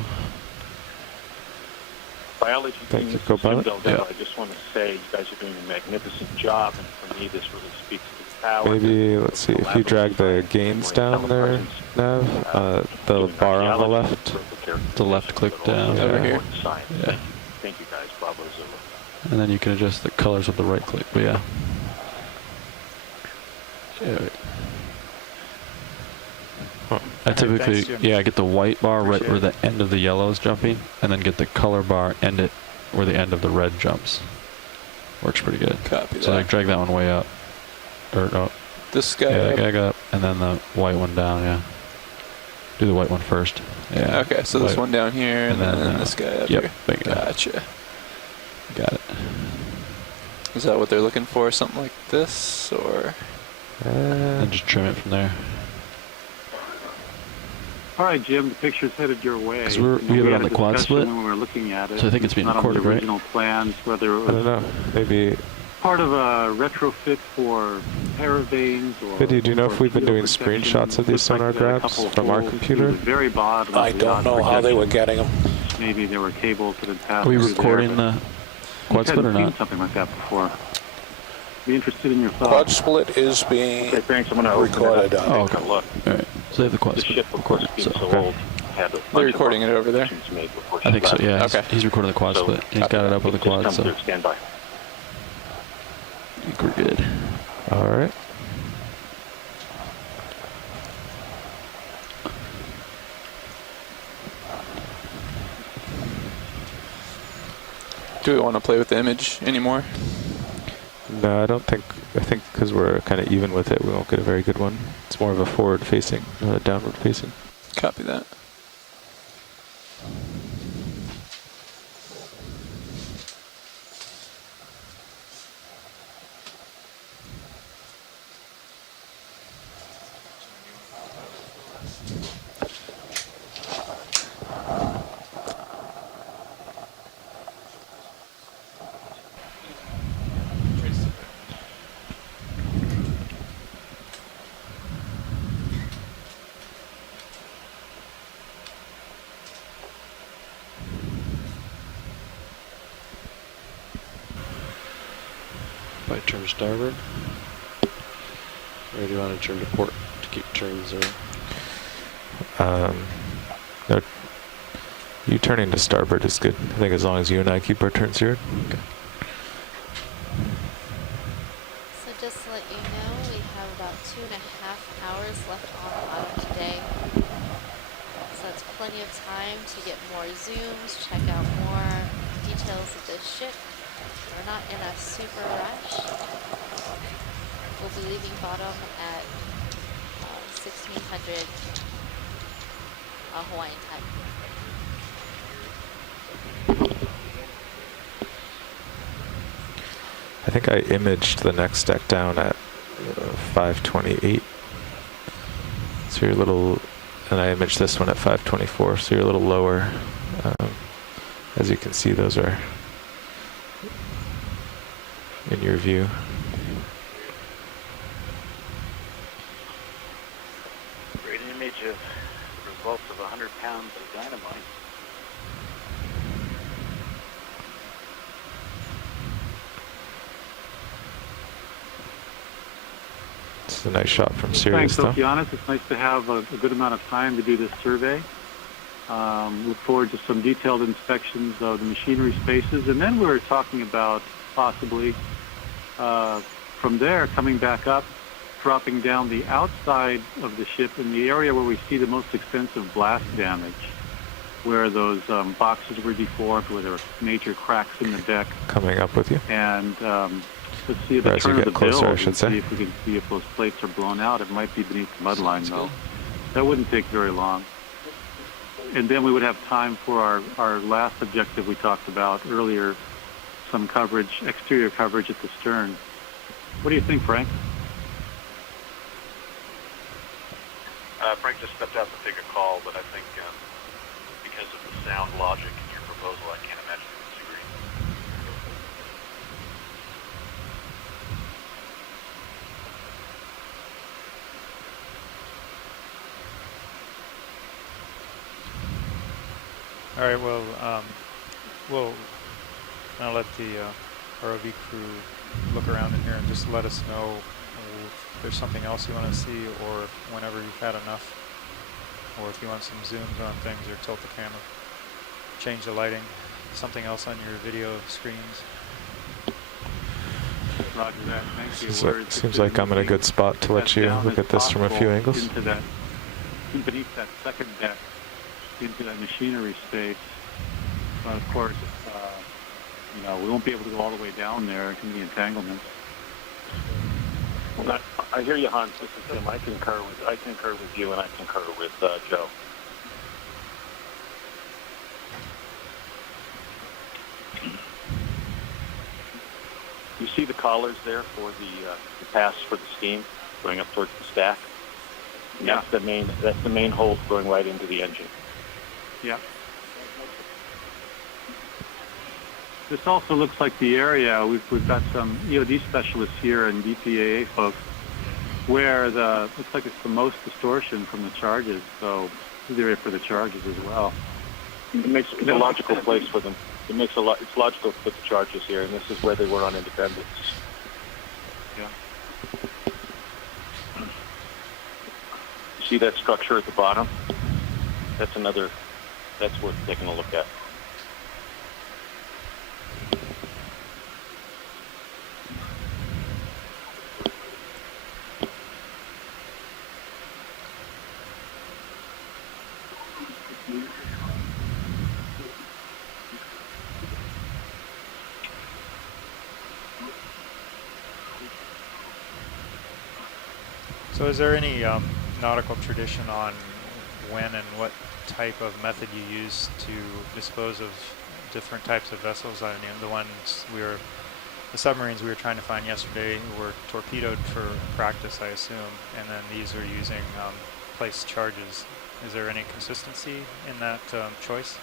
Biology Thank team, you, this is co-pilot. Jim Del Yeah. Dello. I just want to say you guys are doing a magnificent job, and for me this really speaks to the power. Maybe, let's see, if you drag the gains down there, Nav, the bar on the left. The left click down. Over here. Yeah. Thank you guys, bravo Zulu. And then you can adjust the colors with the right click, but yeah. Yeah. I typically, I get the white bar right where the end of the yellow is jumping, and then get the color bar end it where the end of the red jumps. Works pretty good. Copy So that. like drag that one way up, or no, This guy. yeah, up. that guy up, and then the white one down. Yeah. Do the white one first. Yeah. Okay, so this White. one down here, and then this guy up Yep. here. Bingo. Gotcha. Got it. Is that what they're looking for? Something like this, or? And just trim it from there. All right, Jim, the picture's headed your way. 'Cause You we know, have it had on a the quad discussion split, when we were looking at it. so I think it's being not recorded, on the right? original plans, whether it I don't was know. Maybe. part of a retrofit for paravanes or... Biddy, do you know if we've been doing screenshots of these sonar grabs from our computer? Very bottom I of the don't know how they were projection. getting them. Maybe there were cables that had passed Are we through recording there, the but quad split or hadn't seen not? something like that before. Be interested in your Quad thoughts. split is being Okay, thanks. I'm going to open recorded it up. on. Take a look. All right. So they have the quad The split. ship, of course, being so okay. old, had a They're bunch of recording it over there. modifications made before I she think so. left. Yeah. Okay. He's recording the quad So, split. He's got it up with the just quad, come so through, stand by. I think we're good. Alright. Do we want to play with the image anymore? No, I don't think. I think because we're kind of even with it, we won't get a very good one. It's more of a forward-facing, not a downward-facing. Copy that. Might turn starboard. Or do you want to turn to port to keep turns or? No, you turning to starboard is good. I think as long as you and I keep our turns here. Okay. So just to let you know, we have about 2.5 hours left on the bottom today. So that's plenty of time to get more zooms, check out more details of this ship. We're not in a super rush. We'll be leaving bottom at 1600 Hawaiian time. I think I imaged the next deck down at 528. So you're a little, and I imaged this one at 524. So you're a little lower. As you can see, those are in your view. Great image of the results of 100 pounds of dynamite. This is a nice shot from Sirius, Thanks, though. Okeanos. It's nice to have a good amount of time to do this survey. Look forward to some detailed inspections of the machinery spaces. And then we were talking about possibly from there coming back up, dropping down the outside of the ship in the area where we see the most extensive blast damage, where those boxes were deformed, where there were major cracks in the deck. Coming up with you. And let's see the Or as you turn of get the closer, build I should and say. see if we can see if those plates are blown out. It might be beneath the mud line, though. That wouldn't take very long. And then we would have time for our last objective we talked about earlier, some coverage, exterior coverage at the stern. What do you think, Frank? Frank just stepped out to take a call, but I think because of the sound logic in your proposal, I can't imagine you disagree. All right, well, I'll let the ROV crew look around in here and just let us know if there's something else you want to see, or whenever you've had enough, or if you want some zooms on things or tilt the camera, change the lighting, something else on your video screens. Roger that. Thank you. Seems like I'm in a good spot to let you look at this from a few angles. Into that, beneath that second deck, into that machinery space. But of course, we won't be able to go all the way down there. It can be entanglements. Well, I hear you, Hans. This is Tim. I concur with you, and I concur with Joe. You see the collars there for the pass for the steam going up towards the stack? And Yeah. That's the main hole going right into the engine. Yeah. This also looks like the area, we've got some EOD specialists here and DPAA folks, where looks like it's the most distortion from the charges, so this is the area for the charges as well. It's a logical place for them. It's logical to put the charges here, and this is where they were on Independence. Yeah. See that structure at the bottom? That's worth taking a look at. So is there any nautical tradition on when and what type of method you use to dispose of different types of vessels? I mean, the submarines we were trying to find yesterday were torpedoed for practice, I assume, and then these are using placed charges. Is there any consistency in that choice?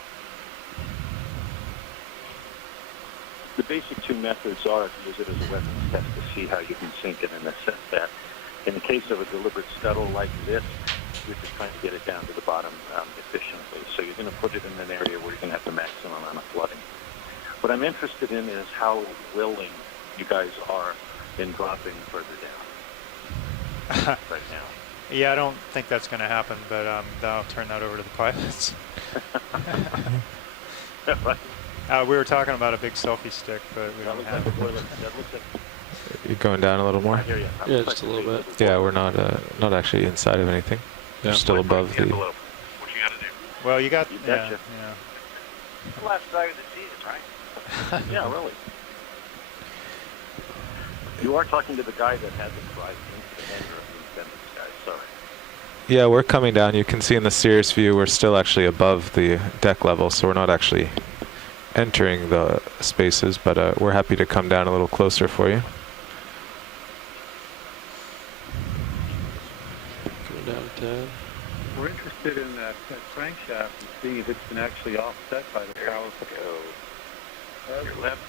The basic two methods are to use it as a weapons test to see how you can sink it and assess that. In the case of a deliberate scuttle like this, you're just trying to get it down to the bottom efficiently. So you're going to put it in an area where you're going to have the maximum amount of flooding. What I'm interested in is how willing you guys are in dropping further down right now. Yeah, I don't think that's going to happen, but I'll turn that over to the pilots. Right. We were talking about a big selfie stick, but we don't have it. You're going down a little more? Yeah, just a little bit. Yeah, we're not actually inside of anything. Yeah. We're still above the... What you got to do? Well, you got... betcha. The last dive of the season, right? Yeah, really. You are talking to the guy that had the drive into the hangar of the Independence guy, sorry. Yeah, we're coming down. You can see in the Cirrus view we're still actually above the deck level, so we're not actually entering the spaces, but we're happy to come down a little closer for you. Coming down 10. We're interested in that crankshaft and seeing if it's been actually offset by the power. Your left.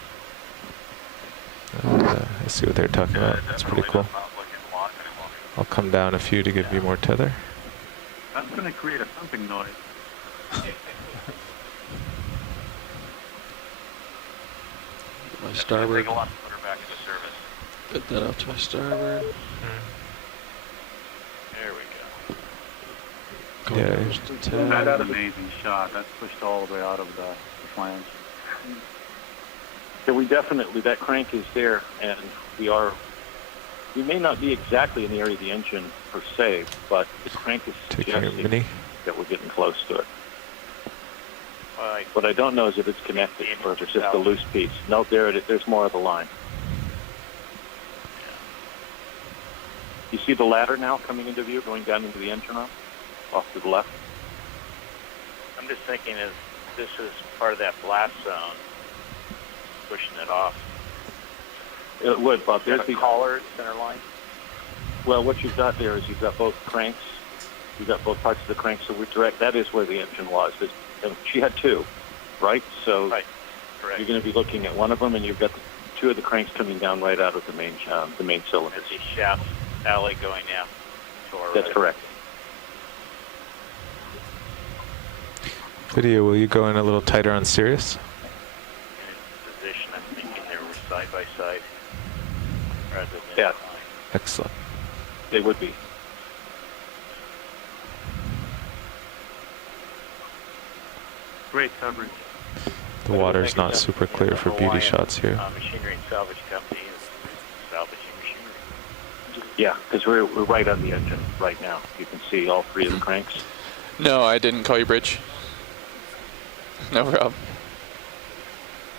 I see what they're talking about. That's pretty cool. I'll come down a few to give you more tether. That's going to create a thumping noise. My starboard. Take a lot to put her back into service. Get that up to my starboard. There we go. Going down just to 10. That's an amazing shot. That's pushed all the way out of the flange. Yeah, we definitely, that crank is there, and we may not be exactly in the area of the engine per se, but the crank is suggesting that we're getting close to it. What I don't know is if it's connected or if it's just a loose piece. No, there's more of the line. You see the ladder now coming into view, going down into the engine room, off to the left? I'm just thinking this is part of that blast zone, pushing it off. It would, Bob. There's the collar center line. Well, what you've got there is you've got both cranks. You've got both parts of the crank, so we're direct. That is where the engine was. She had two, right? So right. Correct. You're going to be looking at one of them, and you've got two of the cranks coming down right out of the main cylinder. There's the shaft alley going out. That's correct. Lydia, will you go in a little tighter on Sirius? In position, I'm thinking they were side by side rather than yeah. Excellent. They would be. Great coverage. The water's not super clear for beauty shots here. Machinery and Salvage Company is salvaging machinery. Yeah, because we're right on the engine right now. You can see all three of the cranks. No, I didn't call you bridge. No problem.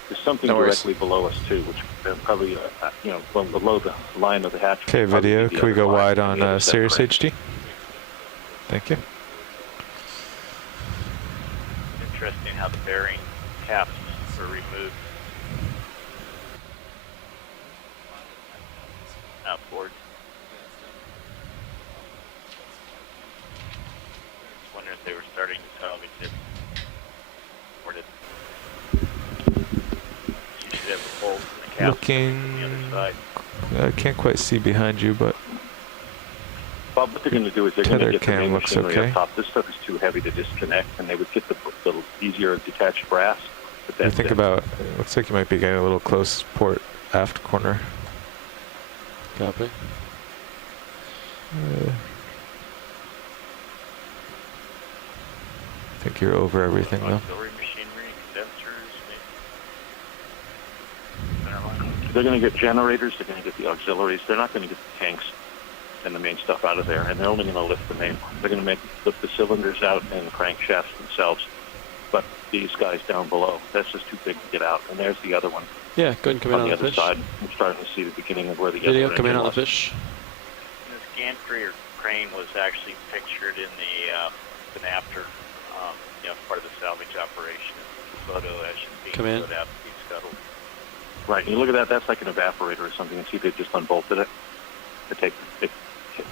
There's something directly below us too, which probably below the line of the hatch. Okay, video. Can we go wide on Sirius HD? Thank you. Interesting how the bearing caps were removed. Outboard. I was wondering if they were starting to salvage it. Or did you should have the bolts and the caps Looking. on the other side. I can't quite see behind you, but Bob, what they're going to do is they're going to get the main looks machinery okay. up top. This stuff is too heavy to disconnect, and they would get the easier detached brass. But you that's think it. about, looks like you might be getting a little close port aft corner. Copy. I think you're over everything though. Auxiliary machinery, condensers, maybe. They're going to get generators. They're going to get the auxiliaries. They're not going to get the tanks and the main stuff out of there, and they're only going to lift the main. They're going to lift the cylinders out and the crankshafts themselves. But these guys down below, that's just too big to get out. And there's the other one. Yeah, go ahead and come in on the the other fish. side. I'm starting to see the beginning of where the Video, other come in engine on the was. fish. This gantry or crane was actually pictured in the an after, part of the salvage operation. The photo as being Come in. put out to be scuttled. Right, and you look at that, that's like an evaporator or something, and see if they've just unbolted it to take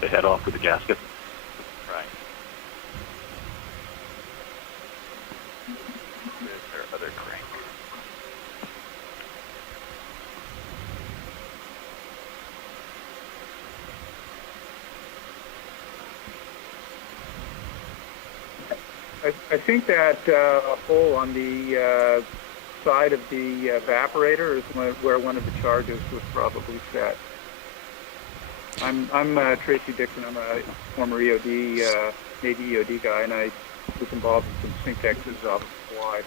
the head off with the gasket. Right. There's their other crank. I think that hole on the side of the evaporator is where one of the charges was probably set. I'm Tracy Dixon. I'm a former EOD, Navy EOD guy, and I was involved in some syntexes off Hawaii.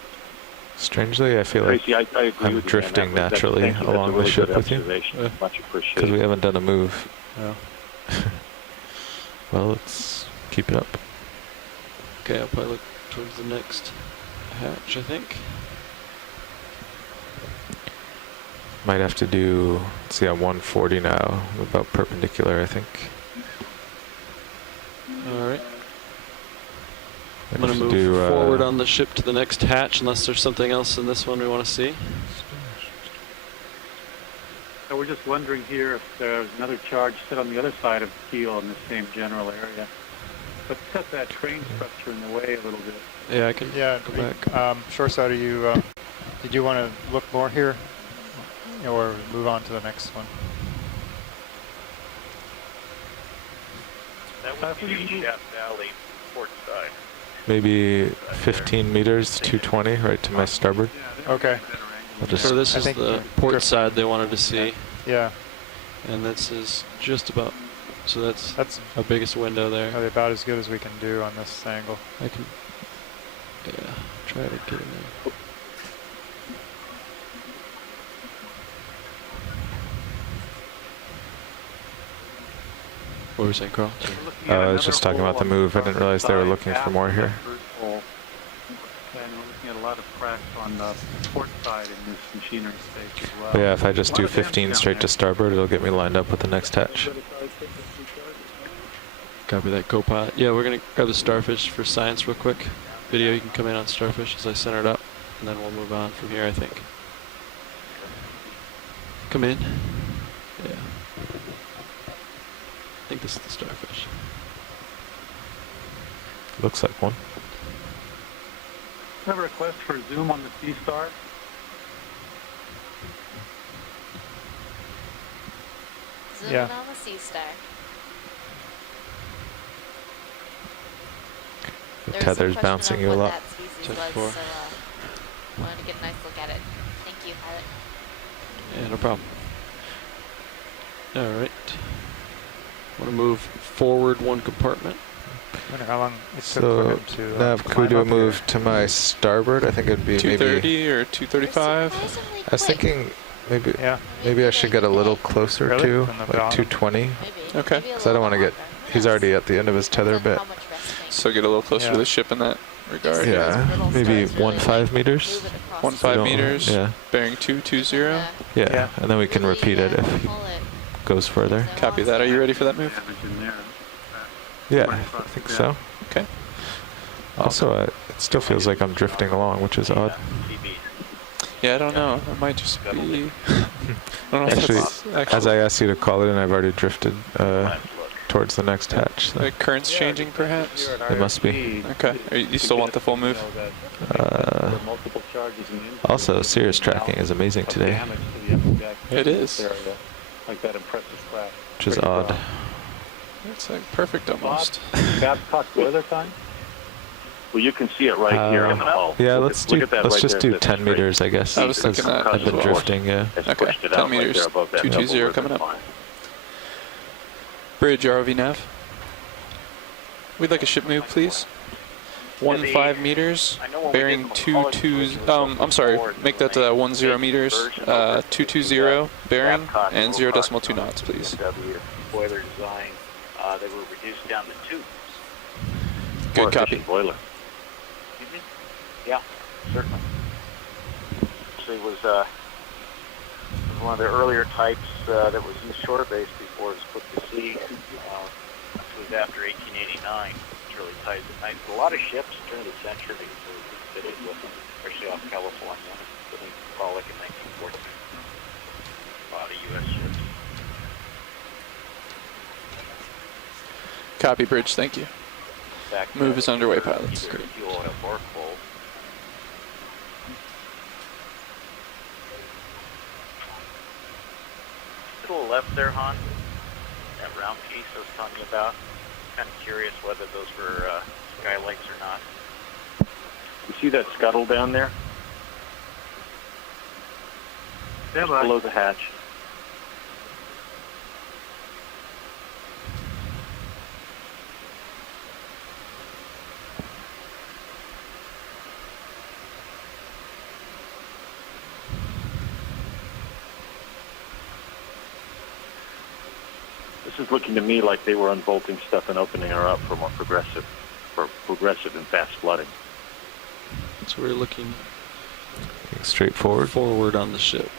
Strangely, I feel like Tracy, I agree I'm with you, drifting man. naturally Thank you. along the That's a ship really with good you. observation. Much appreciated. Because we haven't done a move. Yeah. Well, let's keep it up. Okay, I'll probably look towards the next hatch, I think. Might have to do, let's see, I'm 140 now, about perpendicular, I think. Alright. I'm Might going to have move forward on the ship to the next hatch, unless there's something else in this one we want to see. So we're just wondering here if there's another charge set on the other side of the keel in the same general area. But set that crane structure in the way a little bit. Yeah, I can go back. Shoreside, did you want to look more here? Or move on to the next one? That would be Shaft Valley, port side. Maybe 15 meters, 220, right to my starboard. Okay. I'll just So this is the port side they wanted to see. Yeah. And this is just about, so that's our biggest window there. Probably about as good as we can do on this angle. I can, try to get in there. What were you saying, Carl? I was just talking about the move. I didn't realize they were looking for more here. And we're looking at a lot of cracks on the port side in this machinery space as well. But yeah, if I just do 15 straight to starboard, it'll get me lined up with the next hatch. Copy that, co-pilot. Yeah, we're going to grab the starfish for science real quick. Video, you can come in on starfish as I center it up, and then we'll move on from here, I think. Come in. Yeah. I think this is the starfish. Looks like one. Have a request for zoom on the Sea Star. Zoom in on the Sea Star. The There was some tether's question bouncing of you a what lot. that species was, so wanted to get a nice look at it. Thank you, pilot. Yeah, no problem. Alright. Want to move forward one compartment. I wonder how long it took for So, him to Nav, could we do a move to my starboard? I think it'd be 230 maybe... or 235? I was thinking maybe I should get a little closer Really? to, From the like bottom? 220. Okay. Because I don't want to get... He's already at the end of his tether bit. So get a little closer to the ship in that regard. Yeah, maybe 1.5 meters. 1.5 meters. Yeah. Bearing 220. Yeah, and then we can repeat it if he goes further. Copy that. Are you ready for that move? Yeah, I think so. Okay. Also, it still feels like I'm drifting along, which is odd. Yeah, I don't know. It might just be... I don't know if Actually, that's as I asked you to call it in, I've already drifted towards the next hatch. So. current's changing, perhaps? It must be. Okay. You still want the full move? Also, Cirrus tracking is amazing today, It is. Like that impressive craft. which is odd. It's like perfect almost. Babcock weather time? Well, you can see it right here in the hull. Yeah, Look let's at- look at that right just there. do That's 10 straight. meters, I guess. I was thinking that I've been as well. drifting, yeah. It's Okay, pushed it 10 out right meters, there above that 220 double coming up. line. Bridge, ROV nav. We'd like a ship move, please. 1.5 meters, bearing 22. I'm sorry. Make that 10 meters. 220 bearing and 0.2 knots, please. Boiler design, they were reduced down to 2. Good More copy. efficient boiler. Yeah, certainly. Actually, was one of the earlier types that was used shore base before it was put to sea. This was after 1889, which really ties it nice. A lot of ships during the century were fitted with them, especially off California. So they call like in 1914. A lot of U.S. ships. Copy, bridge. Thank you. Back Move is underway, pilots. Either fuel oil or coal. To the left there, Han, that round piece I was telling you about. Kind of curious whether those were skylights or not. You see that scuttle down there? Yeah, Just below the hatch. This is looking to me like they were unbolting stuff and opening her up for progressive and fast flooding. So we're looking straight forward on the ship.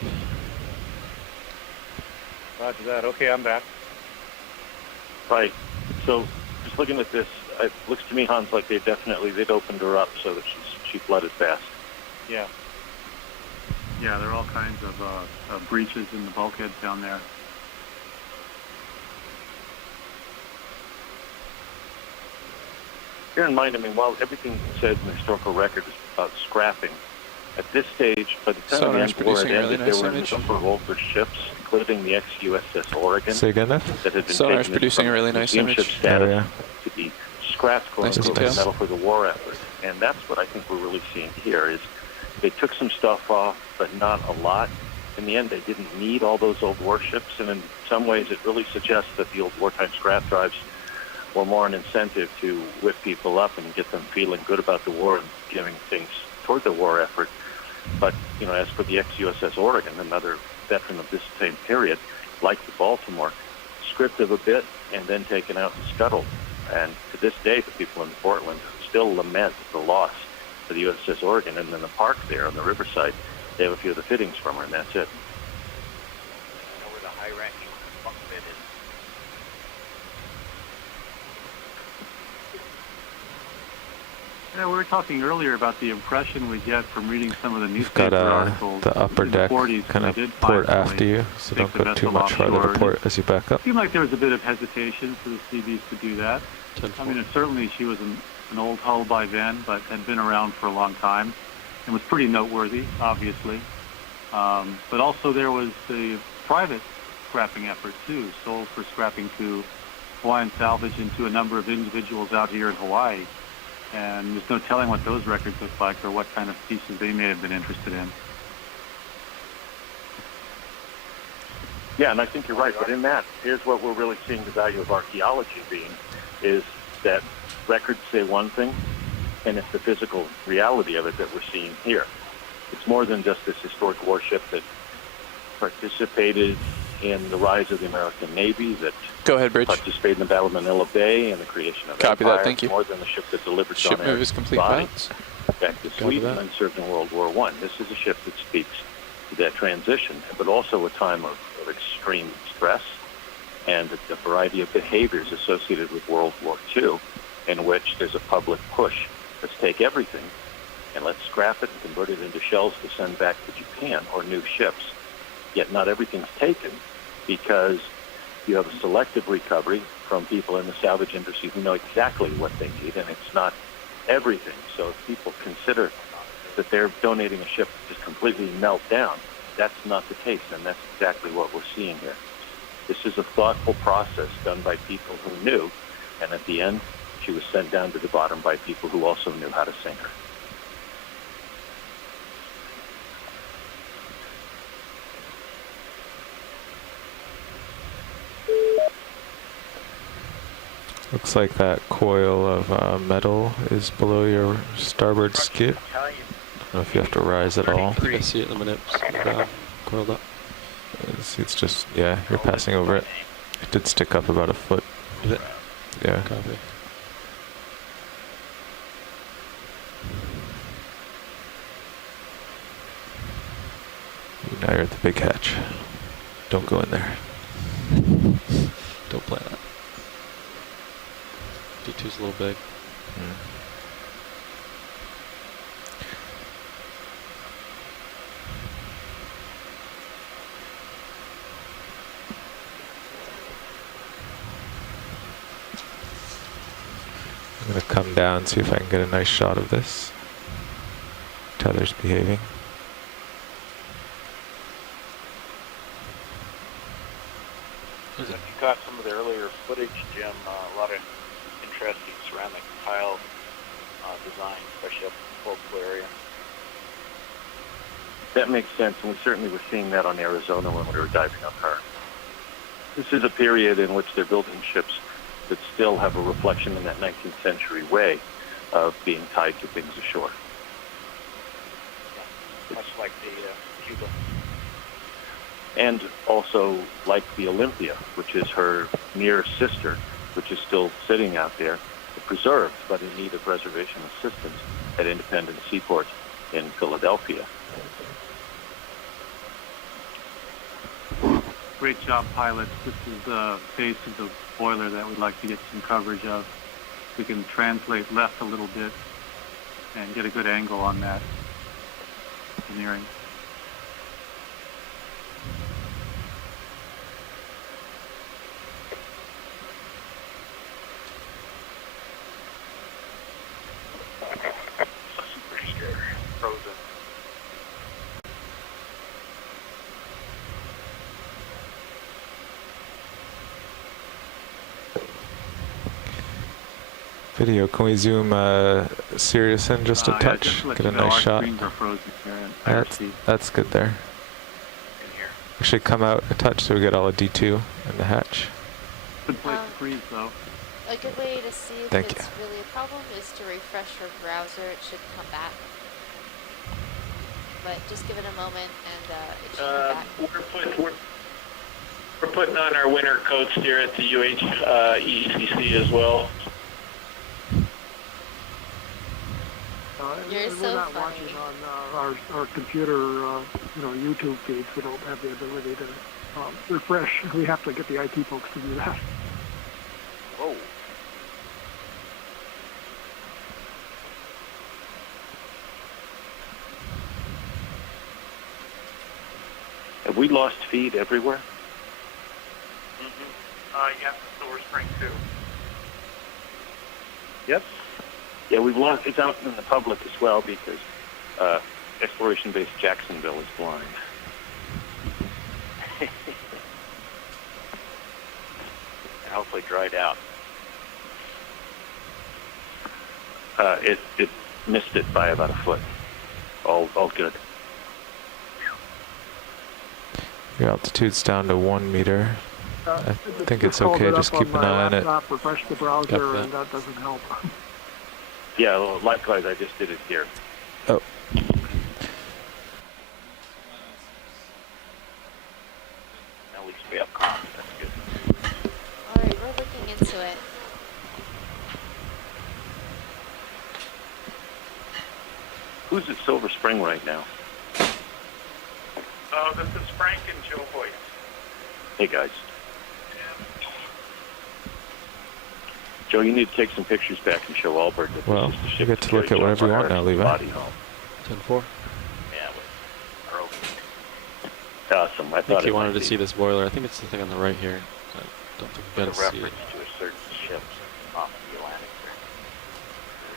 Roger that. Okay, I'm back. Right. So just looking at this, it looks to me, Hans, like they'd opened her up so that she flooded fast. Yeah. Yeah, there are all kinds of breaches in the bulkheads down there. Bear in mind, I mean, while everything said in the historical record is about scrapping, at this stage, by the time the end war had ended, there were a number of older ships, including the ex-USS Oregon, Say again, that had been Sonar's taken producing a really nice museum image. ship status Oh, yeah. to be scrapped, quote Nice unquote, detail. as metal for the war effort. And that's what I think we're really seeing here is they took some stuff off, but not a lot. In the end, they didn't need all those old warships, and in some ways it really suggests that the old wartime scrap drives were more an incentive to whip people up and get them feeling good about the war and giving things toward the war effort. But, you know, as for the ex-USS Oregon, another veteran of this same period, like the Baltimore, stripped of a bit and then taken out and scuttled. And to this day, the people in Portland still lament the loss of the USS Oregon. And in the park there on the riverside, they have a few of the fittings from her, and that's it. You know where the high-ranking bunk bed is? Yeah, we were talking earlier about the impression we get from reading some of the You've newspaper got articles. the upper in the deck 40s, kind they of did port finally after you, so take don't the go too vessel much farther offshore. to port as you back up. It seemed like there was a bit of hesitation for the Seabees to do that. I mean, certainly she was an old hull by then, but had been around for a long time and was pretty noteworthy, obviously. But also there was a private scrapping effort, too, sold for scrapping to Hawaiian Salvage and to a number of individuals out here in Hawaii. And there's no telling what those records look like or what kind of pieces they may have been interested in. Yeah, and I think you're right. But in that, here's what we're really seeing the value of archaeology being, is that records say one thing, and it's the physical reality of it that we're seeing here. It's more than just this historic warship that participated in the rise of the American Navy, that Go ahead, bridge. participated in the Battle of Manila Bay and the creation of Copy empire. that, thank you. More than the ship that delivered Ship John move Eric's is complete, body pilots. back to Copy Sweden that. and served in World War I. This is a ship that speaks to that transition, but also a time of extreme stress and a variety of behaviors associated with World War II, in which there's a public push. Let's take everything and let's scrap it and convert it into shells to send back to Japan or new ships. Yet not everything's taken because you have a selective recovery from people in the salvage industry who know exactly what they need, and it's not everything. So if people consider that they're donating a ship to just completely melt down, that's not the case, and that's exactly what we're seeing here. This is a thoughtful process done by people who knew, and at the end, she was sent down to the bottom by people who also knew how to sink her. Looks like that coil of metal is below your starboard skid. I don't know if you have to rise at all. I think I see it in the nips. Coiled up. It's just, yeah, you're passing over it. It did stick up about a foot. Did it? Yeah. Copy. Now you're at the big hatch. Don't go in there. Don't plan that. D2's a little big. I'm going to come down, see if I can get a nice shot of this. Tether's behaving. If you caught some of the earlier footage, Jim, a lot of interesting ceramic tile design, especially up in the Folklore area. That makes sense, and we certainly were seeing that on Arizona when we were diving up her. This is a period in which they're building ships that still have a reflection in that 19th century way of being tied to things ashore. Yeah, much like the Cuba. And also like the Olympia, which is her near sister, which is still sitting out there, preserved, but in need of reservation assistance at Independence Seaport in Philadelphia. Great job, pilots. This is the face of the boiler that we'd like to get some coverage of. We can translate left a little bit and get a good angle on that engineering. Frozen. Video, can we zoom Sirius in just a touch? Get a nice shot. That's good there. We should come out a touch so we get all of D2 in the hatch. Good place to freeze, though. A good way to see if Thank it's you. really a problem is to refresh your browser. It should come back. But just give it a moment and it should come back. We're putting on our winter coats here at the ECC as well. You're we're so not funny. watching on our computer, YouTube feeds. We don't have the ability to refresh. We have to get the IT folks to do that. Whoa. Have we lost feed everywhere? Yes, Silver Spring too. Yep. Yeah, we've lost. It's out in the public as well because Exploration Base Jacksonville is blind. And hopefully dried out. It missed it by about a foot. All good. Your altitude's down to 1 meter. I think it's called okay, it just up keep on an my eye on it. laptop, refresh the browser, and that doesn't help. Yeah, well, likewise, I just did it here. Oh. At least we have comms. That's good. Alright, we're looking into it. Who's at Silver Spring right now? This is Frank and Joe Hoyt. Hey, guys. Joe, you need to take some pictures back and show Albert that Well, this is the you ship get to look at whatever you want now, Levi. 10-4? Yeah, with ROV. Awesome. I I thought think you it wanted might to be. see this boiler. I think it's the thing on the right here. I don't think you A got to see it. reference to a certain ship off the Atlantic there.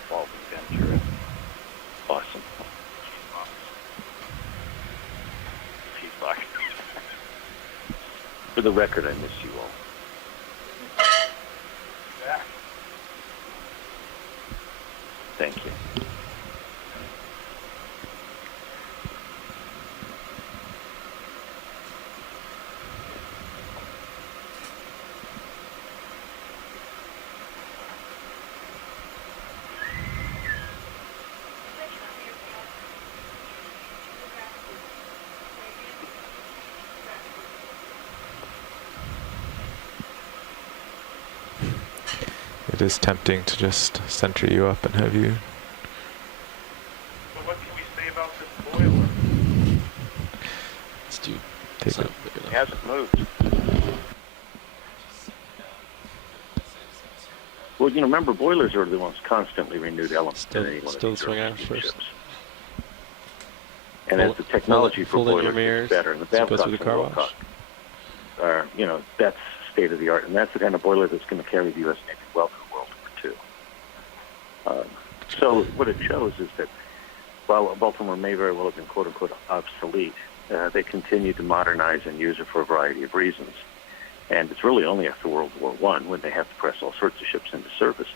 Revolving Ventura. Awesome. She's like, For the record, I miss you all. Yeah. Thank you. It is tempting to just center you up and have you. So what can we say about this boiler? Let's do Take so it. big it enough. hasn't moved. Well, you know, remember, boilers are the most constantly renewed element in any one of Still these swing European out first. ships. And as the technology for Fold in your boilers mirrors, gets better, and the as opposed Babcocks to and the car Wilcox wash. are, you know, that's state of the art, and that's the kind of boiler that's going to carry the U.S. Navy well through World War II. So what it shows is that while Baltimore may very well have been quote unquote obsolete, they continue to modernize and use it for a variety of reasons. And it's really only after World War I, when they have to press all sorts of ships into service,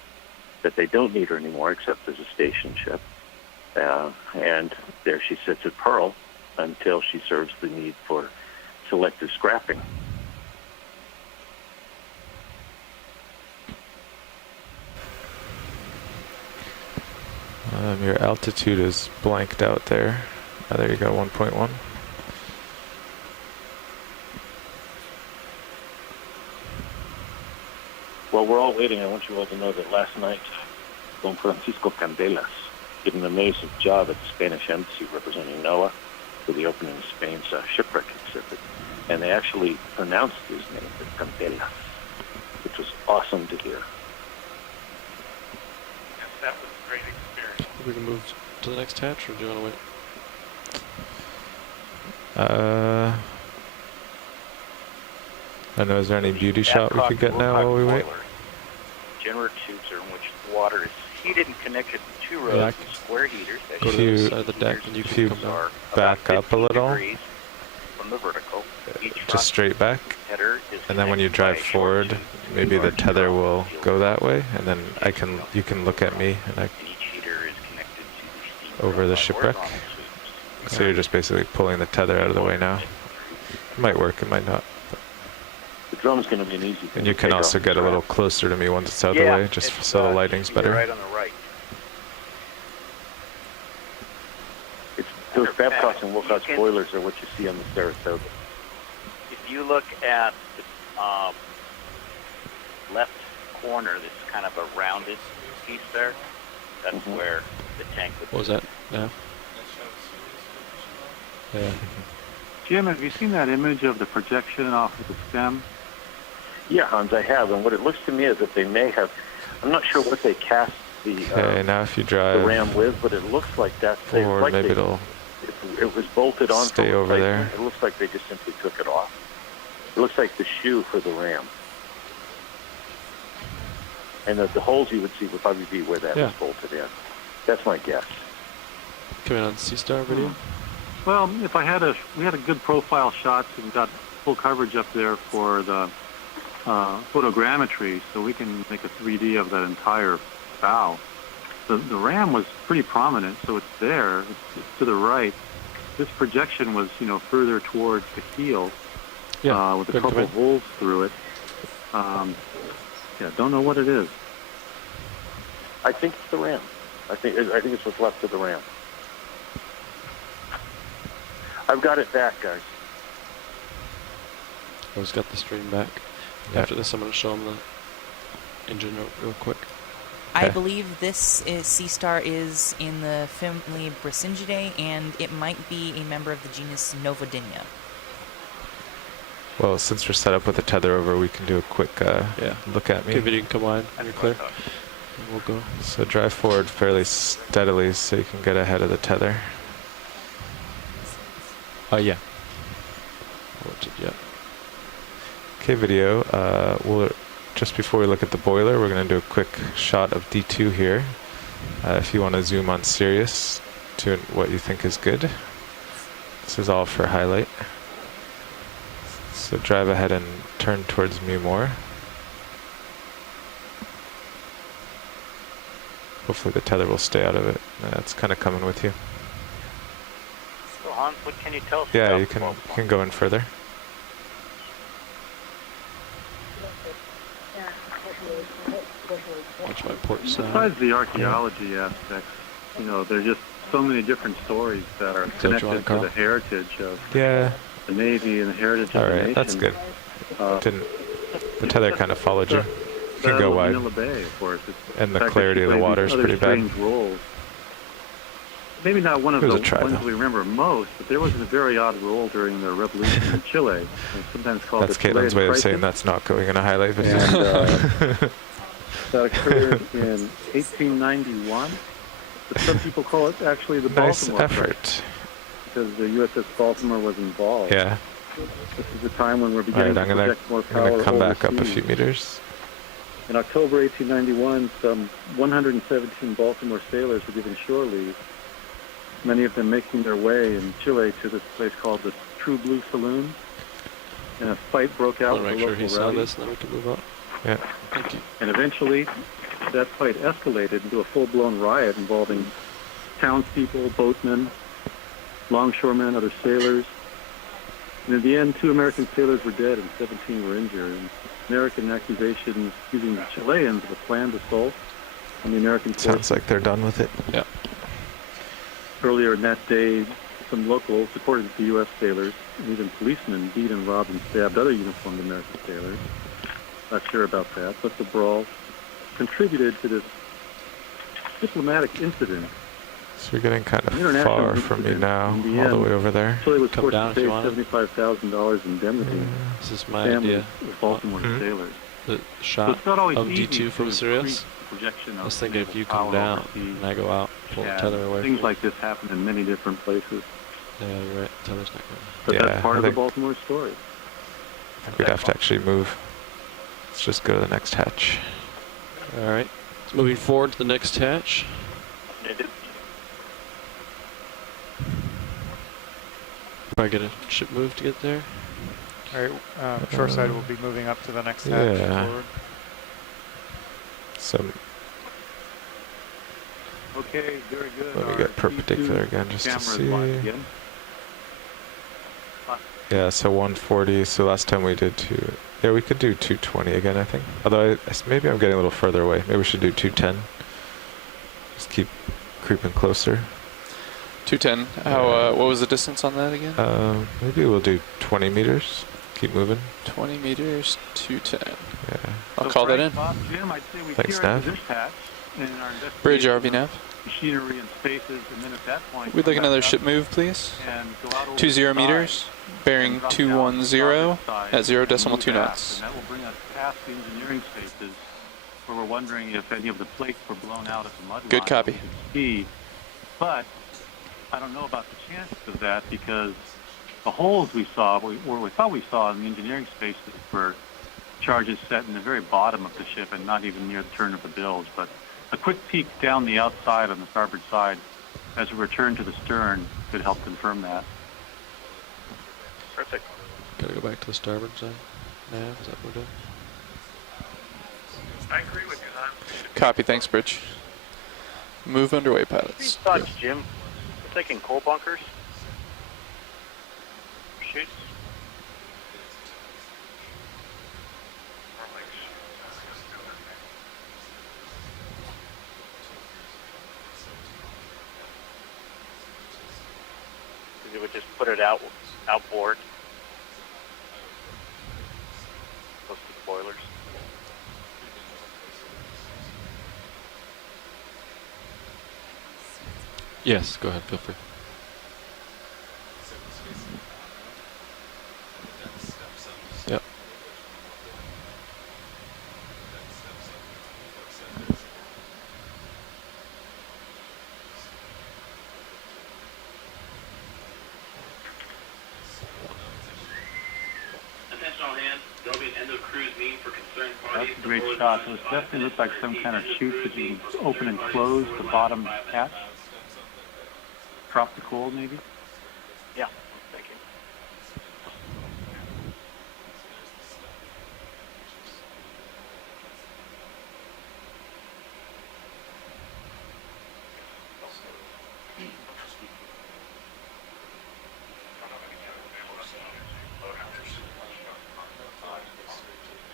that they don't need her anymore except as a station ship. And there she sits at Pearl until she serves the need for selective scrapping. Your altitude is blanked out there. Oh, there you go, 1.1. Well, we're all waiting. I want you all to know that last night, Don Francisco Candelas did an amazing job at the Spanish embassy representing NOAA for the opening of Spain's shipwreck exhibit. And they actually pronounced his name as Candelas, which was awesome to hear. Yes, that was a great experience. We can move to the next hatch, or do you want to wait? I don't know, is there any beauty shot we could get now while we wait? Generator tubes are in which the water is heated and connected to two rows of square heaters. That Go to the other side of the deck, and you can come down. Back up a little, from the vertical. just straight back, Header is and then when you drive forward, maybe the tether will go that way, and then you can look at me, and each heater is connected to the over the shipwreck. So you're just basically pulling the tether out of the way now. It might work, it might not. The drum's going to be an easy thing. And you to can take also off get the a little drum. closer to me once it's out of the way, just so the lighting's better. right on the right. Those Babcocks and Wilcox boilers are what you see on the Saratoga. If you look at the left corner, there's kind of a rounded piece there. That's where the tank would be. What was that? Yeah. Yeah. Jim, have you seen that image of the projection off of the stem? Yeah, Hans, I have. And what it looks to me is that they may have, I'm not sure what they cast the, Okay, now if you drive the ram with, but it looks like that's forward, like maybe it'll it was bolted on. stay over there. It looks like they just simply took it off. It looks like the shoe for the ram. And the holes you would see would probably be where that was bolted in. That's my guess. Coming on C-Star video? Well, if we had a good profile shots and got full coverage up there for the photogrammetry, so we can make a 3D of that entire bow. The ram was pretty prominent, so it's there. It's to the right. This projection was, further towards the keel, with a couple holes through it. Don't know what it is. I think it's the ram. I think it's what's left of the ram. I've got it back, guys. I just got the stream back. After this, I'm going to show them the engine real quick. I believe this sea star is in the family Bracyngidae, and it might be a member of the genus Novodynia. Well, since we're set up with the tether over, we can do a quick look at me. Okay, video can come wide when you're clear. And we'll go. So drive forward fairly steadily so you can get ahead of the tether. Yeah. Yeah. Okay, video. Just before we look at the boiler, we're going to do a quick shot of D2 here. If you want to zoom on Sirius to what you think is good. This is all for highlight. So drive ahead and turn towards me more. Hopefully the tether will stay out of it. It's kind of coming with you. So Hans, what can you tell us Yeah, about you can go in further. Watch my port side. Besides the archaeology aspects, there's just so many different stories that are connected to the heritage of the Navy and the heritage of the nation. That's good. The tether kind of followed you. You can go wide. Manila Bay, of course. And the clarity of the water is pretty bad. Roles. Maybe not one of the ones we remember most, but there was a very odd role during the revolution in Chile, sometimes called that's the Caitlin's way of saying that's not going in a highlight video. And, that occurred in 1891, but some people call it actually the Baltimore effort. crisis, because the USS Baltimore was involved. Yeah. This is the time when we're beginning to project more power I'm gonna come back up a overseas. few meters. In October 1891, some 117 Baltimore sailors were given shore leave, many of them making their way in Chile to this place called the True Blue Saloon. And a fight broke out with Make the sure local he saw rowdies. this, and then we can move up. Yeah. Thank you. And eventually, that fight escalated into a full-blown riot involving townspeople, boatmen, longshoremen, other sailors. And in the end, 2 American sailors were dead and 17 were injured. And American accusations accusing the Chileans of a planned assault on the American forces. Sounds like they're done with it. Yeah. Earlier in that day, some locals, according to the U.S. sailors, and even policemen, beat and robbed and stabbed other uniformed American sailors. Not sure about that, but the brawl contributed to this diplomatic incident. So you're getting kind of International far from me incident. now, In the all the end, way over there. Chile was Come forced down to if you pay want. $75,000 indemnity This is my families idea. of Baltimore Hmm. sailors. The So shot it's not always of easy D2 from to Sirius. increase the projection I of was thinking if naval you come power down overseas. and I go out, pull the And tether away. things like this happen in many different places. Yeah, you're right. Tether's not good. But Yeah, that's part I of the think- Baltimore story. I think we'd have to actually move. Let's just go to the next hatch. All right. So moving forward to the next hatch. Probably get a ship move to get there. All right, shoreside will be moving up to the next hatch Yeah. forward. So Okay, very good. let me Our get perpendicular D2 again just to camera is live see. again. Yeah, so 140. So last time we did yeah, we could do 220 again, I think. Although maybe I'm getting a little further away. Maybe we should do 210. Just keep creeping closer. 210. How? What was the distance on that again? Maybe we'll do 20 meters. Keep moving. 20 meters, 210. Yeah. I'll call that in. Bob, Jim, I'd say we Thanks, peer into Nav. this hatch in our Bridge investigation RV nav. of machinery and spaces, and then at that point, We'd come like another back ship up move, please. and go out over 20 the side meters, bearing and drop down 210 the side at 0 and decimal move 2 aft, knots. And that will bring us past the engineering spaces, where we're wondering if any of the plates were blown out at the mud Good line copy. we could see. But I don't know about the chances of that, because the holes we saw, or we thought we saw in the engineering spaces, were charges set in the very bottom of the ship and not even near the turn of the bilge. But a quick peek down the outside on the starboard side as we return to the stern could help confirm that. Perfect. Gotta go back to the starboard side. Nav, is that what we're doing? I agree with you, Han. Copy, thanks, Bridge. Move underway, These pilots. thoughts, Jim. We're thinking coal bunkers. Shoots. It would just put it outboard. Close to the boilers. Yes, go ahead. Feel free. Yep. Attention all hands. There will be an end of cruise meeting for concerned parties. That's a great shot. So it definitely looks like some kind of chute that you can open and close the bottom hatch. Drop the coal, maybe? Yeah, thank you.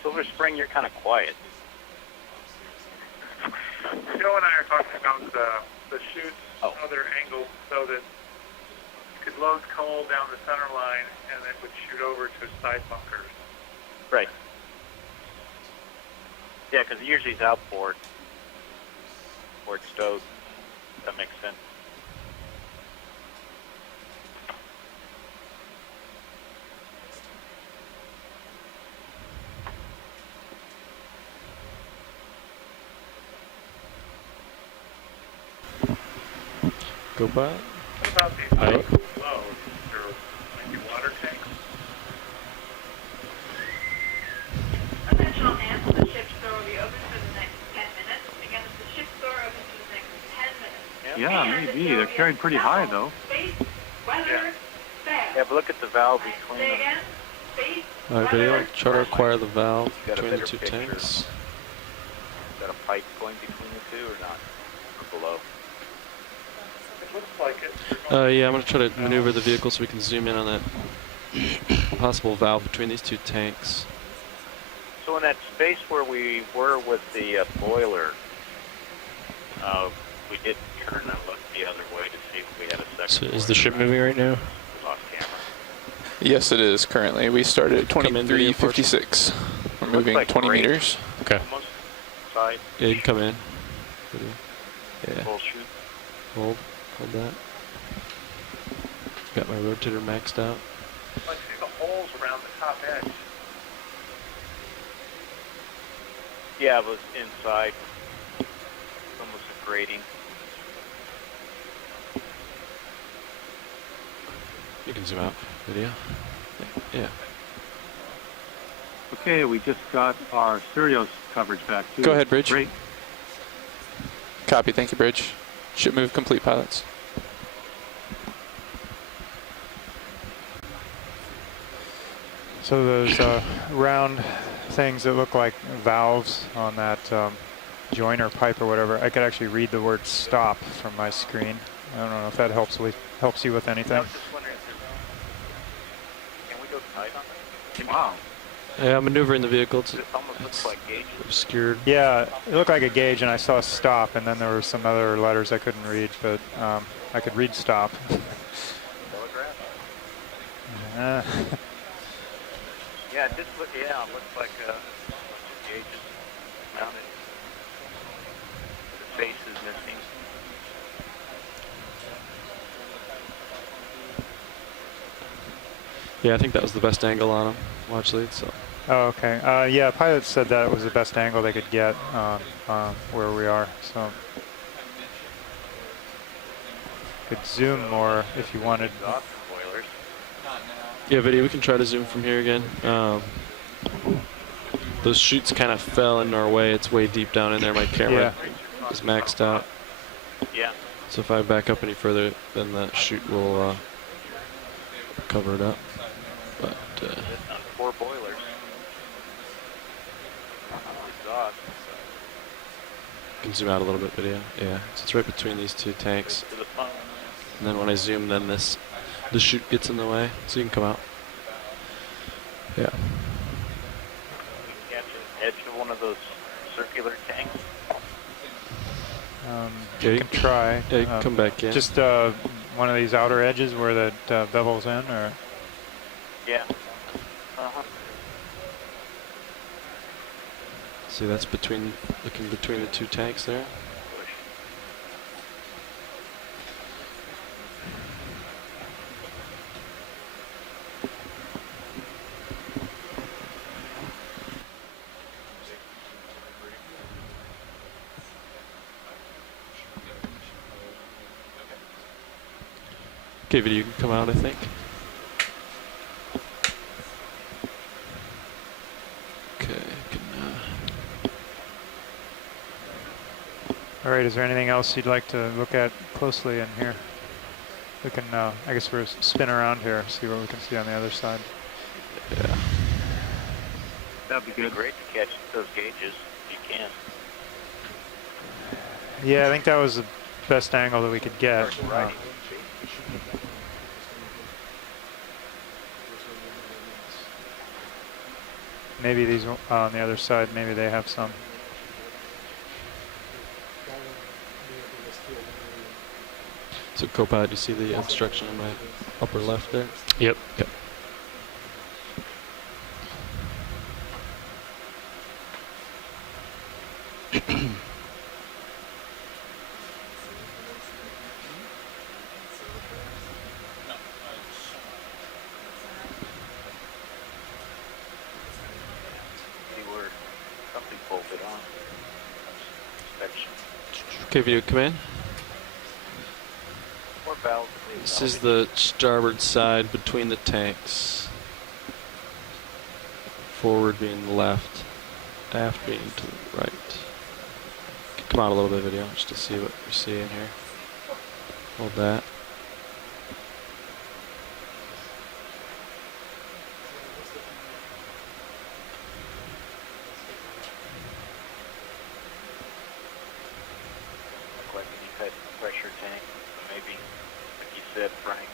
Silver Spring, you're kind of quiet. Joe and I are talking about the chutes, Oh. how they're angled so that you could load coal down the center line and it would shoot over to side bunkers. Right. Yeah, because usually it's outboard or it's stowed. That makes sense. Co-pilot? What about these Pilot? tanks below? They're like your water tanks? Attention all hands, the ship's door will be open for the next 10 minutes. Again, the ship's door open for the next 10 minutes. Yeah, maybe. They're carried pretty high, though. Space, weather, fail. Yeah, but look at the valve between Say them. again, space, Alright, video. Try to acquire the valve Got a between the better two picture. tanks. Is that a pipe going between the two or not? Or below? It looks like it. Yeah, I'm going to try to maneuver the vehicle so we can zoom in on that possible valve between these two tanks. So in that space where we were with the boiler, we did turn and look the other way to see if we had a second. So is the ship moving right now? Lost camera. Yes, it is currently. We started at 2356. We're moving like 20 great. meters. Okay. Almost side. Yeah, you can come in. Yeah. Full shoot. Hold that. Got my rotator maxed out. I see the holes around the top edge. Yeah, it was inside. Almost a grating. You can zoom out. Video. Yeah. Okay, we just got our Sirius coverage back, too. Go ahead, Bridge. Great. Copy. Thank you, Bridge. Ship move complete, pilots. So those round things that look like valves on that joiner pipe or whatever, I could actually read the word stop from my screen. I don't know if that helps you with anything. I was just wondering if there's... Can we go tight on that? Wow. Yeah, I'm maneuvering the vehicle. It almost looks like gauges. Obscured. Yeah, it looked like a gauge, and I saw stop, and then there were some other letters I couldn't read, but I could read stop. Telegraph? Yeah, it did look, it looks like a bunch of gauges mounted. The face is missing. Yeah, I think that was the best angle on him. Watch lead, so. Oh, okay. Yeah, pilots said that was the best angle they could get where we are, so. Could zoom more if you wanted. Exhaust spoilers. Yeah, video, we can try to zoom from here again. Those chutes kind of fell in our way. It's way deep down in there. My camera is maxed out. Yeah. So if I back up any further, then that chute will cover it up. But Four boilers. Exhaust. you can zoom out a little bit, video. Yeah, so it's right between these two tanks. To the pump. And then when I zoom, then the chute gets in the way, so you can come out. Yeah. We catch an edge of one of those circular tanks. You can try. Yeah, you can come back in. Just one of these outer edges where that bevel's in, or? Yeah. Uh-huh. See, that's looking between the two tanks there. Okay, video, you can come out, I think. Okay, All right, is there anything else you'd like to look at closely in here? We can, I guess we'll spin around here, see what we can see on the other side. Yeah. That'd be good. Great to catch those gauges if you can. Yeah, I think that was the best angle that we could get. Maybe these on the other side, maybe they have some. So co-pilot, you see the obstruction in my upper left there? Yep. Yep. See where something bolted on. Inspection. Okay, video, come in. valves. This is the starboard side between the tanks. Forward being the left, aft being to the right. Come out a little bit, video, just to see what we see in here. Hold that. Look like any type of pressure tank, maybe, like you said, Frank,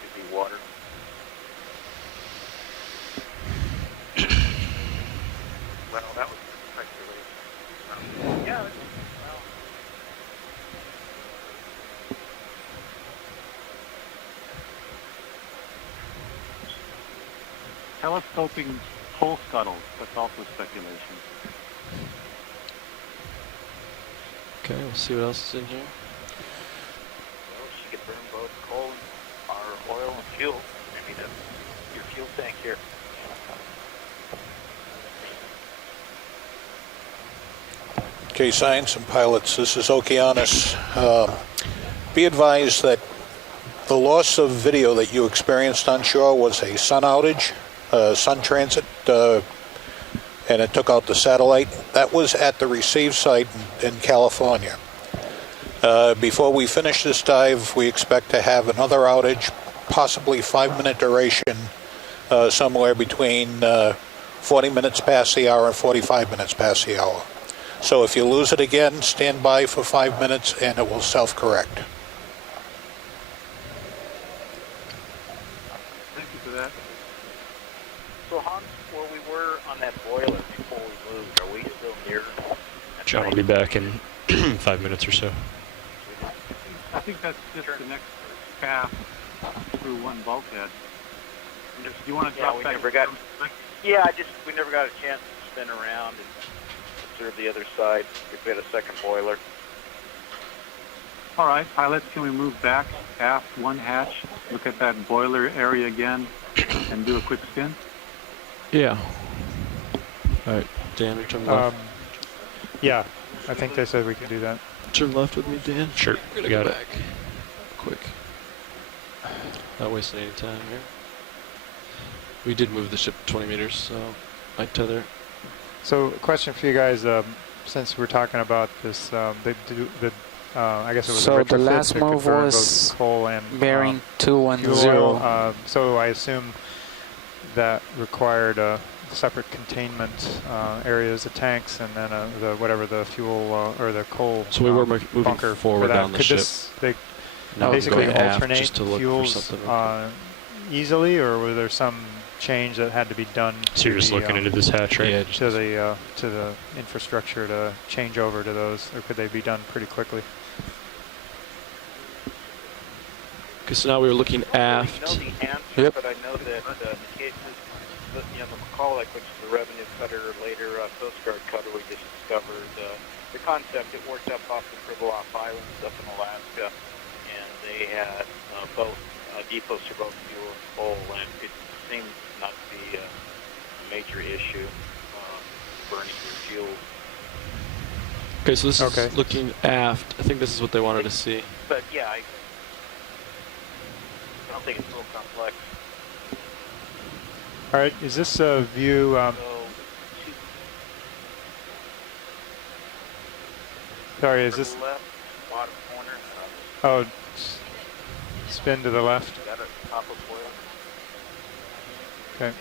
could be water. Well, that was speculation. Yeah, well. Telescoping coal scuttles, that's also speculation. Okay, we'll see what else is in here. Well, she could burn both coal and or oil and fuel. Maybe that's your fuel tank here. Okay, science and pilots, this is Okeanos. Be advised that the loss of video that you experienced on shore was a sun outage, sun transit, and it took out the satellite. That was at the receive site in California. Before we finish this dive, we expect to have another outage, possibly 5-minute duration, somewhere between 40 minutes past the hour and 45 minutes past the hour. So if you lose it again, stand by for 5 minutes and it will self-correct. Thank you for that. So Hans, where we were on that boiler before we moved, are we still near? John will be back in 5 minutes or so. I think that's just the next path through one bulkhead. You want to drop back? We never got a chance to spin around and observe the other side. We've got a second boiler. All right, pilots, can we move back aft one hatch, look at that boiler area again, and do a quick spin? Yeah. All right, Dan, turn left. Yeah, I think they said we could do that. Turn left with me, Dan. Sure, We're gonna got go it. back. Quick. Not wasting any time here. We did move the ship 20 meters, so I tether. So, question for you guys, since we're talking about this, I guess it was so a the last that move could burn was both coal and bearing fuel 210. oil. So I assume that required separate containment areas, the tanks, and then the fuel or the coal So we were moving bunker forward for that. down the Could ship. They Now basically going aft alternate just to look fuels for something. easily, or was there some change that had to be done? So you're just looking into this hatch, right? Yeah, to the infrastructure to change over to those, or could they be done pretty quickly? Because now we were looking aft. I know the answer, Yep. but I know that the cases, the McCulloch, which is the revenue cutter, later Coast Guard cutter we just discovered, the concept, it worked up off the Pribilof Islands up in Alaska, and they had both depots for both fuel and coal, and it seemed not to be a major issue burning your fuel. Okay, so this is looking aft. I think this is what they wanted to see. But yeah, I don't think it's so complex. All right, is this a view? Sorry, is this? Left, bottom corner. Oh, spin to the left. Got a top of boiler. Okay.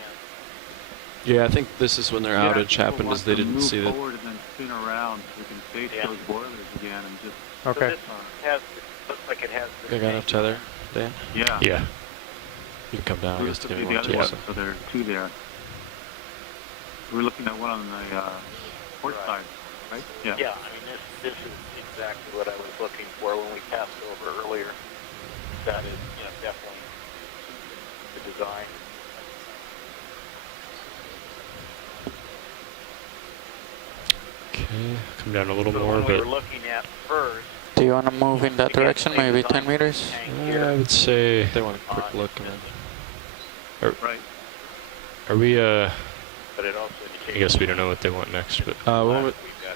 Yeah, I think this is when their outage happened, is they didn't see Move that. forward and then spin around so we can face those boilers again and just. Okay. So this has, looks like it has. I got enough tether, Dan? Yeah. Yeah. You can come down, I guess, to The give me other one too. one, so there are two there. We're looking at one on the port side, right? Yeah. Yeah, I mean, this is exactly what I was looking for when we passed over earlier. That is, definitely the design. Okay, come down a little So more, when we but were looking at first, Do you want to move in that direction, maybe 10 meters? I would say. They want a quick look. And then. Right. Are we? but it also indicates. I guess we don't know what they want next, but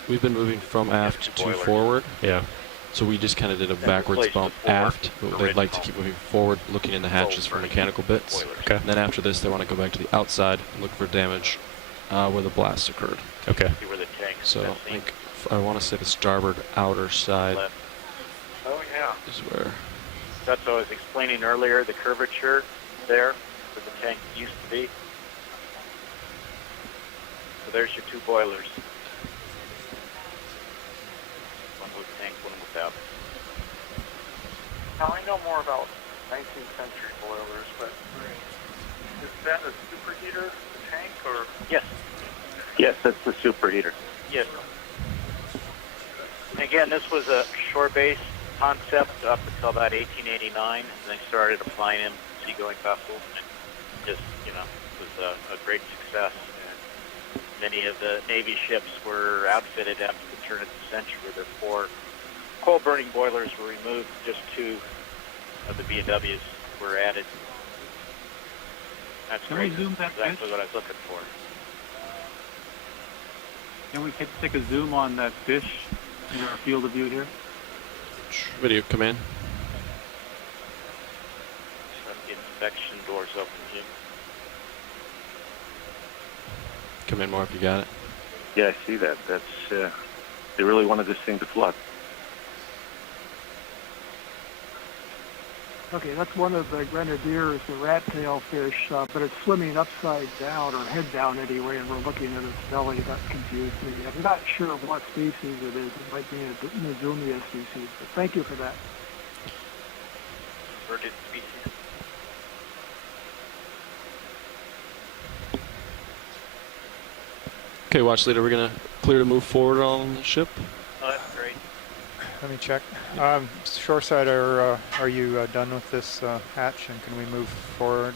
We've been moving from aft to forward. yeah. So we just kind of did a backwards bump aft, but they'd like to keep moving forward, looking in the hatches for mechanical bits. Okay. And then after this, they want to go back to the outside and look for damage where the blast occurred. Okay. See where the tank is. So I think I want to say the starboard outer side Oh yeah. is where. That's what I was explaining earlier. The curvature there, where the tank used to be. So there's your two boilers. One with tank, one without. Now, I know more about 19th century boilers, but is that a superheater, the tank, or? Yes. Yes, that's the superheater. Yes. Again, this was a shore-based concept up until about 1889, and they started applying them to seagoing vessels, and just, you know, it was a great success. And many of the Navy ships were outfitted after the turn of the century. Their 4 coal-burning boilers were removed, just 2 of the B&Ws were added. That's Can great. we zoom That's that exactly fish? what I was looking for. Can we take a zoom on that fish in our field of view here? Video command. Let the inspection doors open, Jim. Come in more if you got it. Yeah, I see that. That's they really wanted this thing to flood. Okay, that's one of the grenadiers, the rat-tail fish, but it's swimming upside down, or head down anyway, and we're looking at its belly. That confused me. I'm not sure what species it is. It might be a Nezumia species, but thank you for that. Inverted species. Okay, watch leader, we're gonna clear to move forward on the ship. Oh, that's great. Let me check. Shoreside, are you done with this hatch, and can we move forward?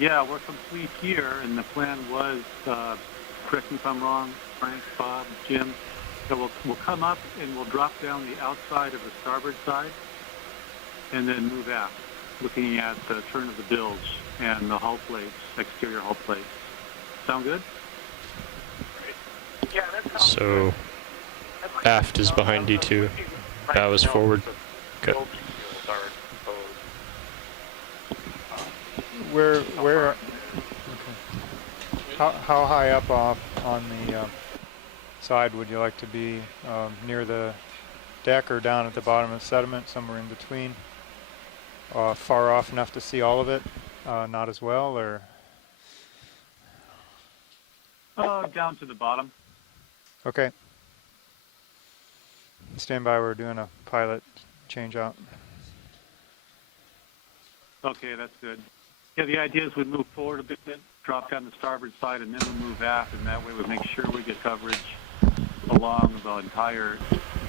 Yeah, we're complete here, and the plan was, correct me if I'm wrong, Frank, Bob, Jim, that we'll come up and we'll drop down the outside of the starboard side and then move aft, looking at the turn of the bilge and the hull plates, exterior hull plates. Sound good? Yeah, that sounds So aft is behind D2, bow is forward. Okay. Where? Okay. How high up off on the side would you like to be? Near the deck or down at the bottom of the sediment, somewhere in between? Far off enough to see all of it? Not as well, or? Down to the bottom. Okay. Stand by, we're doing a pilot change out. Okay, that's good. Yeah, the idea is we move forward a bit, drop down the starboard side, and then we move aft, and that way we make sure we get coverage along the entire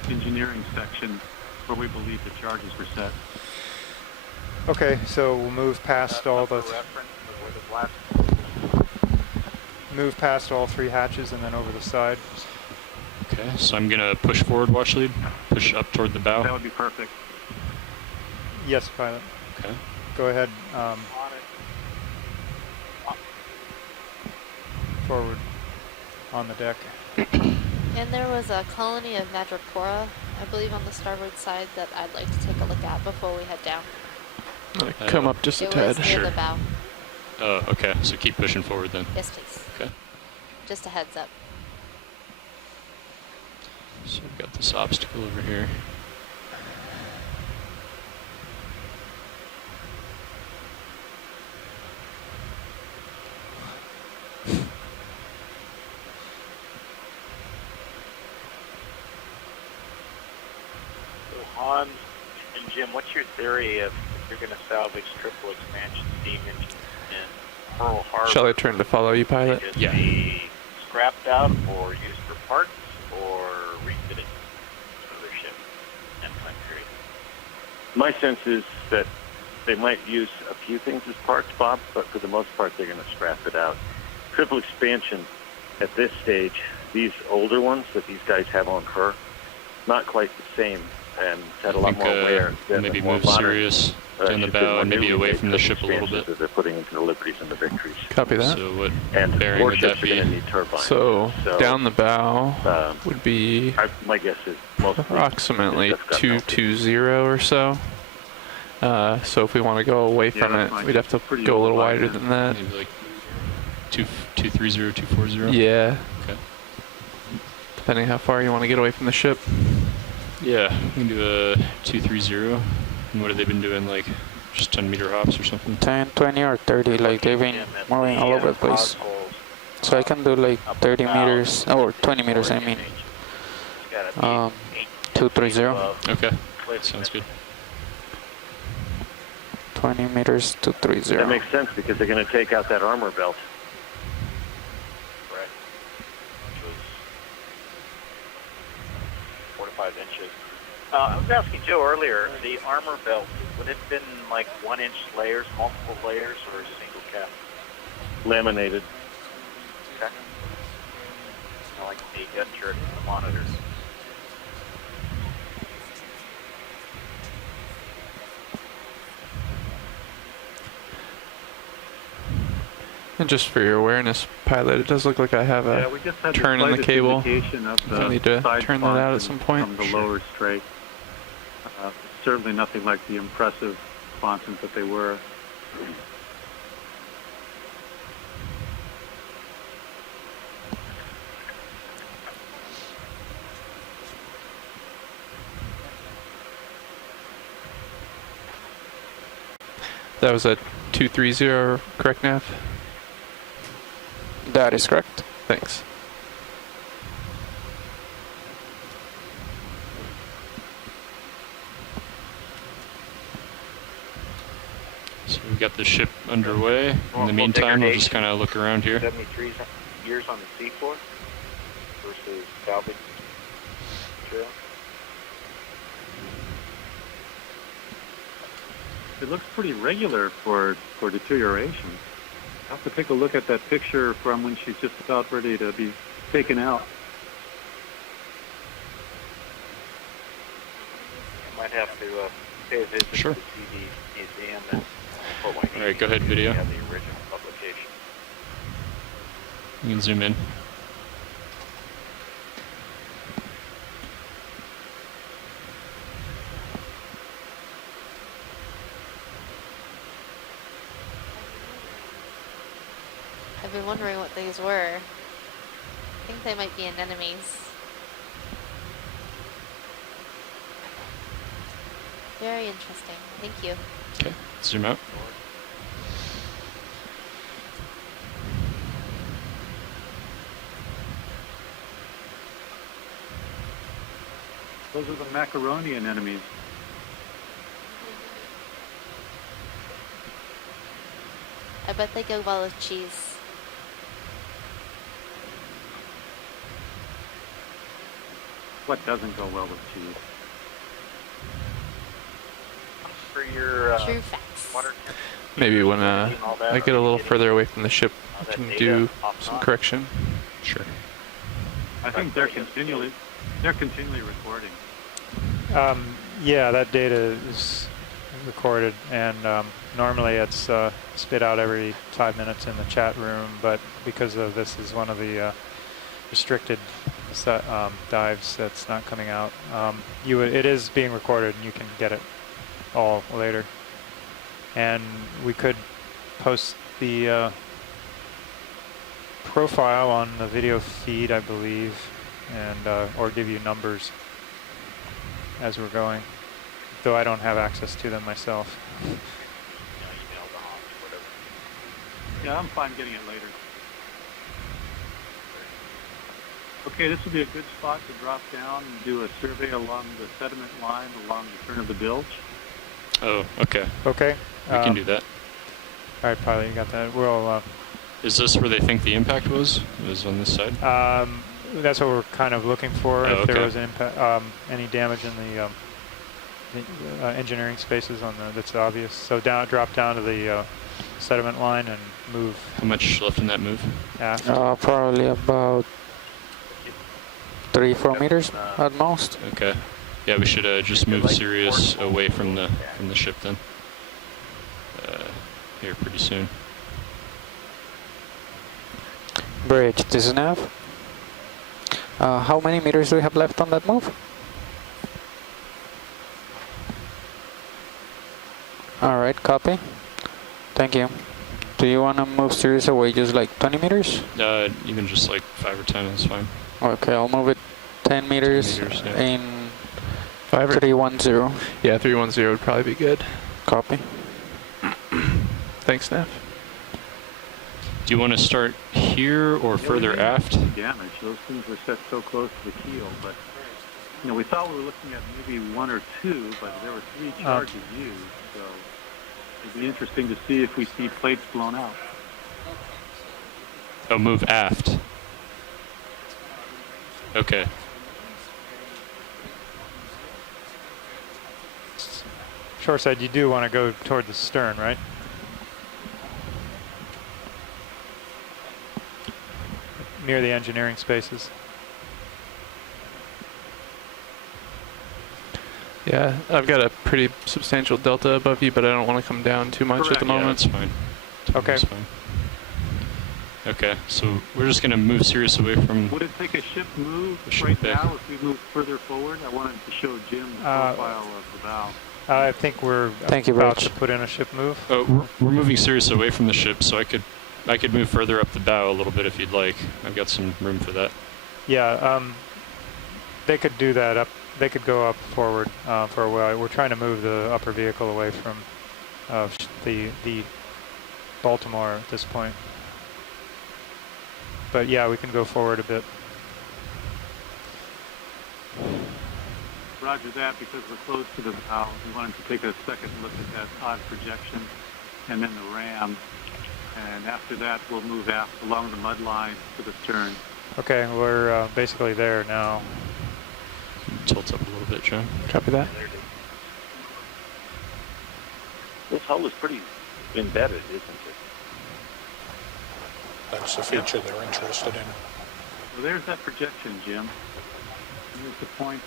engineering section where we believe the charges were set. Okay, so we'll move past all the... Move past all 3 hatches and then over the side. Okay, so I'm gonna push forward, watch lead, push up toward the bow. That would be perfect. Yes, pilot. Okay. Go ahead. Forward on the deck. And there was a colony of Madrepora, I believe, on the starboard side that I'd like to take a look at before we head down. Come up just a tad. It was near the bow. Oh, okay, so keep pushing forward then. Yes, please. Okay. Just a heads up. So we've got this obstacle over here. So Hans and Jim, what's your theory of if you're going to salvage triple expansion steam engines in Pearl Harbor? Shall I turn to follow you, pilot? Just be scrapped out or used for parts or refitted for their ship and time period? My sense is that they might use a few things as parts, Bob, but for the most part, they're going to scrap it out. Triple expansion at this stage, these older ones that these guys have on her, not quite the same and had a lot more wear than maybe the more move modern Sirius down the ships bow that and were maybe newly away made from the for ship a little expansions bit. that they're putting into the Liberties and the Victories. Copy that. So what And bearing more would that ships are going to be? need turbines. So down the bow would be my guess is mostly approximately 220 or so. So if we want to go away from it, we'd have to go a little wider than that. Maybe like 230, 240? Yeah. Okay. Depending how far you want to get away from the ship. Yeah, we can do a 230. And what have they been doing, like just 10-meter hops or something? 10, 20, or 30, like they've been moving all over the place. So I can do like 30 meters, or 20 meters, I mean. 230. Okay, sounds good. 20 meters, 230. That makes sense because they're going to take out that armor belt. Correct. Which was 4 to 5 inches. I was asking Joe earlier, the armor belt, would it have been like 1-inch layers, multiple layers, or a single cap? Laminated. Okay. I like the turret in the monitor. And just for your awareness, pilot, it does look like I have a we just had turn in the cable. I need to turn that out at some point. From the lower straight. Certainly nothing like the impressive sponsons that they were. That was a 230, correct, Nav? That is correct. Thanks. So we've got the ship underway. In the meantime, we'll just kind of look around here. 73 years on the seafloor versus salvage material. It looks pretty regular for deterioration. I'll have to take a look at that picture from when she's just about ready to be taken out. I might have to pay a visit to the CD museum and Fort Wayne. All right, go ahead, video. Yeah, the original publication. You can zoom in. I've been wondering what these were. I think they might be anemones. Very interesting. Thank you. Okay, zoom out. Those are the macaroni anemones. I bet they go well with cheese. What doesn't go well with cheese? For your True facts. water Maybe when I get a little further away from the ship, I can do some correction. Sure. I think they're continually recording. Yeah, that data is recorded, and normally it's spit out every 5 minutes in the chat room, but because of this is one of the restricted dives that's not coming out, it is being recorded, and you can get it all later. And we could post the profile on the video feed, I believe, and or give you numbers as we're going, though I don't have access to them myself. Yeah, I'm fine getting it later. Okay, this would be a good spot to drop down and do a survey along the sediment line along the turn of the bilge. Oh, okay. Okay. We can do that. All right, pilot, you got that. We'll. Is this where they think the impact was? It was on this side? That's what we're kind of looking for. Oh, if there okay. was any damage in the engineering spaces on that's obvious. So drop down to the sediment line and move. How much left in that move? Aft. Probably about 3-4 meters at most. Okay. Yeah, we should just move Sirius away from the ship then. Here pretty soon. Bridge, this is Nav. How many meters do we have left on that move? Alright, copy. Thank you. Do you want to move Sirius away just like 20 meters? Even just like 5 or 10 is fine. Okay, I'll move it 10 meters, 10 meters, yeah. in 310. 310. Yeah, 310 would probably be good. Copy. Thanks, Nav. Do you want to start here or further aft? Damage. Those things were set so close to the keel, but we thought we were looking at maybe 1 or 2, but there were 3 charges used, so it'd be interesting to see if we see plates blown out. Oh, move aft. Okay. Shoreside, you do want to go toward the stern, right? Near the engineering spaces. Yeah, I've got a pretty substantial delta above you, but I don't want to come down too much at the Yeah, moment. that's fine. Okay. That's fine. Okay, so we're just going to move Sirius away from... Would it take a ship move ship right back. now if we move further forward? I wanted to show Jim the profile of the bow. I think we're Thank you, about Rich. to put in a ship move. Oh, we're moving Sirius away from the ship, so I could move further up the bow a little bit if you'd like. I've got some room for that. Yeah, they could do that up. They could go up forward for a while. We're trying to move the upper vehicle away from the Baltimore at this point. But yeah, we can go forward a bit. Roger that, because we're close to the bow. We wanted to take a second look at that odd projection and then the ram. And after that, we'll move aft along the mud line to the stern. Okay, we're basically there now. Tilt up a little bit, Joe. Copy that. This hull is pretty embedded, isn't it? That's the feature they're interested in. Well, there's that projection, Jim. Here's the point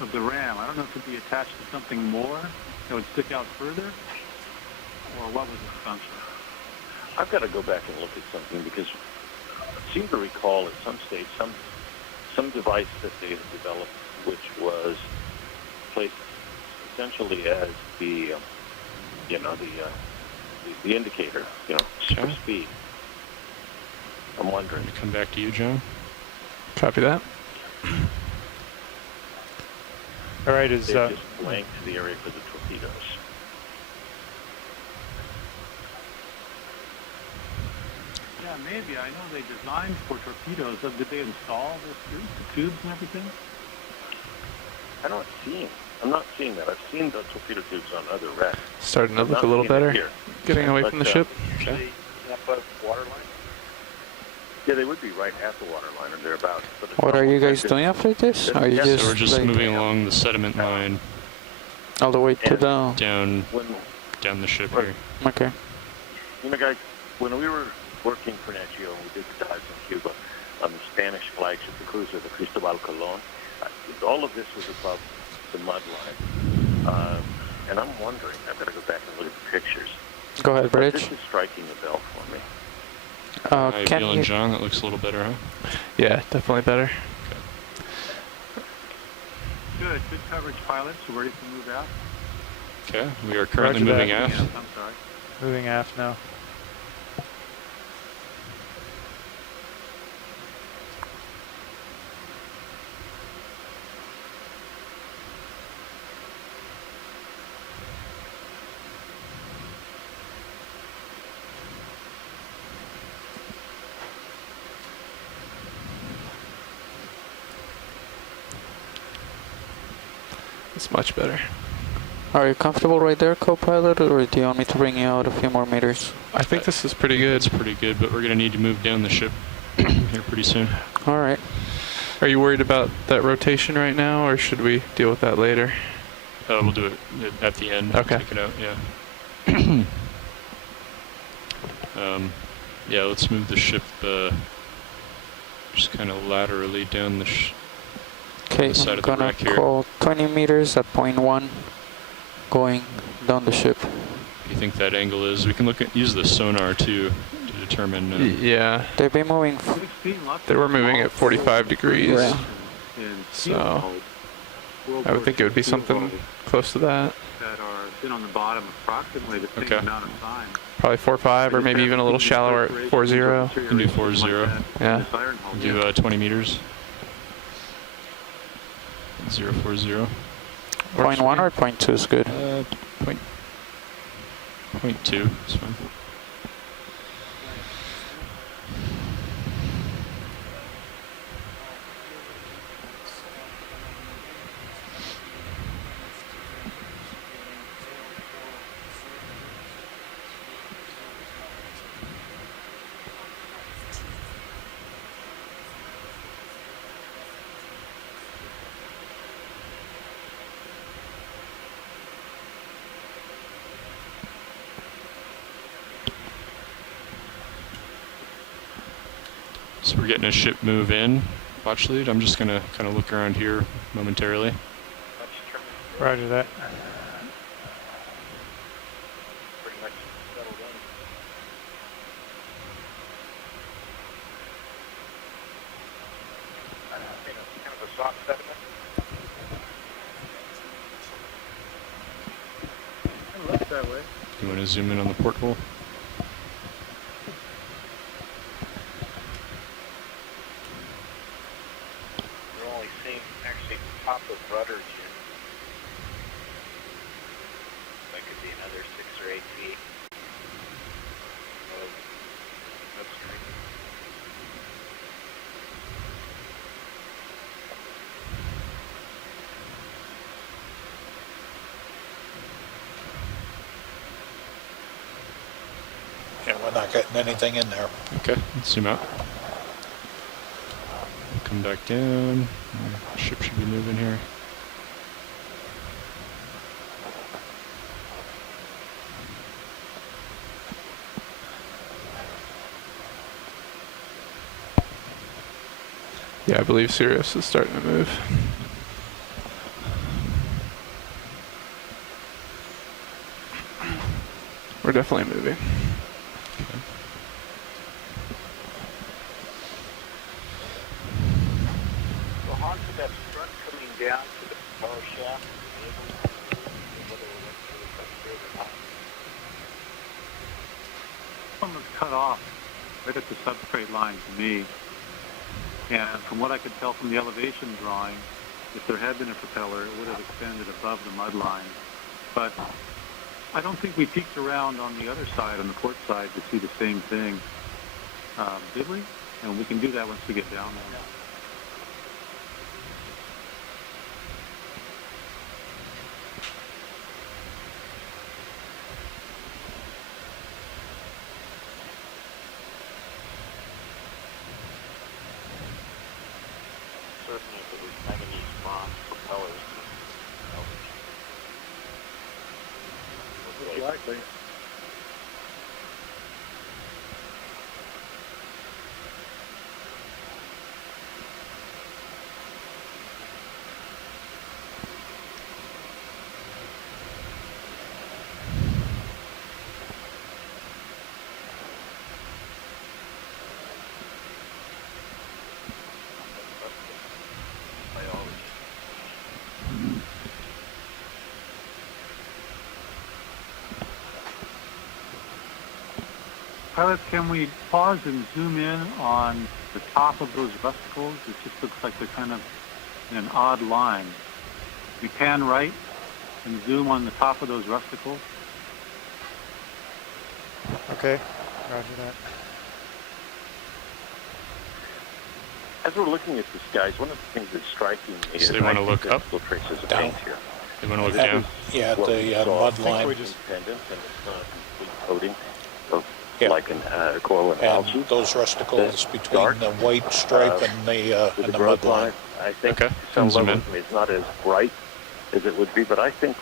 of the ram. I don't know if it'd be attached to something more that would stick out further, or what was its function? I've got to go back and look at something because I seem to recall at some stage some device that they had developed which was placed essentially as the the indicator, for speed. I'm wondering. Come back to you, John. Copy that. All right, They just blanked the area for the torpedoes. Yeah, maybe. I know they designed for torpedoes. Did they install the tubes and everything? I'm not seeing that. I've seen the torpedo tubes on other wrecks. Starting to I've look not a little seen it better. here. Getting away from the ship. Okay. Above water line? Yeah, they would be right at the water line or thereabouts. But it's What are you almost guys doing after this? Are you So just we're just like moving along the sediment line all the way to the... down the ship here. Okay. guys, when we were working for Nat Geo, we did the dives in Cuba on the Spanish flagship, the cruiser, the Cristobal Colon. All of this was above the mud line. And I'm wondering, I've got to go back and look at the pictures. Go ahead, Bridge. This is striking a bell for me. How you can feeling, you... John? That looks a little better, huh? Yeah, definitely better. Good coverage, pilots. We're ready to move out. Okay, we are currently Roger moving that. aft. I'm sorry. Moving aft now. It's much better. Are you comfortable right there, co-pilot, or do you want me to bring you out a few more meters? I think this is pretty good. It's pretty good, but we're going to need to move down the ship here pretty soon. All right. Are you worried about that rotation right now, or should we deal with that later? We'll do it at the end. Okay. Take it out, yeah. Yeah, let's move the ship just kind of laterally down the Okay, side I'm of the gonna wreck here. call 20 meters at point 1, going down the ship. You think that angle is? We can look at use the sonar too to determine. Yeah. They've been moving. They were moving at 45 degrees. Yeah. So I would think it would be something close to that. That are been on the bottom approximately the same amount of time. Probably 4.5 or maybe even a little shallower at 4.0. You can do 4.0. Yeah. Do 20 meters. 0.40. Point 1 or point 2 is good? Point 2 is fine. So we're getting a ship move in. Watch lead. I'm just gonna kind of look around here momentarily. Roger that. Pretty much settled in. I think it's kind of a soft sediment. It looks that way. You want to zoom in on the porthole? We're only seeing actually the top of rudder here. That could be another 6 or 8 feet of upstream. Yeah, we're not getting anything in there. Okay, let's zoom out. Come back down. Ship should be moving here. Yeah, I believe Sirius is starting to move. We're definitely moving. So onto that strut coming down to the power shaft, One was cut off right at the substrate line to me. And from what I could tell from the elevation drawing, if there had been a propeller, it would have extended above the mud line. But I don't think we peeked around on the other side, on the port side, to see the same thing. Did we? And we can do that once we get down there. certainly if it was manganese bronze propellers. Most likely. Pilots, can we pause and zoom in on the top of those rusticles? It just looks like they're kind of in an odd line. We pan right and zoom on the top of those rusticles. Okay, roger that. As we're looking at this, guys, one of the things that's striking me is So they want to look up? still traces of Down. paint here. They want to look That down? was- yeah, What the we saw, mud I think line. we just independent, and it's not a complete coating of Yeah. like an coral and algae. And those rusticles That's between dark. the white stripe and With the growth mud line. it, I think Okay, some zoom level in. it's not as bright as it would be, but I think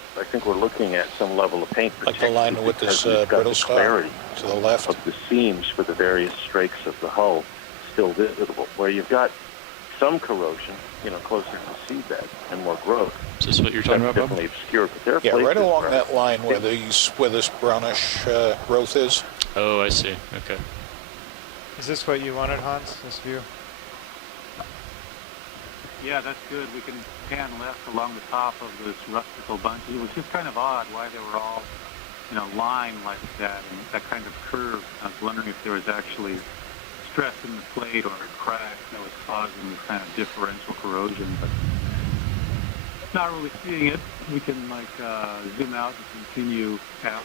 we're looking at some level of paint Like the line with this because we've got brittle the star clarity to the left. of the seams for the various strakes of the hull still visible. Where you've got some corrosion, closer to seabed and more growth. Is this what you're talking about, Bob? Definitely obscure, but there are Yeah, places right along where that line where this brownish growth is. Oh, I see. Okay. Is this what you wanted, Hans, this view? Yeah, that's good. We can pan left along the top of this rustical bunch. It was just kind of odd why they were all, lined like that and that kind of curve. I was wondering if there was actually stress in the plate or a crack that was causing this kind of differential corrosion, but not really seeing it. We can zoom out and continue out.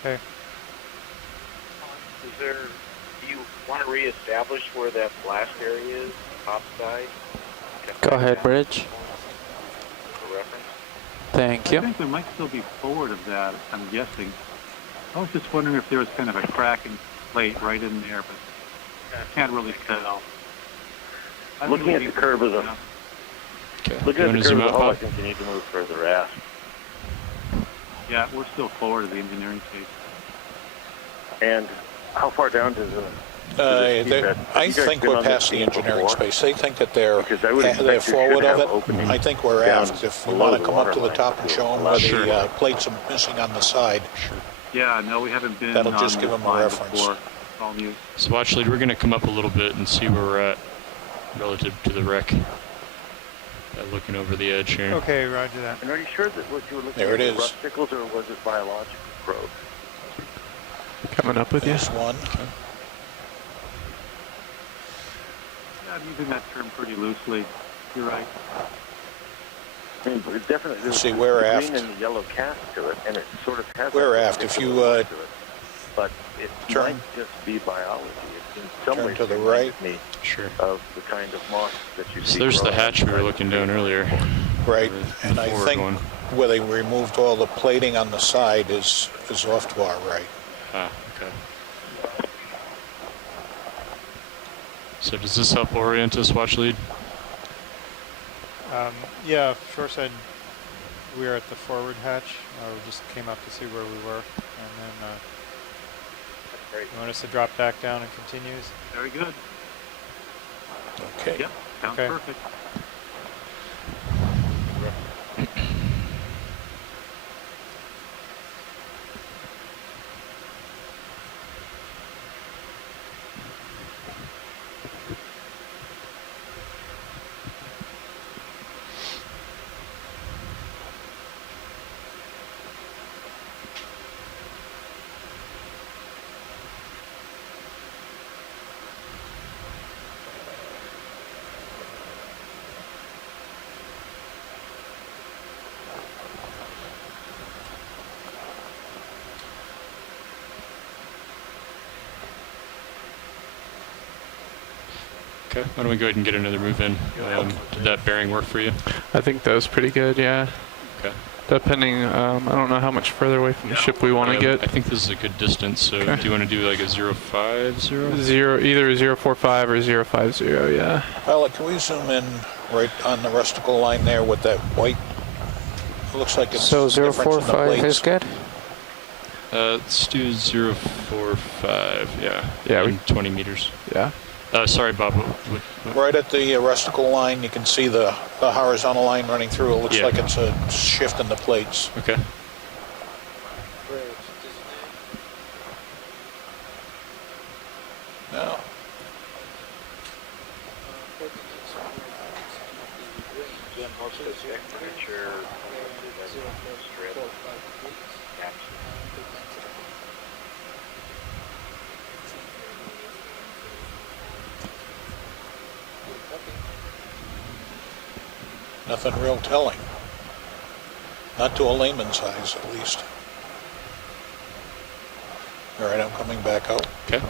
Okay. Do you want to reestablish where that blast area is, top side? Go ahead, Bridge. For reference? Thank you. I think we might still be forward of that, I'm guessing. I was just wondering if there was kind of a crack in the plate right in there, but I can't really tell. Looking at the curve of the Looking at the curve of the hull, I think you need to move further aft. Yeah, we're still forward of the engineering phase. And how far down does I think we're past the engineering space. They think that they're forward of it. I think we're aft. If we want to come up to the top and show them where the plates are missing on the side. Yeah, no, we haven't been. That'll just give them a reference. Before. All new. So watch lead, we're going to come up a little bit and see where we're at relative to the wreck. Looking over the edge here. Okay, roger that. And are you sure that what you were looking there at it was is. rusticles or was it biological growth? Coming up with There's you. one. Yeah, I'm using that term pretty loosely. You're right. I mean, but it definitely there's See, we're the aft. green and the yellow cast to it, and it sort of has. We're that aft. If you look to it. But it turn- might just be biology. It, in some turn ways, to the reminds right. me Sure. of the kind of moss that you see. So there's the growing hatch we were inside looking the down tree. earlier. Right, and I Forward think one. where they removed all the plating on the side is off to our right. Ah, okay. So does this help orient us, watch lead? Yeah, shore side, we are at the forward hatch. We just came up to see where we were. And then you want us to drop back down and continues? Very good. Okay. Yep, sounds Okay. perfect. Okay, why don't we go ahead and get another move in? Did that bearing work for you? I think that was pretty good, yeah. Okay. Depending, I don't know how much further away from the ship we want to get. I think this is a good distance, so do you want to do like a 050? Either 045 or 050, yeah. Pilot, can we zoom in right on the rustical line there with that white? It looks like it's So difference in the 045 is plates. good? Let's do 045, yeah. Yeah, in 20 meters. Yeah. Sorry, Bob. Right at the rustical line, you can see the horizontal line running through. It looks Yeah. like it's a shift in the plates. Okay. Now, nothing real telling. Not to a layman's eyes, at least. All right, I'm coming back out. Okay.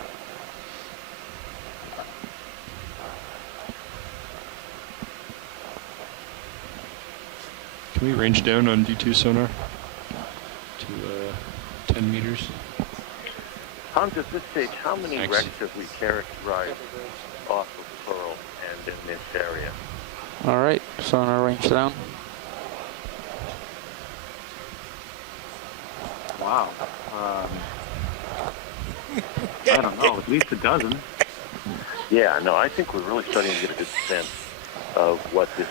Can we range down on D2 sonar to 10 meters? Hans, at this stage, how many Thanks. wrecks have we characterized off of Pearl and in this area? Alright, sonar range down. Wow. I don't know, at least a dozen. Yeah, no, I think we're really starting to get a good sense of what this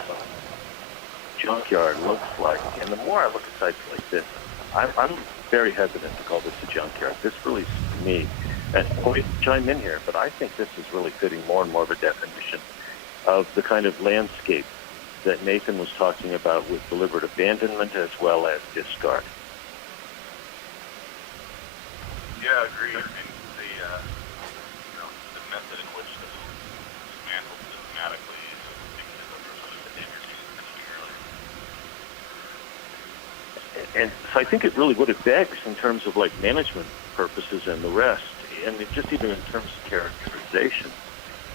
junkyard looks like. And the more I look at sites like this, I'm very hesitant to call this a junkyard. This really, to me, and always chime in here, but I think this is really fitting more and more of a definition of the kind of landscape that Nathan was talking about with deliberate abandonment as well as discard. Yeah, I agree. I mean, the method in which this was dismantled systematically is indicative of some of the dangers you were mentioning earlier. And so I think it really what it begs in terms of like management purposes and the rest, and just even in terms of characterization,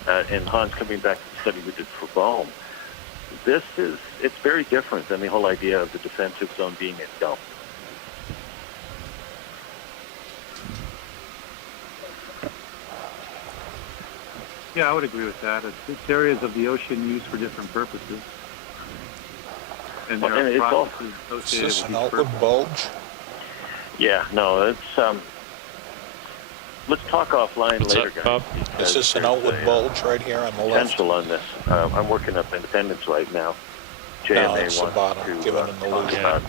and Hans coming back to the study we did for Bohm, it's very different than the whole idea of the defensive zone being a dump. Yeah, I would agree with that. It's areas of the ocean used for different purposes. And there are processes associated Is this with an each outward purpose. bulge? Yeah, no, it's let's talk offline later, guys. Is this an outward bulge right here on the left? Potential on this. I'm working up Independence right now. No, JMA it's the wants bottom. to Give it an talk illusion. about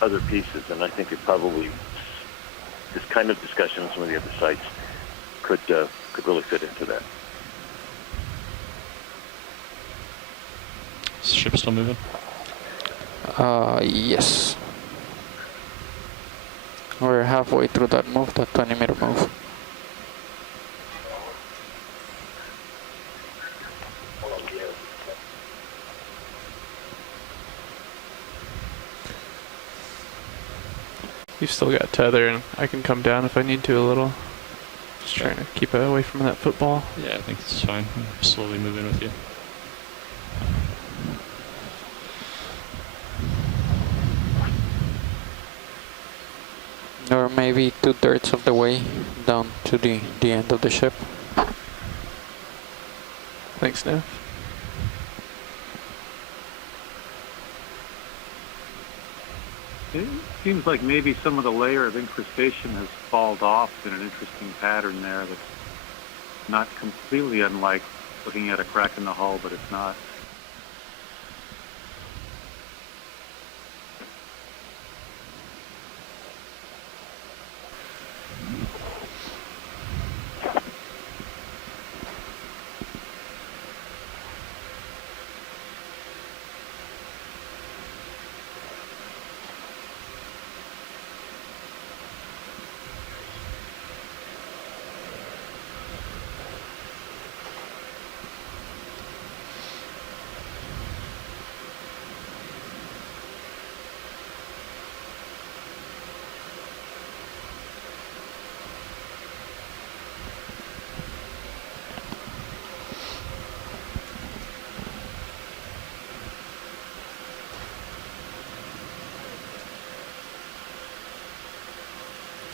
other pieces, and I think it probably this kind of discussion on some of the other sites could really fit into that. Is the ship still moving? Yes. We're halfway through that move, that 20-meter move. You've still got tether, and I can come down if I need to a little. Just trying to keep it away from that football. Yeah, I think it's fine. I'm slowly moving with you. Or maybe 2/3 of the way down to the end of the ship. Thanks, Nev. It seems like maybe some of the layer of incrustation has fallen off in an interesting pattern there that's not completely unlike looking at a crack in the hull, but it's not.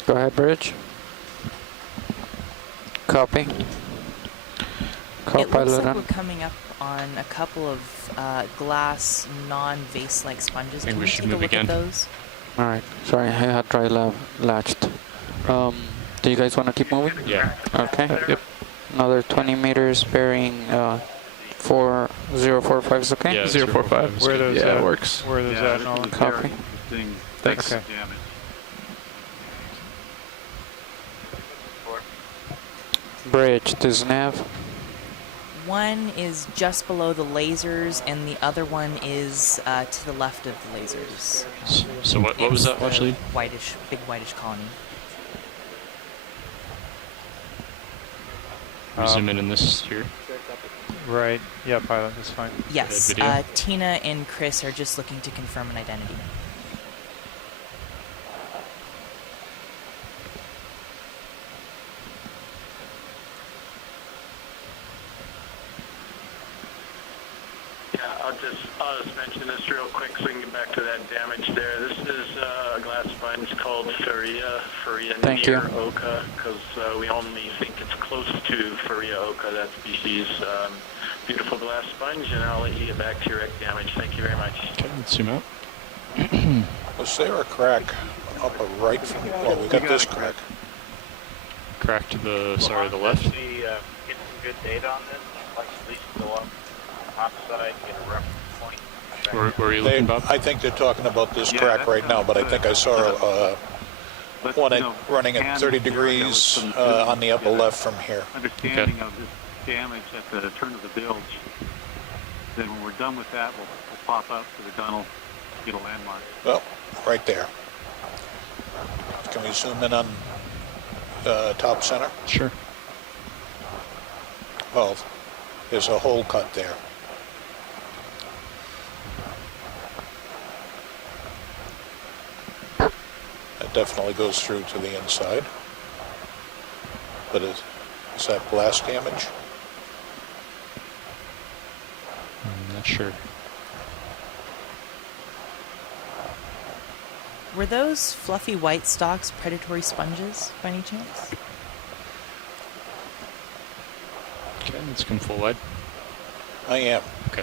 Go ahead, Bridge. Copy. It looks Co-pilot like on. we're coming up on a couple of glass non-vase-like sponges. I think Can we we should take a move look again. at those? Alright, sorry, I had dry latched. Do you guys want to keep moving? Yeah. Okay. Yep. Another 20 meters bearing 4045 is okay? Yeah, 045. Where those Yeah, it works. Where those Yeah, at, this Nolan? is Copy. very interesting Thanks. Okay. damage. Bridge, this nav. One is just below the lasers, and the other one is to the left of the lasers. So what was that It's the actually? big whitish colony. We zoom in this here. Right. Yeah, pilot, that's fine. Yes, video? Tina and Chris are just looking to confirm an identity. Yeah, I'll just mention this real quick so we can get back to that damage there. This is a glass sponge called Faria Thank near you. Oka, because we only think it's close to Faria Oka, that species. Beautiful glass sponge, and I'll let you get back to your wreck damage. Thank you very much. Okay, let's zoom out. Was there a crack up a right from? Well, we got this crack. crack to the, sorry, the Well, left? actually, get some good data on this. Like at least go up top side, get a reference point. Where are you looking, Bob? I think they're talking about this Yeah, crack that right now, sounds but I good. think I saw But, one you know, running at pan 30 this area with degrees some on the upper get a left from here. Understanding of this damage at the turn of the bilge. Then when we're done with that, we'll pop up to the gunnel, get a landmark. Well, right there. Can we zoom in on top center? Sure. Well, there's a hole cut there. That definitely goes through to the inside. But is that blast damage? I'm not sure. Were those fluffy white stalks predatory sponges, by any chance? Okay, let's come full wide. I am. Okay.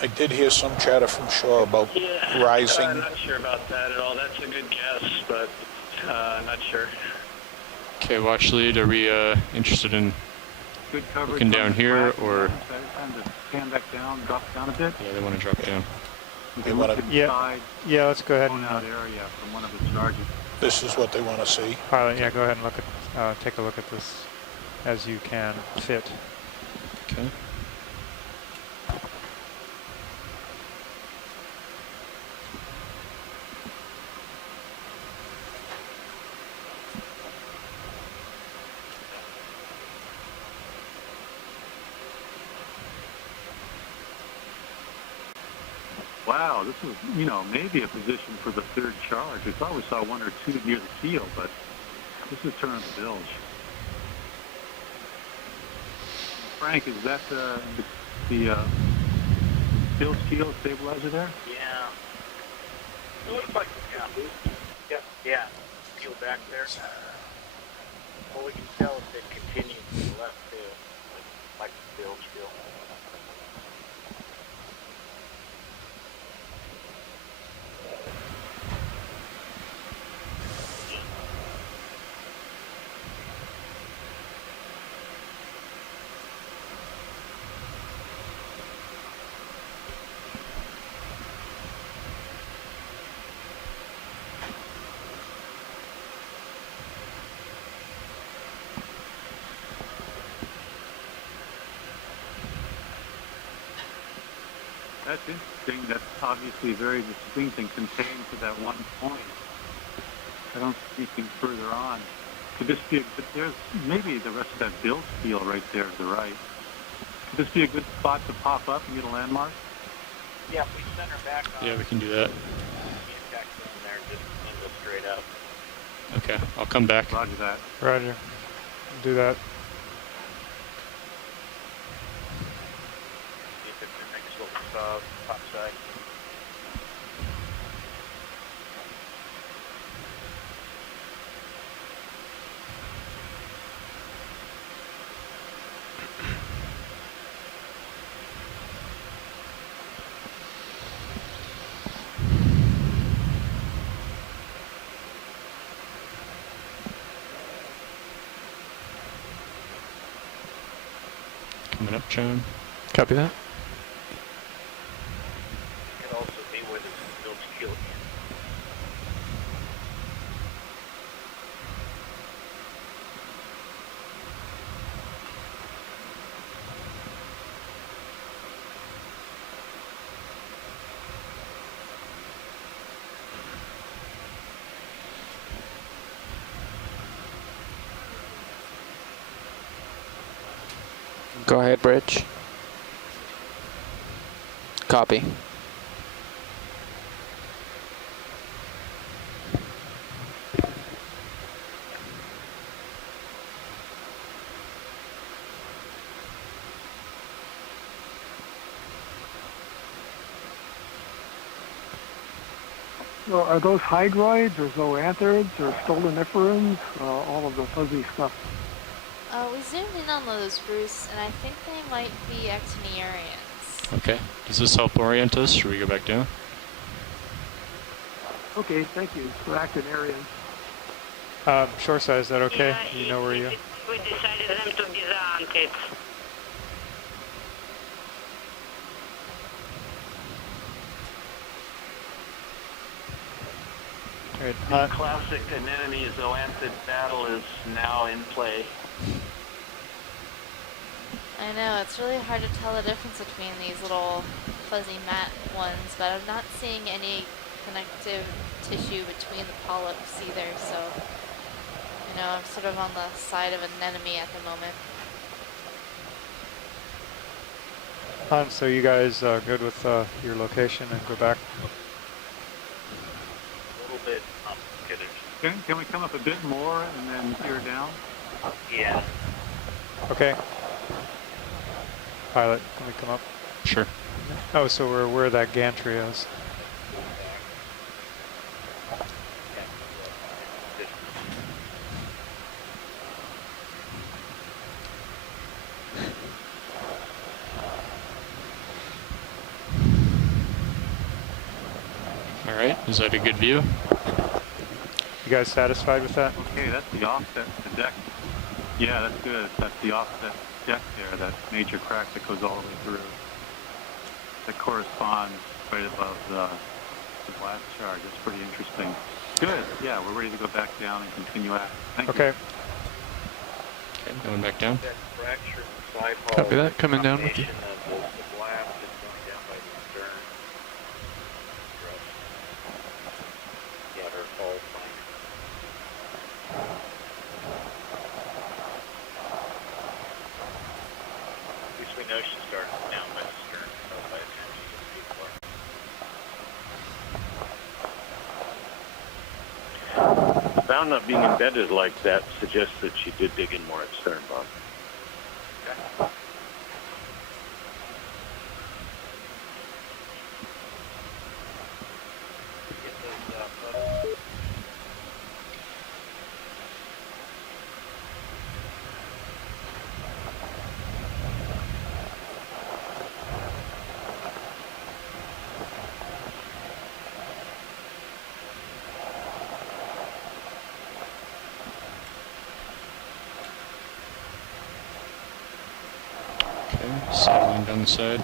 I did hear some chatter from shore about rising. I'm not sure about that at all. That's a good guess, but not sure. Okay, watch lead. Are we interested in Good coverage looking down on the here, crack. or? Time to pan back down, drop down a bit. Yeah, they want to drop down. We They can wanna- look Yeah. inside, Yeah, let's go ahead blown and out area from one of the charges. This is what they want to see. pilot. Yeah, go ahead and look at, take a look at this as you can fit. Okay. Wow, this is, you know, maybe a position for the third charge. We thought we saw one or two near the keel, but this is turn of the bilge. Frank, is that the bilge keel stabilizer there? Yeah. It looks like yeah. Peel back there. Well, we can tell if it continues to the left too, like the bilge keel. That's interesting. That's obviously very distinct and contained to that one point. I don't see anything further on. Could this be but there's maybe the rest of that bilge keel right there to the right. Could this be a good spot to pop up and get a landmark? Yeah, if we center back on. Yeah, we can do that. Back in there, just go straight up. Okay, I'll come back. Roger that. Roger. Do that. See if it mimics what we saw top side. Coming up, John. Copy that. Could also be where the bilge keel again. Go ahead, Bridge. Copy. So are those hydroids or zoantherids or stoloniferans? All of the fuzzy stuff. We zoomed in on those, Bruce, and I think they might be actiniarians. Okay. Does this help orient us? Should we go back down? Okay, thank you for active areas. Shoreside, is that okay? Yeah, You know where you? we decided them to disarm it. Great. The classic anemone zoanthid battle is now in play. I know, it's really hard to tell the difference between these little fuzzy matte ones, but I'm not seeing any connective tissue between the polyps either, so, you know, I'm sort of on the side of anemone at the moment. So you guys are good with your location and go back? A little bit complicated. Can we come up a bit more and then veer down? Yeah. Okay. Pilot, can we come up? Sure. Oh, so we're where that gantry is. All right. Is that a good view? You guys satisfied with that? Okay, that's the offset, the deck. Yeah, that's good. That's the offset deck there, that major crack that goes all the way through. That corresponds right above the blast charge. That's pretty interesting. Good. Yeah, we're ready to go back down and continue at it. Thank you. Okay, going back down. That fracture side hull. Copy that. Coming down with you. The blast is going down by the stern. Yeah, her hull flank. At least we know she started down by the stern, so by the time she gets people up. Bound not being embedded like that suggests that she did dig in more at stern, Bob. Okay. Okay, settling down the side.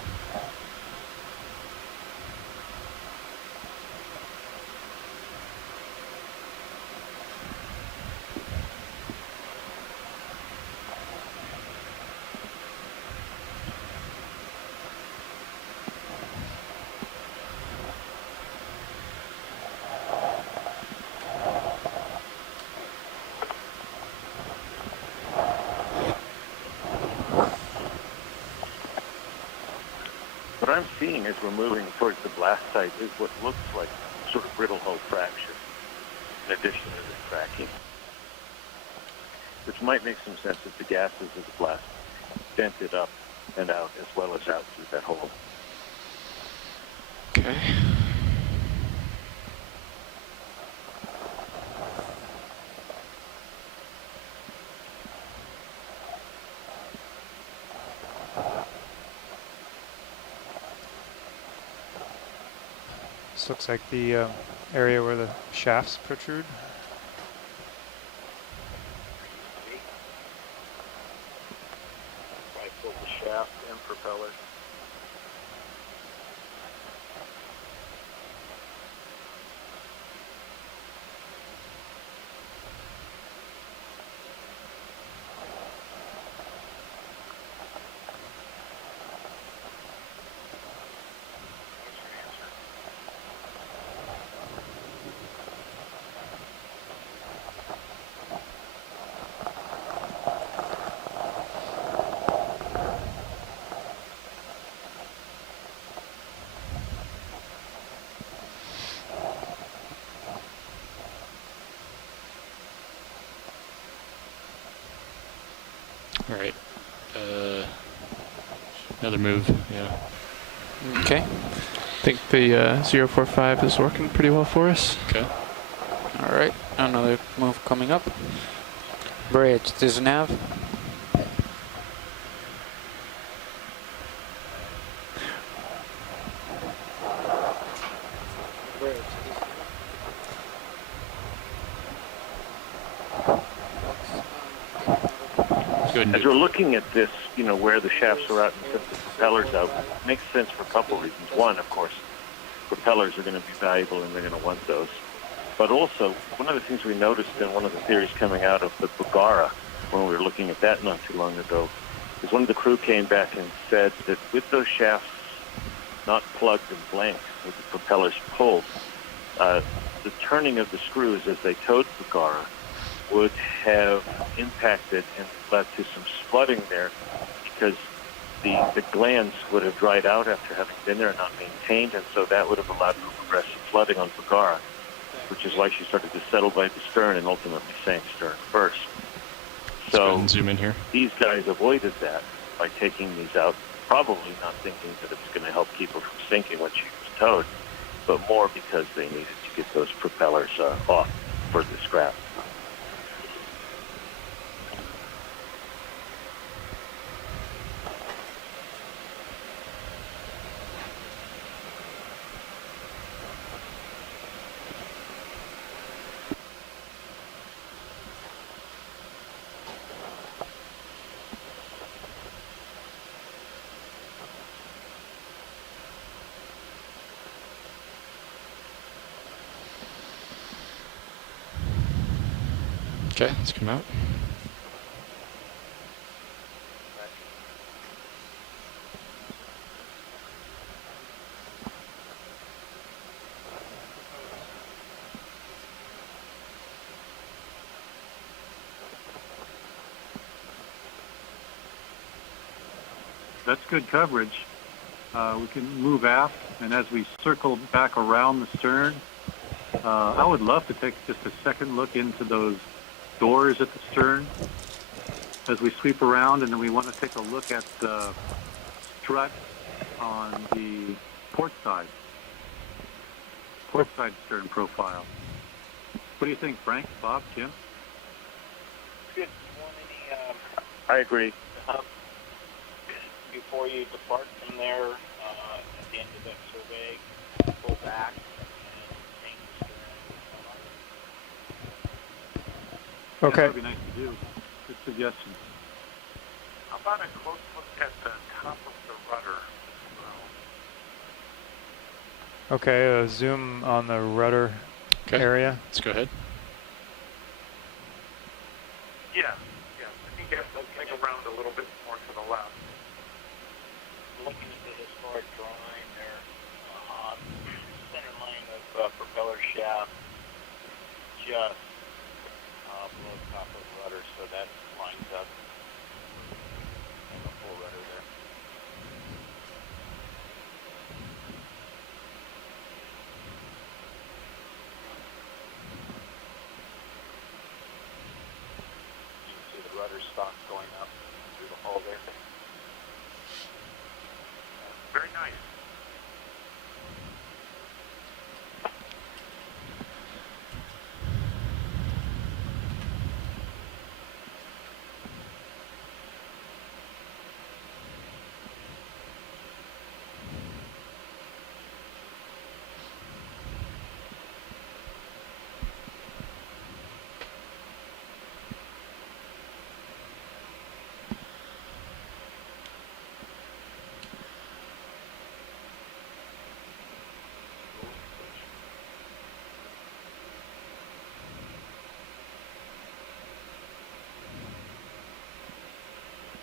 What I'm seeing as we're moving towards the blast site is what looks like sort of brittle hull fracture, in addition to the cracking, which might make some sense if the gases of the blast vented up and out as well as out through that hole. Okay. This looks like the area where the shafts protrude. I pulled the shaft and propeller. All right. Another move. Yeah. Okay. I think the 045 is working pretty well for us. Okay. All right, another move coming up. Bridge, this nav. Good. As we're looking at this, where the shafts are out and the propellers out, it makes sense for a couple reasons. One, of course, propellers are going to be valuable and they're going to want those. But also, one of the things we noticed in one of the theories coming out of the Bagara, when we were looking at that not too long ago, is one of the crew came back and said that with those shafts not plugged and blank, with the propellers pulled, the turning of the screws as they towed Bagara would have impacted and led to some flooding there, because the glands would have dried out after having been there and not maintained, and so that would have allowed for progressive flooding on Bagara, which is why she started to settle by the stern and ultimately sank stern first. Let's go ahead and zoom in here. These guys avoided that by taking these out, probably not thinking that it's going to help keep her from sinking when she was towed, but more because they needed to get those propellers off for the scrap. Okay, let's come out. That's good coverage. We can move aft, and as we circle back around the stern, I would love to take just a second look into those doors at the stern as we sweep around, and then we want to take a look at the strut on the port side stern profile. What do you think, Frank, Bob, Jim? Good. I agree. Before you depart from there, at the end of that survey, pull back and change the stern. Okay. That would be nice to do. Good suggestion. How about a close look at the top of the rudder? Okay, zoom on the rudder area. Let's go ahead. Yeah. I think let's around a little bit more to the left. Looking at the historic drawing there, center line of propeller shaft just below the top of the rudder, so that lines up and the full rudder there. You can see the rudder stock going up through the hull there. Very nice.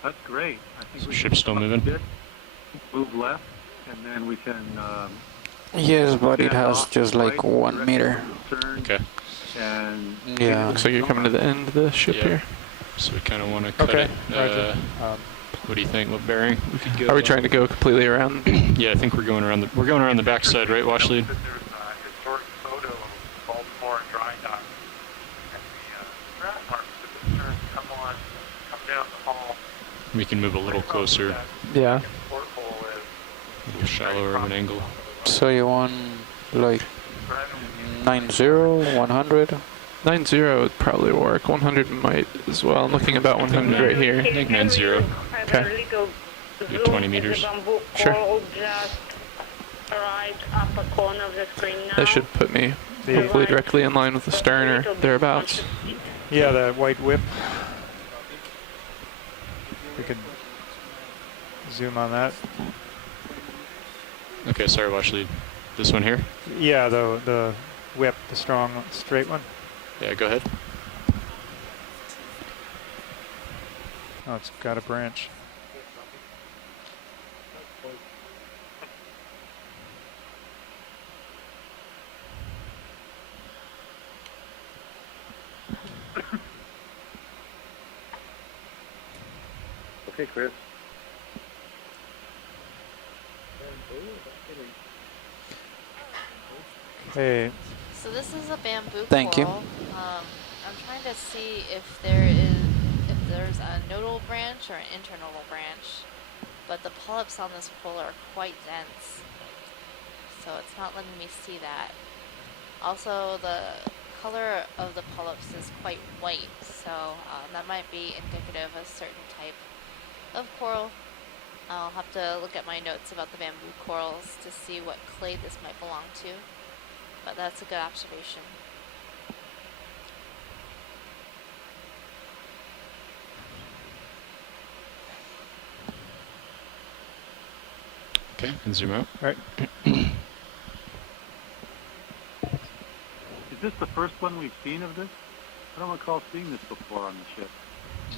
That's great. I think we Ship's still moving. Move left, and then we can. Yes, but it has just like 1 meter. Okay. And yeah. Looks like you're coming to the end of the ship here. So we kind of want to cut it. What do you think? What bearing we could go? Are we trying to go completely around? Yeah, I think we're going around the backside, right, Wash Lead? There's a historic photo of Baltimore dry dock, and the scrap marks of the stern come down the hall. We can move a little closer. Yeah. A shallower of an angle. So you want like 90, 100? 90 would probably work. 100 might as well. I'm looking about 100 right here. I think 90. Okay. Do 20 meters. Sure. That should put me hopefully directly in line with the stern or thereabouts. Yeah, the white whip. we could zoom on that. Okay, sorry, Washley. This one here? Yeah, the whip, the strong, straight one. Yeah, go ahead. Oh, it's got a branch. Okay, Chris. Okay. So this is a bamboo Thank you. coral. I'm trying to see if there's a nodal branch or an internodal branch, but the polyps on this coral are quite dense, so it's not letting me see that. Also, the color of the polyps is quite white, so that might be indicative of a certain type of coral. I'll have to look at my notes about the bamboo corals to see what clade this might belong to, but that's a good observation. Okay, and zoom out. All right. Is this the first one we've seen of this? I don't recall seeing this before on the ship.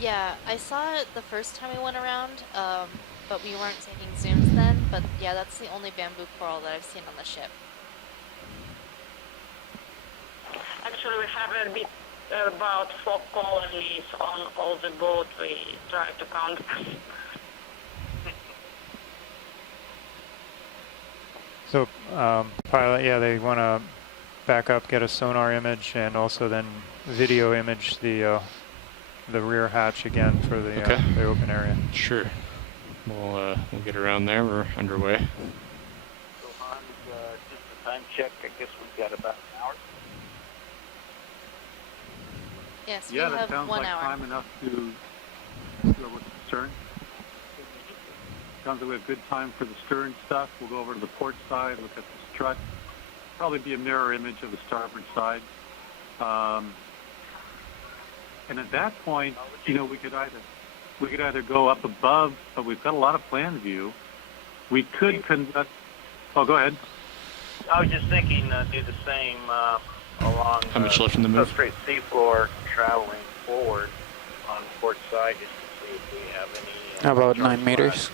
Yeah, I saw it the first time we went around, but we weren't taking zooms then. But yeah, that's the only bamboo coral that I've seen on the ship. Actually, we have a bit about 4 colonies on all the boat. We try to count them. So, pilot, yeah, they want to back up, get a sonar image, and also then video image the rear hatch again for the open area. Sure. We'll get around there. We're underway. So Hans, just a time check. I guess we've got about an hour. Yes, Yeah, we that have sounds 1 like hour. time enough to go with the stern. Sounds like we have good time for the stern stuff. We'll go over to the port side, look at the strut. Probably be a mirror image of the starboard side. And at that point, you know, we could either go up above, but we've got a lot of plan view. We could conduct. Oh, go ahead. I was just thinking, do the same along How much left in the move? substrate seafloor, traveling forward on port side, just to see if we have any. About 9 meters.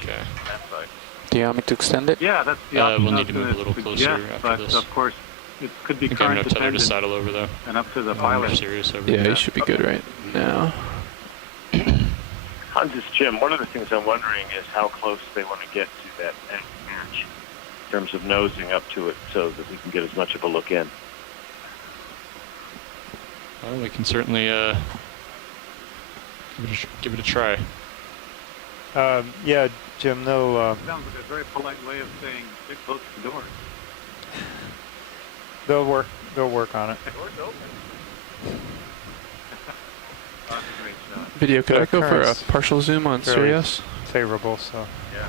Okay. Do you want me to extend it? Yeah, that's the option. We'll need to move a little closer after but this. Of course, it could be I think I'm current gonna tell her to dependent saddle over though. and up to the More pilot. serious over Yeah, there. you should be good right now. Hans, it's Jim. One of the things I'm wondering is how close they want to get to that end hatch in terms of nosing up to it so that we can get as much of a look in. Well, we can certainly give it a try. Yeah, Jim, no, Sounds like a very polite way of saying get close to the door. they'll work on it. Door's open. That's a great shot. Video, could The I go for a current's partial zoom on fairly Sirius? favorable, so. Yeah.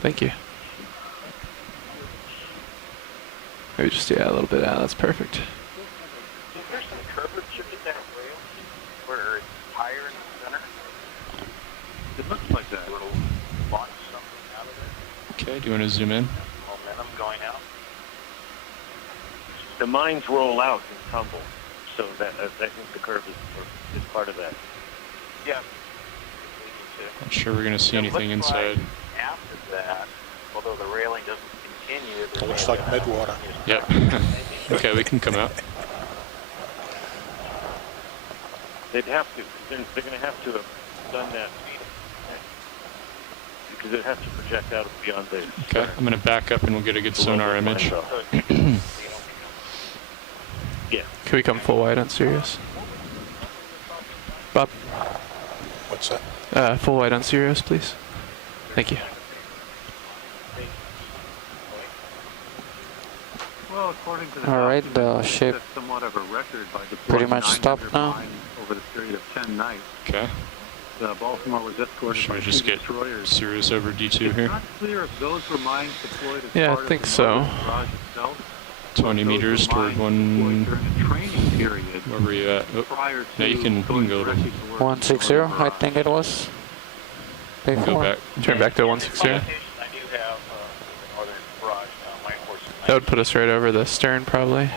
Thank you. Maybe just, yeah, a little bit out. That's perfect. Is there some curvature to that rail where it's higher in the center? It looks like that. It'll launch something out of it. Okay, do you want to zoom in? Momentum going out. The mines roll out and tumble, so that I think the curve is part of that. Yeah. Not sure we're going to see It anything looks inside. like after that, although the railing doesn't continue, It looks like midwater. Yep. Okay, we can come out. They'd have to. They're going to have to have done that because it has to project out beyond the. Okay, I'm going to back up and we'll get a good sonar image. Yeah. Can we come full wide on Sirius? Bob? What's that? Full wide on Sirius, please. Thank you. Well, according to the All right, the document, ship that's somewhat of a record by pretty deploying much 900 stopped now. mines over the period of 10 nights. Okay. Baltimore was escorted Should by we 2 just get destroyers. Sirius over D2 It's here? not clear if those were mines deployed as Yeah, I part think of the so. barrage itself, 20 meters toward one. During the training period, Where were you at? Oh, prior now you can go a little. 160, I think it was. Go Before. back. Turn back to 160. I do have northern barrage my horse. That would put us right over the stern, probably.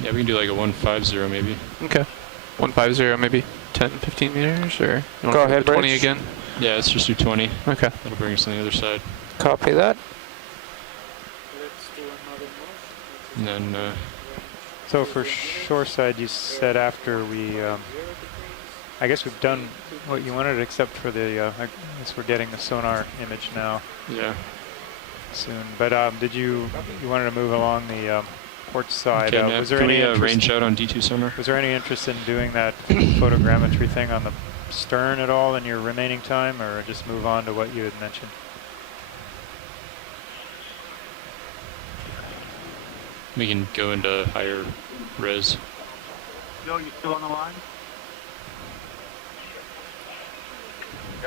Yeah, we can do like a 150 maybe. Okay. 150, maybe 10, 15 meters, or you want Go to ahead, 20 Bridge. again? Yeah, let's just do 20. Okay. That'll bring us on the other side. Copy that. And then, So for shoreside, you said after we, I guess we've done what you wanted, except for the, I guess we're getting the sonar image now. Yeah. Soon. But did you wanted to move along the port side? Okay, now, was there can any we interest, range out on D2 sonar? was there any interest in doing that photogrammetry thing on the stern at all in your remaining time, or just move on to what you had mentioned? We can go into higher res. Joe, you still on the line?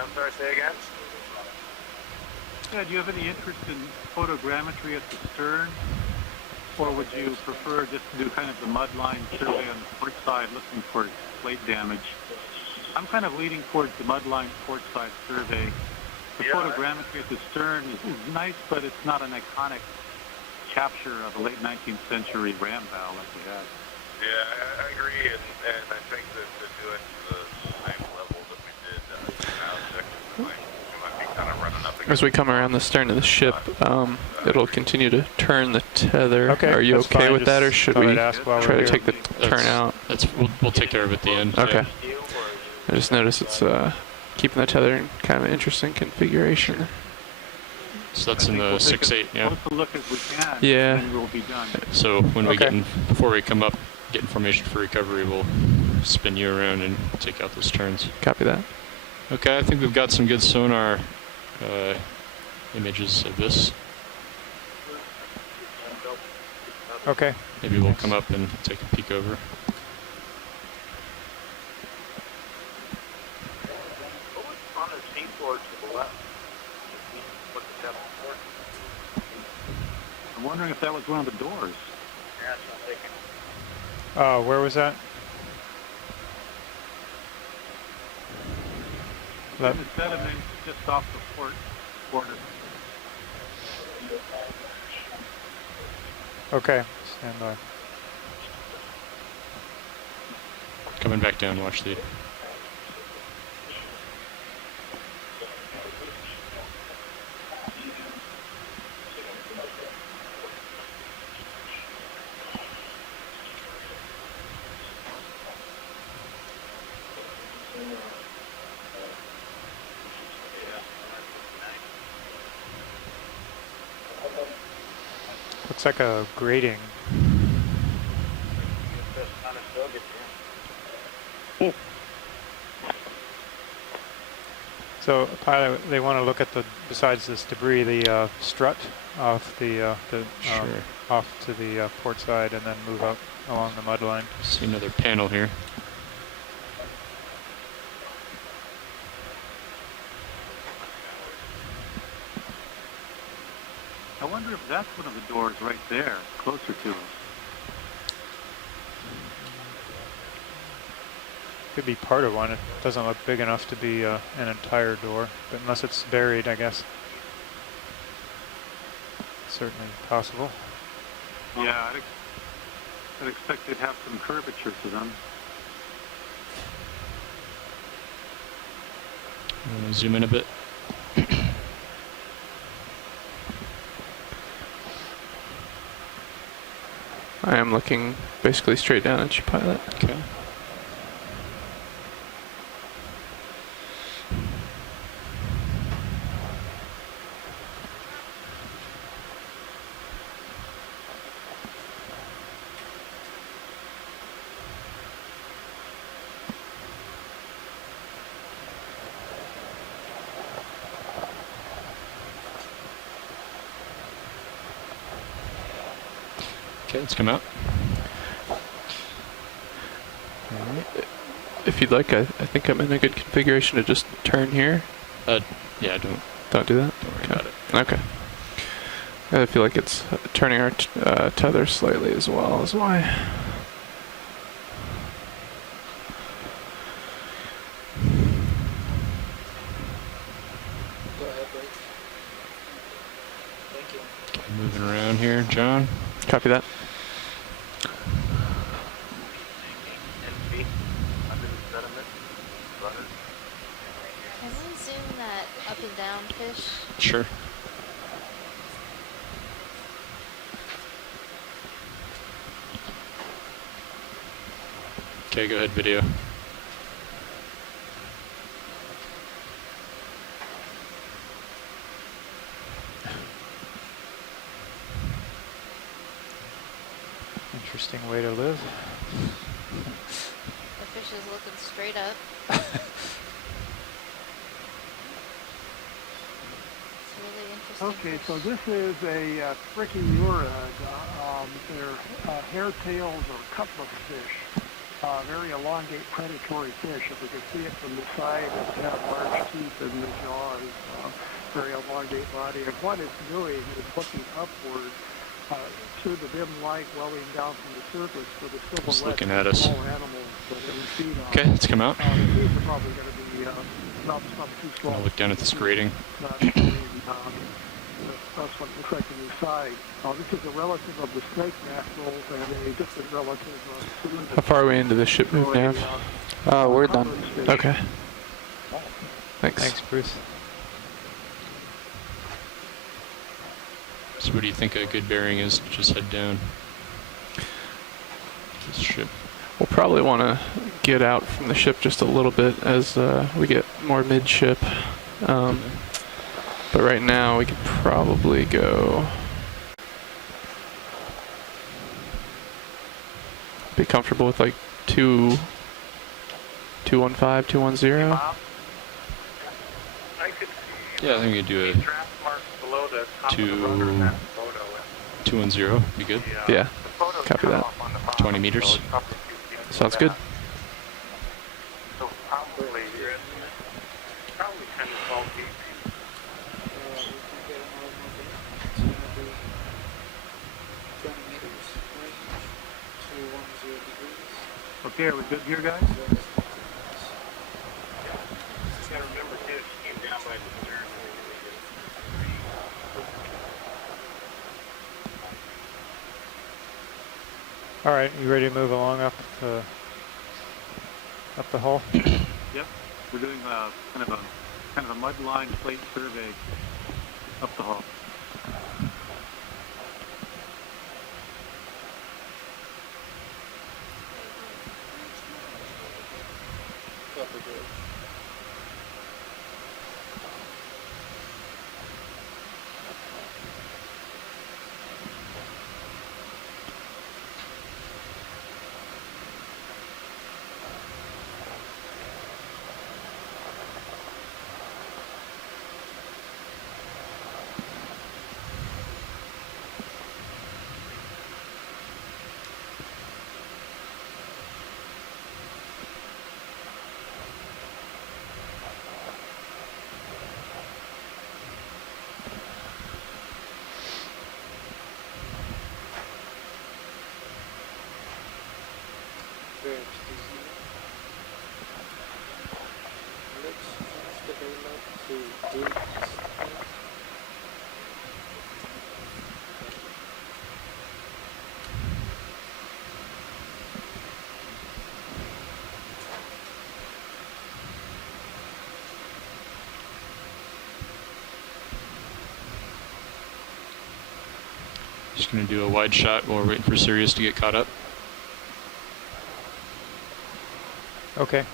I'm sorry, say again? Yeah, do you have any interest in photogrammetry at the stern? Or would you prefer just to do kind of the mud line survey on the port side looking for plate damage? I'm kind of leaning towards the mud line port side survey. The photogrammetry at the stern is nice, but it's not an iconic capture of a late 19th century ram bow like we had. Yeah, I agree, and I think that to do it to the same level that we did now, we might be kind of running up against. As we come around the stern of the ship, it'll continue to turn the tether. Okay, Are you that's okay fine. with that, or Just should thought we I'd ask while try we're to here. take the turn out? We'll take care of it at the end. Okay. I just noticed it's keeping the tether in kind of an interesting configuration. So that's in the 6-8, yeah. Close a look as we can, Yeah. and we'll be done. So when we Okay. get in, before we come up, get information for recovery, we'll spin you around and take out those turns. Copy that. Okay, I think we've got some good sonar images of this. Okay. Maybe we'll come up and take a peek over. On the seafloor to the left. Look at that port. I'm wondering if that was one of the doors. Yeah, that's what I'm thinking. Where was that? That The sediment just off the port border. okay. Stand by. Coming back down, watch lead. Looks like a grating. So, pilot, they want to look at the, besides this debris, the strut off the Sure. off to the port side, and then move up along the mud line. See another panel here. I wonder if that's one of the doors right there, closer to us. Could be part of one. It doesn't look big enough to be an entire door, but unless it's buried, I guess. Certainly possible. Yeah, I'd expect they'd have some curvature to them. Zoom in a bit. I am looking basically straight down at you, pilot. Okay. Okay, let's come out. If you'd like, I think I'm in a good configuration to just turn here. Yeah, don't do that. Don't worry about it. Okay. I feel like it's turning our tether slightly as well, is why. Moving around here, John. Copy that. Can we zoom that up and down fish? Sure. Okay, go ahead, video. Interesting way to live. The fish is looking straight up. It's really interesting. Okay, fish. so this is a Brichyura. They're hair-tailed or cutlass fish. Very elongate predatory fish. If we can see it from the side, it has large teeth in the jaws, very elongate body. And what it's doing is looking upward through the dim light welling down from the surface for the silhouette Just looking of at us. small animals that it would feed on. Okay, let's come out. These are probably going to be not too small. I'll look down at this grating. That's what looks like on the side. This is a relative of the snake mackerels and a distant relative of How far are we into the ship move, Nav? We're done. Okay. Thanks. Thanks, Bruce. So what do you think a good bearing is to just head down this ship? We'll probably want to get out from the ship just a little bit as we get more midship. But right now we could probably go... Be comfortable with like 215, 210. Yeah, I think we could do a 210. Be good. Yeah, copy that. 20 meters. Sounds good. So probably 10 to 12 feet. Okay, are we good here, guys? Just gotta remember too, she came down by the stern. All right, you ready to move along up the hull? Yep. We're doing kind of a mud line plate survey up the hull. Just gonna do a wide shot while we're waiting for Sirius to get caught up. Okay.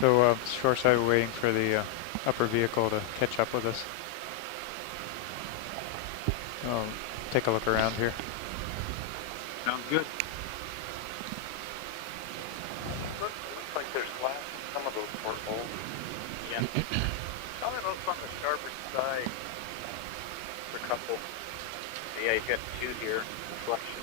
So shoreside, we're waiting for the upper vehicle to catch up with us. I'll take a look around here. Sounds good. Looks like there's glass in some of those portholes. Yeah. Some of those on the starboard side. For a couple. Yeah, you've got two here. Reflection.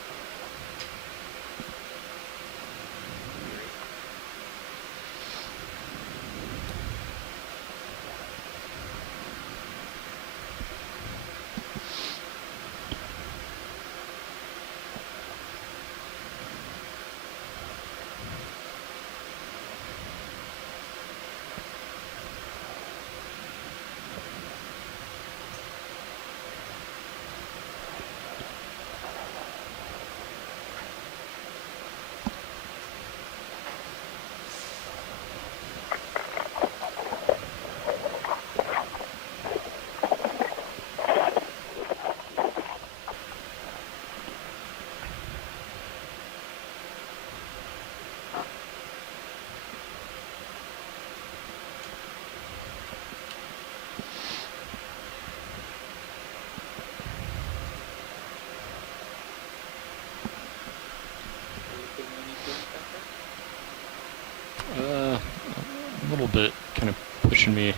little bit kind of pushing me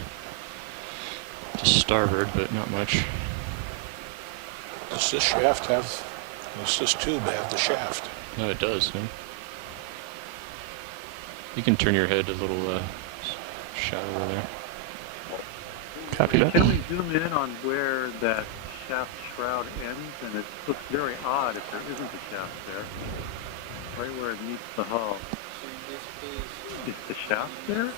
to starboard, but not much. Does this shaft have, does this tube have the shaft? No, it does. No? You can turn your head a little shallower there. Copy that. Can we zoom in on where that shaft shroud ends? And it looks very odd if there isn't a shaft there. Right where it meets the hull. Is the shaft there?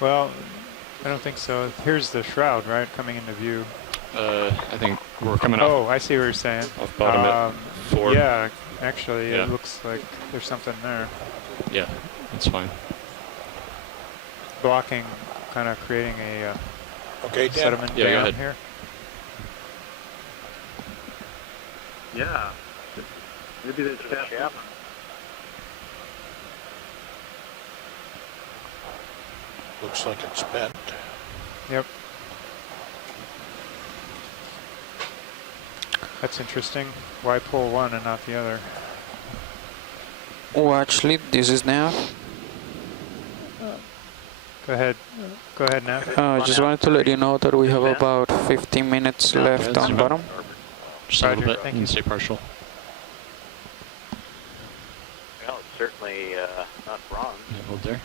Well, I don't think so. Here's the shroud, right, coming into view. I think we're coming off. Oh, I see what you're saying. Off bottom at 4. Yeah, actually, Yeah. it looks like there's something there. Yeah, that's fine. Blocking, kind of creating a okay, Dan. sediment Yeah, go dam ahead. here. Yeah. Maybe there's shaft. Looks like it's bent. Yep. That's interesting. Why pull one and not the other? Oh, actually, this is now. Go ahead. Go ahead now. I just wanted to let you know that we have about 15 minutes left on bottom. Just a little Roger, bit. thank You you. can stay partial. Well, it's certainly not wrong. Yeah, hold there.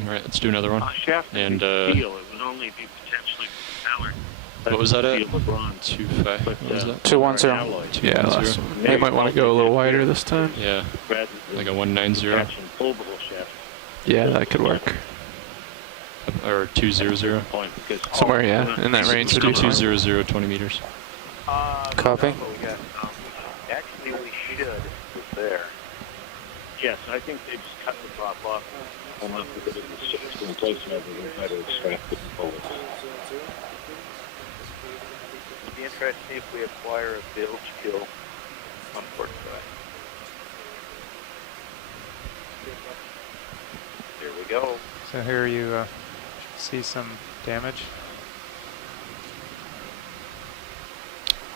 All right, let's do another one. Shaft And steel. It would only be potentially powered. what was that at? Steel bronze. 2.5. What was that? 210. Yeah, last one. They might want to go a little wider this time. Yeah, like a 190 Yeah, that could work. or 200. Somewhere, yeah, in that range would Still be fine. 200, 20 meters. Copy. Actually, we should. It's there. Yes, I think they just cut the drop off. And then put it in the ships in place and everything, try to extract it forward. It'd be interesting if we acquire a bilge kill on port side. There we go. So here you see some damage.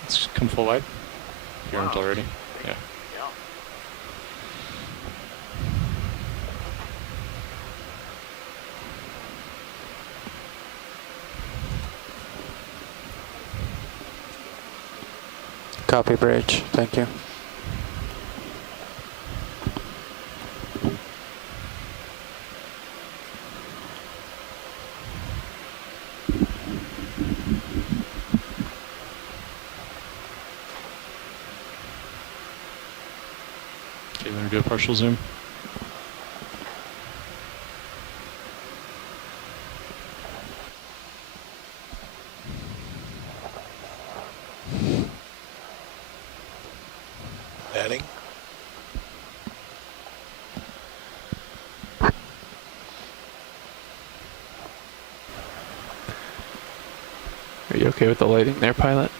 Let's come full wide. If you aren't already. Yeah. Copy, bridge. Thank you. Okay, you want to do a partial zoom? Adding. Are you okay with the lighting there, pilot?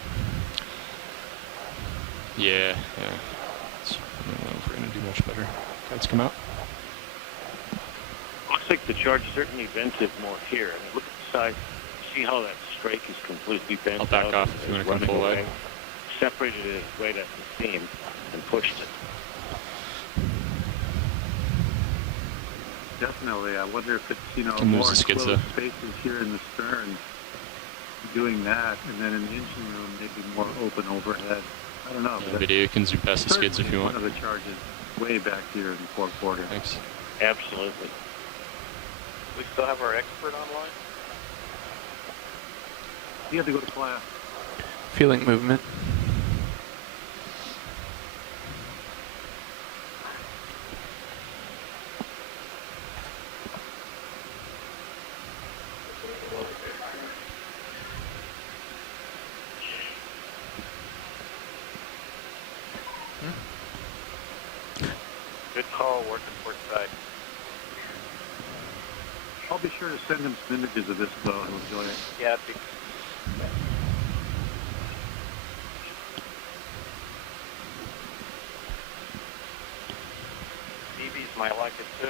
Yeah, yeah. I don't know if we're going to do much better. Guides come out. Looks like the charge certainly vented more here. I mean, look at the side. See how that strike is completely bent I'll back out? off if you want to come Running full away. wide. Separated it right at the seam and pushed it. Definitely. I wonder if it's, you know, Can lose more the skids, enclosed though. spaces here in the stern doing that, and then in the engine room maybe more open overhead. I don't know. Yeah, but video, you can zoom past the skids if you want. One of the charges way back here in the fourth quarter. Thanks. Absolutely. We still have our expert online? You have to go to class. Feeling movement. Good call, working port side. I'll be sure to send him some images of this, though. He'll enjoy it. Yeah, BBs might like it too.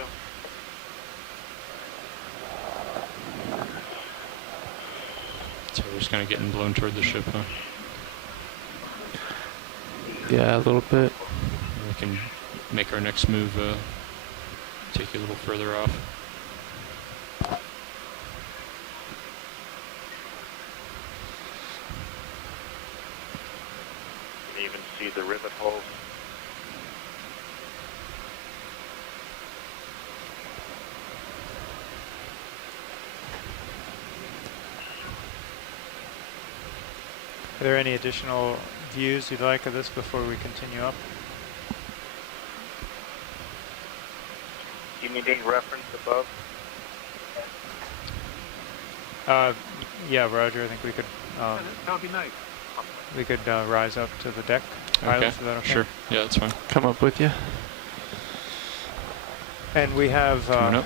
So we're just kind of getting blown toward the ship, huh? Yeah, a little bit. We can make our next move, take you a little further off. You can even see the rivet holes. Are there any additional views you'd like of this before we continue up? Do you need any reference above? Yeah, Roger. I think we could. That would be nice. We could rise up to the deck. Okay. Islands, is that okay? Sure. Yeah, that's fine. Come up with you. And we have Coming up.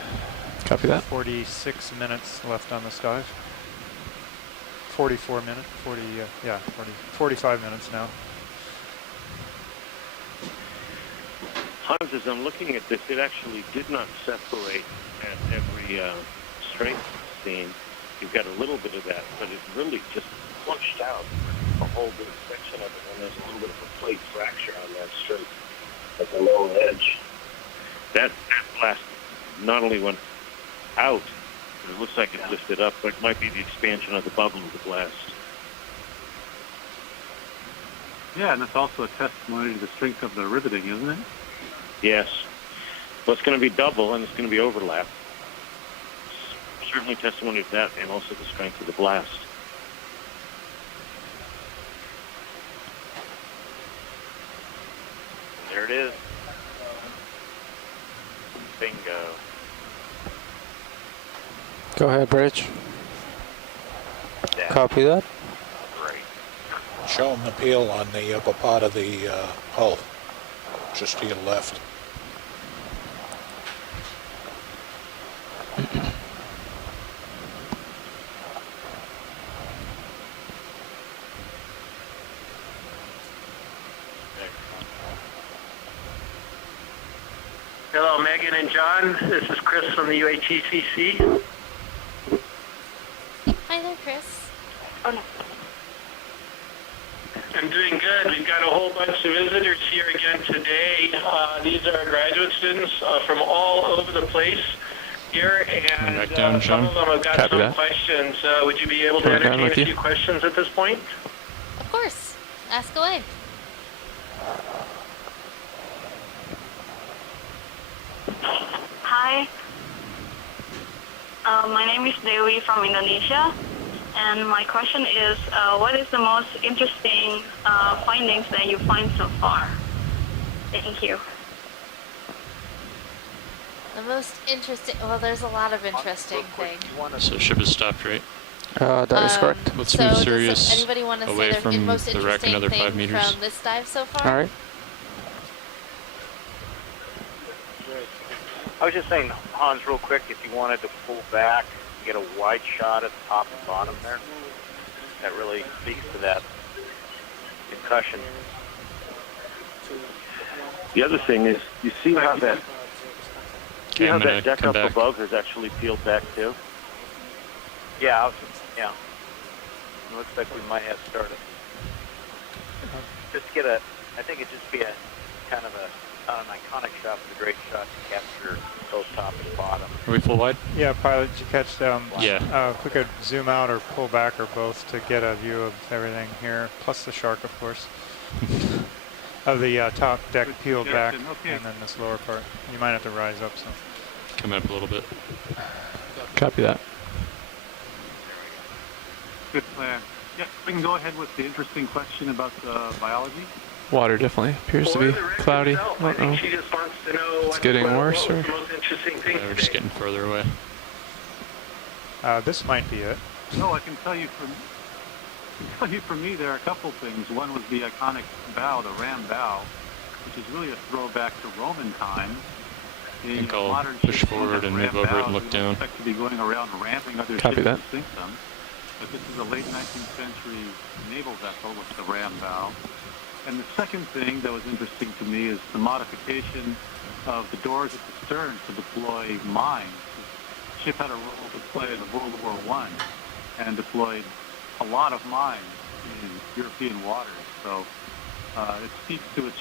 Copy that. 46 minutes left on this dive. 44 minutes. 45 minutes now. Hans, as I'm looking at this, it actually did not separate at every strength scene. You've got a little bit of that, but it really just flushed out a whole big section of it, and there's a little bit of a plate fracture on that straight at the lower edge. That blast not only went out, but it looks like it lifted up, but it might be the expansion of the bubble of the blast. Yeah, and that's also a testimony to the strength of the riveting, isn't it? Yes. Well, it's going to be double, and it's going to be overlap. Certainly testimony of that, and also the strength of the blast. There it is. Bingo. Go ahead, Bridge. Yeah. Copy that. Great. Show them the peel on the upper part of the hull, just to your left. Hello, Megan and John. This is Chris from the UATCC. Hi there, Chris. Oh, no. I'm doing good. We've got a whole bunch of visitors here again today. These are graduate students from all over the place here, and back down, some John. of them have got Copy some that. questions. Would you be able to Coming down entertain with a you. few questions at this point? Of course. Ask away. Hi. My name is Dewi from Indonesia, and my question is, what is the most interesting findings that you find so far? Thank you. The most interesting. Well, there's a lot of interesting things. So ship is stopped, right? That is correct. Let's So move does Sirius anybody want to away say from the most the wreck interesting another thing 5 meters. from this dive so far? All right. I was just saying, Hans, real quick, if you wanted to pull back, get a wide shot at the top and bottom there, that really speaks to that concussion. The other thing is, you see how that, Okay, I'm gonna deck come up back. above has actually peeled back too? Yeah, yeah. It looks like we might have started. Just get a, I think it'd just be a kind of an iconic shot, but a great shot to capture both top and bottom. Are we full wide? Yeah, pilot, did you catch them? Yeah. If we could zoom out or pull back or both to get a view of everything here, plus the shark, of course. Of the top deck peeled back, Okay. and then this lower part. You might have to rise up some. Coming up a little bit. Copy that. Good plan. Yeah, we can go ahead with the interesting question about the biology. Water definitely appears to be cloudy. I Uh-oh. think she just wants to know It's getting worse, what was or? the most interesting thing We're just today. getting further away. This might be it. No, I can tell you for me, there are a couple things. One was the iconic bow, the ram bow, which is really a throwback to Roman times. I think I'll push forward and move over it and look down. Expect to be going around ramming other Copy ships that. to sink them, but this is a late 19th century naval vessel with the ram bow. And the second thing that was interesting to me is the modification of the doors at the stern to deploy mines. The ship had a role to play in World War I and deployed a lot of mines in European waters. So It speaks to its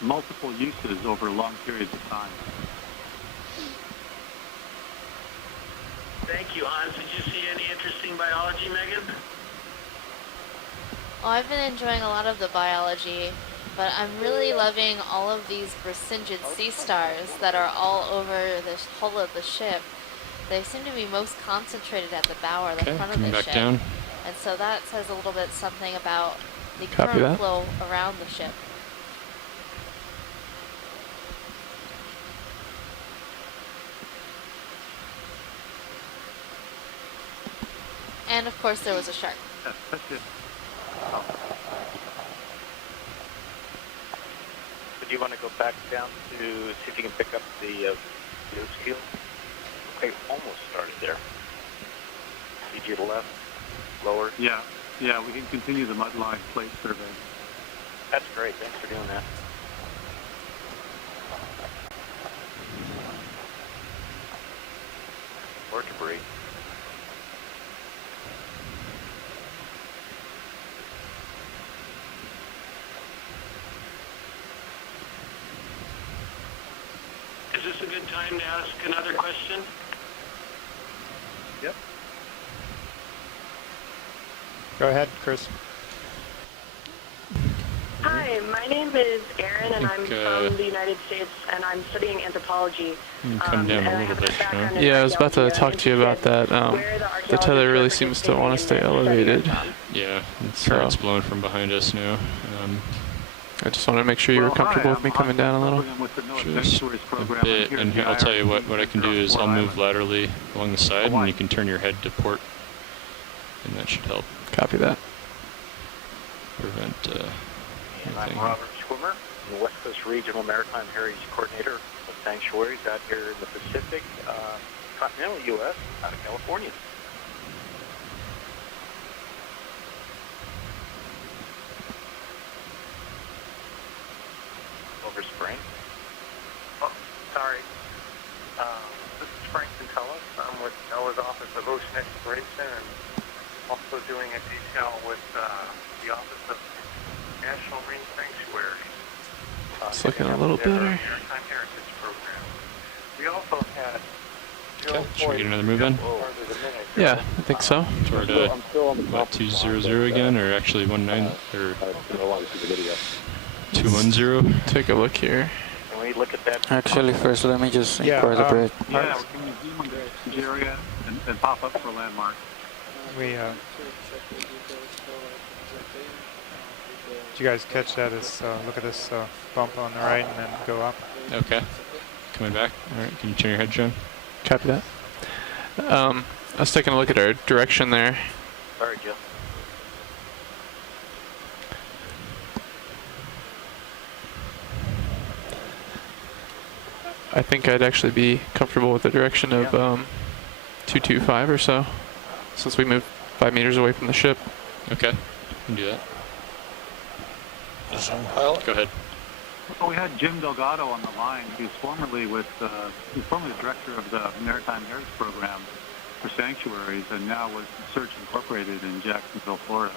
multiple uses over long periods of time. Thank you, Hans. Did you see any interesting biology, Megan? Well, I've been enjoying a lot of the biology, but I'm really loving all of these Brisingid sea stars that are all over the hull of the ship. They seem to be most concentrated at the bow or the front of coming the back ship. down. And so that says a little bit something about the Copy current that. flow around the ship. And of course there was a shark. That's it. Do you want to go back down to see if you can pick up the nose keel? Okay, almost started there. CG to left, lower. Yeah, we can continue the mudline plate survey. That's great. Thanks for doing that. Or debris. Is this a good time to ask another question? Yep. Go ahead, Chris. Hi, my name is Erin, and I'm from the United States, and I'm studying anthropology. Come down a little bit, Sean. Yeah, I was about to talk to you about that. The tether really seems to want to stay elevated. Yeah, the current's blowing from behind us now. I just want to make sure you were comfortable with me coming down a little. Just a bit, and here, I'll tell you what I can do is I'll move laterally along the side, and you can turn your head to port, and that should help. Copy that. Prevent And I'm anything. Robert Swimmer, the West Coast Regional Maritime Heritage Coordinator of Sanctuaries out here in the Pacific, continental U.S., out of California. Over spring. Oh, sorry. This is Frank Centellis. I'm with NOAA's Office of Ocean Exploration and also doing a detail with the Office of National Marine Sanctuary. It's looking a little better. Maritime Heritage Program. We also had Okay, should we get another move in? Yeah, I think so. Toward what, 200 again, or actually 19 or 210? Take a look here. Can we look at that? Actually, first let me just inquire the break. Yeah, can you zoom on the area and pop up for landmark? We did you guys catch that? Look at this bump on the right and then go up. Okay. Coming back. All right. Can you turn your head, John? Copy that. I was taking a look at our direction there. Sorry, Joe. I think I'd actually be comfortable with the direction of 225 or so, since we moved 5 meters away from the ship. Okay. Can do that. Zoom pilot. Go ahead. Well, we had Jim Delgado on the line. He was formerly director of the Maritime Heritage Program for Sanctuaries, and now with Search Incorporated in Jacksonville, Florida.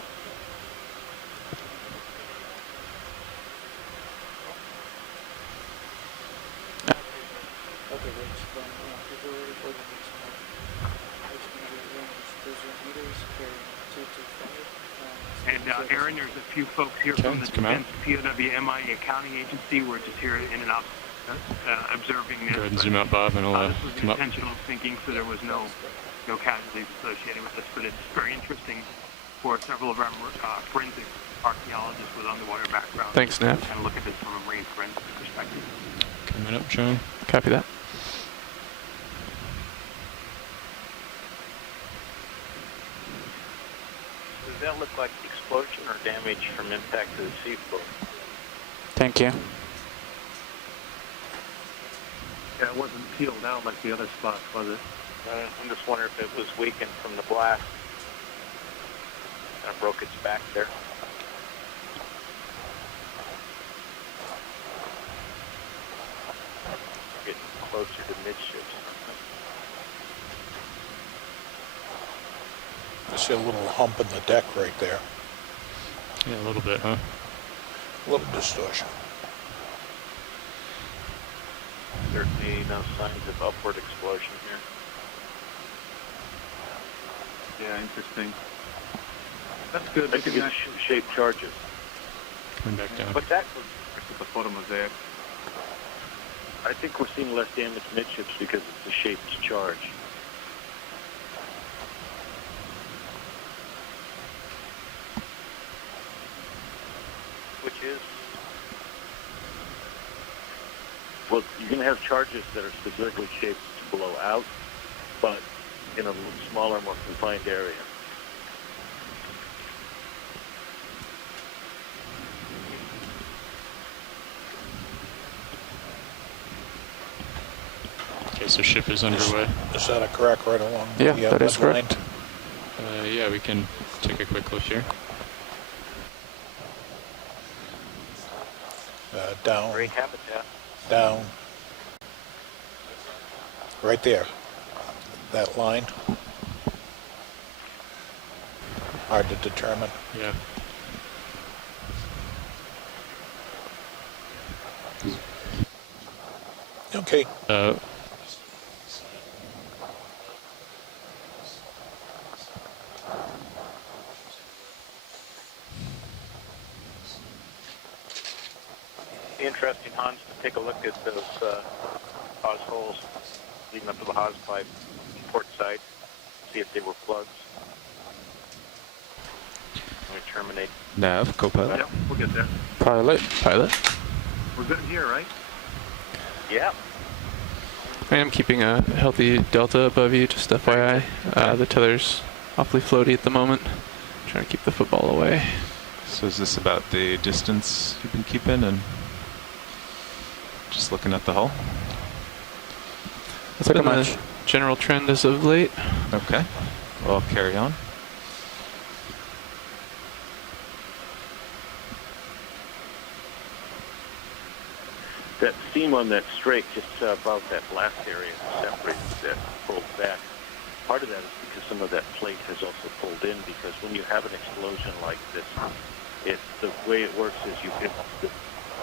And Aaron, there's a few folks here from the Defense POWMI Accounting Agency. We're just here in and out observing this. Go ahead and zoom out, Bob, and I'll this was come up. intentional thinking, so there was no casualties associated with this, but it's very interesting for several of our forensic archaeologists with underwater backgrounds. Thanks, Nav. To kind of look at this from a marine forensic perspective. Coming up, John. Copy that. Does that look like explosion or damage from impact to the seafloor? Thank you. Yeah, it wasn't peeled out like the other spots, was it? I'm just wondering if it was weakened from the blast. Kind of broke its back there. Getting closer to midships. I see a little hump in the deck right there. Yeah, a little bit, huh? A little distortion. Certainly no signs of upward explosion here. Yeah, interesting. That's good. I think it's shaped charges. Coming back down. But that was the photomosaic. I think we're seeing less damage midships because it's a shaped charge. Which is, well, you're going to have charges that are specifically shaped to blow out, but in a smaller, more confined area. Okay, so ship is underway. Is that a crack right along? Yeah, the, that is midline? correct. Yeah, we can take a quick look here. Down. Great habitat. Down. Right there. That line. Hard to determine. Yeah. Okay. Interesting, Hans, to take a look at those hose holes leading up to the hose pipe, port side, see if they were plugs. We terminate. Nav, co-pilot. Yep, we'll get there. Pilot. We're good here, right? Yeah. I am keeping a healthy delta above you, just FYI. The tether's awfully floaty at the moment. Trying to keep the football away. So is this about the distance you've been keeping and just looking at the hull? That's been the general trend as of late. Okay. Well, I'll carry on. That seam on that strake just above that blast area separates that pulled back. Part of that is because some of that plate has also pulled in, because when you have an explosion like this, the way it works is the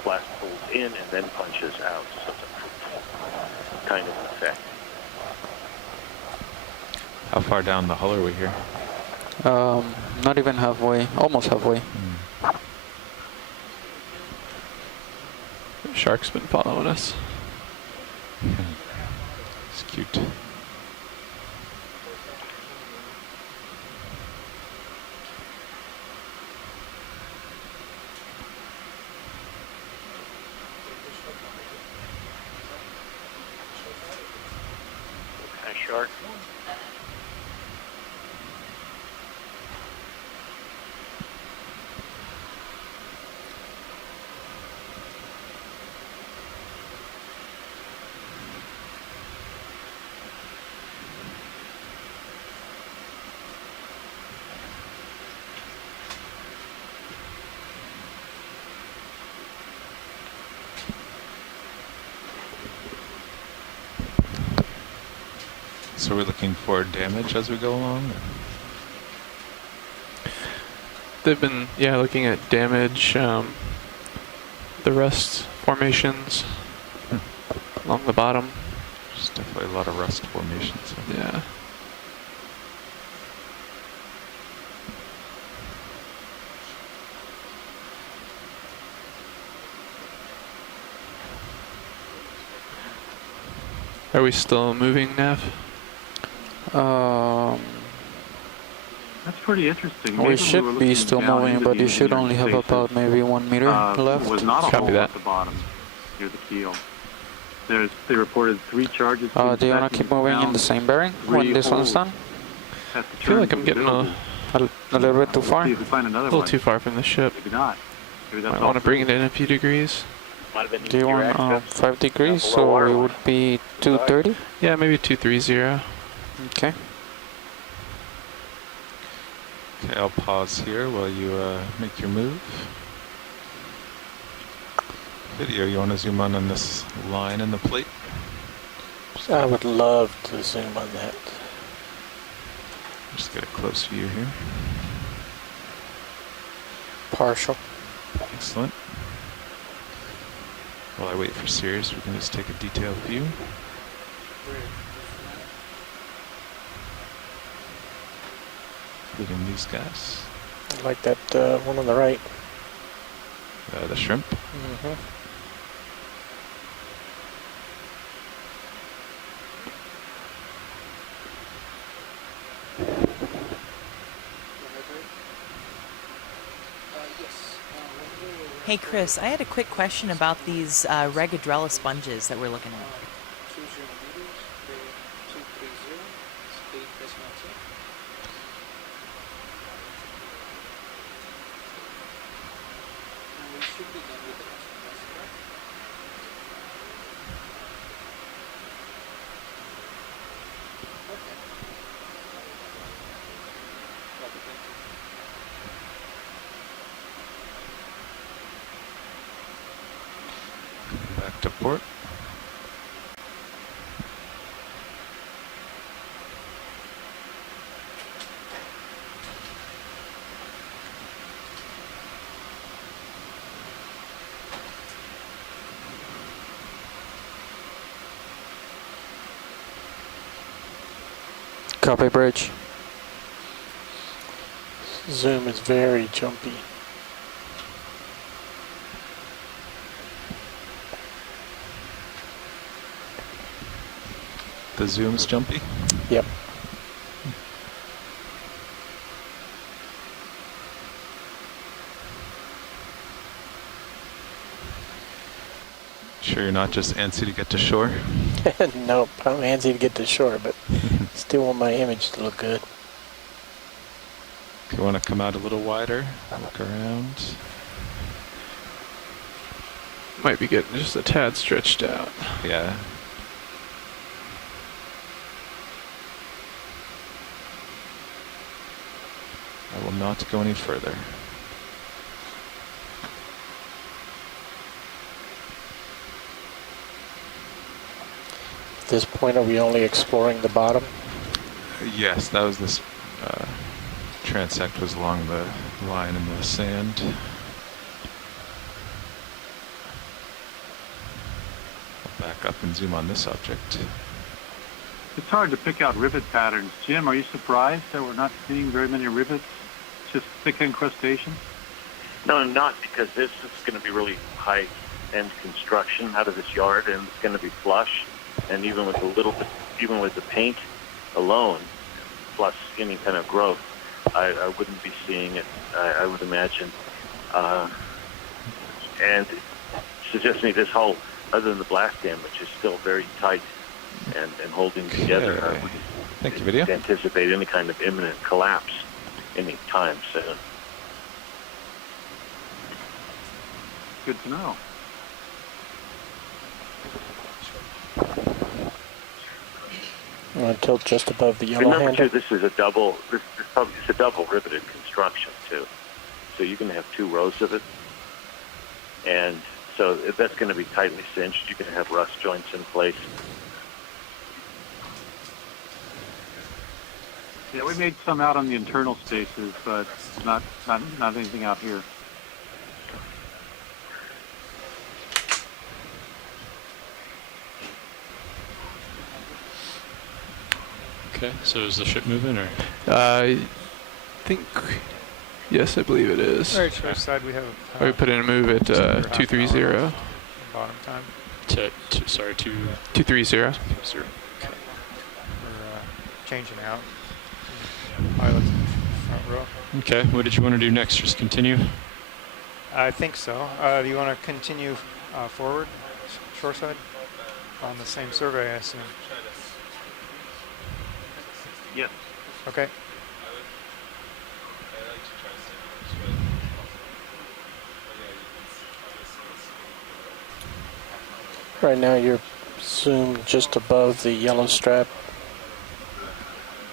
blast pulls in and then punches out, so it's a kind of an effect. How far down the hull are we here? Not even halfway, almost halfway. Shark's been following us. It's cute. What kind of shark? So we're looking for damage as we go along? They've been, looking at damage, the rust formations along the bottom. There's definitely a lot of rust formations. Yeah. Are we still moving, Nav? That's pretty interesting. We should be still moving, but you should only have about maybe 1 meter left. Was not a Copy hole that. at the bottom near the keel. They reported 3 charges. Do you want to keep moving in the same bearing when this one's done? I feel like I'm getting a little bit too far. See if we find another little one. too far from the ship. Maybe not. Maybe that's I want to bring it in a few degrees. Do you want 5 degrees, so it would be 230? Yeah, maybe 230. Okay. Okay, I'll pause here while you make your move. Video, you want to zoom on this line in the plate? I would love to zoom on that. Just get a close view here. Partial. Excellent. While I wait for Sirius, we can just take a detailed view. Including these guys. I like that one on the right. The shrimp. Mm-hmm. Hey Chris, I had a quick question about these Regadrella sponges that we're looking at. Back to port. Copy, bridge. Zoom is very jumpy. The zoom's jumpy? Yep. Sure you're not just antsy to get to shore? Nope, I'm antsy to get to shore, but still want my image to look good. If you want to come out a little wider, look around. Might be getting just a tad stretched out. Yeah. I will not go any further. At this point, are we only exploring the bottom? Yes, that was this transect was along the line in the sand. I'll back up and zoom on this object. It's hard to pick out rivet patterns. Jim, are you surprised that we're not seeing very many rivets? Just thick incrustation? No, not because this is going to be really high-end construction out of this yard, and it's going to be flush. And even with a little bit, even with the paint alone, plus any kind of growth, I wouldn't be seeing it. I would imagine, and it suggests to me this hull, other than the blast dam, which is still very tight and holding together, I wouldn't anticipate any kind of imminent collapse any time soon. Good to know. I'm going to tilt just above the yellow Remember handle. too, this is a double. It's a double riveted construction too, so you're going to have two rows of it, and so if that's going to be tightly cinched, you're going to have rust joints in place. Yeah, we made some out on the internal spaces, but not anything out here. Okay, so is the ship moving, or? I think, yes, I believe it is. All right, shore side we have. We put in a move at 230. Bottom time. Sorry, 230. We're changing out. Pilots in front row. Okay, what did you want to do next? Just continue? I think so. Do you want to continue forward, shoreside, on the same survey, I assume? Yes. Okay. Right now you're zoomed just above the yellow strap.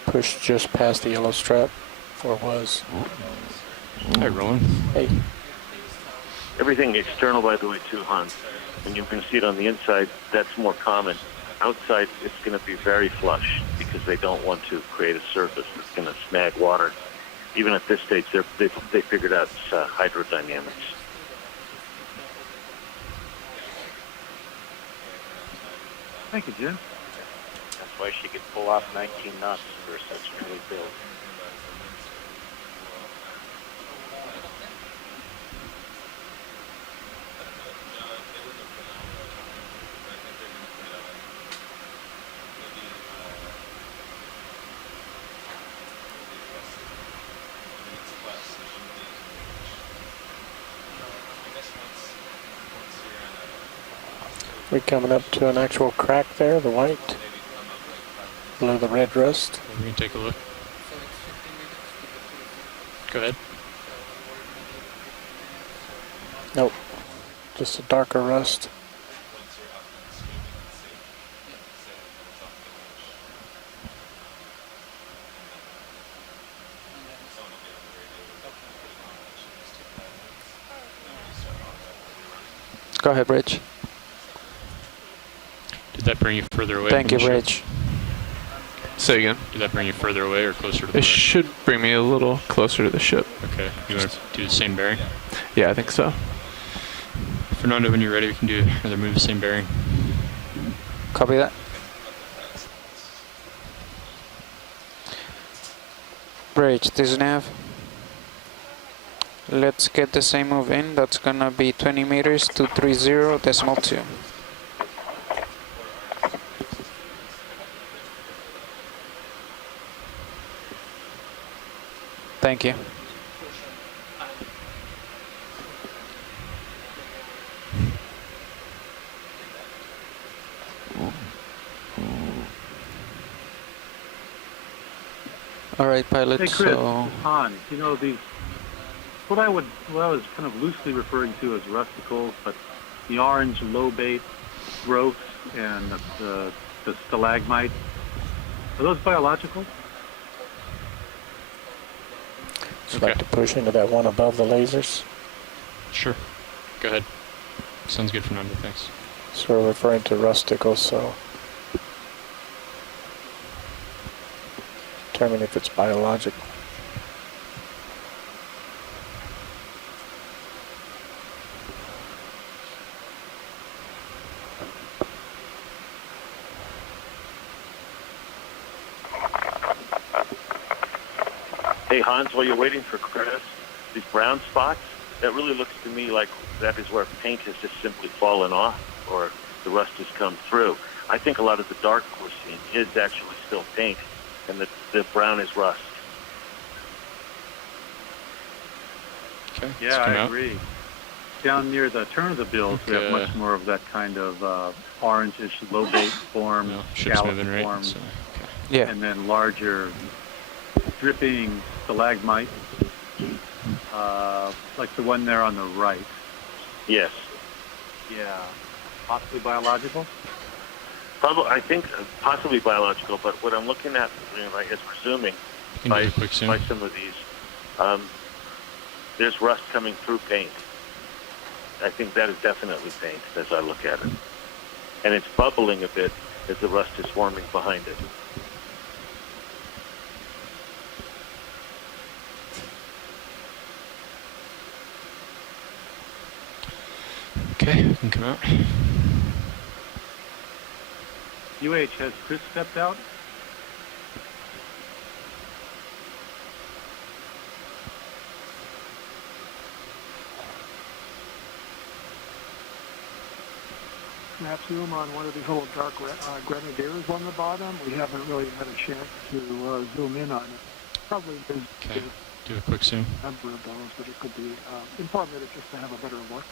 Pushed just past the yellow strap, or was. Hey, Roland. Hey. Everything external, by the way, too, Hans. And you can see it on the inside. That's more common. Outside, it's going to be very flush because they don't want to create a surface that's going to snag water. Even at this stage, they figured out hydrodynamics. Thank you, Jim. That's why she could pull off 19 knots for such an early build. We're coming up to an actual crack there, the white, below the red rust. We can take a look. Go ahead. Nope, just a darker rust. Go ahead, Rich. Did that bring you further away? Thank from you, the Rich. ship? Say again. Did that bring you further away or closer to the It should bring me a little closer to the ship. Okay. You want to do the same bearing? Yeah, I think so. Fernando, when you're ready, we can do another move the same bearing. Copy that. Bridge, this nav. Let's get the same move in. That's gonna be 20 meters, 230.2. Thank you. All right, pilot. Hey, Chris, so Hans, you know, these, what I was kind of loosely referring to as rusticles, but the orange lobate growth and the stalagmite, are those biological? Would you like to push into that one above the lasers? Sure. Go ahead. Sounds good, Fernando. Thanks. So we're referring to rusticles, so determine if it's biological. Hey, Hans, while you're waiting for Chris, these brown spots, that really looks to me like that is where paint has just simply fallen off or the rust has come through. I think a lot of the dark we're seeing is actually still paint, and the brown is rust. Okay. Yeah, I agree. Down near the turn of the bills, we have much more of that kind of orangish lobate form, scallop form, yeah, and then larger dripping stalagmite, like the one there on the right. Yes. Yeah. Possibly biological? Probably, I think possibly biological, but what I'm looking at, I guess, presuming by some of these, there's rust coming through paint. I think that is definitely paint as I look at it. And it's bubbling a bit as the rust is forming behind it. Okay, we can come out. UH, has Chris stepped out? Snap zoom on one of these little dark grenadiers on the bottom. We haven't really had a chance to zoom in on it. Probably there's Do a quick zoom. a number of those, but it could be informative just to have a better look.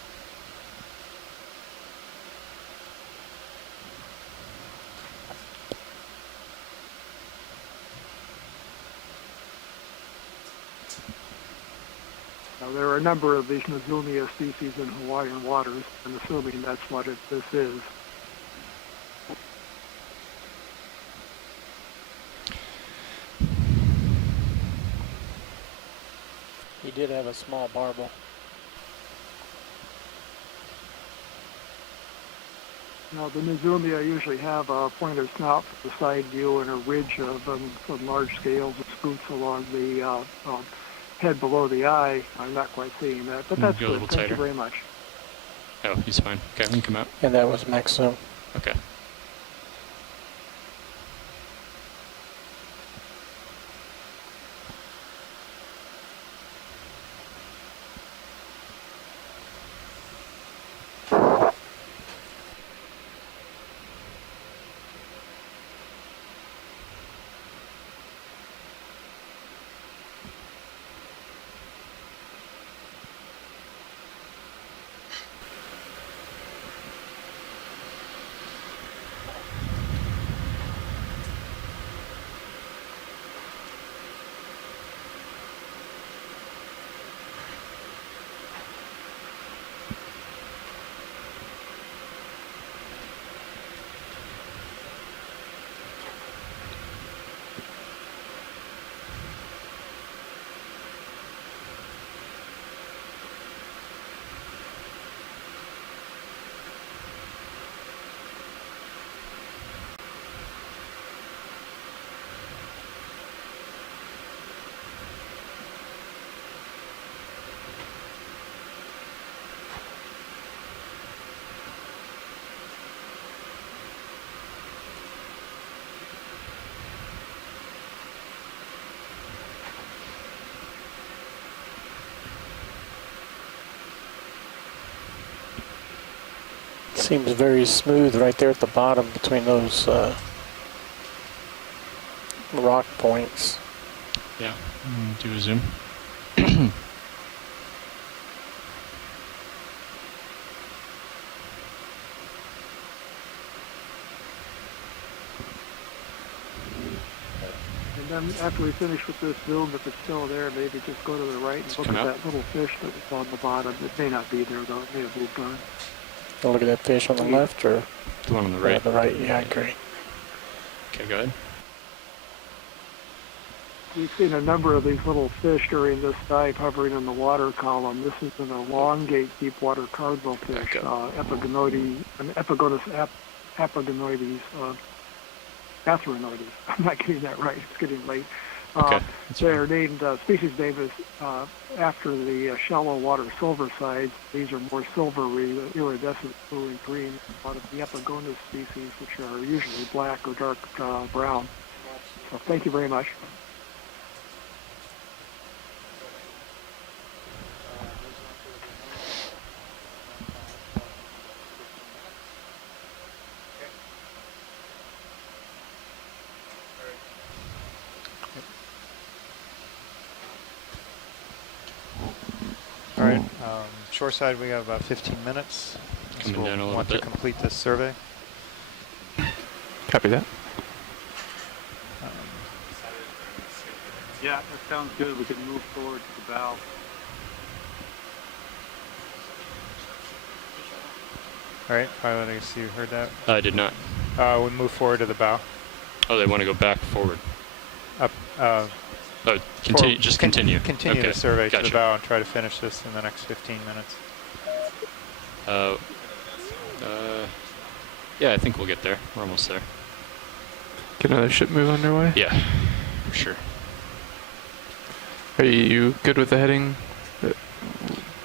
Now, there are a number of these Nizumia species in Hawaiian waters. I'm assuming that's what this is. He did have a small barbel. Now, the Nizumia usually have a pointed snout for the side view and a ridge of some large scales of scoots along the head below the eye. I'm not quite seeing that, but that's good. Thank you very much. Oh, he's fine. Okay, we can come out. And that was max zoom. Okay. Seems very smooth right there at the bottom between those rock points. Yeah, do a zoom. And then after we finish with this zoom, if it's still there, maybe just go to the right and look at that little fish that was on the bottom. It may not be there, though. It may have moved on. Look at that fish on the left or the one on the right? The right, yeah, great. Okay, go ahead. We've seen a number of these little fish during this dive hovering in the water column. This is an elongate deep water cardinal fish, Epigonoides, Atheronoides. I'm not getting that right. It's getting late. They're named, species name is after the shallow water silversides. These are more silvery, iridescent, blue and green. A lot of the Epigonus species, which are usually black or dark brown. So thank you very much. All right, shoreside, we got about 15 minutes. Coming down a little want bit. to complete this survey. Copy that. Yeah, that sounds good. We can move forward to the bow. All right, pilot, I guess you heard that. I did not. We'll move forward to the bow. Oh, they want to go back forward. Up. Oh, continue. Just continue. Continue okay. the survey Gotcha. to the bow and try to finish this in the next 15 minutes. Yeah, I think we'll get there. We're almost there. Get another ship move underway? Yeah, for sure. Are you good with the heading?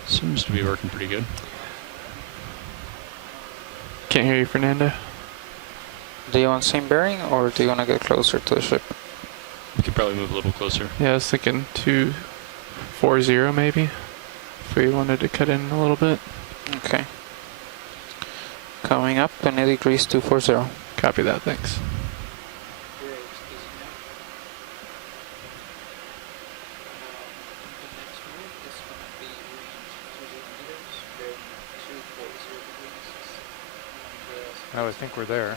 Seems to be working pretty good. Can't hear you, Fernando. Do you want same bearing or do you want to get closer to the ship? We could probably move a little closer. Yeah, I was thinking 240 maybe, if we wanted to cut in a little bit. Okay. Coming up, 20 degrees 240. Copy that, thanks. Oh, I think we're there.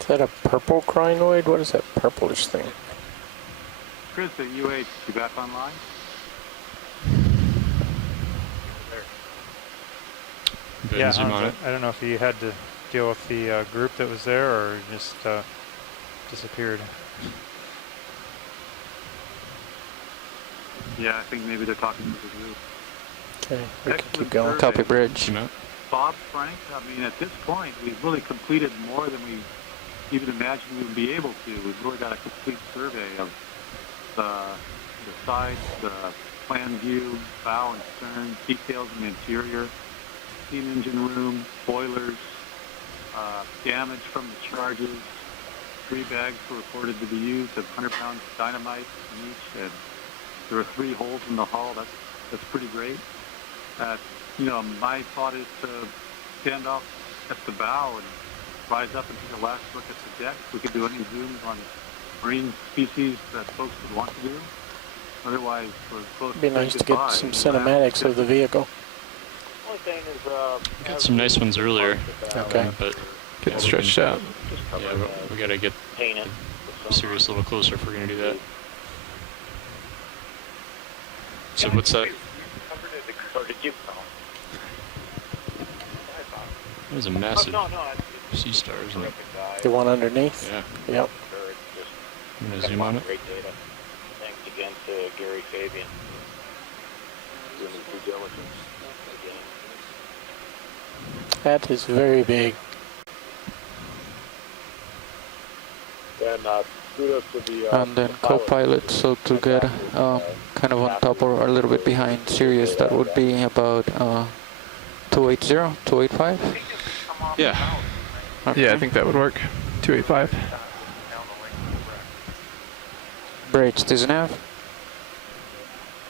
Is that a purple crinoid? What is that purplish thing? Chris at UH, you back online? Yeah, I don't know if you had to deal with the group that was there or just disappeared. Yeah, I think maybe they're talking to the group. Okay, we can keep going. Copy bridge. Bob, Frank, I mean, at this point, we've really completed more than we even imagined we would be able to. We've really got a complete survey of the sides, the plan view, bow and stern, details in the interior, steam engine room, boilers, damage from the charges. 3 bags were reported to be used of 100 pounds of dynamite in each, and there were 3 holes in the hull. That's pretty great. You know, my thought is to stand off at the bow and rise up and take a last look at the deck. We could do any zooms on marine species that folks would want to do. Otherwise, we're close to It'd be nice to get some cinematics of the vehicle. Only thing is, We got some nice ones earlier. Okay. But get stretched out. Yeah, we gotta get serious a little closer if we're gonna do that. So what's that? Or did you? That was a massive sea star, isn't it? The one underneath? Yeah. Yep. I'm gonna zoom on it. Great data. Thanks again to Gary Fabian. Doing his due diligence again. That is very big. And kudos to the And then co-pilot, so to get kind of on top or a little bit behind Sirius, that would be about 280, 285? Yeah. Okay. Yeah, I think that would work. 285. Bridge, doesn't have?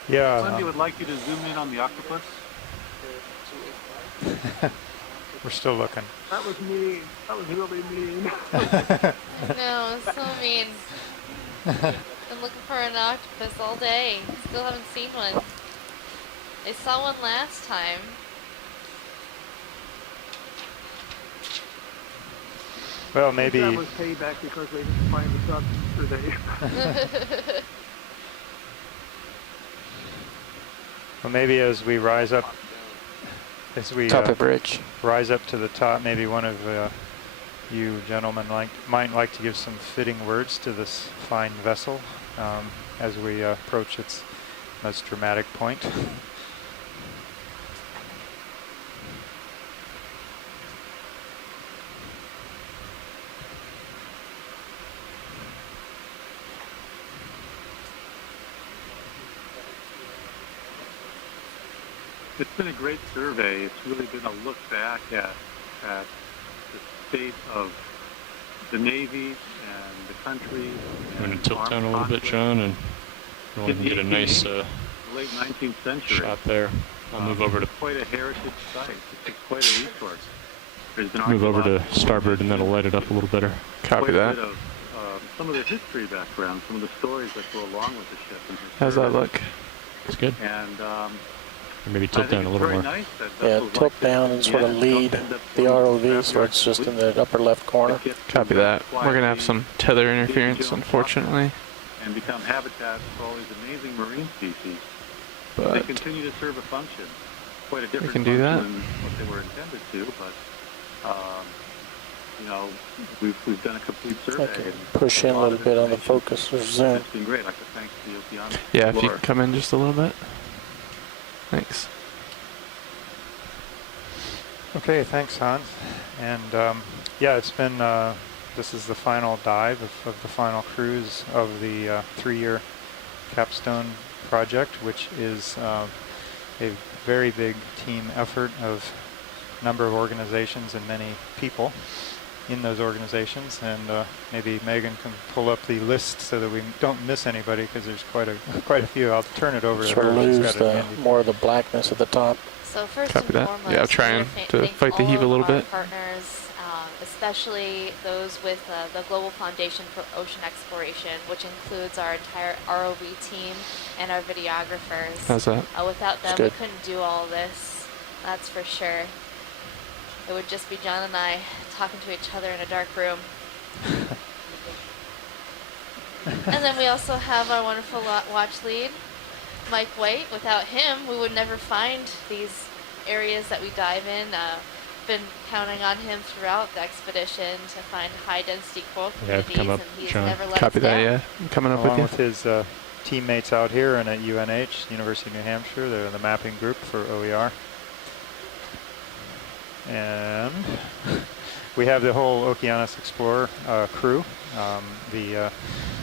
Yeah. Cindy would like you to zoom in on the octopus. We're still looking. That was mean. That was really mean. No, it's so mean. Been looking for an octopus all day. Still haven't seen one. I saw one last time. Well, maybe. That was payback because they didn't find the sub today. Well, maybe as we rise up, Top of bridge. rise up to the top, maybe one of you gentlemen might like to give some fitting words to this fine vessel as we approach its most dramatic point. It's been a great survey. It's really been a look back at the state of the Navy and the country. I'm going to tilt down a little bit, John, and we can get a nice late 19th century. shot there. I'll move over to It's quite a heritage site. It's quite a resource. There's been move over to archaeological starboard, and that'll light it up a little better. Copy quite a that. bit of some of the history background, some of the stories that go along with the ship. And How's that look? It's good. And Or maybe tilt down a little more. nice that Yeah, vessels tilt like this down and sort of don't lead end up the going ROV, to so it's just in the upper left corner. Copy that. We're gonna have some tether interference, unfortunately. and become habitats for all these amazing marine species. They But continue to serve a function, quite a different can do that. function than what they were intended to. But you know, we've done a complete I survey. can and push in a little bit on the focus or zoom. It's been great. I'd like to thank the Okeanos. yeah, if you Explorer. can come in just a little bit. Thanks. Okay, thanks, Hans. And yeah, it's been, this is the final dive of the final cruise of the 3-year capstone project, which is a very big team effort of a number of organizations and many people in those organizations. And maybe Megan can pull up the list so that we don't miss anybody, because there's quite a few. I'll turn it over to Sort her. of She's lose got it the handy. more of the blackness at the top. So first Copy and that. foremost, Yeah, I'm trying to thank fight the all heave a of little our bit. partners, especially those with the Global Foundation for Ocean Exploration, which includes our entire ROV team and our videographers. How's that? Without them, That's good. we couldn't do all this. That's for sure. It would just be John and I talking to each other in a dark room. And then we also have our wonderful watch lead, Mike White. Without him, we would never find these areas that we dive in. Been counting on him throughout the expedition to find high-density coral Yeah, I've communities, come up, and he's John. never let Copy us that. down. Yeah, I'm coming up Along with you. with his teammates out here and at UNH, University of New Hampshire. They're the mapping group for OER. And we have the whole Okeanos Explorer crew, the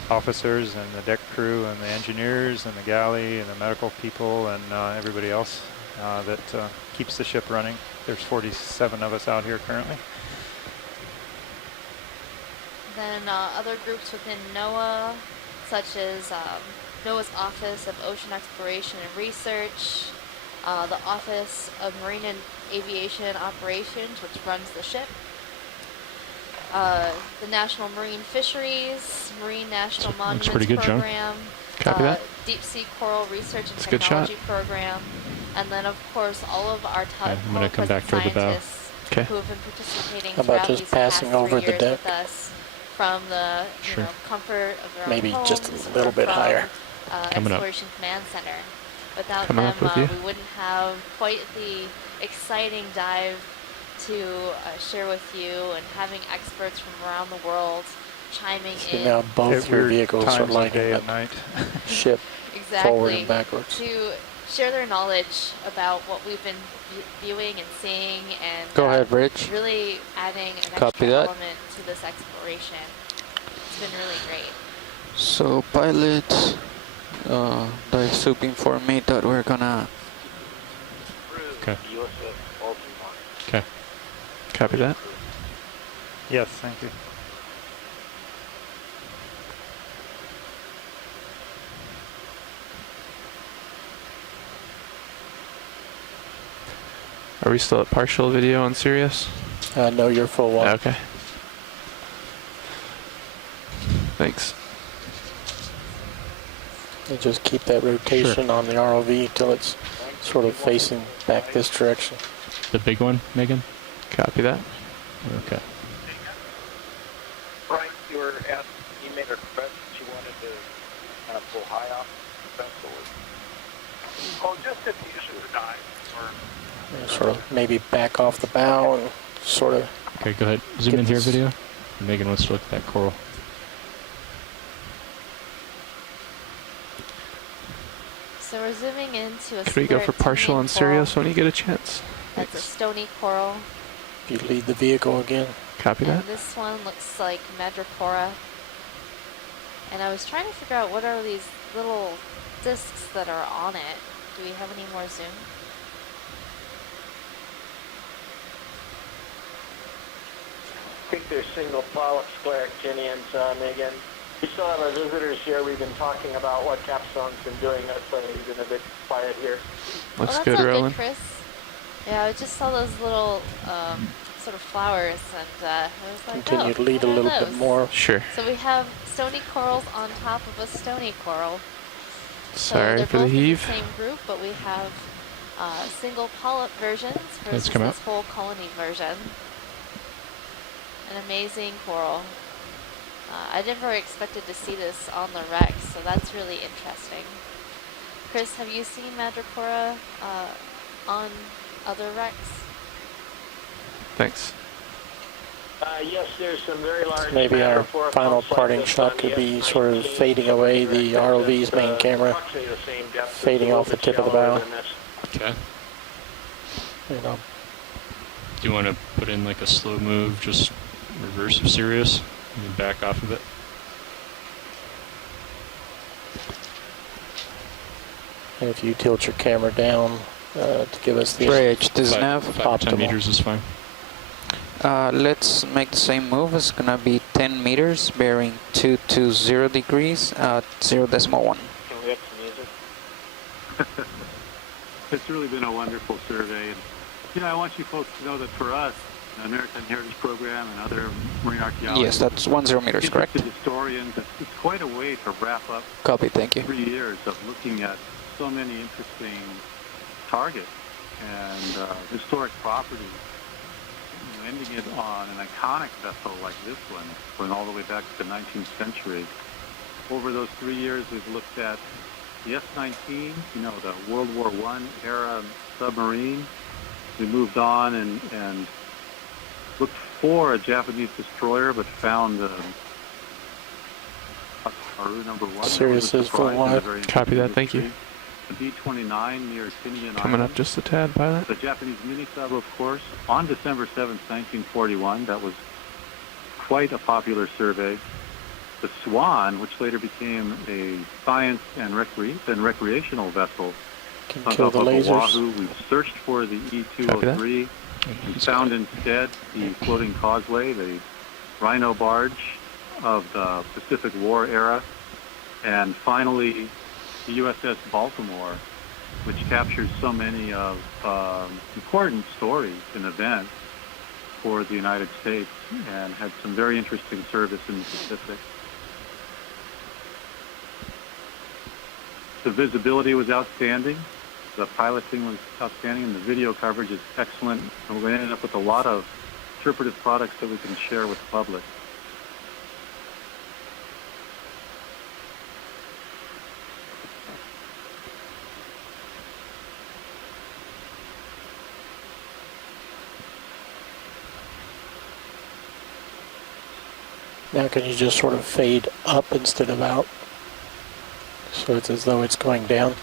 officers and the deck crew and the engineers and the galley and the medical people and everybody else that keeps the ship running. There's 47 of us out here currently. Then other groups within NOAA, such as NOAA's Office of Ocean Exploration and Research, the Office of Marine and Aviation Operations, which runs the ship, the National Marine Fisheries, Marine National Monuments pretty good, John. Program, Copy that. Deep Sea Coral Research and That's a good shot. Technology Program, and then of course all of our top Okay, I'm gonna come back toward the bow. scientists Okay. who have been participating How about throughout just these passing past 3 over the years deck? with us, from the Sure. comfort of their Maybe own just a homes, little or bit from, higher. Coming up. Exploration Command Center. Without Coming them, up with you. we wouldn't have quite the exciting dive to share with you, and having experts from around the world chiming See, in. now both At your weird vehicles are times of lining day the and night. ship Exactly. forward and backwards. To share their knowledge about what we've been viewing and seeing, and Go ahead, Rich. really adding an Copy extra that. element to this exploration. It's been really great. So pilots, dive soup informed me that we're gonna Okay. USS Baltimore. Okay. Copy that. Yes, thank you. Are we still at partial video on Sirius? No, you're full one. Okay. Thanks. You just keep that rotation on the ROV till it's sort of facing back this direction. The big one, Megan? Copy that. Okay. Frank, you made a request that you wanted to kind of pull high off the vessel. Oh, just if you should die. And sort of maybe back off the bow and sort of... Okay, go ahead. Zoom in here, video. Megan wants to look at that coral. So we're zooming into a Could we go for partial on Sirius when you get a chance? That's a stony coral. If you lead the vehicle again. Copy that. And this one looks like madrepora. And I was trying to figure out what are these little discs that are on it. Do we have any more zoom? I think they're single polyp scleractinians, Megan. We still have our visitors here. We've been talking about what Capstone's been doing. That's why we've been a bit quiet here. Looks that's good, all Roland. Chris. Yeah, I just saw those little sort of flowers, and I was like, Continue to lead a little bit more. Sure. So we have stony corals on top of a stony coral. Sorry so for the heave. They're both in the same group, but we have single polyp versions versus come this out. whole colony version. An amazing coral. I never expected to see this on the wreck, so that's really interesting. Chris, have you seen madrepora on other wrecks? Thanks. Yes, there's some very large. Maybe our madrepora final clumps like parting this shot on could the be EX1708. sort of fading away the ROV's main camera, Approximately the same depth, fading off the tip of the bow. Okay. You know. Do you want to put in like a slow move, just reverse of Sirius, and then back off of it? And if you tilt your camera down to give us the Bridge, this nav. 5 to 10 meters is fine. Let's make the same move. It's gonna be 10 meters, bearing 220 degrees at 0.1. Can we get some music? It's really been a wonderful survey. And, you know, I want you folks to know that for us, the Maritime Heritage Program and other marine archaeology. Yes, that's 10 meters, correct? Historians, it's quite a way to wrap up. Copy, thank you. 3 years of looking at so many interesting targets and historic properties, you know, ending it on an iconic vessel like this one, going all the way back to the 19th century. Over those 3 years, we've looked at the S-19, you know, the World War I era submarine. We moved on and looked for a Japanese destroyer, but found Haru number 1. Sirius is full wide. Copy that, thank you. The B-29 near Tinian Coming Island. up just a tad, pilot. The Japanese mini-sub, of course, on December 7th, 1941. That was quite a popular survey. The Swan, which later became a science and recreational vessel, Can on kill top the of lasers. Oahu. We've searched for the E-203. We found instead the floating causeway, the Rhino barge of the Pacific War era, and finally the USS Baltimore, which captured so many of important stories and events for the United States and had some very interesting service in the Pacific. The visibility was outstanding. The piloting was outstanding, and the video coverage is excellent. And we're going to end up with a lot of interpretive products that we can share with the public. Now can you just sort of fade up instead of out? So it's as though it's going down.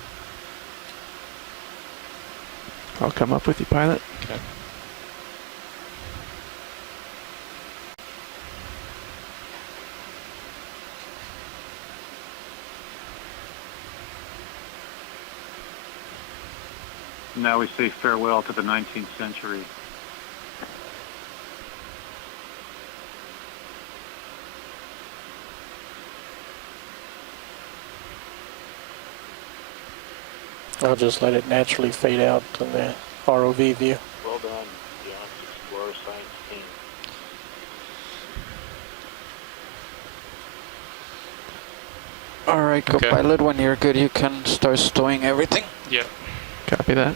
I'll come up with you, pilot. Okay. Now we say farewell to the 19th century. I'll just let it naturally fade out in the ROV view. Well All right, Okay. co-pilot, when you're good, you can start stowing everything. Yeah. Copy that.